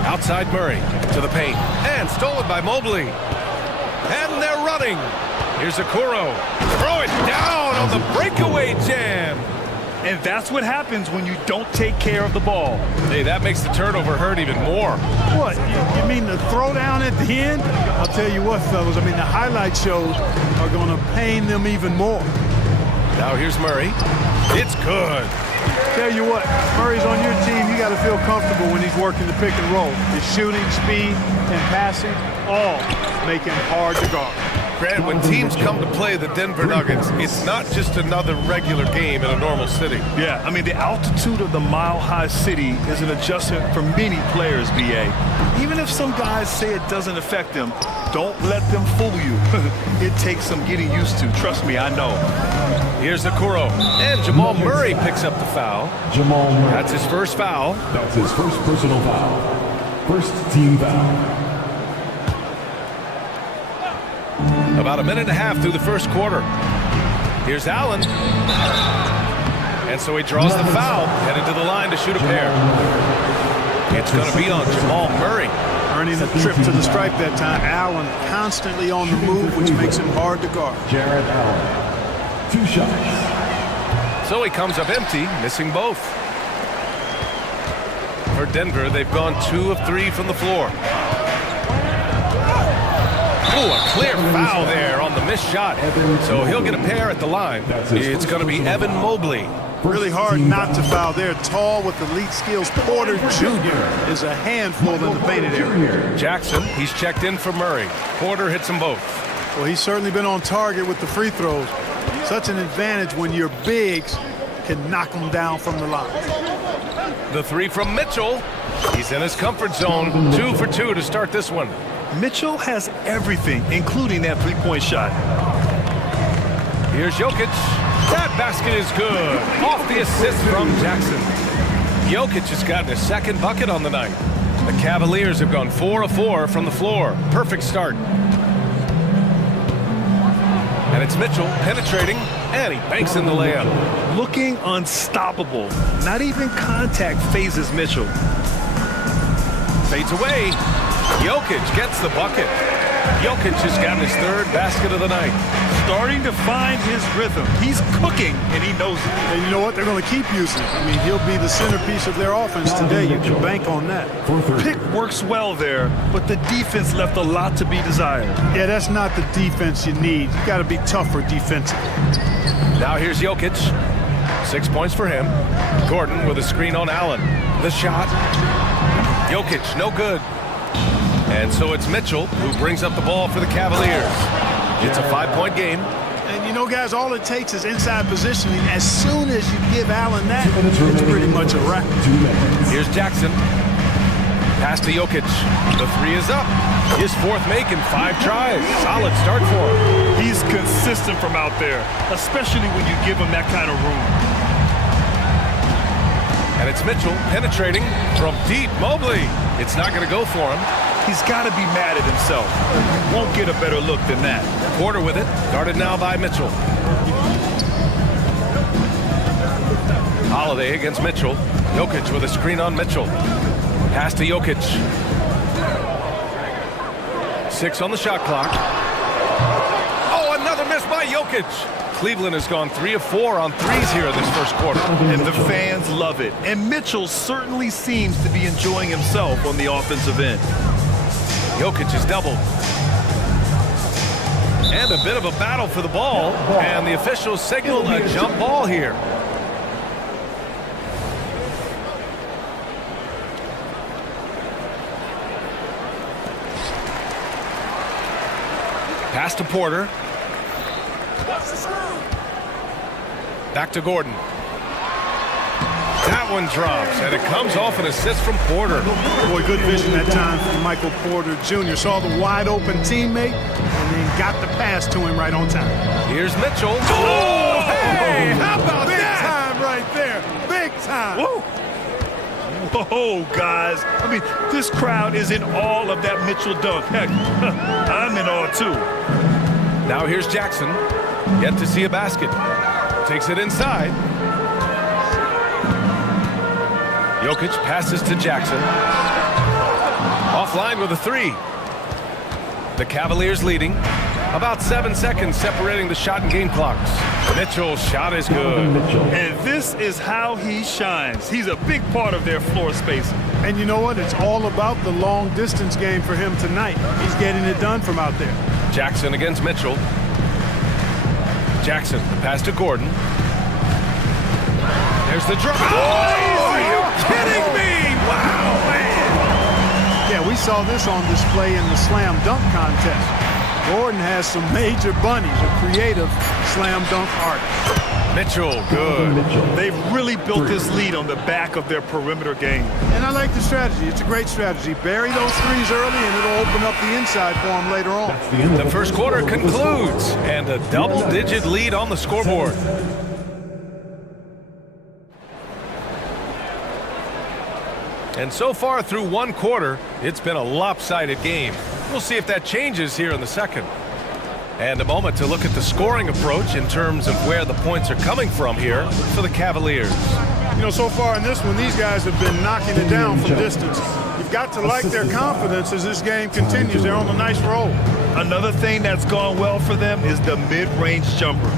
Outside Murray to the paint. And stolen by Mobley. And they're running. Here's Okoro. Throw it down on the breakaway jam. And that's what happens when you don't take care of the ball. Hey, that makes the turnover hurt even more. What, you mean the throwdown at the end? I'll tell you what, fellas, I mean, the highlight shows are going to pain them even more. Now here's Murray. It's good. Tell you what, Murray's on your team. You got to feel comfortable when he's working the pick and roll. His shooting, speed, and passing all make him hard to guard. Grant, when teams come to play the Denver Nuggets, it's not just another regular game in a normal city. Yeah, I mean, the altitude of the mile-high city is an adjustment for many players, BA. Even if some guys say it doesn't affect them, don't let them fool you. It takes some getting used to. Trust me, I know. Here's Okoro. And Jamal Murray picks up the foul. Jamal Murray. That's his first foul. That's his first personal foul. First team foul. About a minute and a half through the first quarter. Here's Allen. And so he draws the foul, headed to the line to shoot a pair. It's going to be on Jamal Murray. Earning the trip to the stripe that time. Allen constantly on the move, which makes him hard to guard. Jared Allen. 2 shots. So he comes up empty, missing both. For Denver, they've gone 2 of 3 from the floor. Oh, a clear foul there on the missed shot. So he'll get a pair at the line. It's going to be Evan Mobley. Really hard not to foul there. Tall with elite skills. Porter Jr. is a handful in the painted area. Jackson, he's checked in for Murray. Porter hits them both. Well, he's certainly been on target with the free throws. Such an advantage when your bigs can knock them down from the line. The three from Mitchell. He's in his comfort zone. 2 for 2 to start this one. Mitchell has everything, including that three-point shot. Here's Jokic. That basket is good. Off the assist from Jackson. Jokic has gotten his second bucket on the night. The Cavaliers have gone 4 of 4 from the floor. Perfect start. And it's Mitchell penetrating, and he banks in the layup. Looking unstoppable. Not even contact phases Mitchell. Fades away. Jokic gets the bucket. Jokic has gotten his 3rd basket of the night. Starting to find his rhythm. He's cooking, and he knows it. And you know what? They're going to keep using it. I mean, he'll be the centerpiece of their offense today. You can bank on that. Pick works well there, but the defense left a lot to be desired. Yeah, that's not the defense you need. You got to be tougher defensively. Now here's Jokic. 6 points for him. Gordon with a screen on Allen. The shot. Jokic, no good. And so it's Mitchell who brings up the ball for the Cavaliers. It's a 5-point game. And you know, guys, all it takes is inside positioning. As soon as you give Allen that, it's pretty much a wrap. Here's Jackson. Pass to Jokic. The 3 is up. His 4th make in 5 tries. Solid start for him. He's consistent from out there, especially when you give him that kind of room. And it's Mitchell penetrating from deep. Mobley. It's not going to go for him. He's got to be mad at himself. You won't get a better look than that. Porter with it. Guarded now by Mitchell. Holiday against Mitchell. Jokic with a screen on Mitchell. Pass to Jokic. 6 on the shot clock. Oh, another miss by Jokic. Cleveland has gone 3 of 4 on threes here in this first quarter. And the fans love it. And Mitchell certainly seems to be enjoying himself on the offensive end. Jokic is doubled. And a bit of a battle for the ball. And the officials signal a jump ball here. Pass to Porter. Back to Gordon. That one drops, and it comes off an assist from Porter. Boy, good vision that time from Michael Porter Jr. Saw the wide open teammate and then got the pass to him right on time. Here's Mitchell. Oh, hey, how about Big that? time right there. Big time. Whoa. Whoa, guys. I mean, this crowd is in awe of that Mitchell dunk. Heck, I'm in awe too. Now here's Jackson. Yet to see a basket. Takes it inside. Jokic passes to Jackson. Offline with a three. The Cavaliers leading. About 7 seconds separating the shot and game clocks. Mitchell's shot is good. And this is how he shines. He's a big part of their floor space. And you know what? It's all about the long distance game for him tonight. He's getting it done from out there. Jackson against Mitchell. Jackson, the pass to Gordon. There's the drop. Oh, are you kidding me? Wow, man. Yeah, we saw this on display in the slam dunk contest. Gordon has some major bunnies, a creative slam dunk artist. Mitchell, good. They've really built this lead on the back of their perimeter game. And I like the strategy. It's a great strategy. Bury those threes early and it'll open up the inside for them later on. The first quarter concludes, and a double-digit lead on the scoreboard. And so far through one quarter, it's been a lopsided game. We'll see if that changes here in the second. And a moment to look at the scoring approach in terms of where the points are coming from here for the Cavaliers. You know, so far in this one, these guys have been knocking it down from distance. You've got to like their confidence as this game continues. They're on a nice roll. Another thing that's gone well for them is the mid-range jumper.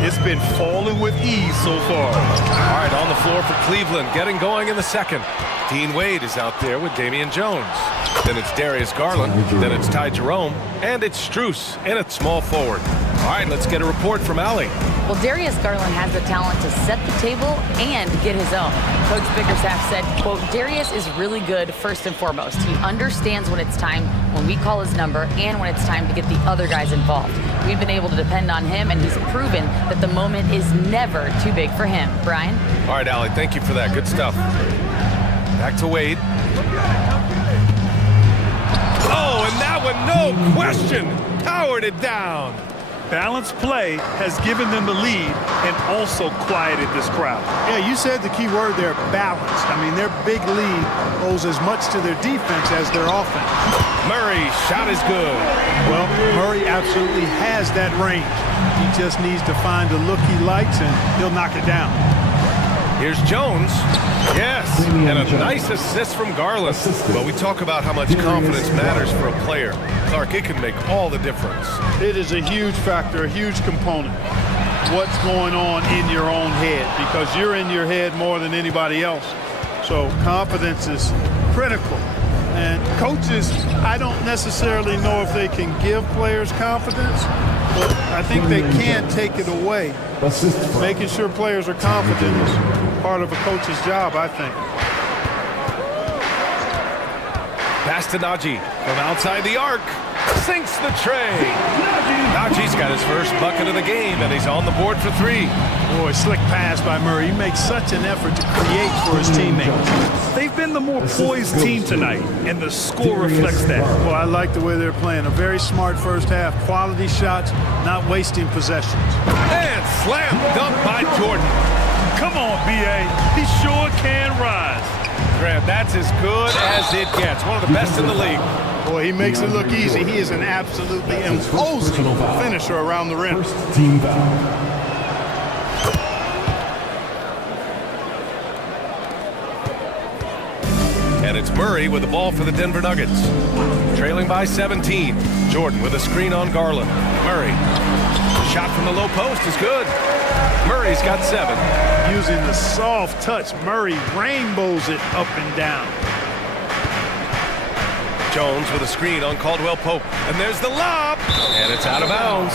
It's been falling with ease so far. All right, on the floor for Cleveland, getting going in the second. Dean Wade is out there with Damian Jones. Then it's Darius Garland. Then it's Ty Jerome. And it's Strus in at small forward. All right, let's get a report from Allie. Well, Darius Garland has the talent to set the table and get his own. Coach Bickerstaff said, quote, Darius is really good first and foremost. He understands when it's time, when we call his number, and when it's time to get the other guys involved. We've been able to depend on him, and he's proven that the moment is never too big for him. Brian? All right, Allie, thank you for that. Good stuff. Back to Wade. Oh, and that one, no question, powered it down. Balanced play has given them the lead and also quieted this crowd. Yeah, you said the key word there, balanced. I mean, their big lead owes as much to their defense as their offense. Murray's shot is good. Well, Murray absolutely has that range. He just needs to find the look he likes, and he'll knock it down. Here's Jones. Yes, and a nice assist from Garland. But we talk about how much confidence matters for a player. Clark, it can make all the difference. It is a huge factor, a huge component. What's going on in your own head, because you're in your head more than anybody else. So confidence is critical. And coaches, I don't necessarily know if they can give players confidence, but I think they can take it away. Making sure players are confident is part of a coach's job, I think. Pass to Najee from outside the arc. Sinks the tray. Najee's got his first bucket of the game, and he's on the board for three. Boy, slick pass by Murray. He makes such an effort to create for his teammates. They've been the more poised team tonight, and the score reflects that. Well, I like the way they're playing. A very smart first half. Quality shots, not wasting possessions. And slam dunk by Jordan. Come on, B.A. He sure can rise. Graham, that's as good as it gets. One of the best in the league. Boy, he makes it look easy. He is an absolutely imposing finisher around the rim. First team foul. And it's Murray with the ball for the Denver Nuggets. Trailing by 17. Jordan with a screen on Garland. Murray. Shot from the low post is good. Murray's got 7. Using the soft touch, Murray rainbows it up and down. Jones with a screen on Caldwell Pope. And there's the lob. And it's out of bounds.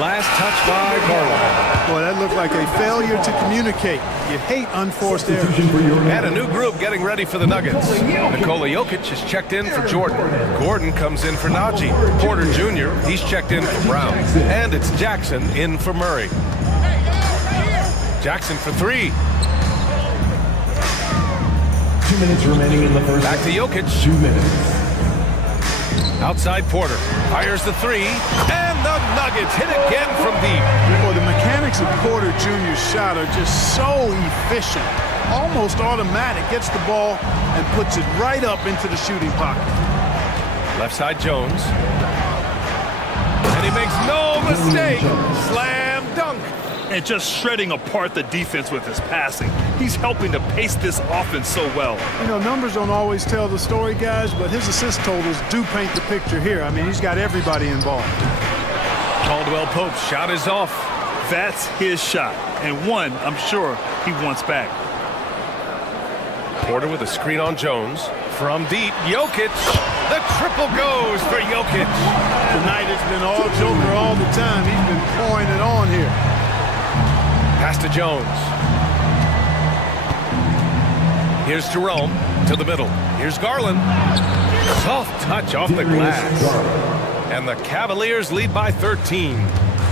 Last touch by Garland. Boy, that looked like a failure to communicate. You hate unforced errors. And a new group getting ready for the Nuggets. Nikola Jokic is checked in for Jordan. Gordon comes in for Najee. Porter Jr., he's checked in for Brown. And it's Jackson in for Murray. Jackson for 3. 2 minutes remaining in the first. Back to Jokic. 2 minutes. Outside Porter. Fires the three. And the Nuggets hit again from deep. Well, the mechanics of Porter Jr.'s shot are just so efficient. Almost automatic. Gets the ball and puts it right up into the shooting pocket. Left side Jones. And he makes no mistake. Slam dunk. And just shredding apart the defense with his passing. He's helping to pace this offense so well. You know, numbers don't always tell the story, guys, but his assist totals do paint the picture here. I mean, he's got everybody involved. Caldwell Pope's shot is off. That's his shot, and one I'm sure he wants back. Porter with a screen on Jones. From deep, Jokic. The triple goes for Jokic. Tonight it's been all Joker all the time. He's been pouring it on here. Pass to Jones. Here's Jerome to the middle. Here's Garland. Soft touch off the glass. And the Cavaliers lead by 13.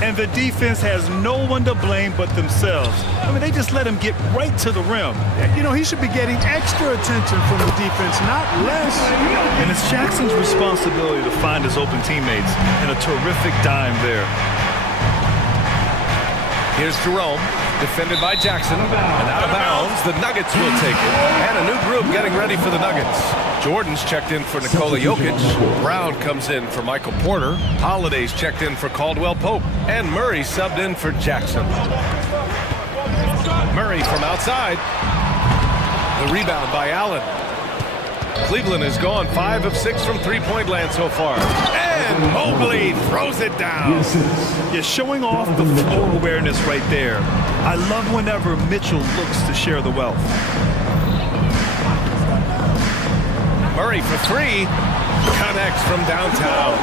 And the defense has no one to blame but themselves. I mean, they just let him get right to the rim. You know, he should be getting extra attention from the defense, not less. And it's Jackson's responsibility to find his open teammates, and a terrific dime there. Here's Jerome, defended by Jackson, and out of bounds, the Nuggets will take it. And a new group getting ready for the Nuggets. Jordan's checked in for Nikola Jokic. Brown comes in for Michael Porter. Holiday's checked in for Caldwell Pope. And Murray subbed in for Jackson. Murray from outside. The rebound by Allen. Cleveland has gone 5 of 6 from three-point land so far. And Mobley throws it down. You're showing off the floor awareness right there. I love whenever Mitchell looks to share the wealth. Murray for three. Connects from downtown.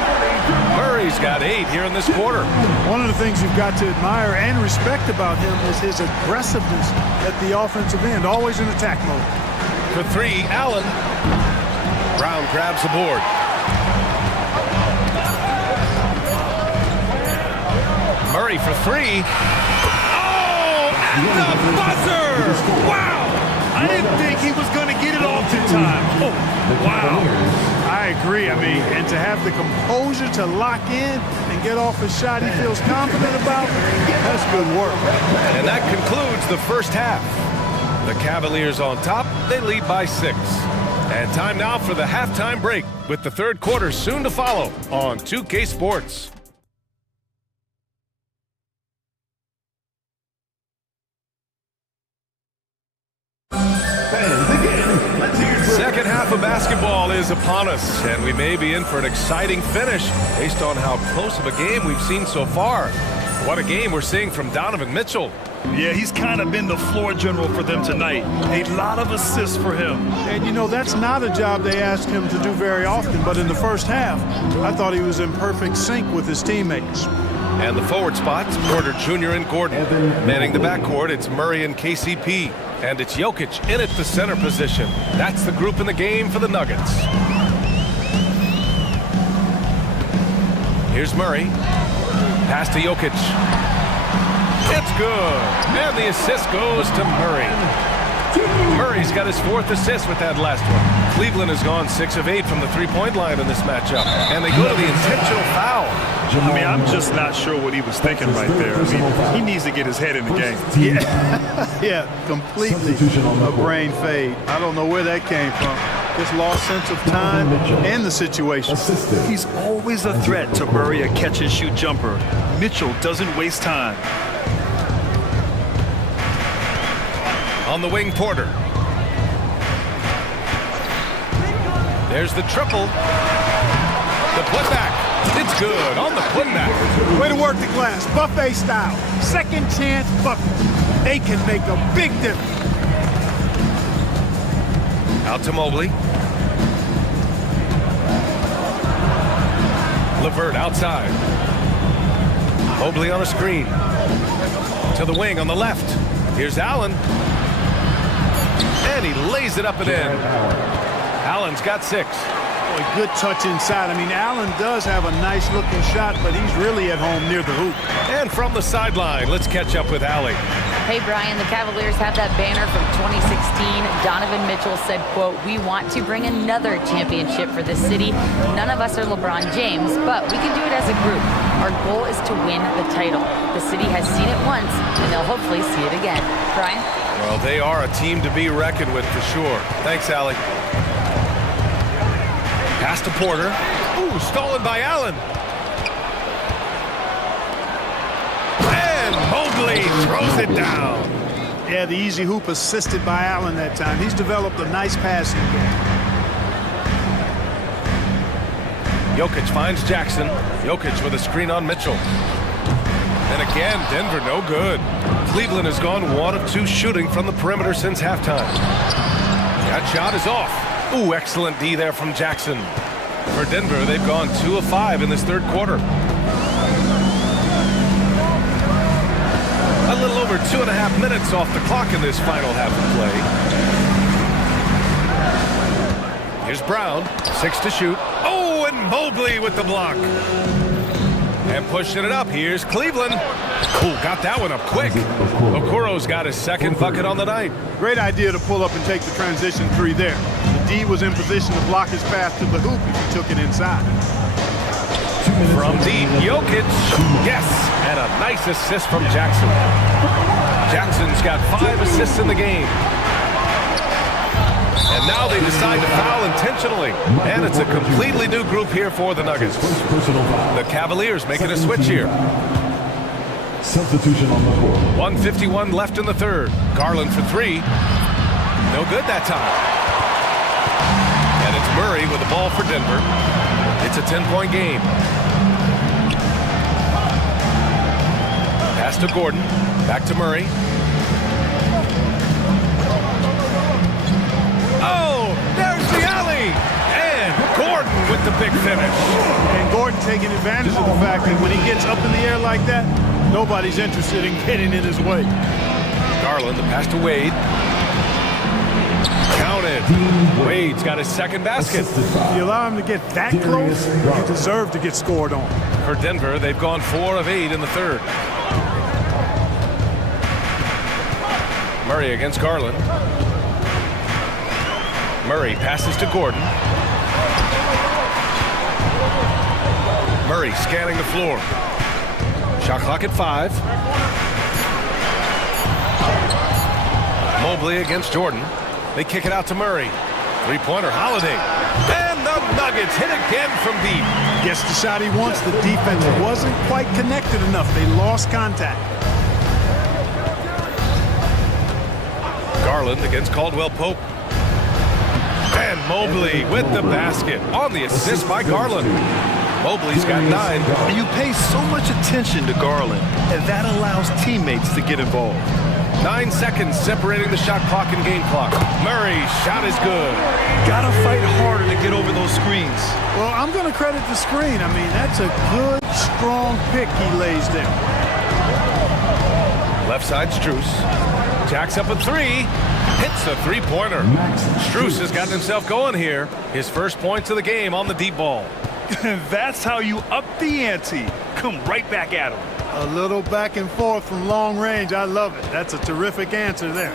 Murray's got 8 here in this quarter. One of the things you've got to admire and respect about him is his aggressiveness at the offensive end, always in attack mode. For three, Allen. Brown grabs the board. Murray for three. Oh, at the buzzer! Wow! I didn't think he was going to get it off in time. Oh, wow. I agree. I mean, and to have the composure to lock in and get off a shot he feels confident about, that's good work. And that concludes the first half. The Cavaliers on top, they lead by 6. And time now for the halftime break, with the third quarter soon to follow on 2K Sports. Second half of basketball is upon us, and we may be in for an exciting finish based on how close of a game we've seen so far. What a game we're seeing from Donovan Mitchell. Yeah, he's kind of been the floor general for them tonight. A lot of assists for him. And, you know, that's not a job they ask him to do very often, but in the first half, I thought he was in perfect sync with his teammates. And the forward spots, Porter Jr. and Gordon. Manning the backcourt, it's Murray and KCP. And it's Jokic in at the center position. That's the group in the game for the Nuggets. Here's Murray. Pass to Jokic. It's good. And the assist goes to Murray. Murray's got his 4th assist with that last one. Cleveland has gone 6 of 8 from the three-point line in this matchup. And they go to the intentional foul. I mean, I'm just not sure what he was thinking right there. I mean, he needs to get his head in the game. Yeah, completely a brain fade. I don't know where that came from. Just lost sense of time and the situation. He's always a threat to Murray a catch-and-shoot jumper. Mitchell doesn't waste time. On the wing, Porter. There's the triple. The putback. It's good on the putback. Way to work the glass, buffet style. Second chance bucket. They can make a big difference. Out to Mobley. LeVert outside. Mobley on a screen. To the wing on the left. Here's Allen. And he lays it up and in. Allen's got 6. Boy, good touch inside. I mean, Allen does have a nice-looking shot, but he's really at home near the hoop. And from the sideline, let's catch up with Allie. Hey, Brian, the Cavaliers have that banner from 2016. Donovan Mitchell said, quote, "We want to bring another championship for this city. None of us are LeBron James, but we can do it as a group. Our goal is to win the title. The city has seen it once, and they'll hopefully see it again." Brian? Well, they are a team to be reckoned with for sure. Thanks, Allie. Pass to Porter. Ooh, stolen by Allen. And Mobley throws it down. Yeah, the easy hoop assisted by Allen that time. He's developed a nice passing game. Jokic finds Jackson. Jokic with a screen on Mitchell. And again, Denver no good. Cleveland has gone 1 of 2 shooting from the perimeter since halftime. That shot is off. Ooh, excellent D there from Jackson. For Denver, they've gone 2 of 5 in this third quarter. A little over 2.5 minutes off the clock in this final half of play. Here's Brown, 6 to shoot. Oh, and Mobley with the block. And pushing it up, here's Cleveland. Ooh, got that one up quick. Okoro's got his second bucket on the night. Great idea to pull up and take the transition 3 there. The D was in position to block his path to the hoop if he took it inside. From deep, Jokic, yes, and a nice assist from Jackson. Jackson's got 5 assists in the game. And now they decide to foul intentionally. And it's a completely new group here for the Nuggets. The Cavaliers making a switch here. Substitution on the court. 1:51 left in the third. Garland for 3. No good that time. And it's Murray with the ball for Denver. It's a 10-point game. Pass to Gordon. Back to Murray. Oh, there's the alley. And Gordon with the big finish. And Gordon taking advantage of the fact that when he gets up in the air like that, nobody's interested in getting in his way. Garland, the pass to Wade. Counted. Wade's got his second basket. If you allow him to get that close, you deserve to get scored on. For Denver, they've gone 4 of 8 in the third. Murray against Garland. Murray passes to Gordon. Murray scanning the floor. Shot clock at 5. Mobley against Jordan. They kick it out to Murray. 3-pointer, Holiday. And the Nuggets hit again from deep. Gets the shot he wants. The defense wasn't quite connected enough. They lost contact. Garland against Caldwell Pope. And Mobley with the basket on the assist by Garland. Mobley's got 9. And you pay so much attention to Garland, and that allows teammates to get involved. 9 seconds separating the shot clock and game clock. Murray's shot is good. Gotta fight harder to get over those screens. Well, I'm going to credit the screen. I mean, that's a good, strong pick he lays there. Left side, Strus. Jacks up a 3. Hits a 3-pointer. Strus has gotten himself going here. His first points of the game on the deep ball. That's how you up the ante. Come right back at him. A little back and forth from long range. I love it. That's a terrific answer there.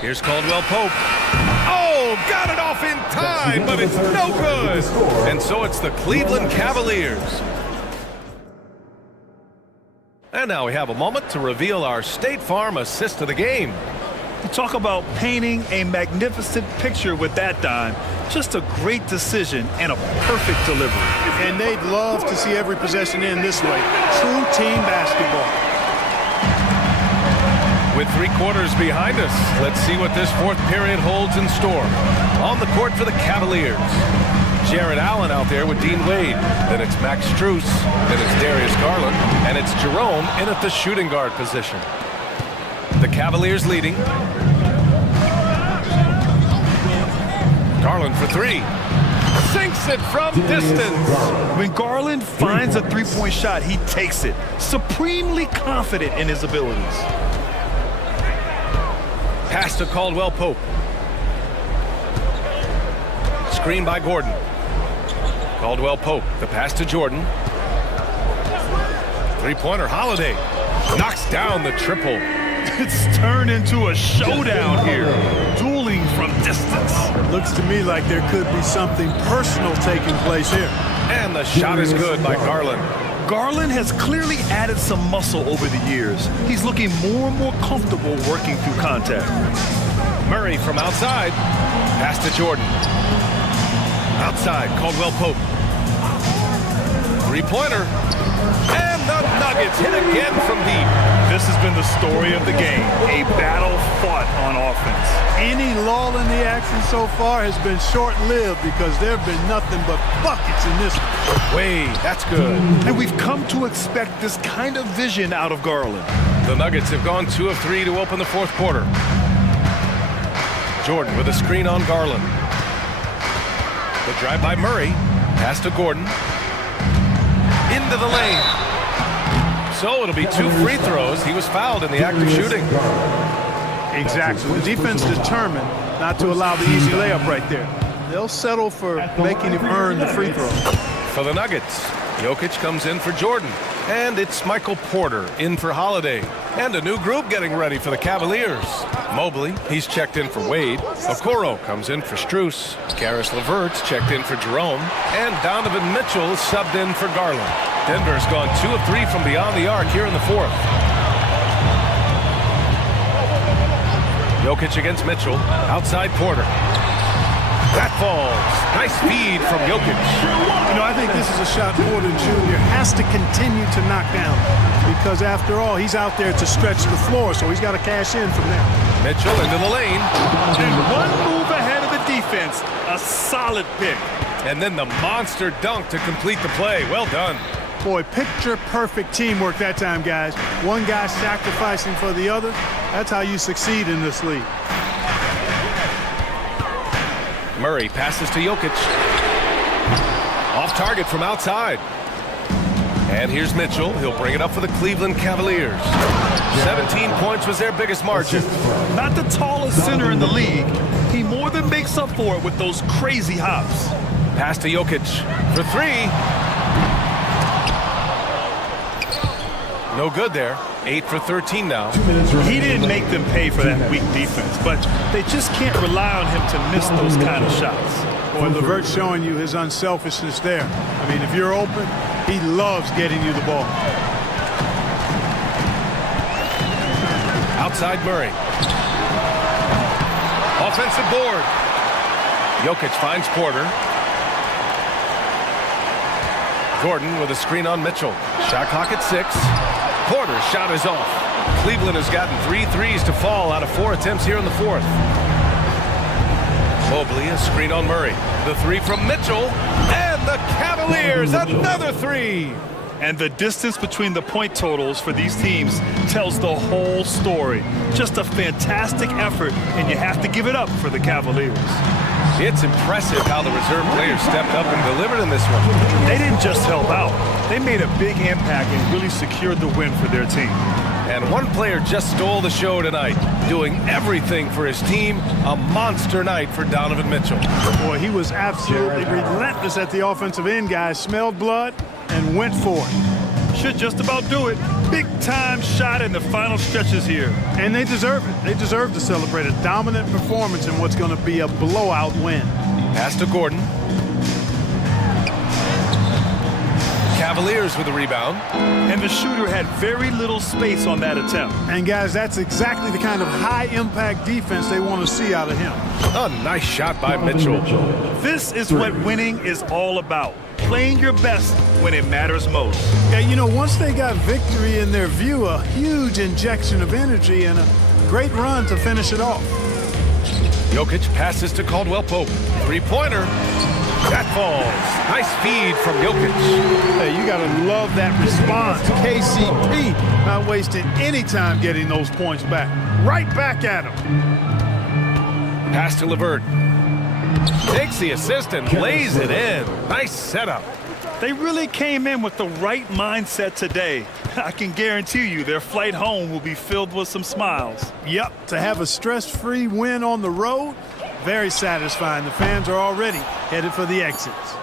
Here's Caldwell Pope. Oh, got it off in time, but it's no good. And so it's the Cleveland Cavaliers. And now we have a moment to reveal our State Farm assist of the game. You talk about painting a magnificent picture with that dime. Just a great decision and a perfect delivery. And they'd love to see every possession end this way. True team basketball. With 3 quarters behind us, let's see what this fourth period holds in store. On the court for the Cavaliers, Jared Allen out there with Dean Wade. Then it's Max Strus. Then it's Darius Garland. And it's Jerome in at the shooting guard position. The Cavaliers leading. Garland for 3. Sinks it from distance. When Garland finds a 3-point shot, he takes it. Supremely confident in his abilities. Pass to Caldwell Pope. Screen by Gordon. Caldwell Pope. The pass to Jordan. Three-pointer, Holiday knocks down the triple. It's turned into a showdown here, dueling from distance. Looks to me like there could be something personal taking place here. And the shot is good by Garland. Garland has clearly added some muscle over the years. He's looking more and more comfortable working through contact. Murray from outside. Pass to Jordan. Outside, Caldwell Pope. Three-pointer. And the Nuggets hit again from deep. This has been the story of the game, a battle fought on offense. Any lull in the action so far has been short-lived because there have been nothing but buckets in this one. Wade, that's good. And we've come to expect this kind of vision out of Garland. The Nuggets have gone 2 of 3 to open the fourth quarter. Jordan with a screen on Garland. The drive by Murray. Pass to Gordon. Into the lane. So it'll be 2 free throws. He was fouled in the act of shooting. Exactly. The defense determined not to allow the easy layup right there. They'll settle for making him earn the free throw. For the Nuggets, Jokic comes in for Jordan. And it's Michael Porter in for Holiday. And a new group getting ready for the Cavaliers. Mobley, he's checked in for Wade. Okoro comes in for Strus. Karis LeVert's checked in for Jerome. And Donovan Mitchell is subbed in for Garland. Denver's gone 2 of 3 from beyond the arc here in the fourth. Jokic against Mitchell. Outside Porter. That falls. Nice feed from Jokic. You know, I think this is a shot Porter Jr. has to continue to knock down because, after all, he's out there to stretch the floor, so he's got to cash in from there. Mitchell into the lane. And one move ahead of the defense. A solid pick. And then the monster dunk to complete the play. Well done. Boy, picture-perfect teamwork that time, guys. One guy sacrificing for the other. That's how you succeed in this league. Murray passes to Jokic. Off target from outside. And here's Mitchell. He'll bring it up for the Cleveland Cavaliers. 17 points was their biggest margin. Not the tallest center in the league. He more than makes up for it with those crazy hops. Pass to Jokic for 3. No good there. 8 for 13 now. He didn't make them pay for that weak defense, but they just can't rely on him to miss those kind of shots. Boy, LeVert's showing you his unselfishness there. I mean, if you're open, he loves getting you the ball. Outside Murray. Offensive board. Jokic finds Porter. Gordon with a screen on Mitchell. Shot clock at 6. Porter's shot is off. Cleveland has gotten 3 threes to fall out of 4 attempts here in the fourth. Mobley, a screen on Murray. The 3 from Mitchell. And the Cavaliers, another 3. And the distance between the point totals for these teams tells the whole story. Just a fantastic effort, and you have to give it up for the Cavaliers. It's impressive how the reserve players stepped up and delivered in this one. They didn't just help out. They made a big impact and really secured the win for their team. And one player just stole the show tonight, doing everything for his team. A monster night for Donovan Mitchell. Boy, he was absolutely relentless at the offensive end, guys. Smelled blood and went for it. Should just about do it. Big-time shot in the final stretches here. And they deserve it. They deserve to celebrate a dominant performance in what's going to be a blowout win. Pass to Gordon. Cavaliers with the rebound. And the shooter had very little space on that attempt. And, guys, that's exactly the kind of high-impact defense they want to see out of him. A nice shot by Mitchell. This is what winning is all about. Playing your best when it matters most. Yeah, you know, once they got victory in their view, a huge injection of energy and a great run to finish it off. Jokic passes to Caldwell Pope. 3-pointer. That falls. Nice feed from Jokic. Hey, you got to love that response. KCP not wasting any time getting those points back. Right back at him. Pass to LeVert. Takes the assist and lays it in. Nice setup. They really came in with the right mindset today. I can guarantee you their flight home will be filled with some smiles. Yep, to have a stress-free win on the road, very satisfying. The fans are already headed for the exits.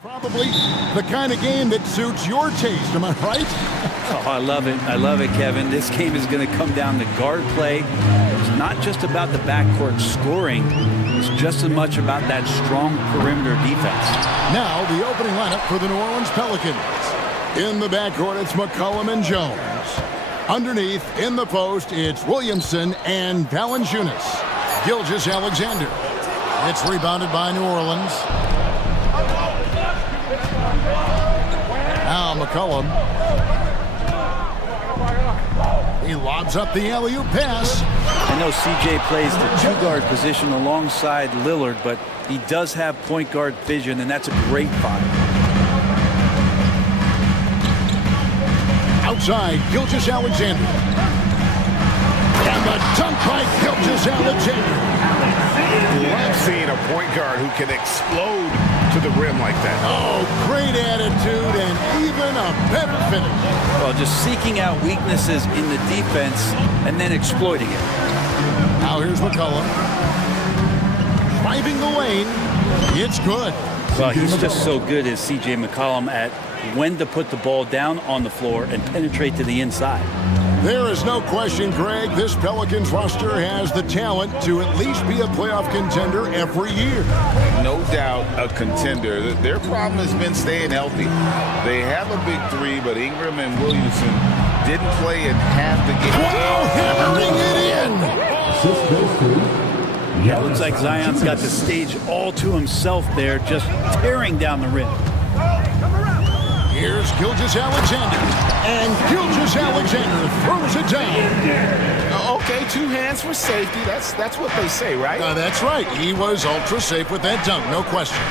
Probably the kind of game that suits your taste, am I right? Oh, I love it. I love it, Kevin. This game is going to come down to guard play. It's not just about the backcourt scoring. It's just as much about that strong perimeter defense. Now the opening lineup for the New Orleans Pelicans. In the backcourt, it's McCollum and Jones. Underneath, in the post, it's Williamson and Valanciunas. Gilgeous-Alexander. It's rebounded by New Orleans. Now McCollum. He lobs up the alley-oop pass. I know CJ plays the two-guard position alongside Lillard, but he does have point guard vision, and that's a great find. Outside, Gilgeous-Alexander. And the dunk by Gilgeous-Alexander. Love seeing a point guard who can explode to the rim like that. Oh, great attitude and even a better finish. Well, just seeking out weaknesses in the defense and then exploiting it. Now here's McCollum. Driving the lane. It's good. Well, he's just so good as C.J. McCollum at when to put the ball down on the floor and penetrate to the inside. There is no question, Greg, this Pelicans roster has the talent to at least be a playoff contender every year. No doubt a contender. Their problem has been staying healthy. They have a big three, but Ingram and Williamson didn't play in half the game. Hammering it in! Yeah, looks like Zion's got the stage all to himself there, just tearing down the rim. Here's Gilgeous-Alexander, and Gilgeous-Alexander throws it down. Okay, two hands for safety. That's what they say, right? That's right. He was ultra safe with that dunk, no question.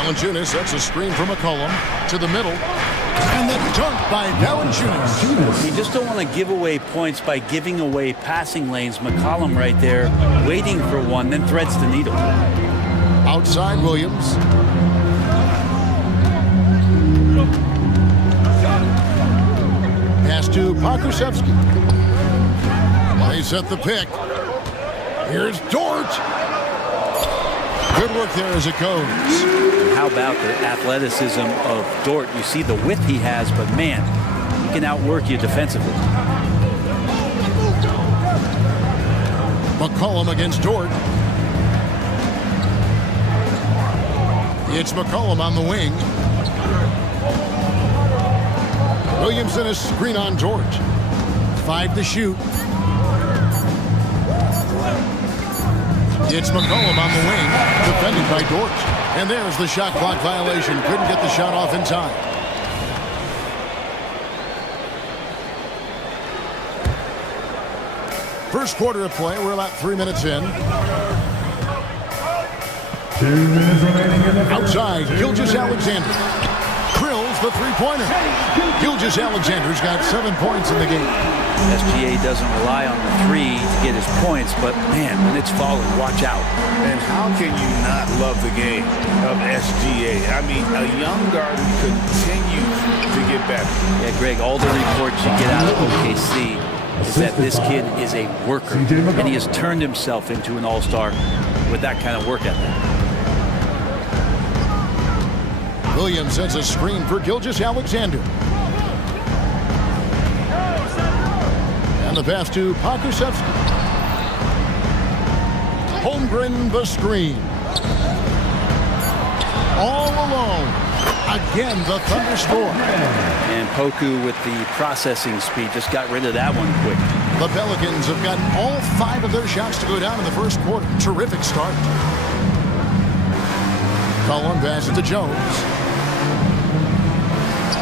Valanciunas sets a screen for McCollum to the middle, and the dunk by Valanciunas. You just don't want to give away points by giving away passing lanes. McCollum right there, waiting for one, then threads the needle. Outside Williams. Pass to Pokusevski. They set the pick. Here's Dort. Good work there as it goes. And how about the athleticism of Dort? You see the width he has, but man, he can outwork you defensively. McCollum against Dort. It's McCollum on the wing. Williamson is screen on Dort. 5 to shoot. It's McCollum on the wing, defended by Dort. And there's the shot clock violation. Couldn't get the shot off in time. First quarter of play. We're about 3 minutes in. 2 minutes remaining in the first. Outside, Gilgeous-Alexander. Drills the three-pointer. Gilgeous-Alexander's got 7 points in the game. SGA doesn't rely on the three to get his points, but man, when it's falling, watch out. And how can you not love the game of SGA? I mean, a young guard who continues to get better. Yeah, Greg, all the reports you get out of OKC is that this kid is a worker, and he has turned himself into an all-star with that kind of work ethic. Williams sends a screen for Gilgeous-Alexander. And the pass to Pokusevski. Holmgren the screen. All alone. Again, the Thunder score. And Poku with the processing speed just got rid of that one quick. The Pelicans have gotten all 5 of their shots to go down in the first quarter. Terrific start. Collin passes to Jones.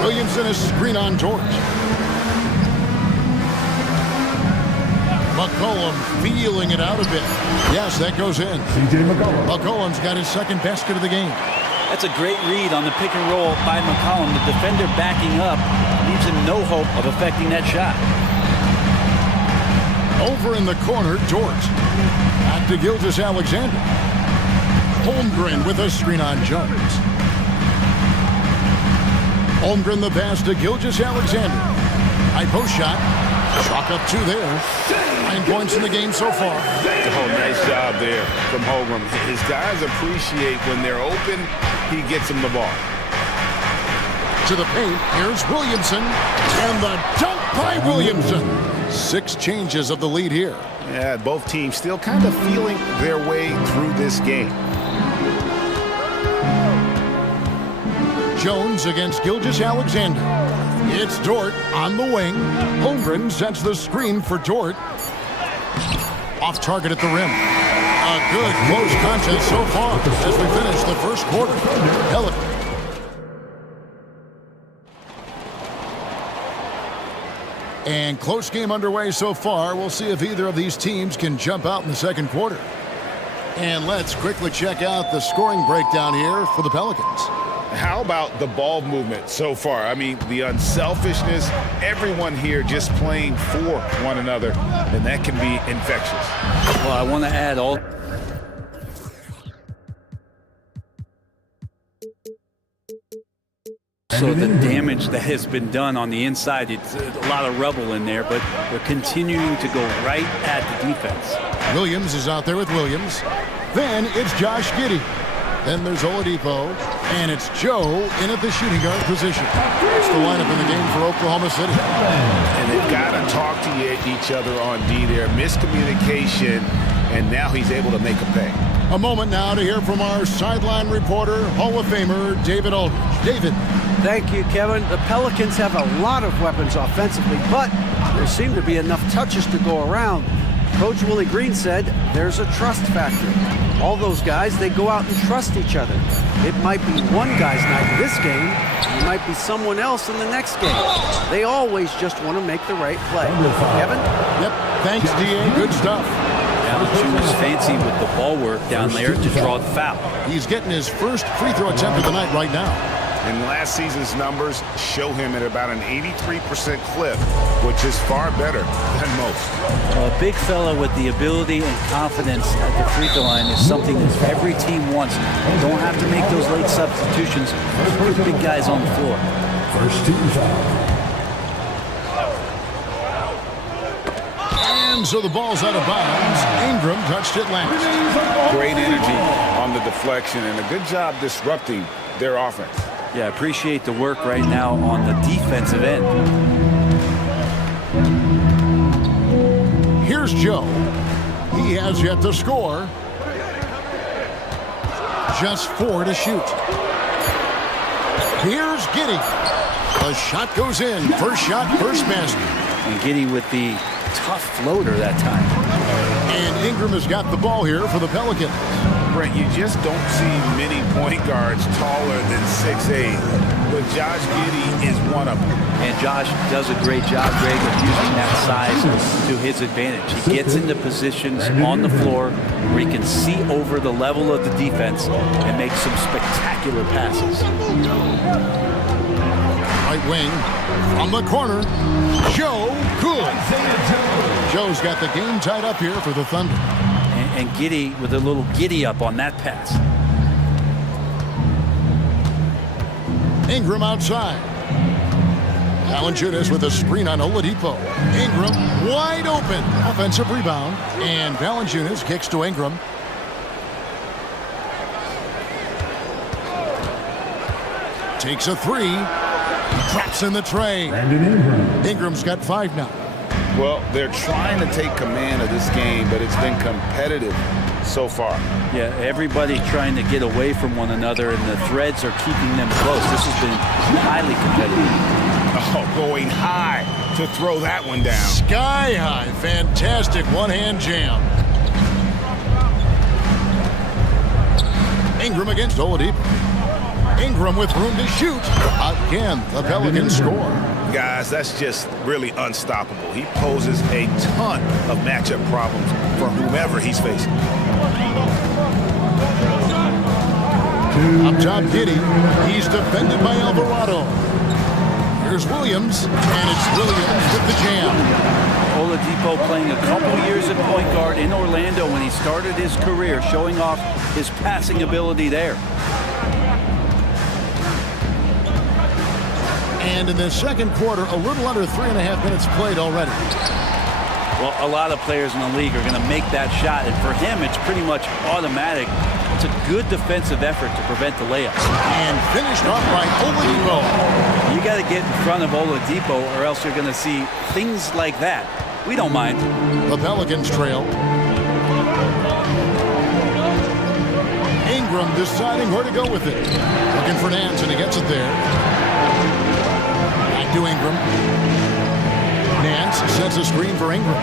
Williamson is screen on Dort. McCollum feeling it out a bit. Yes, that goes in. McCollum's got his second basket of the game. That's a great read on the pick and roll by McCollum. The defender backing up leaves him no hope of affecting that shot. Over in the corner, Dort. Back to Gilgeous-Alexander. Holmgren with a screen on Jones. Holmgren the pass to Gilgeous-Alexander. High post shot. Chalk up 2 there. 9 points in the game so far. Oh, nice job there from Holgram. His guys appreciate when they're open, he gets them the ball. To the paint, here's Williamson, and the dunk by Williamson. 6 changes of the lead here. Yeah, both teams still kind of feeling their way through this game. Jones against Gilgeous-Alexander. It's Dort on the wing. Holmgren sets the screen for Dort. Off target at the rim. A good close contest so far as we finish the first quarter. Pelicans. And close game underway so far. We'll see if either of these teams can jump out in the second quarter. And let's quickly check out the scoring breakdown here for the Pelicans. How about the ball movement so far? I mean, the unselfishness, everyone here just playing for one another, and that can be infectious. Well, I want to add all... So the damage that has been done on the inside, it's a lot of rubble in there, but they're continuing to go right at the defense. Williams is out there with Williams. Then it's Josh Giddey. Then there's Oladipo, and it's Joe in at the shooting guard position. It's the lineup in the game for Oklahoma City. And they've got to talk to each other on D there. Miscommunication, and now he's able to make a pay. A moment now to hear from our sideline reporter, Hall of Famer David Aldridge. David. Thank you, Kevin. The Pelicans have a lot of weapons offensively, but there seem to be enough touches to go around. Coach Willie Green said there's a trust factor. All those guys, they go out and trust each other. It might be one guy's night in this game. It might be someone else in the next game. They always just want to make the right play. Kevin? Yep. Thanks, D.A. Good stuff. Valanciunas is fancy with the ball work down there to draw the foul. He's getting his first free throw attempt of the night right now. And last season's numbers show him at about an 83% clip, which is far better than most. Well, a big fella with the ability and confidence at the free throw line is something that every team wants. You don't have to make those late substitutions. Put big guys on the floor. First team foul. And so the ball's out of bounds. Ingram touched it last. Great energy on the deflection and a good job disrupting their offense. Yeah, I appreciate the work right now on the defensive end. Here's Joe. He has yet to score. Just 4 to shoot. Here's Giddey. The shot goes in. First shot, first basket. And Giddey with the tough floater that time. And Ingram has got the ball here for the Pelicans. Brent, you just don't see many point guards taller than 6'8", but Josh Giddey is one of them. And Josh does a great job, Greg, of using that size to his advantage. He gets into positions on the floor where he can see over the level of the defense and make some spectacular passes. Right wing, from the corner, Joe good. Joe's got the game tied up here for the Thunder. And Giddey with a little giddy up on that pass. Ingram outside. Valanciunas with a screen on Oladipo. Ingram wide open. Offensive rebound. And Valanciunas kicks to Ingram. Takes a 3. Drops in the tray. Ingram's got 5 now. Well, they're trying to take command of this game, but it's been competitive so far. Yeah, everybody trying to get away from one another, and the threads are keeping them close. This has been highly competitive. Oh, going high to throw that one down. Sky high. Fantastic one-hand jam. Ingram against Oladipo. Ingram with room to shoot. Again, the Pelicans score. Guys, that's just really unstoppable. He poses a ton of matchup problems for whomever he's facing. Up top, Giddey. He's defended by Alvarado. Here's Williams, and it's Williams with the jam. Oladipo playing a couple years at point guard in Orlando when he started his career, showing off his passing ability there. And in the second quarter, a little under 3.5 minutes played already. Well, a lot of players in the league are going to make that shot, and for him, it's pretty much automatic. It's a good defensive effort to prevent the layup. And finished off by Oladipo. You got to get in front of Oladipo, or else you're going to see things like that. We don't mind. The Pelicans trail. Ingram deciding where to go with it. Looking for Nance, and he gets it there. Back to Ingram. Nance sets a screen for Ingram.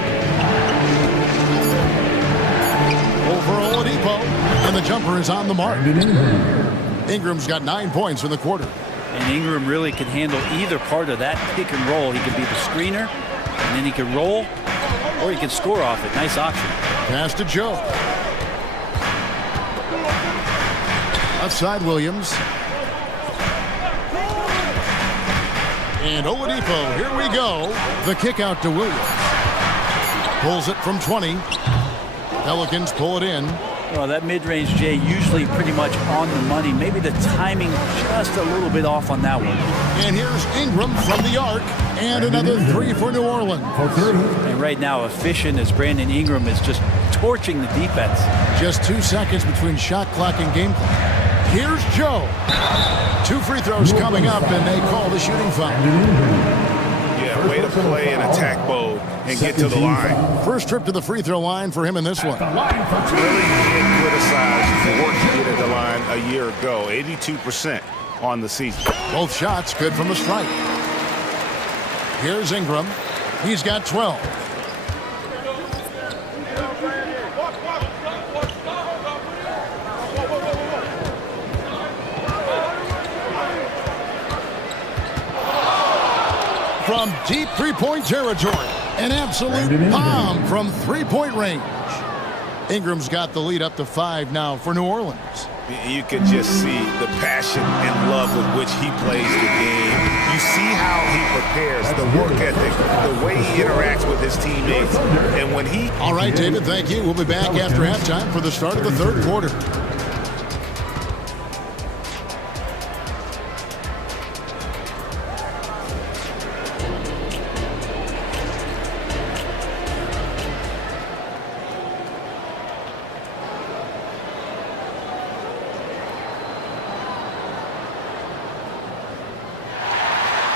Over Oladipo, and the jumper is on the mark. Ingram's got 9 points in the quarter. And Ingram really can handle either part of that pick and roll. He can be the screener, and then he can roll, or he can score off it. Nice option. Pass to Joe. Outside Williams. And Oladipo, here we go. The kick out to Williams. Pulls it from 20. Pelicans pull it in. Well, that mid-range, Jay, usually pretty much on the money. Maybe the timing just a little bit off on that one. And here's Ingram from the arc. And another 3 for New Orleans. And right now, efficient as Brandon Ingram is just torching the defense. Just 2 seconds between shot clock and game clock. Here's Joe. 2 free throws coming up, and they call the shooting foul. Yeah, way to play in attack mode and get to the line. First trip to the free throw line for him in this one. Really being criticized for what he did at the line a year ago. 82% on the season. Both shots good from the stripe. Here's Ingram. He's got 12. From deep three-point territory, an absolute bomb from three-point range. Ingram's got the lead up to 5 now for New Orleans. You can just see the passion and love with which he plays the game. You see how he prepares, the work ethic, the way he interacts with his teammates. And when he... All right, David, thank you. We'll be back after halftime for the start of the third quarter.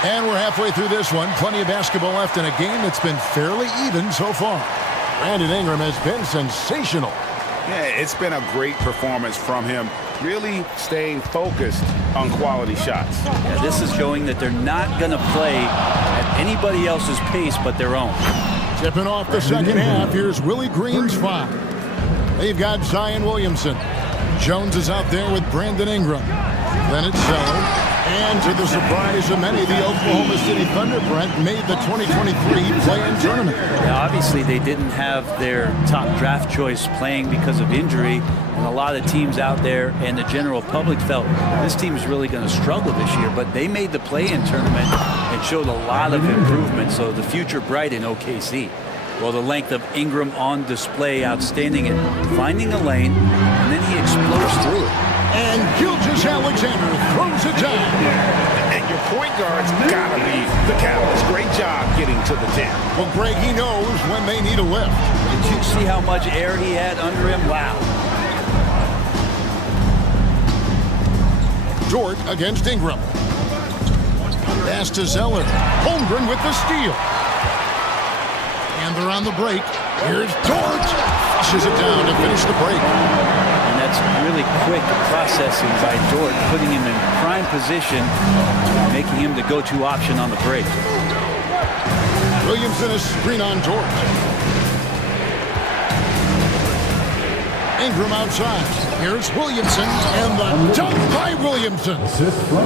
And we're halfway through this one. Plenty of basketball left in a game that's been fairly even so far. Brandon Ingram has been sensational. Yeah, it's been a great performance from him. Really staying focused on quality shots. Yeah, this is showing that they're not going to play at anybody else's pace but their own. Tipping off the second half. Here's Willie Green's 5. They've got Zion Williamson. Jones is out there with Brandon Ingram. Then it's Zeller. And to the surprise of many, the Oklahoma City Thunder, Brent, made the 2023 play-in tournament. Yeah, obviously they didn't have their top draft choice playing because of injury, and a lot of teams out there and the general public felt this team's really going to struggle this year, but they made the play-in tournament and showed a lot of improvement, so the future bright in OKC. Well, the length of Ingram on display, outstanding at finding a lane, and then he explodes through it. And Gilgeous-Alexander throws it down. And your point guard's got to be the catalyst. Great job getting to the 10. Well, Greg, he knows when they need a lift. Did you see how much air he had under him? Wow. Dort against Ingram. Pass to Zeller. Holmgren with the steal. And they're on the break. Here's Dort. Flushes it down to finish the break. And that's really quick processing by Dort, putting him in prime position, making him the go-to option on the break. Williamson a screen on Dort. Ingram outside. Here's Williamson, and the dunk by Williamson.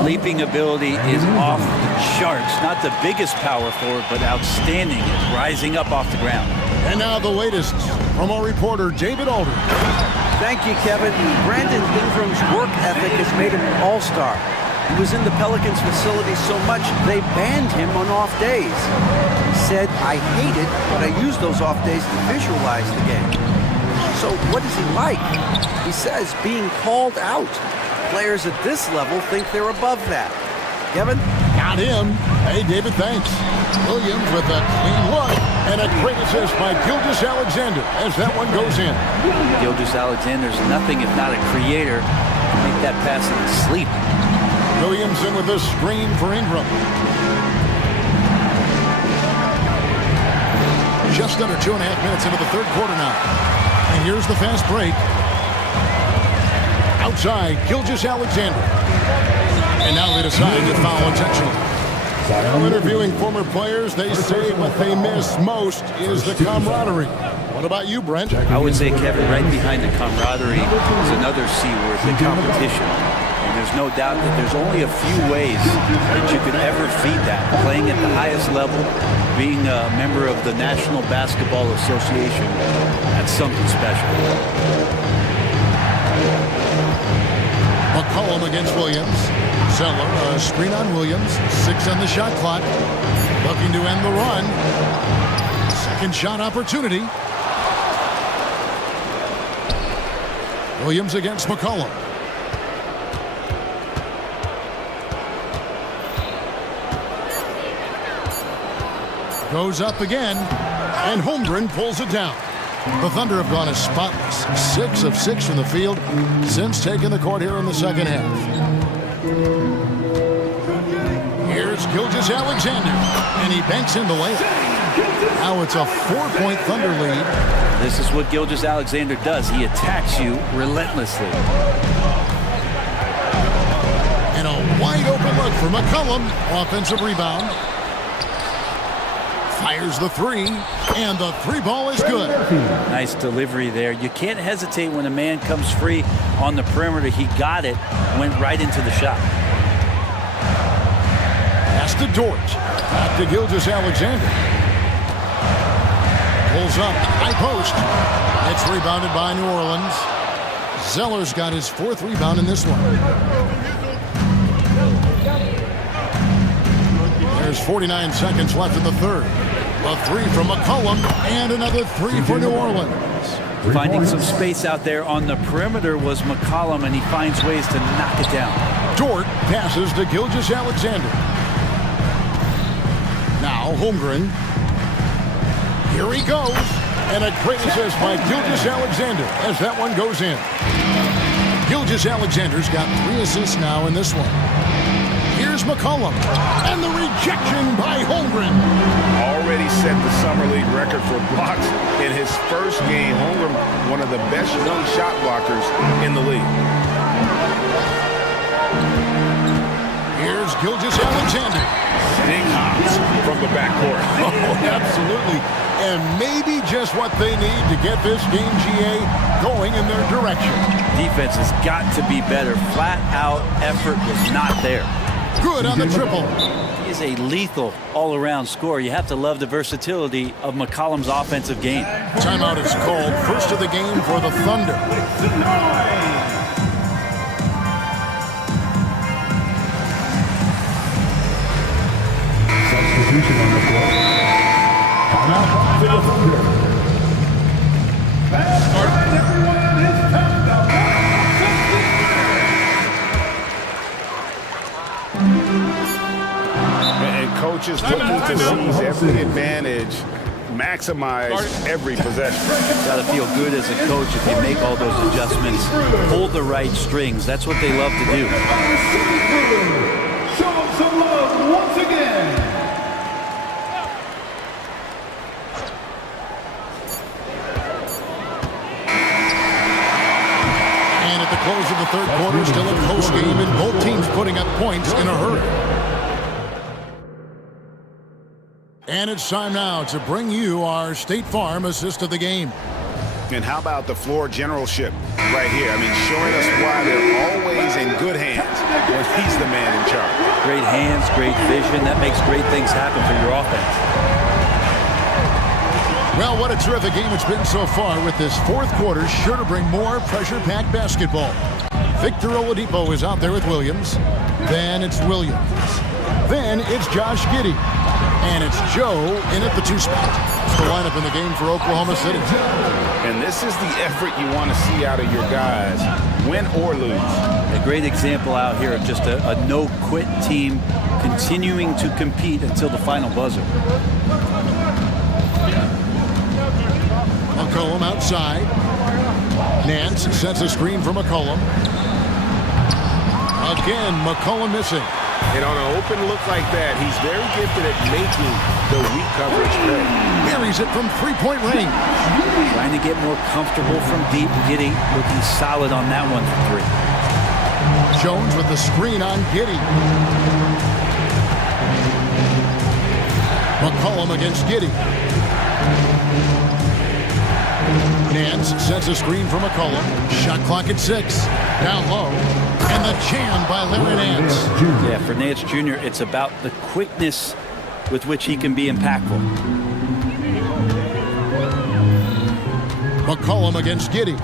Leaping ability is off the charts. Not the biggest power forward, but outstanding. It's rising up off the ground. And now the latest from our reporter, David Alder. Thank you, Kevin. Brandon Ingram's work ethic has made him an all-star. He was in the Pelicans facility so much they banned him on off days. He said, "I hate it, but I use those off days to visualize the game." So what is he like? He says being called out. Players at this level think they're above that. Kevin? Yeah, Got him. Hey, David, thanks. Williams with a clean look. And a great assist by Gilgeous Alexander as that one goes in. Gilgeous Alexander's nothing if not a creator. Make that pass in his sleep. Williamson with a screen for Ingram. Just under 2.5 minutes into the third quarter now. And here's the fast break. Outside, Gilgeous Alexander. And now they decide to foul intentionally. Now interviewing former players, they say what they miss most is the camaraderie. What about you, Brent? I would say, Kevin, right behind the camaraderie is another C word, the competition. And there's no doubt that there's only a few ways that you could ever feed that. Playing at the highest level, being a member of the National Basketball Association, that's something special. McCollum against Williams. Zeller, a screen on Williams. 6 on the shot clock. Looking to end the run. Second shot opportunity. Williams against McCollum. Goes up again, and Holmgren pulls it down. The Thunder have gone as spotless. 6 of 6 from the field since taking the court here in the second half. Here's Gilgeous Alexander, and he banks in the layup. Now it's a 4-point Thunder lead. This is what Gilgeous Alexander does. He attacks you relentlessly. And a wide open look for McCollum. Offensive rebound. Fires the three, and the three ball is good. Nice delivery there. You can't hesitate when a man comes free on the perimeter. He got it, went right into the shot. Pass to Dort. Back to Gilgeous Alexander. Pulls up, high post. It's rebounded by New Orleans. Zeller's got his 4th rebound in this one. There's 49 seconds left in the third. A 3 from McCollum, and another 3 for New Orleans. Finding some space out there on the perimeter was McCollum, and he finds ways to knock it down. Dort passes to Gilgeous Alexander. Now Holmgren. Here he goes. And a great assist by Gilgeous Alexander as that one goes in. Gilgeous Alexander's got 3 assists now in this one. Here's McCollum, and the rejection by Holmgren. Already set the Summer League record for blocks in his first game. Holmgren, one of the best young shot blockers in the league. Here's Gilgeous Alexander. Big hops from the backcourt. Oh, absolutely. And maybe just what they need to get this game, GA, going in their direction. Defense has got to be better. Flat out effort was not there. Good on the triple. He is a lethal all-around scorer. You have to love the versatility of McCollum's offensive game. Timeout is called. First of the game for the Thunder. Substitution on the floor. Timeout for the Thunder. Fast start, everyone. It's time to And coaches looking to seize every advantage, maximize every possession. Got to feel good as a coach if you make all those adjustments, pull the right strings. That's what they love to do. Show them some love once again. And at the close of the third quarter, still a close game, and both teams putting up points in a hurry. And it's time now to bring you our State Farm assist of the game. And how about the floor generalship right here? I mean, showing us why they're always in good hands when he's the man in charge. Great hands, great vision. That makes great things happen for your offense. Well, what a terrific game it's been so far, with this fourth quarter sure to bring more pressure-packed basketball. Victor Oladipo is out there with Williams. Then it's Williams. Then it's Josh Giddey. And it's Joe in at the 2 spot. It's the lineup in the game for Oklahoma City. And this is the effort you want to see out of your guys, win or lose. A great example out here of just a no-quit team continuing to compete until the final buzzer. McCollum outside. Nance sets a screen for McCollum. Again, McCollum missing. And on an open look like that, he's very gifted at making the weak coverage play. Buries it from three-point range. Trying to get more comfortable from deep. Giddey looking solid on that one for three. Jones with the screen on Giddey. McCollum against Giddey. Nance sets a screen for McCollum. Shot clock at 6. Down low. And the jam by Larry Nance. Yeah, for Nance Jr., it's about the quickness with which he can be impactful. McCollum against Giddey.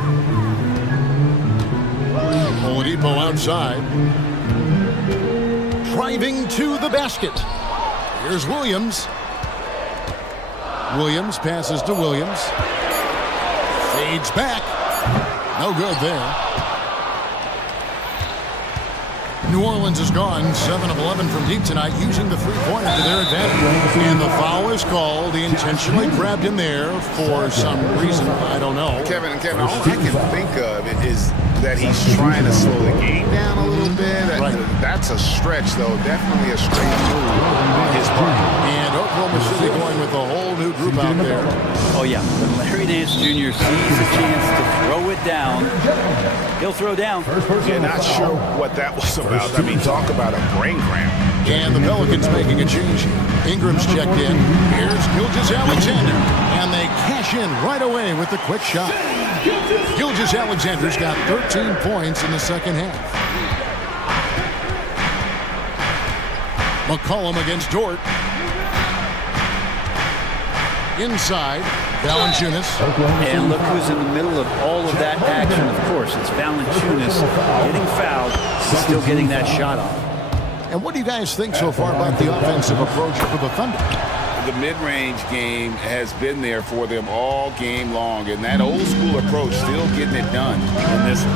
Oladipo outside. Driving to the basket. Here's Williams. Williams passes to Williams. Fades back. No good there. New Orleans is gone 7 of 11 from deep tonight, using the three-pointer to their advantage. And the foul is called. He intentionally grabbed him there for some reason. I don't know. Kevin, all I can think of is that he's trying to slow the game down a little bit. Right. That's a stretch, though. Definitely a strange move on his part. And Oklahoma City going with a whole new group out there. Oh, yeah. When Larry Nance Jr. sees a chance to throw it down, he'll throw down. Yeah, not sure what that was about. I mean, talk about a brain cramp. And the Pelicans making a change. Ingram's checked in. Here's Gilgeous-Alexander. And they cash in right away with the quick shot. Gilgeous-Alexander's got 13 points in the second half. McCollum against Dort. Inside, Valanciunas. And look who's in the middle of all of that action. Of course, it's Valanciunas getting fouled, still getting that shot off. And what do you guys think so far about the offensive approach for the Thunder? The mid-range game has been there for them all game long, and that old-school approach still getting it done in this one.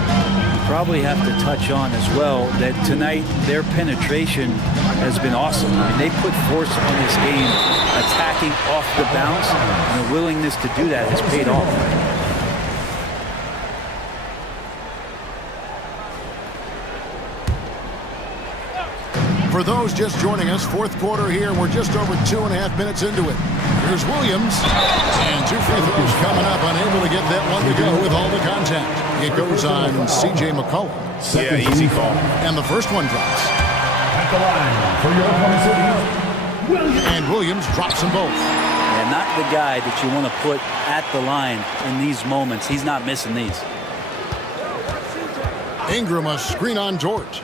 You probably have to touch on as well that tonight their penetration has been awesome. I mean, they put force on this game, attacking off the bounce, and the willingness to do that has paid off. For those just joining us, fourth quarter here. We're just over 2.5 minutes into it. Here's Williams. And 2 free throws coming up. Unable to get that one to go with all the contact. It goes on C.J. McCollum. Yeah, easy call. And the first one drops. At the line for your Oklahoma City, Williams. And Williams drops them both. And not the guy that you want to put at the line in these moments. He's not missing these. Ingram a screen on Dort.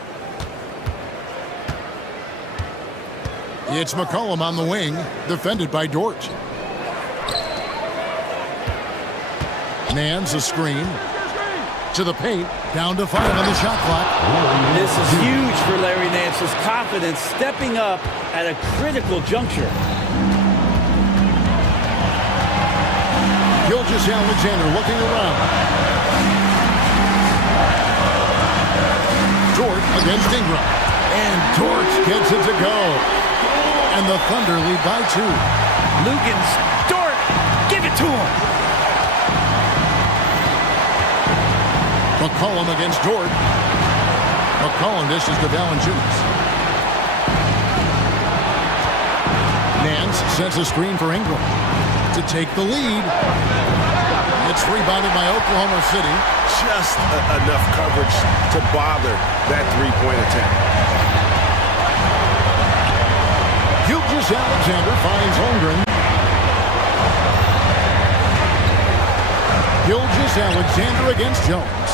It's McCollum on the wing, defended by Dort. Nance a screen. To the paint, down to 5 on the shot clock. This is huge for Larry Nance's confidence, stepping up at a critical juncture. Gilgeous-Alexander looking around. Dort against Ingram. And Dort gets it to go. And the Thunder lead by 2. Lugans, Dort, give it to him. McCollum against Dort. McCollum dishes to Valanciunas. Nance sets a screen for Ingram to take the lead. It's rebounded by Oklahoma City. Just enough coverage to bother that three-point attempt. Gilgeous-Alexander finds Holmgren. Gilgeous-Alexander against Jones.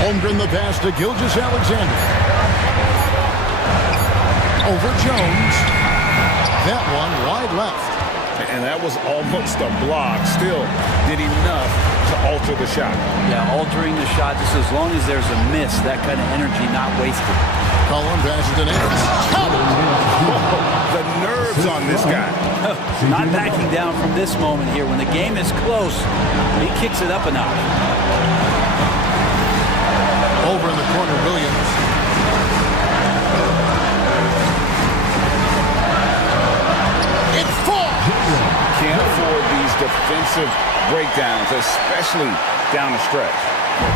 Holmgren the pass to Gilgeous-Alexander. Over Jones. That one wide left. And that was almost a block. Still did enough to alter the shot. Yeah, altering the shot just as long as there's a miss, that kind of energy not wasted. Cullen passes to Nance. The nerves on this guy. Not backing down from this moment here. When the game is close, he kicks it up a notch. Over in the corner, Williams. defensive breakdowns, especially down the stretch.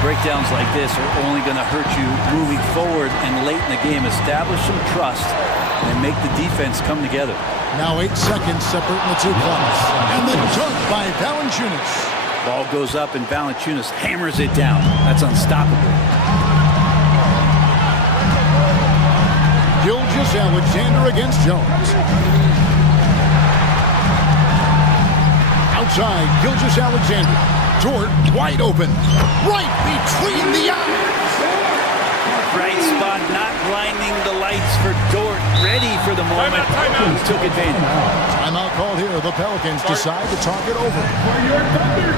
Breakdowns like this are only going to hurt you moving forward and late in the game. Establish some trust and make the defense come together. Now 8 seconds separating the two clubs. And the dunk by Valanciunas. Ball goes up and Valanciunas hammers it down. That's unstoppable. Gilgeous-Alexander against Jones. Outside, Gilgeous-Alexander. Dort wide open. Right between the eyes. Bright spot, not blinding the lights for Dort. Ready for the moment. He took advantage. Timeout called here. The Pelicans decide to talk it over.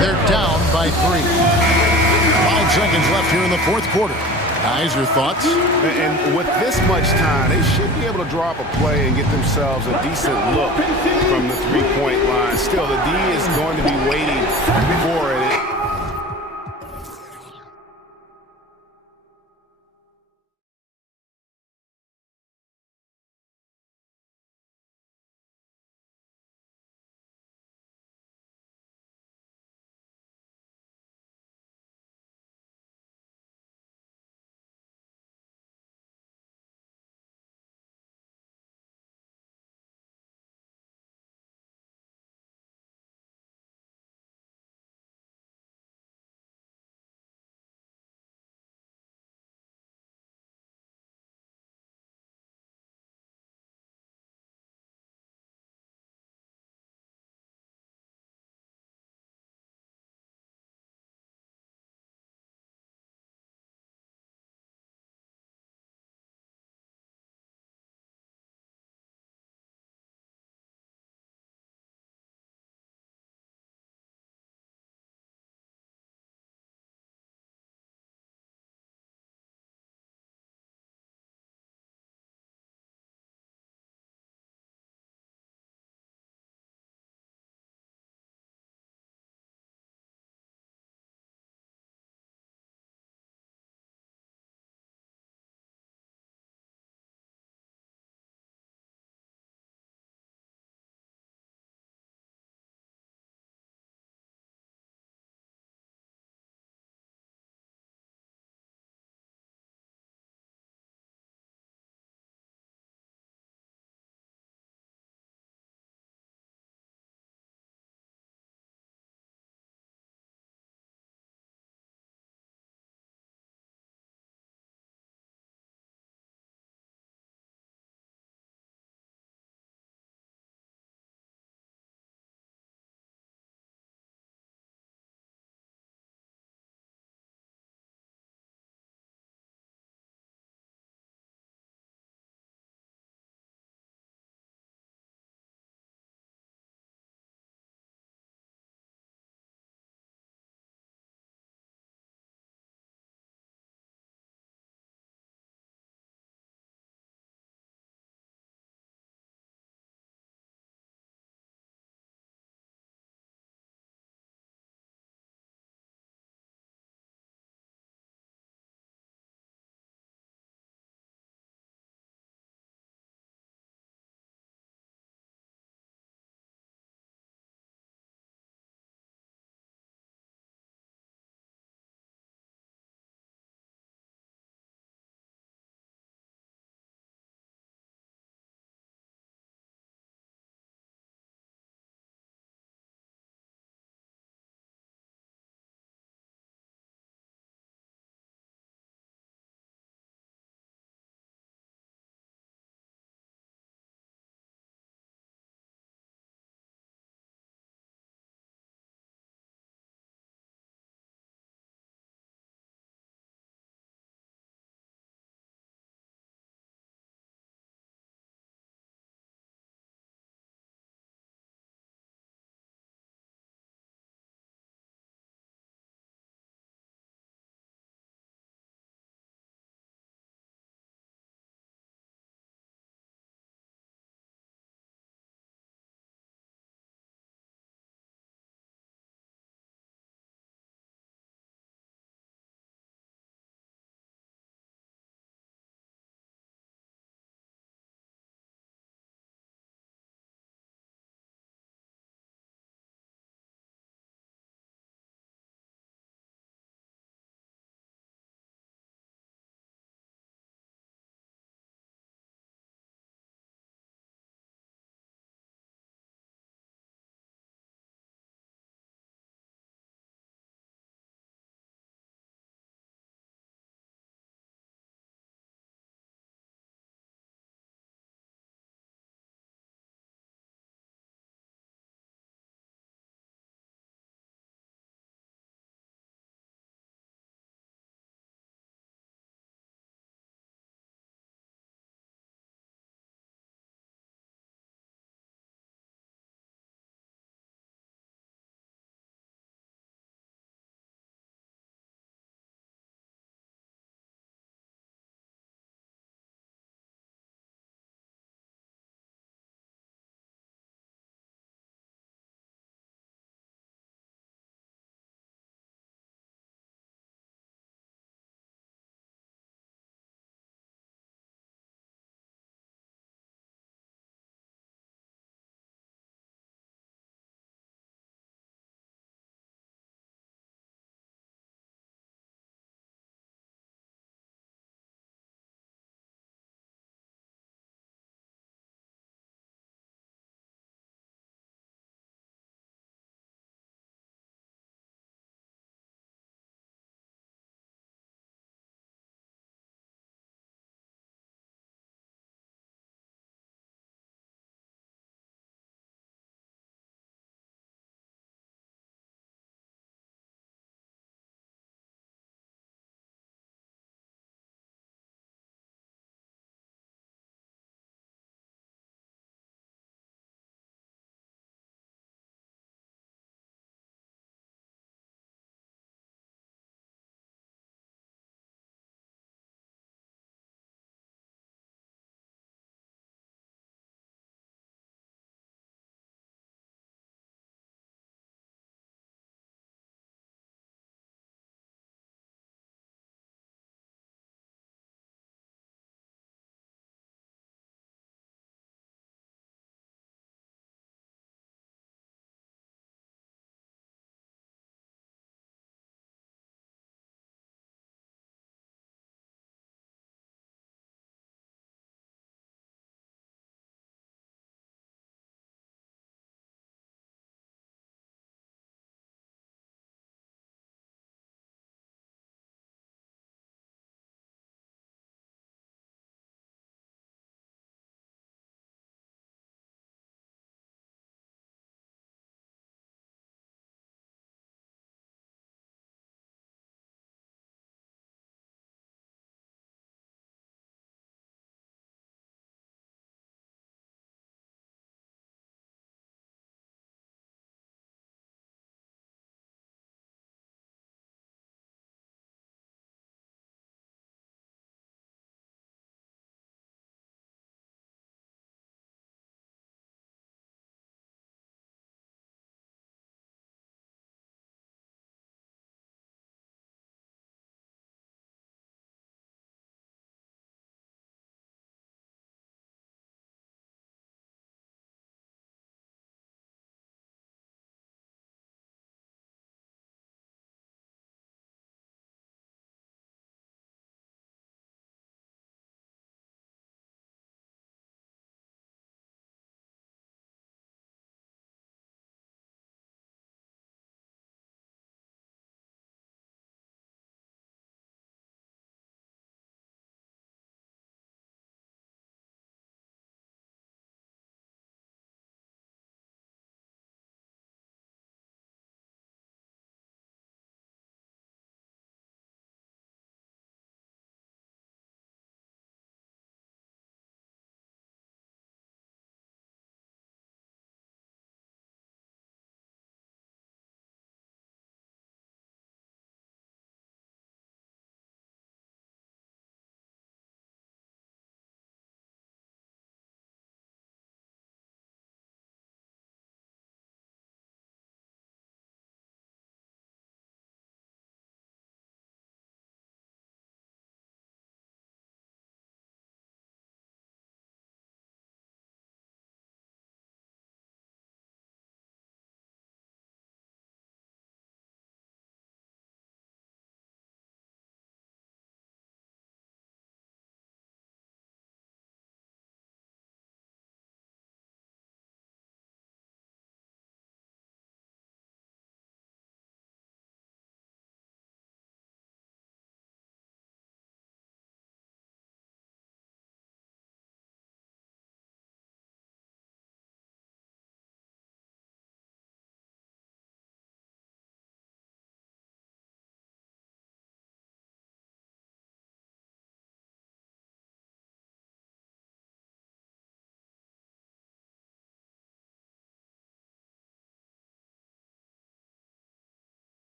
They're down by 3. 5 seconds left here in the fourth quarter. Guys, your thoughts? And with this much time, they should be able to draw up a play and get themselves a decent look from the three-point line. Still, the D is going to be waiting for it.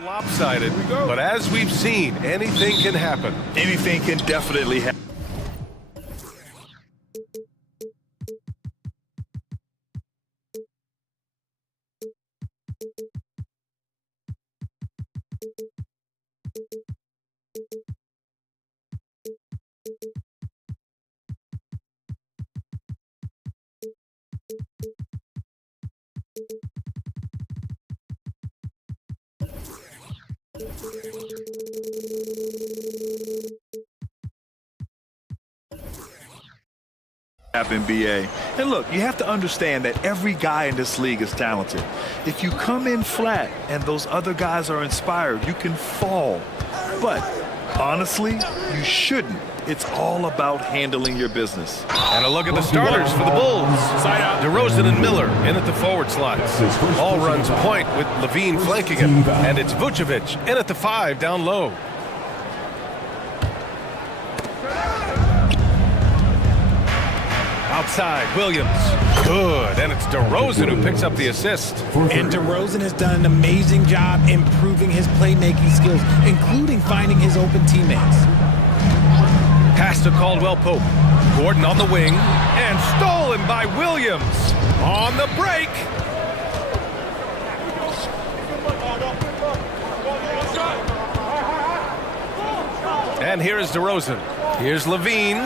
Lopsided, but as we've seen, anything can happen. Anything can definitely happen. NBA. And look, you have to understand that every guy in this league is talented. If you come in flat and those other guys are inspired, you can fall. But honestly, you shouldn't. It's all about handling your business. And a look at the starters for the Bulls. DeRozan and Miller in at the forward slots. Ball runs point with Levine flanking him. And it's Vucevic in at the 5 down low. Outside, Williams. Good. And it's DeRozan who picks up the assist. And DeRozan has done an amazing job improving his playmaking skills, including finding his open teammates. Pass to Caldwell-Pope. Gordon on the wing. And stolen by Williams. On the break. And here is DeRozan. Here's Levine.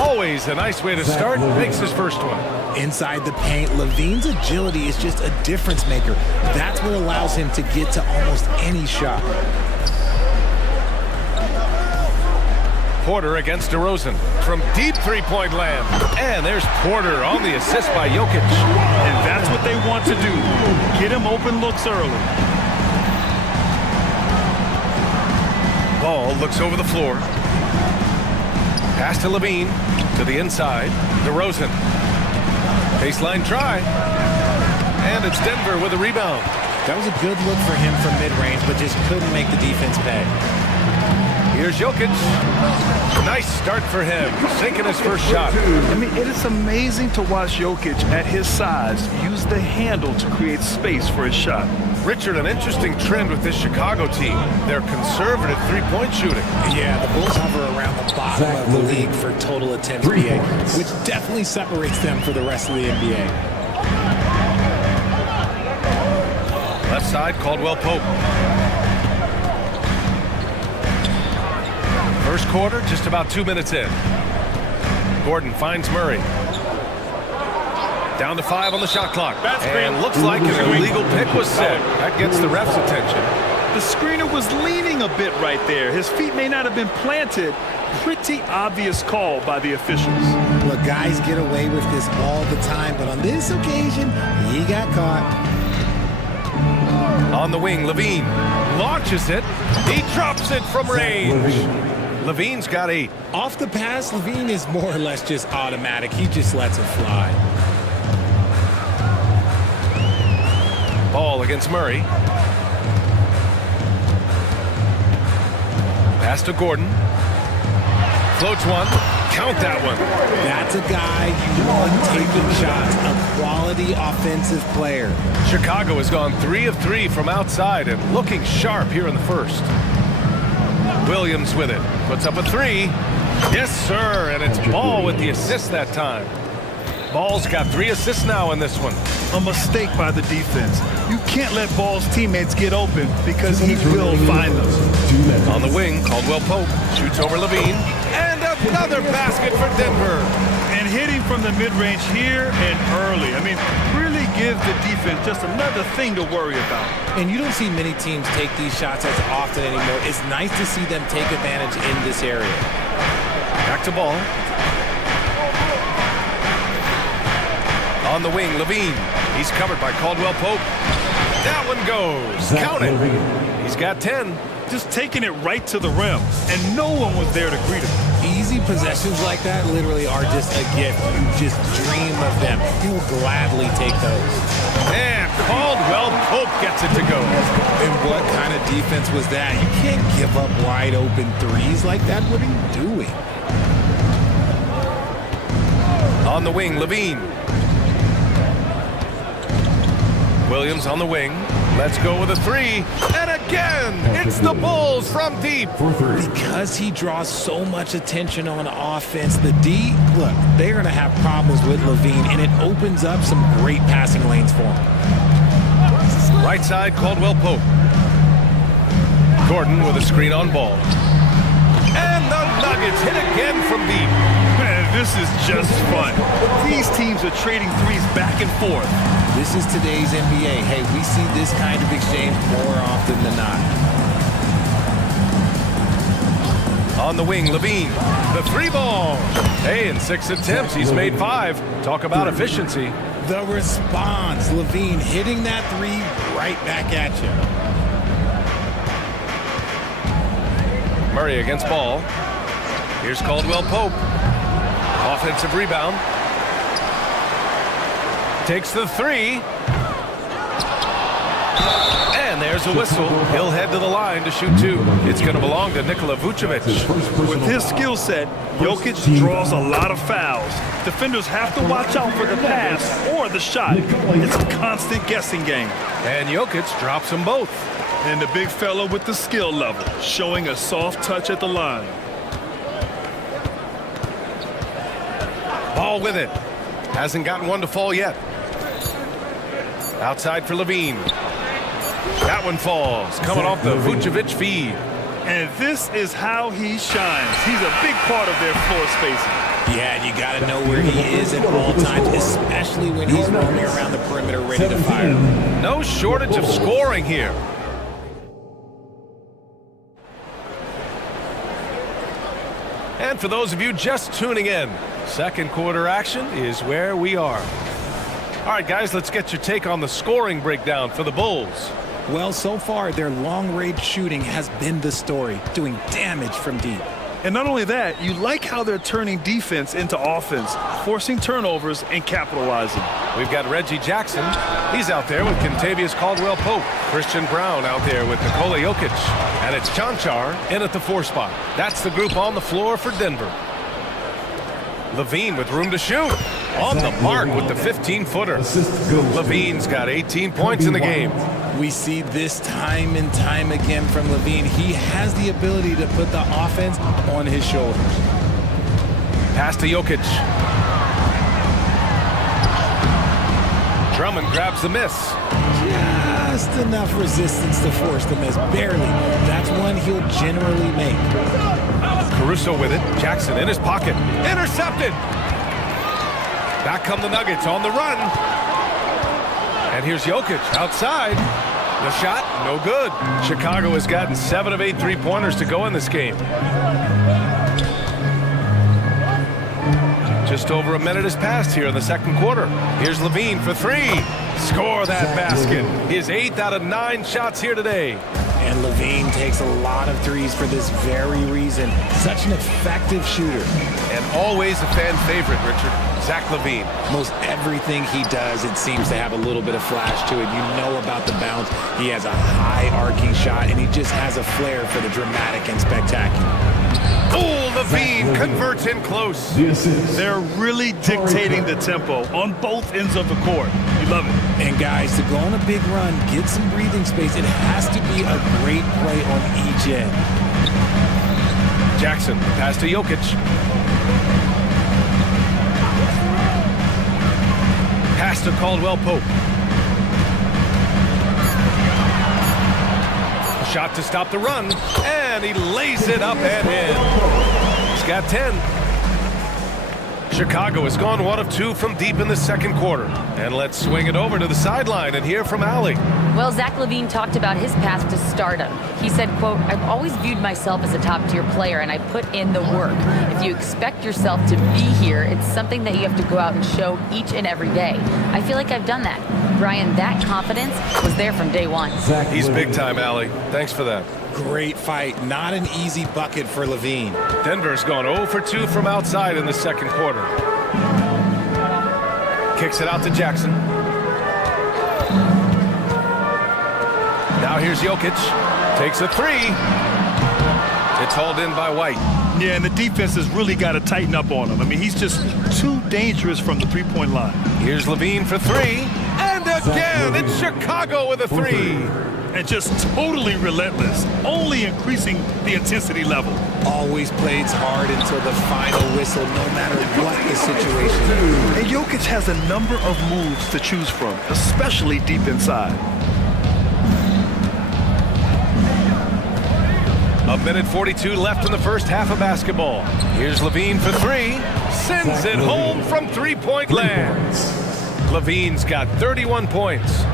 Always a nice way to start. Makes his first one. Inside the paint, Levine's agility is just a difference maker. That's what allows him to get to almost any shot. Porter against DeRozan from deep three-point land. And there's Porter on the assist by Jokic. And that's what they want to do. Get him open looks early. Ball looks over the floor. Pass to Levine, to the inside. DeRozan. Baseline try. And it's Denver with a rebound. That was a good look for him from mid-range, but just couldn't make the defense pay. Here's Jokic. Nice start for him, sinking his first shot. I mean, it is amazing to watch Jokic at his size use the handle to create space for his shot. Richard, an interesting trend with this Chicago team. They're conservative three-point shooting. Yeah, the Bulls hover around the bottom of the league for total attempts per game, which definitely separates them for the rest of the NBA. Left side, Caldwell-Pope. First quarter, just about 2 minutes in. Gordon finds Murray. Down to 5 on the shot clock. And looks like an illegal pick was set. That gets the ref's attention. The screener was leaning a bit right there. His feet may not have been planted. Pretty obvious call by the officials. Look, guys get away with this all the time, but on this occasion, he got caught. On the wing, Levine launches it. He drops it from range. Levine's got 8. Off the pass, Levine is more or less just automatic. He just lets it fly. Ball against Murray. Pass to Gordon. Floats one. Count that one. That's a guy you want taking shots. A quality offensive player. Chicago has gone 3 of 3 from outside and looking sharp here in the first. Williams with it. Puts up a 3. Yes, sir. And it's Ball with the assist that time. Ball's got 3 assists now in this one. A mistake by the defense. You can't let Ball's teammates get open because he will find them. On the wing, Caldwell-Pope shoots over Levine. And another basket for Denver. And hitting from the mid-range here and early. I mean, really give the defense just another thing to worry about. And you don't see many teams take these shots as often anymore. It's nice to see them take advantage in this area. Back to Ball. On the wing, Levine. He's covered by Caldwell-Pope. That one goes. Count it. He's got 10. Just taking it right to the rim, and no one was there to greet him. Easy possessions like that literally are just a gift. You just dream of them. You will gladly take those. And Caldwell-Pope gets it to go. And what kind of defense was that? You can't give up wide open threes like that. What are you doing? On the wing, Levine. Williams on the wing. Let's go with a three. And again, it's the Bulls from deep. Because he draws so much attention on offense, the D, look, they're going to have problems with Levine, and it opens up some great passing lanes for him. Right side, Caldwell Pope. Gordon with a screen on ball. And the Nuggets hit again from deep. Man, this is just fun. These teams are trading threes back and forth. This is today's NBA. Hey, we see this kind of exchange more often than not. On the wing, Levine, the three ball. Hey, in 6 attempts, he's made 5. Talk about efficiency. The response, Levine hitting that three right back at you. Murray against ball. Here's Caldwell Pope. Offensive rebound. Takes the three. And there's a whistle. He'll head to the line to shoot 2. It's going to belong to Nikola Vucevic. With his skill set, Jokic draws a lot of fouls. Defenders have to watch out for the pass or the shot. It's a constant guessing game. And Jokic drops them both. And the big fella with the skill level, showing a soft touch at the line. Ball with it. Hasn't gotten one to fall yet. Outside for Levine. That one falls, coming off the Vucevic feed. And this is how he shines. He's a big part of their floor spacing. Yeah, you got to know where he is at all times, especially when he's roaming around the perimeter ready to fire. No shortage of scoring here. And for those of you just tuning in, second quarter action is where we are. All right, guys, let's get your take on the scoring breakdown for the Bulls. Well, so far, their long-range shooting has been the story, doing damage from deep. And not only that, you like how they're turning defense into offense, forcing turnovers and capitalizing. We've got Reggie Jackson. He's out there with Kentavious Caldwell-Pope. Christian Brown out there with Nikola Jokic. And it's Chanchar in at the 4 spot. That's the group on the floor for Denver. Levine with room to shoot. On the mark with the 15-footer. Levine's got 18 points in the game. We see this time and time again from Levine. He has the ability to put the offense on his shoulders. Pass to Jokic. Drummond grabs the miss. Just enough resistance to force the miss. Barely. That's one he'll generally make. Caruso with it. Jackson in his pocket. Intercepted. Back come the Nuggets on the run. And here's Jokic outside. The shot, no good. Chicago has gotten 7 of 8 three-pointers to go in this game. Just over a minute has passed here in the second quarter. Here's Levine for 3. Score that basket. His 8th out of 9 shots here today. And Levine takes a lot of threes for this very reason. Such an effective shooter. And always a fan favorite, Richard. Zach Levine. Most everything he does, it seems to have a little bit of flash to it. You know about the bounce. He has a high arcing shot, and he just has a flair for the dramatic and spectacular. Oh, Levine converts in close. They're really dictating the tempo on both ends of the court. You love it. And guys, to go on a big run, get some breathing space, it has to be a great play on each end. Jackson, pass to Jokic. Pass to Caldwell-Pope. Shot to stop the run, and he lays it up and in. He's got 10. Chicago has gone 1 of 2 from deep in the second quarter. And let's swing it over to the sideline and hear from Allie. Well, Zach Levine talked about his path to stardom. He said, quote, "I've always viewed myself as a top-tier player, and I put in the work. If you expect yourself to be here, it's something that you have to go out and show each and every day. I feel like I've done that." Brian, that confidence was there from day one. He's big time, Allie. Thanks for that. Great fight. Not an easy bucket for Levine. Denver's gone 0 for 2 from outside in the second quarter. Kicks it out to Jackson. Now here's Jokic. Takes a 3. It's hauled in by White. Yeah, and the defense has really got to tighten up on him. I mean, he's just too dangerous from the three-point line. Here's Levine for 3. And a again, it's Chicago with a three. And just totally relentless, only increasing the intensity level. Always plays hard until the final whistle, no matter what the situation is. And Jokic has a number of moves to choose from, especially deep inside. A minute 42 left in the first half of basketball. Here's Levine for three. Sends it home from three-point land. Levine's got 31 points.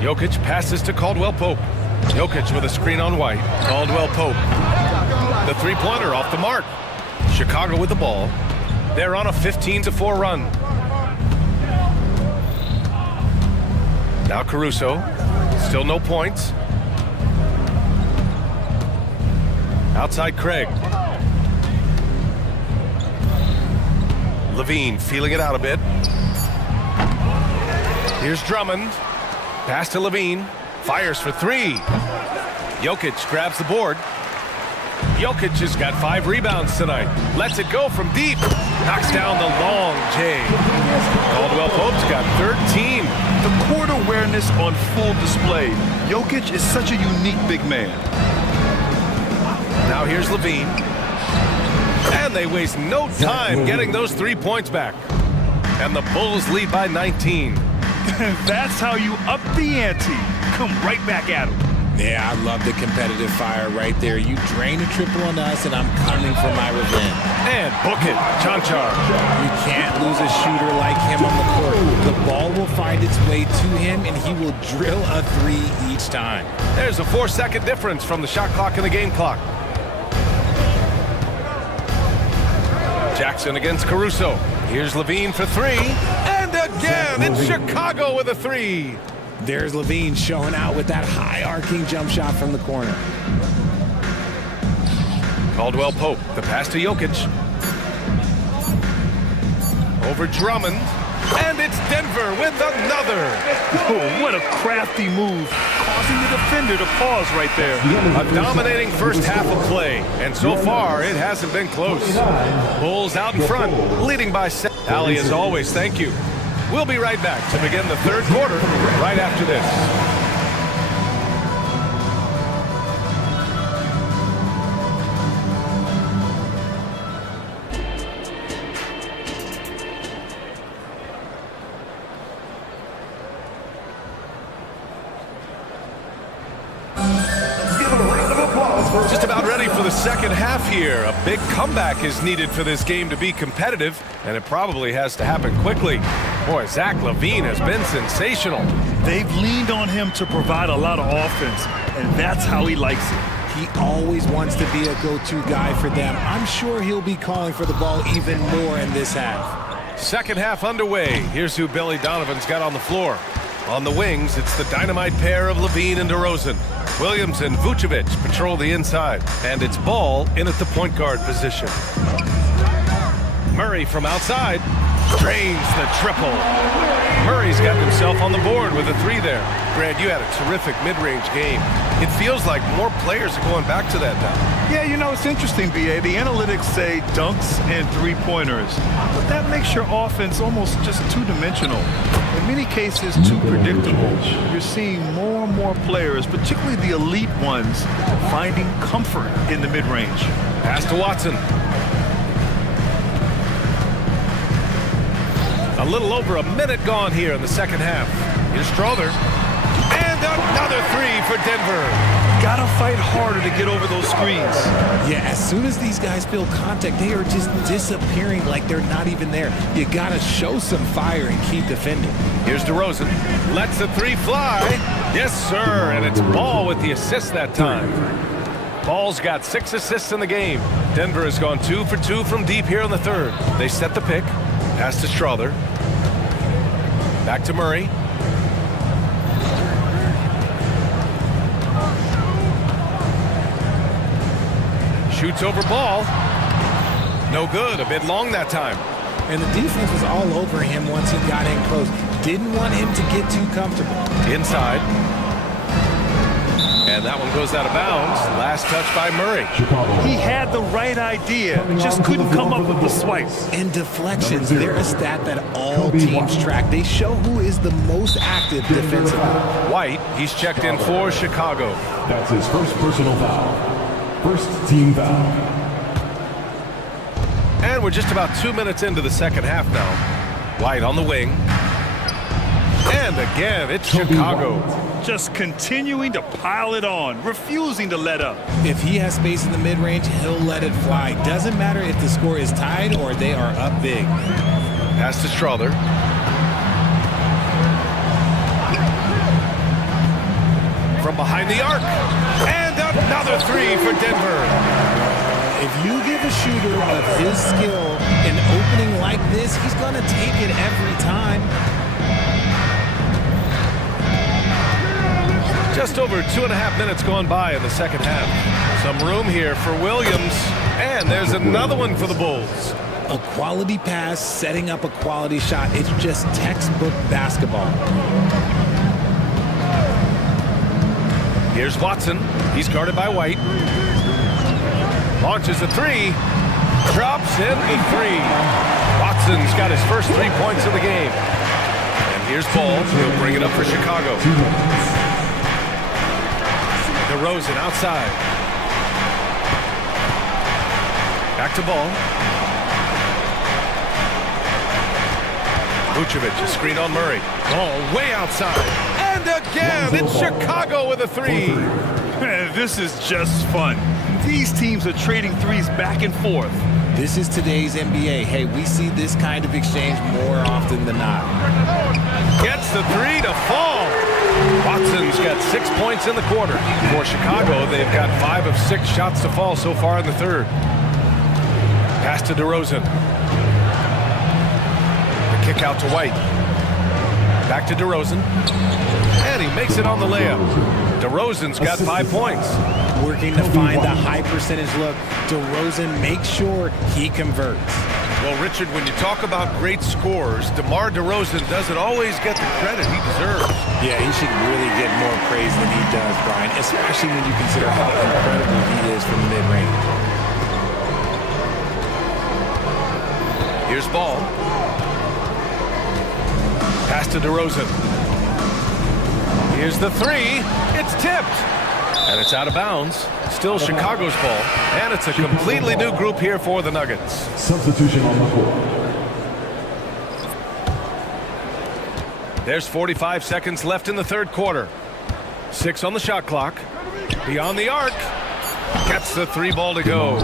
Jokic passes to Caldwell Pope. Jokic with a screen on White. Caldwell Pope. The three-pointer off the mark. Chicago with the ball. They're on a 15-4 run. Now Caruso. Still no points. Outside Craig. Levine feeling it out a bit. Here's Drummond. Pass to Levine. Fires for three. Jokic grabs the board. Jokic has got 5 rebounds tonight. Lets it go from deep. Knocks down the long J. Caldwell Pope's got 13. The court awareness on full display. Jokic is such a unique big man. Now here's Levine. And they waste no time getting those 3 points back. And the Bulls lead by 19. That's how you up the ante. Come right back at him. Yeah, I love the competitive fire right there. You drain a triple on us, and I'm coming for my revenge. And book it, Chanchar. You can't lose a shooter like him on the court. The ball will find its way to him, and he will drill a three each time. There's a 4-second difference from the shot clock and the game clock. Jackson against Caruso. Here's Levine for three. And again, it's Chicago with a three. There's Levine showing out with that high arcing jump shot from the corner. Caldwell Pope, the pass to Jokic. Over Drummond. And it's Denver with another. Oh, what a crafty move, causing the defender to pause right there. A dominating first half of play, and so far it hasn't been close. Bulls out in front, leading by 7. Ali, as always, thank you. We'll be right back to begin the third quarter right after this. Just about ready for the second half here. A big comeback is needed for this game to be competitive, and it probably has to happen quickly. Boy, Zach LaVine has been sensational. They've leaned on him to provide a lot of offense, and that's how he likes it. He always wants to be a go-to guy for them. I'm sure he'll be calling for the ball even more in this half. Second half underway. Here's who Billy Donovan's got on the floor. On the wings, it's the dynamite pair of LaVine and DeRozan. Williams and Vucevic patrol the inside, and it's Ball in at the point guard position. Murray from outside drains the triple. Murray's got himself on the board with a three there. Grant, you had a terrific mid-range game. It feels like more players are going back to that now. Yeah, you know, it's interesting, B.A. The analytics say dunks and three-pointers, but that makes your offense almost just two-dimensional. In many cases, too predictable. You're seeing more and more players, particularly the elite ones, finding comfort in the mid-range. Pass to Watson. A little over a minute gone here in the second half. Here's Strother. And another three for Denver. Gotta fight harder to get over those screens. Yeah, as soon as these guys feel contact, they are just disappearing like they're not even there. You gotta show some fire and keep defending. Here's DeRozan. Lets the three fly. Yes, sir. And it's Ball with the assist that time. Ball's got 6 assists in the game. Denver has gone 2 for 2 from deep here in the third. They set the pick. Pass to Strother. Back to Murray. Shoots over Ball. No good. A bit long that time. And the defense was all over him once he got in close. Didn't want him to get too comfortable. Inside. And that one goes out of bounds. Last touch by Murray. He had the right idea, just couldn't come up with the swipe. And deflections, they're a stat that all teams track. They show who is the most active defensively. White, he's checked in for Chicago. That's his first personal foul. First team foul. And we're just about 2 minutes into the second half now. White on the wing. And again, it's Chicago. Just continuing to pile it on, refusing to let up. If he has space in the mid-range, he'll let it fly. Doesn't matter if the score is tied or they are up big. Pass to Strother. From behind the arc. And another three for Denver. If you give a shooter of his skill an opening like this, he's going to take it every time. Just over 2.5 minutes gone by in the second half. Some room here for Williams. And there's another one for the Bulls. A quality pass, setting up a quality shot. It's just textbook basketball. Here's Watson. He's guarded by White. Launches a three. Drops in a three. Watson's got his first 3 points of the game. And here's Ball. He'll bring it up for Chicago. DeRozan outside. Back to Ball. Vucevic, a screen on Murray. Ball way outside. And again, it's Chicago with a three. Man, this is just fun. These teams are trading threes back and forth. This is today's NBA. Hey, we see this kind of exchange more often than not. Gets the three to fall. Watson's got 6 points in the quarter. For Chicago, they've got 5 of 6 shots to fall so far in the third. Pass to DeRozan. The kick out to White. Back to DeRozan. And he makes it on the layup. DeRozan's got 5 points. Working to find the high percentage look. DeRozan makes sure he converts. Well, Richard, when you talk about great scores, DeMar DeRozan doesn't always get the credit he deserves. Yeah, he should really get more praise than he does, Brian, especially when you consider how incredible he is from mid-range. Here's Ball. Pass to DeRozan. Here's the three. It's tipped. And it's out of bounds. Still Chicago's ball. And it's a completely new group here for the Nuggets. Substitution on the floor. There's 45 seconds left in the third quarter. 6 on the shot clock. Beyond the arc. Gets the three ball to go.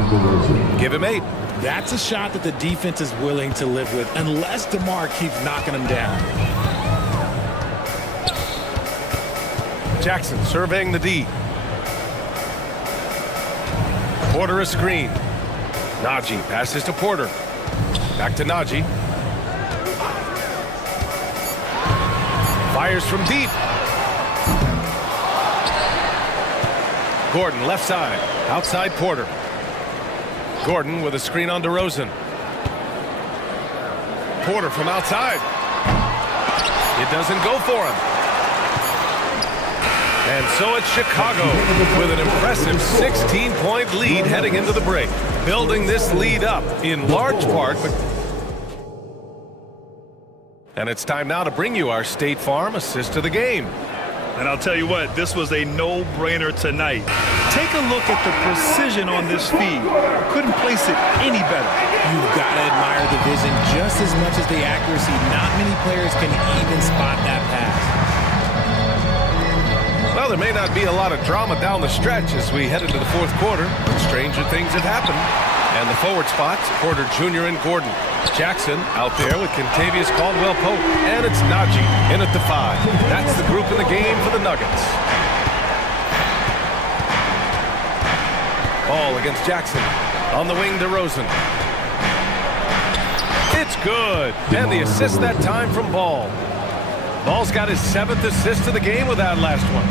Give him 8. That's a shot that the defense is willing to live with unless DeMar keeps knocking him down. Jackson surveying the D. Porter a screen. Najee passes to Porter. Back to Najee. Fires from deep. Gordon left side. Outside Porter. Gordon with a screen on DeRozan. Porter from outside. It doesn't go for him. And so it's Chicago with an impressive 16-point lead heading into the break. Building this lead up in large part. And it's time now to bring you our State Farm assist of the game. And I'll tell you what, this was a no-brainer tonight. Take a look at the precision on this feed. Couldn't place it any better. You've got to admire the vision just as much as the accuracy. Not many players can even spot that pass. Well, there may not be a lot of drama down the stretch as we head into the fourth quarter, but stranger things have happened. And the forward spots, Porter Jr. and Gordon. Jackson out there with Kentavious Caldwell-Pope. And it's Najee in at the 5. That's the group in the game for the Nuggets. Ball against Jackson. On the wing, DeRozan. It's good. And the assist that time from Ball. Ball's got his 7th assist of the game with that last one.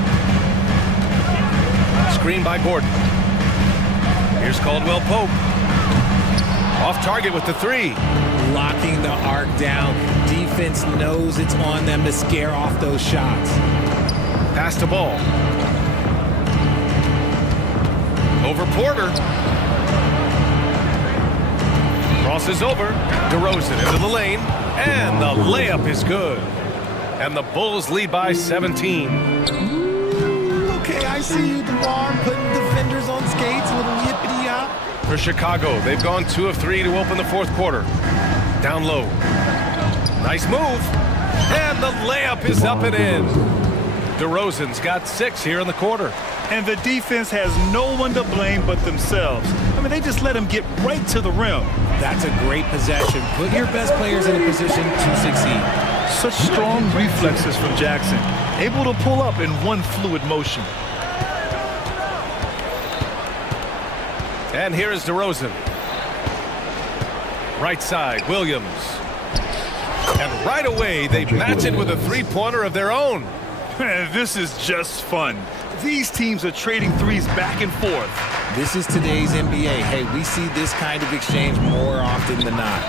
Screen by Gordon. Here's Caldwell-Pope. Off target with the 3. Locking the arc down. Defense knows it's on them to scare off those shots. Pass to Ball. Over Porter. Crosses over. DeRozan into the lane. And the layup is good. And the Bulls lead by 17. Okay, I see you, DeMar, putting defenders on skates, a little yippity-yop. For Chicago, they've gone 2 of 3 to open the fourth quarter. Down low. Nice move. And the layup is up and in. DeRozan's got 6 here in the quarter. And the defense has no one to blame but themselves. I mean, they just let him get right to the rim. That's a great possession. Put your best players in a position to succeed. Such strong reflexes from Jackson, able to pull up in one fluid motion. And here is DeRozan. Right side, Williams. And right away, they match it with a three-pointer of their own. Man, this is just fun. These teams are trading threes back and forth. This is today's NBA. Hey, we see this kind of exchange more often than not.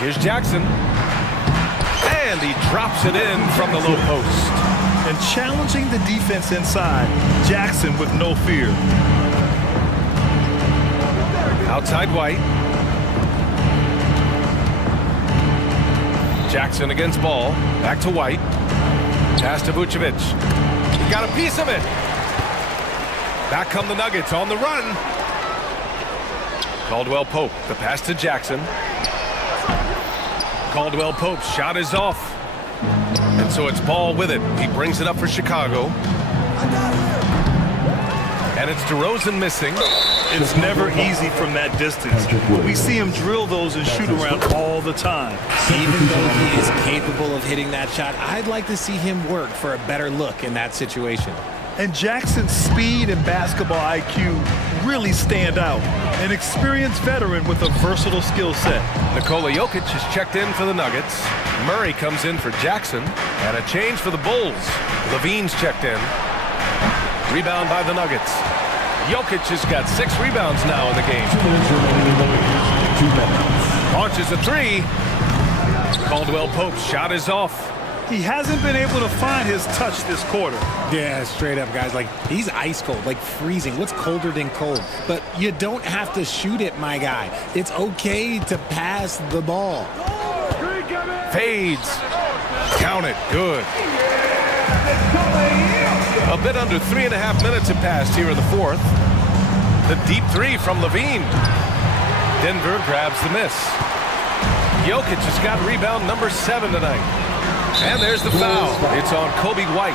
Here's Jackson. And he drops it in from the low post. And challenging the defense inside, Jackson with no fear. Outside White. Jackson against Ball. Back to White. Pass to Vucevic. He got a piece of it. Back come the Nuggets on the run. Caldwell Pope. The pass to Jackson. Caldwell Pope's shot is off. And so it's Ball with it. He brings it up for Chicago. And it's DeRozan missing. It's never easy from that distance. We see him drill those and shoot around all the time. Even though he is capable of hitting that shot, I'd like to see him work for a better look in that situation. And Jackson's speed and basketball IQ really stand out. An experienced veteran with a versatile skill set. Nikola Jokic is checked in for the Nuggets. Murray comes in for Jackson. And a change for the Bulls. Levine's checked in. Rebound by the Nuggets. Jokic has got 6 rebounds now in the game. Launches a 3. Caldwell Pope's shot is off. He hasn't been able to find his touch this quarter. Yeah, straight up, guys. Like, he's ice cold, like freezing. What's colder than cold? But you don't have to shoot it, my guy. It's okay to pass the ball. Fades. Count it. Good. A bit under 3.5 minutes have passed here in the fourth. The deep 3 from Levine. Denver grabs the miss. Jokic has got rebound number 7 tonight. And there's the foul. It's on Kobe White.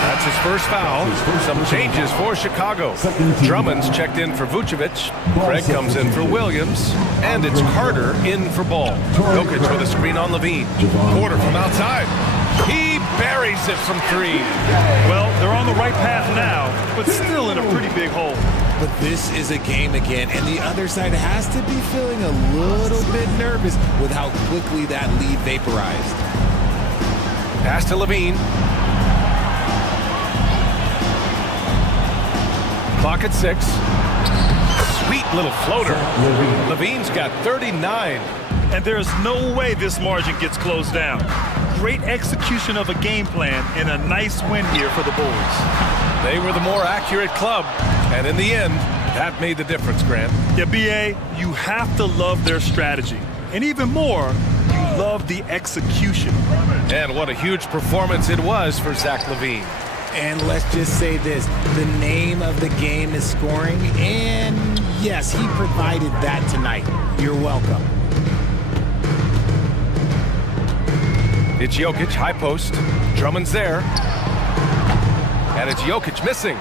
That's his first foul. Some changes for Chicago. Drummond's checked in for Vucevic. Craig comes in for Williams. And it's Carter in for Ball. Jokic with a screen on Levine. Porter from outside. He buries it from 3. Well, they're on the right path now, but still in a pretty big hole. But this is a game again, and the other side has to be feeling a little bit nervous with how quickly that lead vaporized. Pass to Levine. Clock at 6. Sweet little floater. Levine's got 39. And there's no way this margin gets closed down. Great execution of a game plan and a nice win here for the Bulls. They were the more accurate club, and in the end, that made the difference, Grant. Yeah, B.A., you have to love their strategy. And even more, you love the execution. And what a huge performance it was for Zach LaVine. And let's just say this, the name of the game is scoring, and yes, he provided that tonight. You're welcome. It's Jokic, high post. Drummond's there. And it's Jokic missing.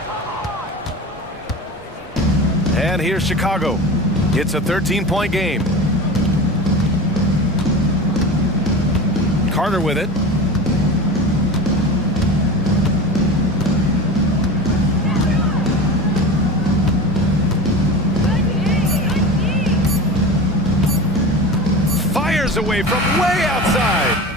And here's Chicago. It's a 13-point game. Carter with it. Fires away from way outside.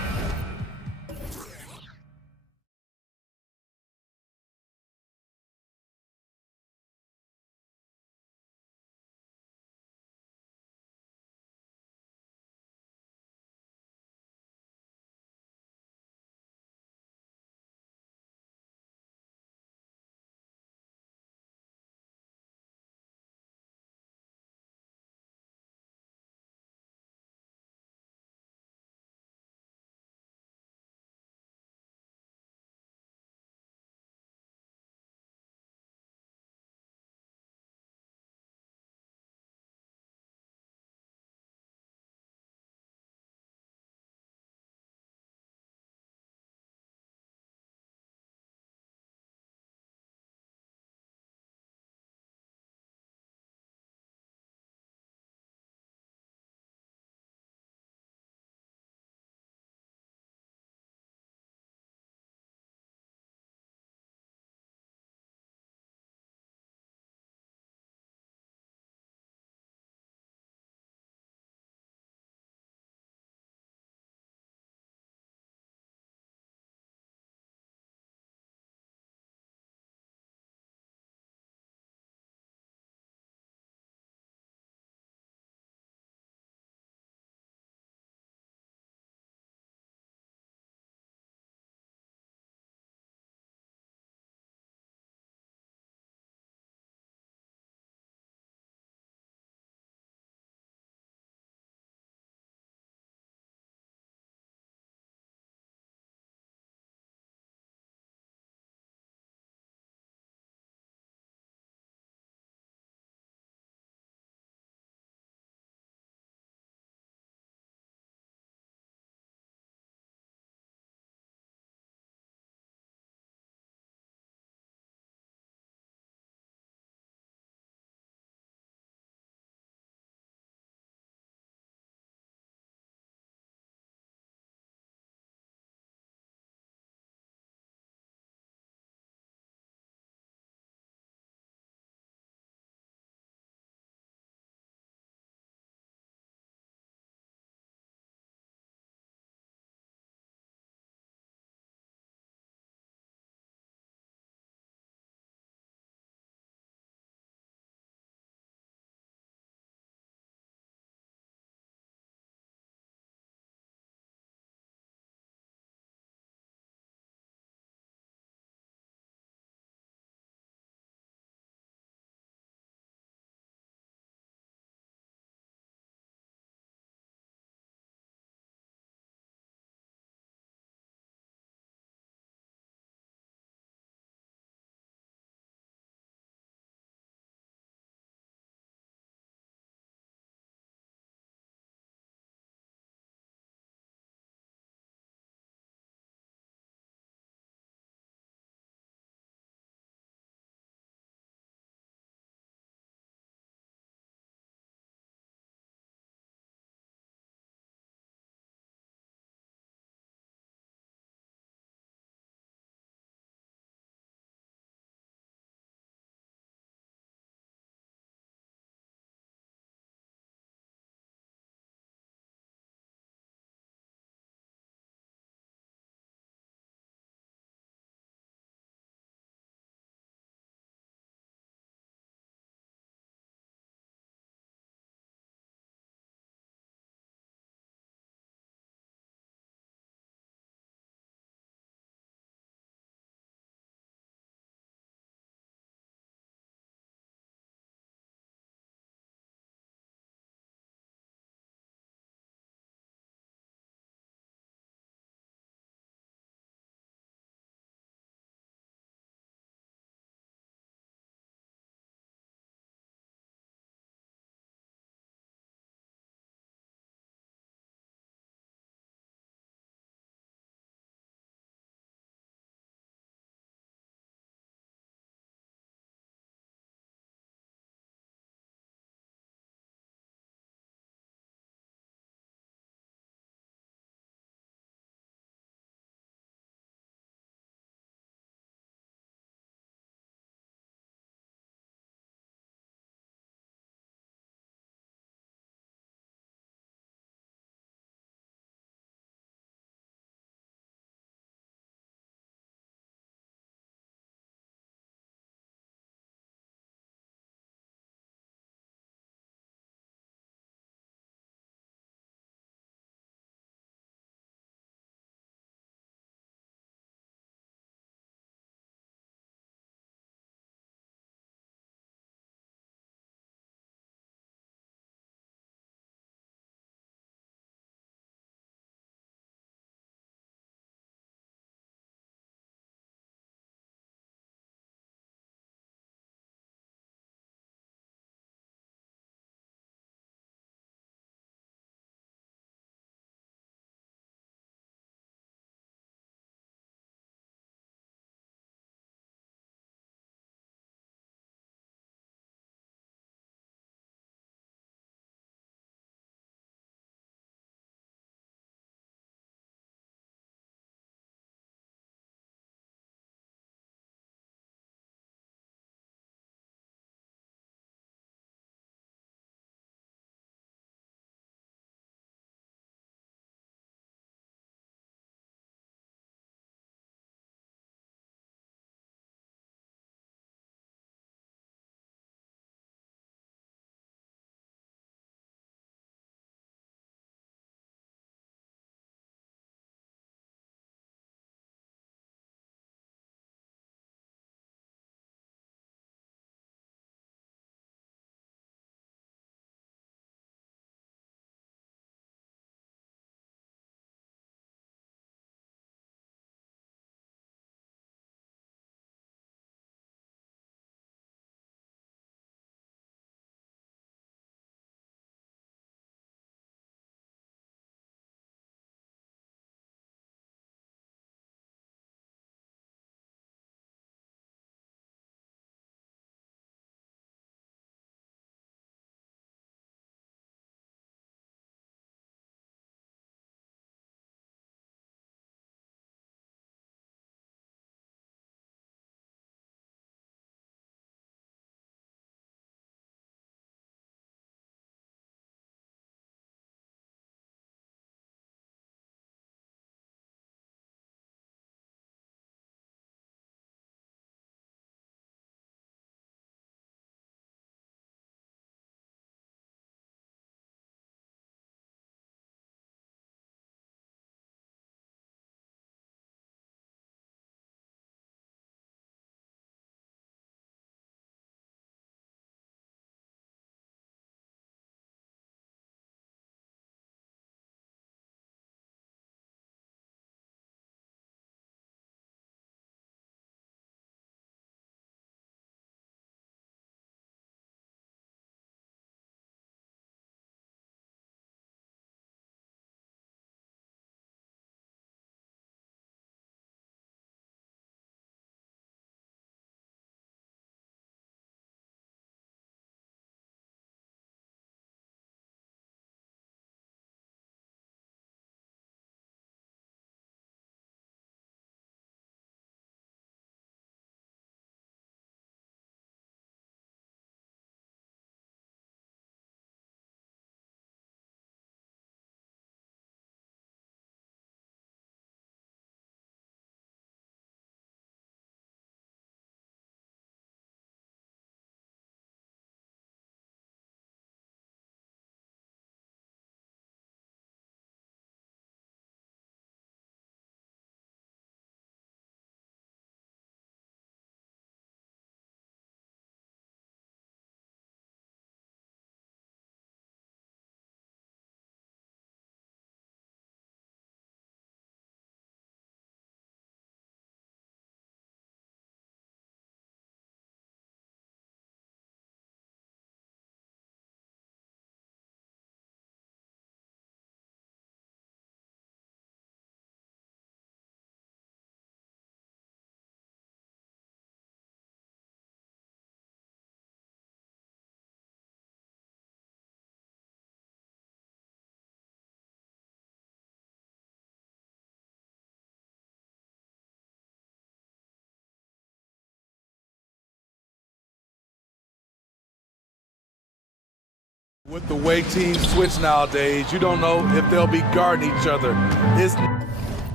With the way teams switch nowadays, you don't know if they'll be guarding each other. It's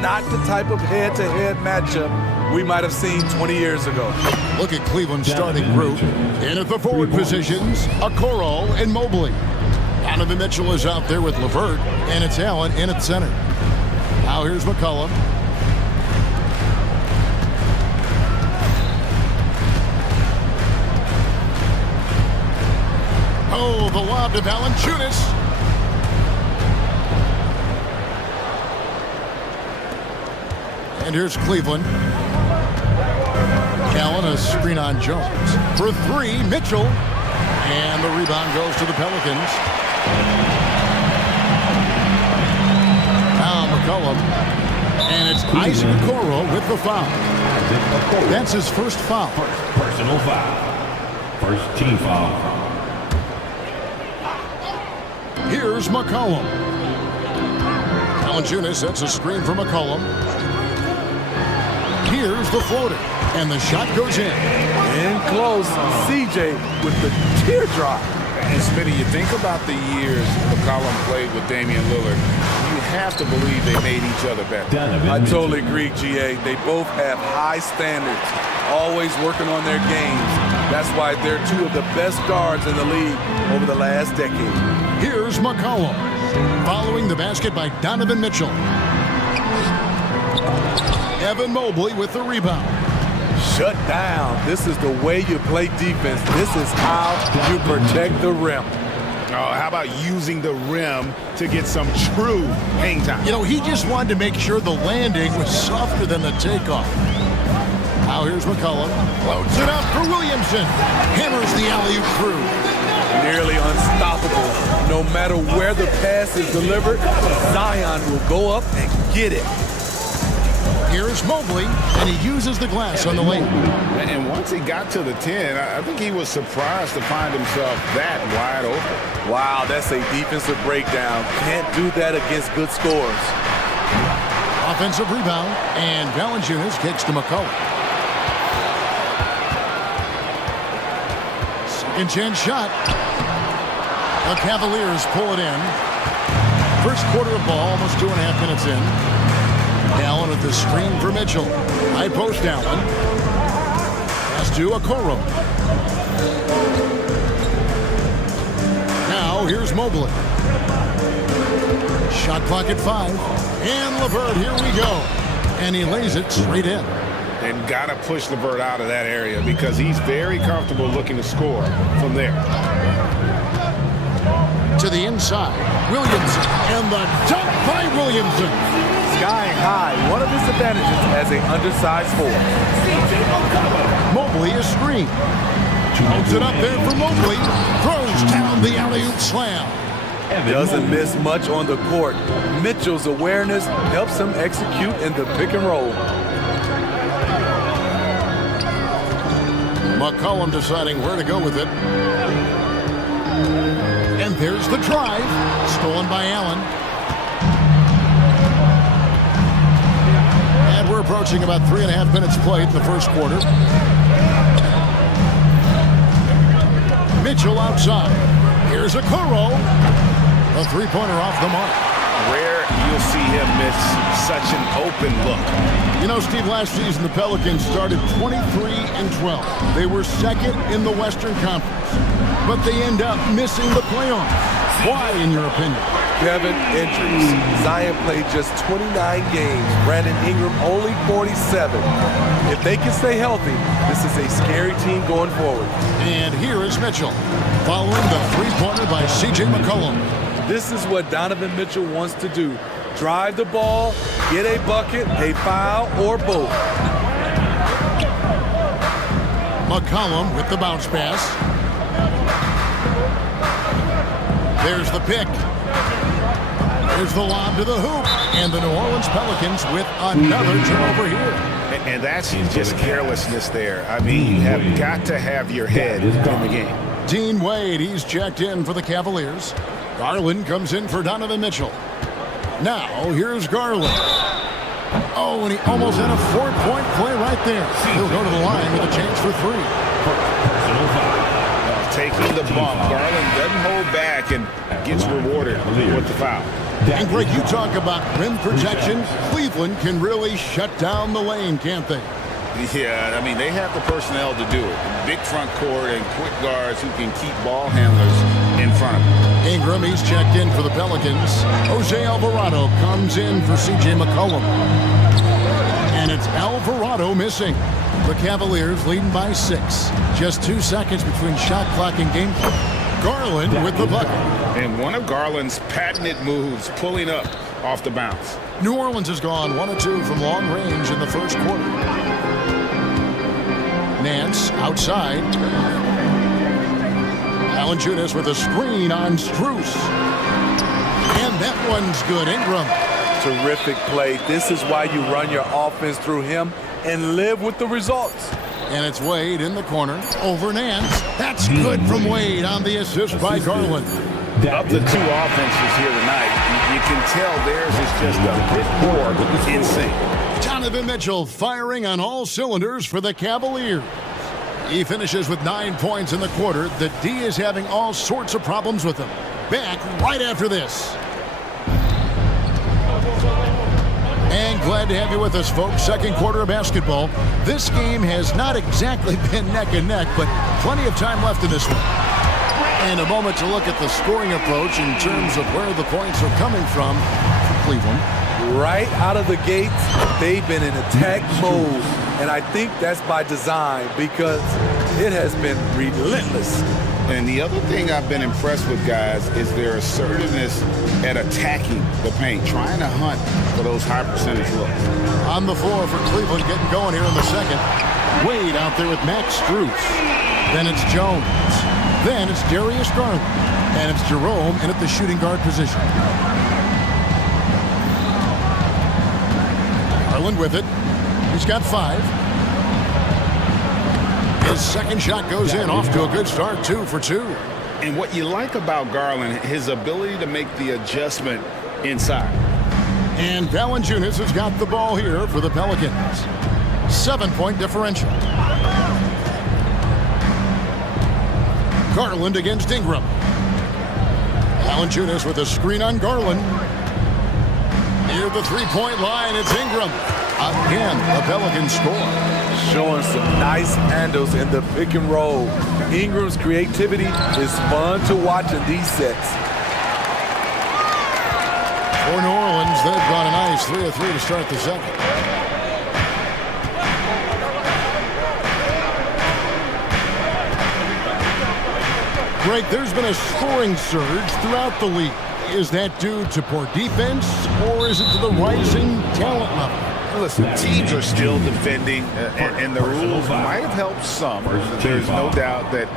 not the type of head-to-head matchup we might have seen 20 years ago. Look at Cleveland's starting group. In at the forward positions, Okoro and Mobley. Donovan Mitchell is out there with LeVert, and it's Allen in at center. Now here's McCollum. Oh, the lob to Valanciunas. And here's Cleveland. Allen, a screen on Jones. For three, Mitchell. And the rebound goes to the Pelicans. Now McCollum. And it's Isaac Okoro with the foul. That's his first foul. Personal foul. First team foul. Here's McCollum. Valanciunas sets a screen for McCollum. Here's the floater. And the shot goes in. In close, CJ with the teardrop. And Smitty, you think about the years McCollum played with Damian Lillard, you have to believe they made each other better. I totally agree, GA. They both have high standards, always working on their games. That's why they're two of the best guards in the league over the last decade. Here's McCollum. Following the basket by Donovan Mitchell. Evan Mobley with the rebound. Shut down. This is the way you play defense. This is how you protect the rim. Oh, how about using the rim to get some true hang time? You know, he just wanted to make sure the landing was softer than the takeoff. Now here's McCollum. Floats it up for Williamson. Hammers the alley-oop through. Nearly unstoppable. No matter where the pass is delivered, Zion will go up and get it. Here's Mobley, and he uses the glass on the lane. And once he got to the 10, I think he was surprised to find himself that wide open. Wow, that's a defensive breakdown. Can't do that against good scores. Offensive rebound, and Valanciunas kicks to McCollum. Second chance shot. The Cavaliers pull it in. First quarter of ball, almost 2.5 minutes in. Allen with the screen for Mitchell. High post Allen. Pass to Okoro. Now here's Mobley. Shot clock at 5. And LeVert, here we go. And he lays it straight in. And got to push LeVert out of that area because he's very comfortable looking to score from there. To the inside, Williamson. And the dunk by Williamson. Sky high, one of his advantages as an undersized forward. Mobley is screened. Holds it up there for Mobley. Throws down the alley-oop slam. Doesn't miss much on the court. Mitchell's awareness helps him execute in the pick and roll. McCollum deciding where to go with it. And there's the drive. Stolen by Allen. And we're approaching about 3.5 minutes played in the first quarter. Mitchell outside. Here's Okoro. A three-pointer off the mark. Rare you'll see him miss such an open look. You know, Steve, last season the Pelicans started 23-12. They were second in the Western Conference, but they end up missing the playoffs. Why, in your opinion? Kevin, injuries. Zion played just 29 games. Brandon Ingram only 47. If they can stay healthy, this is a scary team going forward. And here is Mitchell, following the three-pointer by C.J. McCollum. This is what Donovan Mitchell wants to do. Drive the ball, get a bucket, a foul, or both. McCollum with the bounce pass. There's the pick. There's the lob to the hoop. And the New Orleans Pelicans with another turnover here. And that's just carelessness there. I mean, you have got to have your head in the game. Dean Wade, he's checked in for the Cavaliers. Garland comes in for Donovan Mitchell. Now, here's Garland. Oh, and he almost had a 4-point play right there. He'll go to the line with a chance for 3. taking the bump. Garland doesn't hold back and gets rewarded with the foul. And Greg, you talk about rim protection. Cleveland can really shut down the lane, can't they? Yeah, I mean, they have the personnel to do it. Big front court and quick guards who can keep ball handlers in front of him. Ingram, he's checked in for the Pelicans. Jose Alvarado comes in for C.J. McCollum. And it's Alvarado missing. The Cavaliers leading by 6. Just 2 seconds between shot clock and game clock. Garland with the bucket. And one of Garland's patented moves, pulling up off the bounce. New Orleans has gone 1 of 2 from long range in the first quarter. Nance outside. Valanciunas with a screen on Strus. And that one's good. Ingram. Terrific play. This is why you run your offense through him and live with the results. And it's Wade in the corner over Nance. That's good from Wade on the assist by Garland. Of the two offenses here tonight, you can tell theirs is just a bit more in sync. Donovan Mitchell firing on all cylinders for the Cavaliers. He finishes with 9 points in the quarter. The D is having all sorts of problems with him. Back right after this. And glad to have you with us, folks. Second quarter of basketball. This game has not exactly been neck and neck, but plenty of time left in this one. And a moment to look at the scoring approach in terms of where the points are coming from for Cleveland. Right out of the gates, they've been in attack mode. And I think that's by design because it has been relentless. And the other thing I've been impressed with, guys, is their assertiveness at attacking the paint, trying to hunt for those high percentage looks. On the floor for Cleveland, getting going here in the second. Wade out there with Max Strus. Then it's Jones. Then it's Darius Garland. And it's Jerome in at the shooting guard position. Garland with it. He's got 5. His second shot goes in, off to a good start, 2 for 2. And what you like about Garland, his ability to make the adjustment inside. And Valanciunas has got the ball here for the Pelicans. 7-point differential. Garland against Ingram. Valanciunas with a screen on Garland. Near the three-point line, it's Ingram. Again, the Pelicans score. Showing some nice handles in the pick and roll. Ingram's creativity is fun to watch in these sets. For New Orleans, they've got a nice 3 of 3 to start the second. Greg, there's been a scoring surge throughout the league. Is that due to poor defense, or is it to the rising talent level? Listen, teams are still defending, and the rules might have helped some. There's no doubt that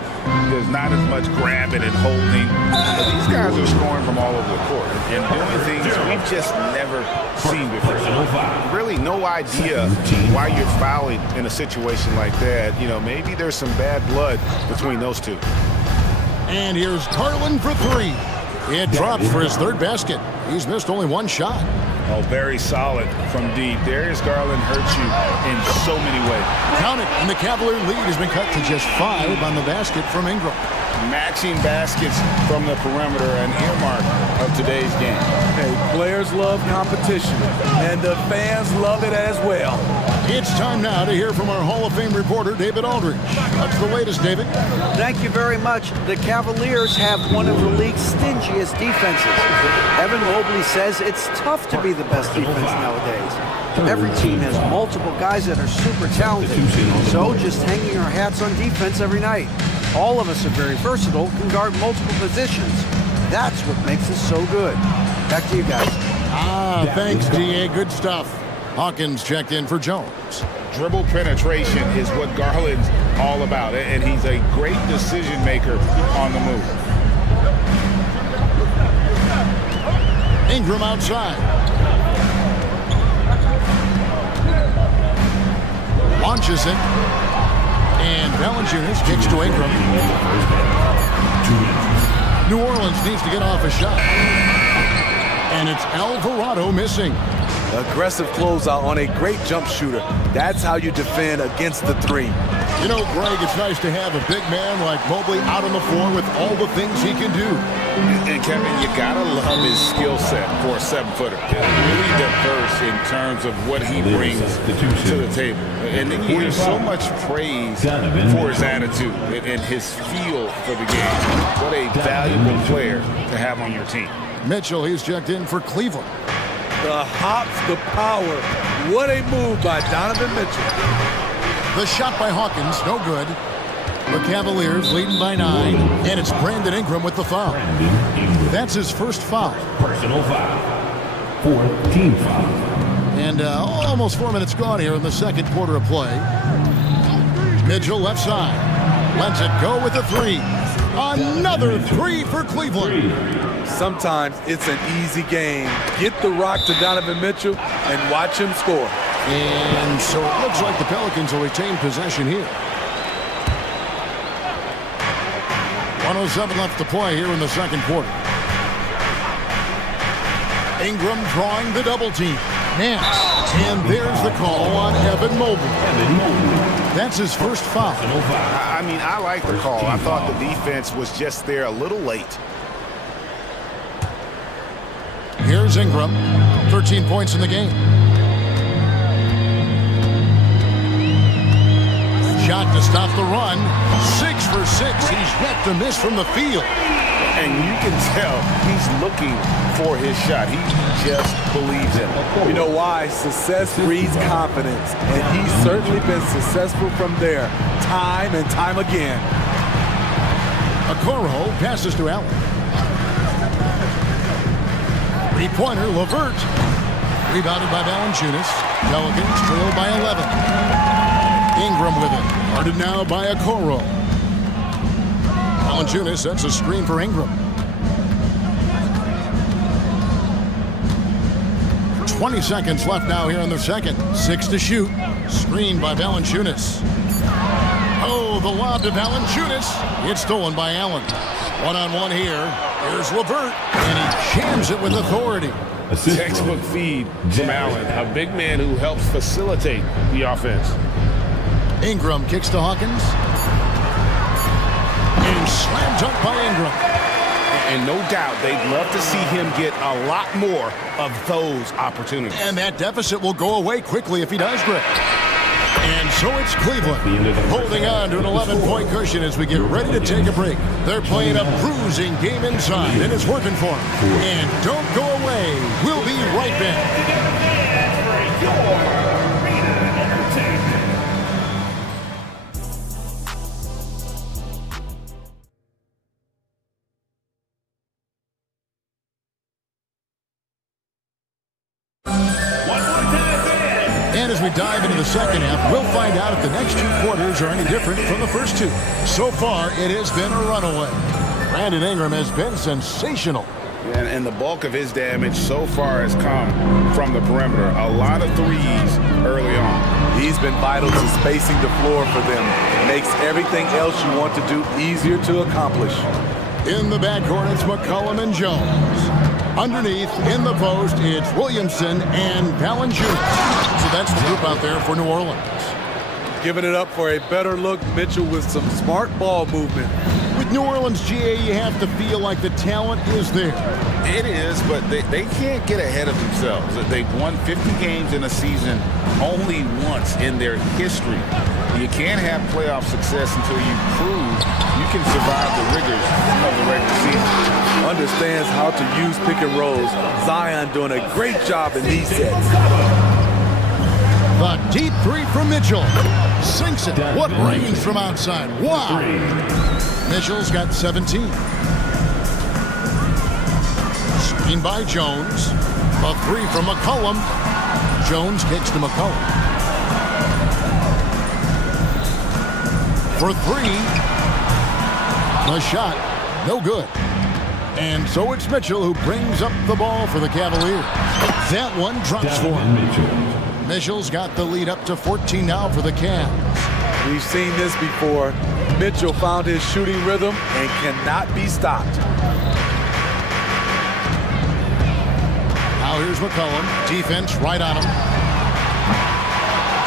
there's not as much grabbing and holding. But these guys are scoring from all over the court and doing things we've just never seen before. Really no idea why you're fouling in a situation like that. You know, maybe there's some bad blood between those two. And here's Garland for 3. It drops for his 3rd basket. He's missed only 1 shot. Oh, very solid from deep. Darius Garland hurts you in so many ways. Count it, and the Cavalier lead has been cut to just 5 on the basket from Ingram. Matching baskets from the perimeter, an earmark of today's game. Hey, players love competition, and the fans love it as well. It's time now to hear from our Hall of Fame reporter, David Aldridge. What's the latest, David? Thank you very much. The Cavaliers have one of the league's stingiest defenses. Evan Mobley says it's tough to be the best defense nowadays. Every team has multiple guys that are super talented, so just hanging our hats on defense every night. All of us are very versatile, can guard multiple positions. That's what makes us so good. Back to you guys. Thanks, DA. Good stuff. Hawkins checked in for Jones. Dribble penetration is what Garland's all about, and he's a great decision maker on the move. Ingram outside. Launches it. And Valanciunas kicks to Ingram. New Orleans needs to get off a shot. And it's Alvarado missing. Aggressive closeout on a great jump shooter. That's how you defend against the 3. You know, Greg, it's nice to have a big man like Mobley out on the floor with all the things he can do. And Kevin, you gotta love his skill set for a 7-footer. Really diverse in terms of what he brings to the table. And then you hear so much praise for his attitude and his feel for the game. What a valuable player to have on your team. Mitchell, he's checked in for Cleveland. The hops, the power. What a move by Donovan Mitchell. The shot by Hawkins, no good. The Cavaliers leading by 9, and it's Brandon Ingram with the foul. That's his first foul. Personal foul. 4th team foul. And almost 4 minutes gone here in the second quarter of play. Mitchell left side. Lets it go with a 3. Another 3 for Cleveland. Sometimes it's an easy game. Get the rock to Donovan Mitchell and watch him score. And so it looks like the Pelicans will retain possession here. 1:07 left to play here in the second quarter. Ingram drawing the double team. Nance. And there's the call on Evan Mobley. That's his first foul. I mean, I like the call. I thought the defense was just there a little late. Here's Ingram. 13 points in the game. Shot to stop the run. 6 for 6. He's yet to miss from the field. And you can tell he's looking for his shot. He just believes in it. You know why? Success breeds confidence. And he's certainly been successful from there, time and time again. Okoro passes to Allen. Three-pointer, LeVert. Rebounded by Valanciunas. Pelicans trailed by 11. Ingram with it. Guarded now by Okoro. Valanciunas sets a screen for Ingram. 20 seconds left now here in the second. 6 to shoot. Screened by Valanciunas. Oh, the lob to Valanciunas. It's stolen by Allen. One-on-one here. Here's LeVert. And he jams it with authority. Textbook feed from Allen, a big man who helps facilitate the offense. Ingram kicks to Hawkins. And slam dunk by Ingram. And no doubt they'd love to see him get a lot more of those opportunities. And that deficit will go away quickly if he does, Greg. And so it's Cleveland holding on to an 11-point cushion as we get ready to take a break. They're playing a bruising game inside, and it's working for them. And don't go away. We'll be right back. And as we dive into the second half, we'll find out if the next 2 quarters are any different from the first 2. So far, it has been a runaway. Brandon Ingram has been sensational. And the bulk of his damage so far has come from the perimeter. A lot of threes early on. He's been vital to spacing the floor for them. Makes everything else you want to do easier to accomplish. In the backcourt, it's McCollum and Jones. Underneath, in the post, it's Williamson and Valanciunas. So that's the group out there for New Orleans. Giving it up for a better look, Mitchell with some smart ball movement. With New Orleans, GA, you have to feel like the talent is there. It is, but they can't get ahead of themselves. They've won 50 games in a season only once in their history. You can't have playoff success until you prove you can survive the rigors of the regular season. Understands how to use pick and rolls. Zion doing a great job in these sets. The deep 3 from Mitchell. Sinks it. What range from outside. Wow. Mitchell's got 17. Screen by Jones. A 3 from McCollum. Jones kicks to McCollum. For 3. The shot. No good. And so it's Mitchell who brings up the ball for the Cavaliers. That one drops for him. Mitchell's got the lead up to 14 now for the Cavs. We've seen this before. Mitchell found his shooting rhythm and cannot be stopped. Now here's McCollum. Defense right on him.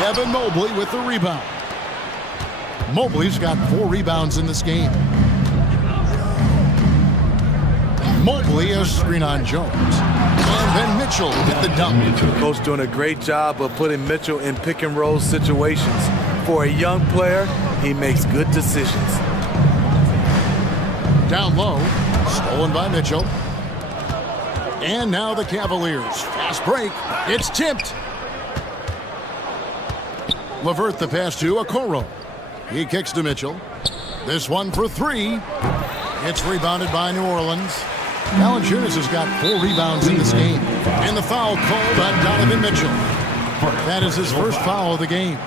Evan Mobley with the rebound. Mobley's got 4 rebounds in this game. Mobley a screen on Jones. And then Mitchell with the dunk. Coach doing a great job of putting Mitchell in pick and roll situations. For a young player, he makes good decisions. Down low, stolen by Mitchell. And now the Cavaliers. Fast break. It's tipped. Levert the pass to Okoro. He kicks to Mitchell. This one for 3. It's rebounded by New Orleans. Valanciunas has got 4 rebounds in this game. And the foul called on Donovan Mitchell. That is his first foul of the game.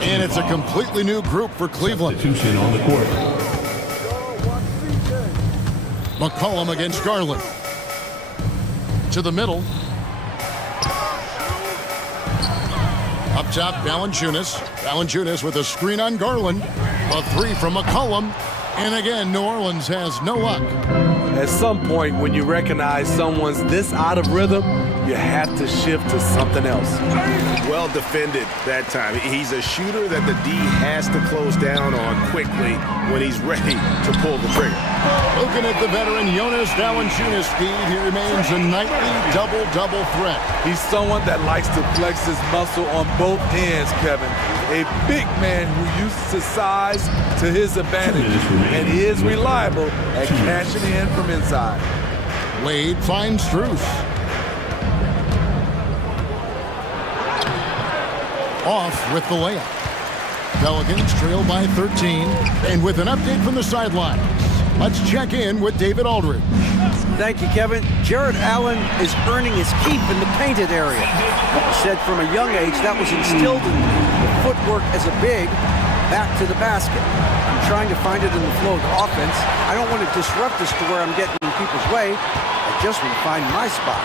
And it's a completely new group for Cleveland. Substitution on the court. McCollum against Garland. To the middle. Up top, Valanciunas. Valanciunas with a screen on Garland. A 3 from McCollum. And again, New Orleans has no luck. At some point, when you recognize someone's this out of rhythm, you have to shift to something else. Well defended that time. He's a shooter that the D has to close down on quickly when he's ready to pull the trigger. Looking at the veteran Jonas Valanciunas, Steve, he remains a nightly double-double threat. He's someone that likes to flex his muscle on both hands, Kevin. A big man who uses his size to his advantage, and he is reliable at cashing in from inside. Wade finds Strus. Off with the layup. Pelicans trail by 13, and with an update from the sidelines, let's check in with David Aldridge. Thank you, Kevin. Jared Allen is earning his keep in the painted area. He said from a young age that was instilled in the footwork as a big, back to the basket. I'm trying to find it in the flow of the offense. I don't want to disrupt this to where I'm getting in people's way. I just want to find my spot.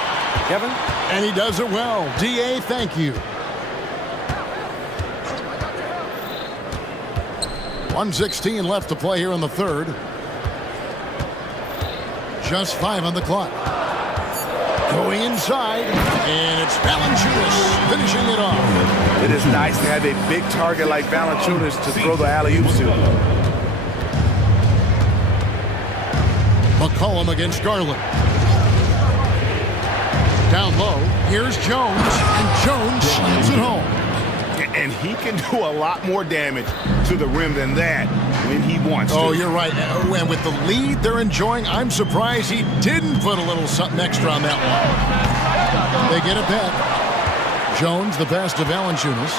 Kevin? And he does it well. D.A., thank you. 1:16 left to play here in the third. Just 5 on the clock. Going inside, and it's Valanciunas finishing it off. It is nice to have a big target like Valanciunas to throw the alley-oops to. McCollum against Garland. Down low, here's Jones, and Jones slams it home. And he can do a lot more damage to the rim than that when he wants to. Oh, you're right. And with the lead they're enjoying, I'm surprised he didn't put a little something extra on that one. They get it back. Jones, the pass to Valanciunas.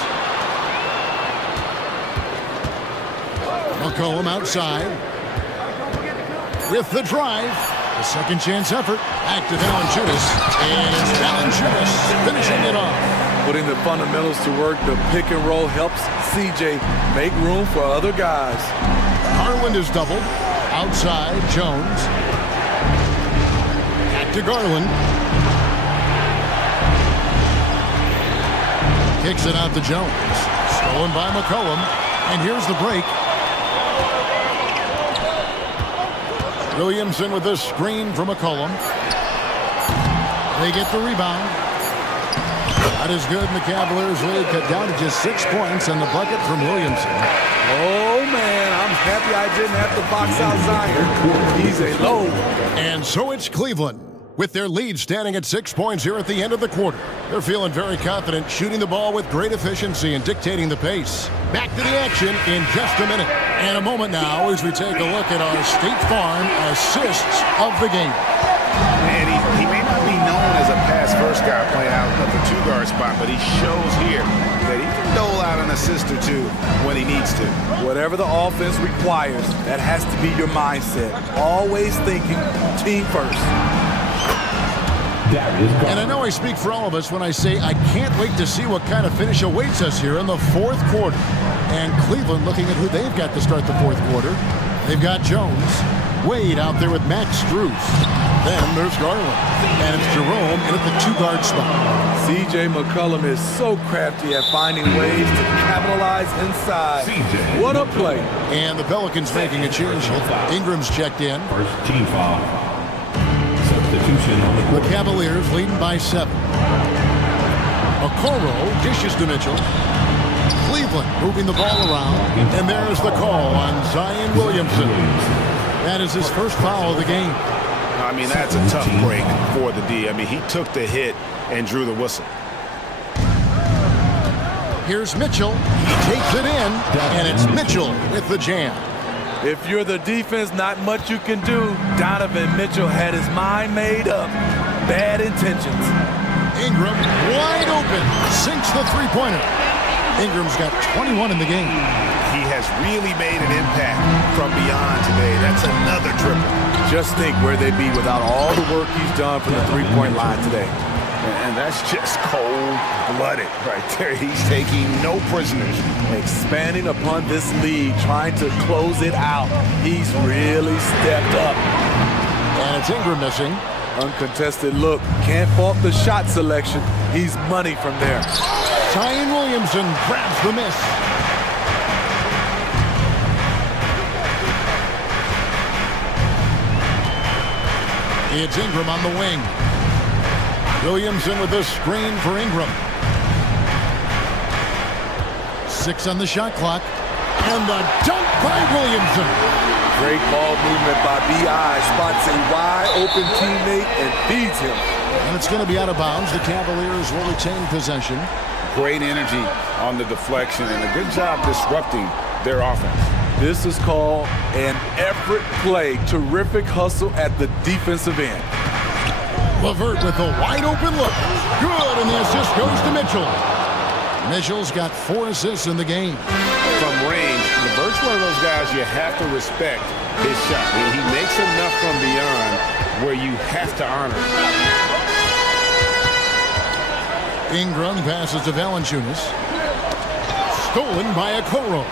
McCollum outside. With the drive. A second chance effort. Back to Valanciunas. And it's Valanciunas finishing it off. Putting the fundamentals to work, the pick and roll helps CJ make room for other guys. Garland is doubled. Outside, Jones. Back to Garland. Kicks it out to Jones. Stolen by McCollum. And here's the break. Williamson with a screen from McCollum. They get the rebound. That is good, and the Cavaliers lead cut down to just 6 points on the bucket from Williamson. Oh, man, I'm happy I didn't have to box out Zion. He's a load. And so it's Cleveland, with their lead standing at 6 points here at the end of the quarter. They're feeling very confident, shooting the ball with great efficiency and dictating the pace. Back to the action in just a minute. And a moment now as we take a look at our State Farm assists of the game. And he may not be known as a pass-first guy playing out of the 2-guard spot, but he shows here that he can dole out an assist or two when he needs to. Whatever the offense requires, that has to be your mindset. Always thinking team first. And I know I speak for all of us when I say I can't wait to see what kind of finish awaits us here in the fourth quarter. And Cleveland looking at who they've got to start the fourth quarter. They've got Jones. Wade out there with Max Strus. Then there's Garland. And it's Jerome in at the 2-guard spot. C.J. McCollum is so crafty at finding ways to capitalize inside. What a play. And the Pelicans making a change. Ingram's checked in. First team foul. Substitution on the court. The Cavaliers leading by 7. Okoro dishes to Mitchell. Cleveland moving the ball around, and there's the call on Zion Williamson. That is his first foul of the game. I mean, that's a tough break for the D. I mean, he took the hit and drew the whistle. Here's Mitchell. He takes it in, and it's Mitchell with the jam. If you're the defense, not much you can do. Donovan Mitchell had his mind made up. Bad intentions. Ingram wide open, sinks the three-pointer. Ingram's got 21 in the game. He has really made an impact from beyond today. That's another triple. Just think where they'd be without all the work he's done from the three-point line today. And that's just cold-blooded right there. He's taking no prisoners. Expanding upon this lead, trying to close it out. He's really stepped up. And it's Ingram missing. Uncontested look. Can't fault the shot selection. He's money from there. Zion Williamson grabs the miss. It's Ingram on the wing. Williamson with the screen for Ingram. 6 on the shot clock. And the dunk by Williamson. Great ball movement by B.I. Spots a wide open teammate and feeds him. And it's going to be out of bounds. The Cavaliers will retain possession. Great energy on the deflection and a good job disrupting their offense. This is called an effort play. Terrific hustle at the defensive end. LeVert with a wide open look. Good, and the assist goes to Mitchell. Mitchell's got 4 assists in the game. From range, LeVert's one of those guys you have to respect his shot. He makes enough from beyond where you have to honor it. Ingram passes to Valanciunas. Stolen by Okoro.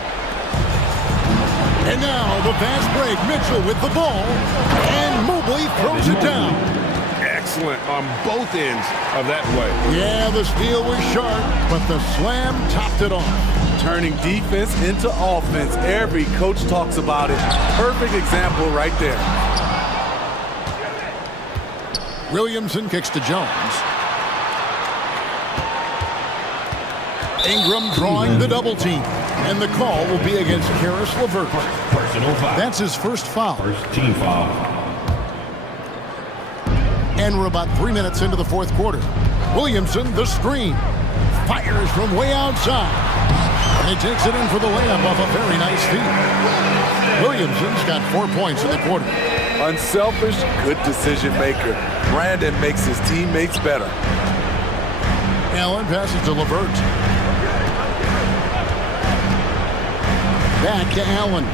And now the fast break. Mitchell with the ball. And Mobley throws it down. Excellent on both ends of that play. Yeah, the steal was sharp, but the slam topped it off. Turning defense into offense. Every coach talks about it. Perfect example right there. Williamson kicks to Jones. Ingram drawing the double team. And the call will be against Karis LeVert. Personal foul. That's his first foul. First team foul. And we're about 3 minutes into the fourth quarter. Williamson, the screen. Fires from way outside. And he takes it in for the layup off a very nice feed. Williamson's got 4 points in the quarter. Unselfish, good decision maker. Brandon makes his teammates better. Allen passes to LeVert. Back to Allen.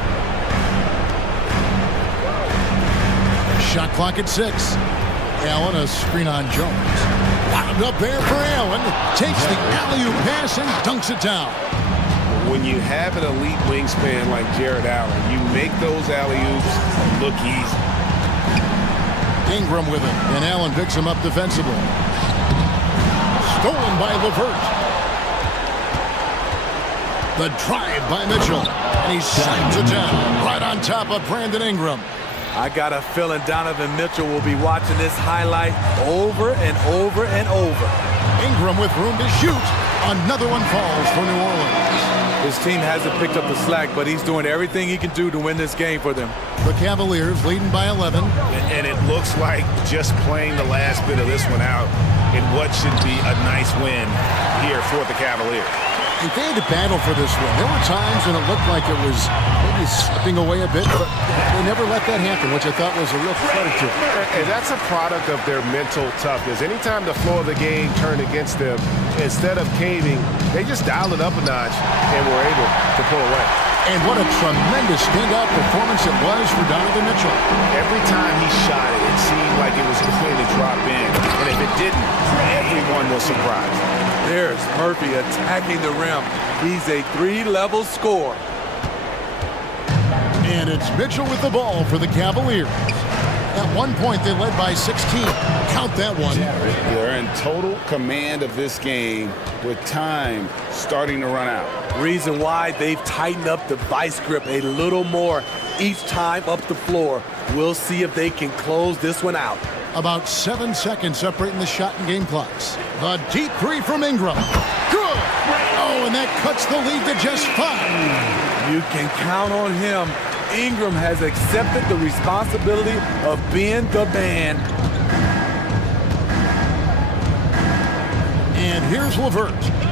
Shot clock at 6. Allen, a screen on Jones. Wound up there for Allen. Takes the alley-oop pass and dunks it down. When you have an elite wingspan like Jared Allen, you make those alley-oops look easy. Ingram with it, and Allen picks him up defensively. Stolen by LeVert. The drive by Mitchell. And he slams it down right on top of Brandon Ingram. I got a feeling Donovan Mitchell will be watching this highlight over and over and over. Ingram with room to shoot. Another one falls for New Orleans. His team hasn't picked up the slack, but he's doing everything he can do to win this game for them. The Cavaliers leading by 11. And it looks like just playing the last bit of this one out in what should be a nice win here for the Cavaliers. If they had to battle for this win, there were times when it looked like it was maybe slipping away a bit, but they never let that happen, which I thought was a real credit to them. And that's a product of their mental toughness. Anytime the flow of the game turned against them, instead of caving, they just dialed it up a notch and were able to pull away. And what a tremendous standout performance it was for Donovan Mitchell. Every time he shot it, it seemed like it was going to drop in. And if it didn't, everyone was surprised. There's Murphy attacking the rim. He's a 3-level scorer. And it's Mitchell with the ball for the Cavaliers. At one point, they led by 16. Count that one. They're in total command of this game with time starting to run out. Reason why they've tightened up the vice grip a little more each time up the floor. We'll see if they can close this one out. About 7 seconds separating the shot and game clocks. The deep three from Ingram. Good! Oh, and that cuts the lead to just 5. You can count on him. Ingram has accepted the responsibility of being the man. And here's LeVert.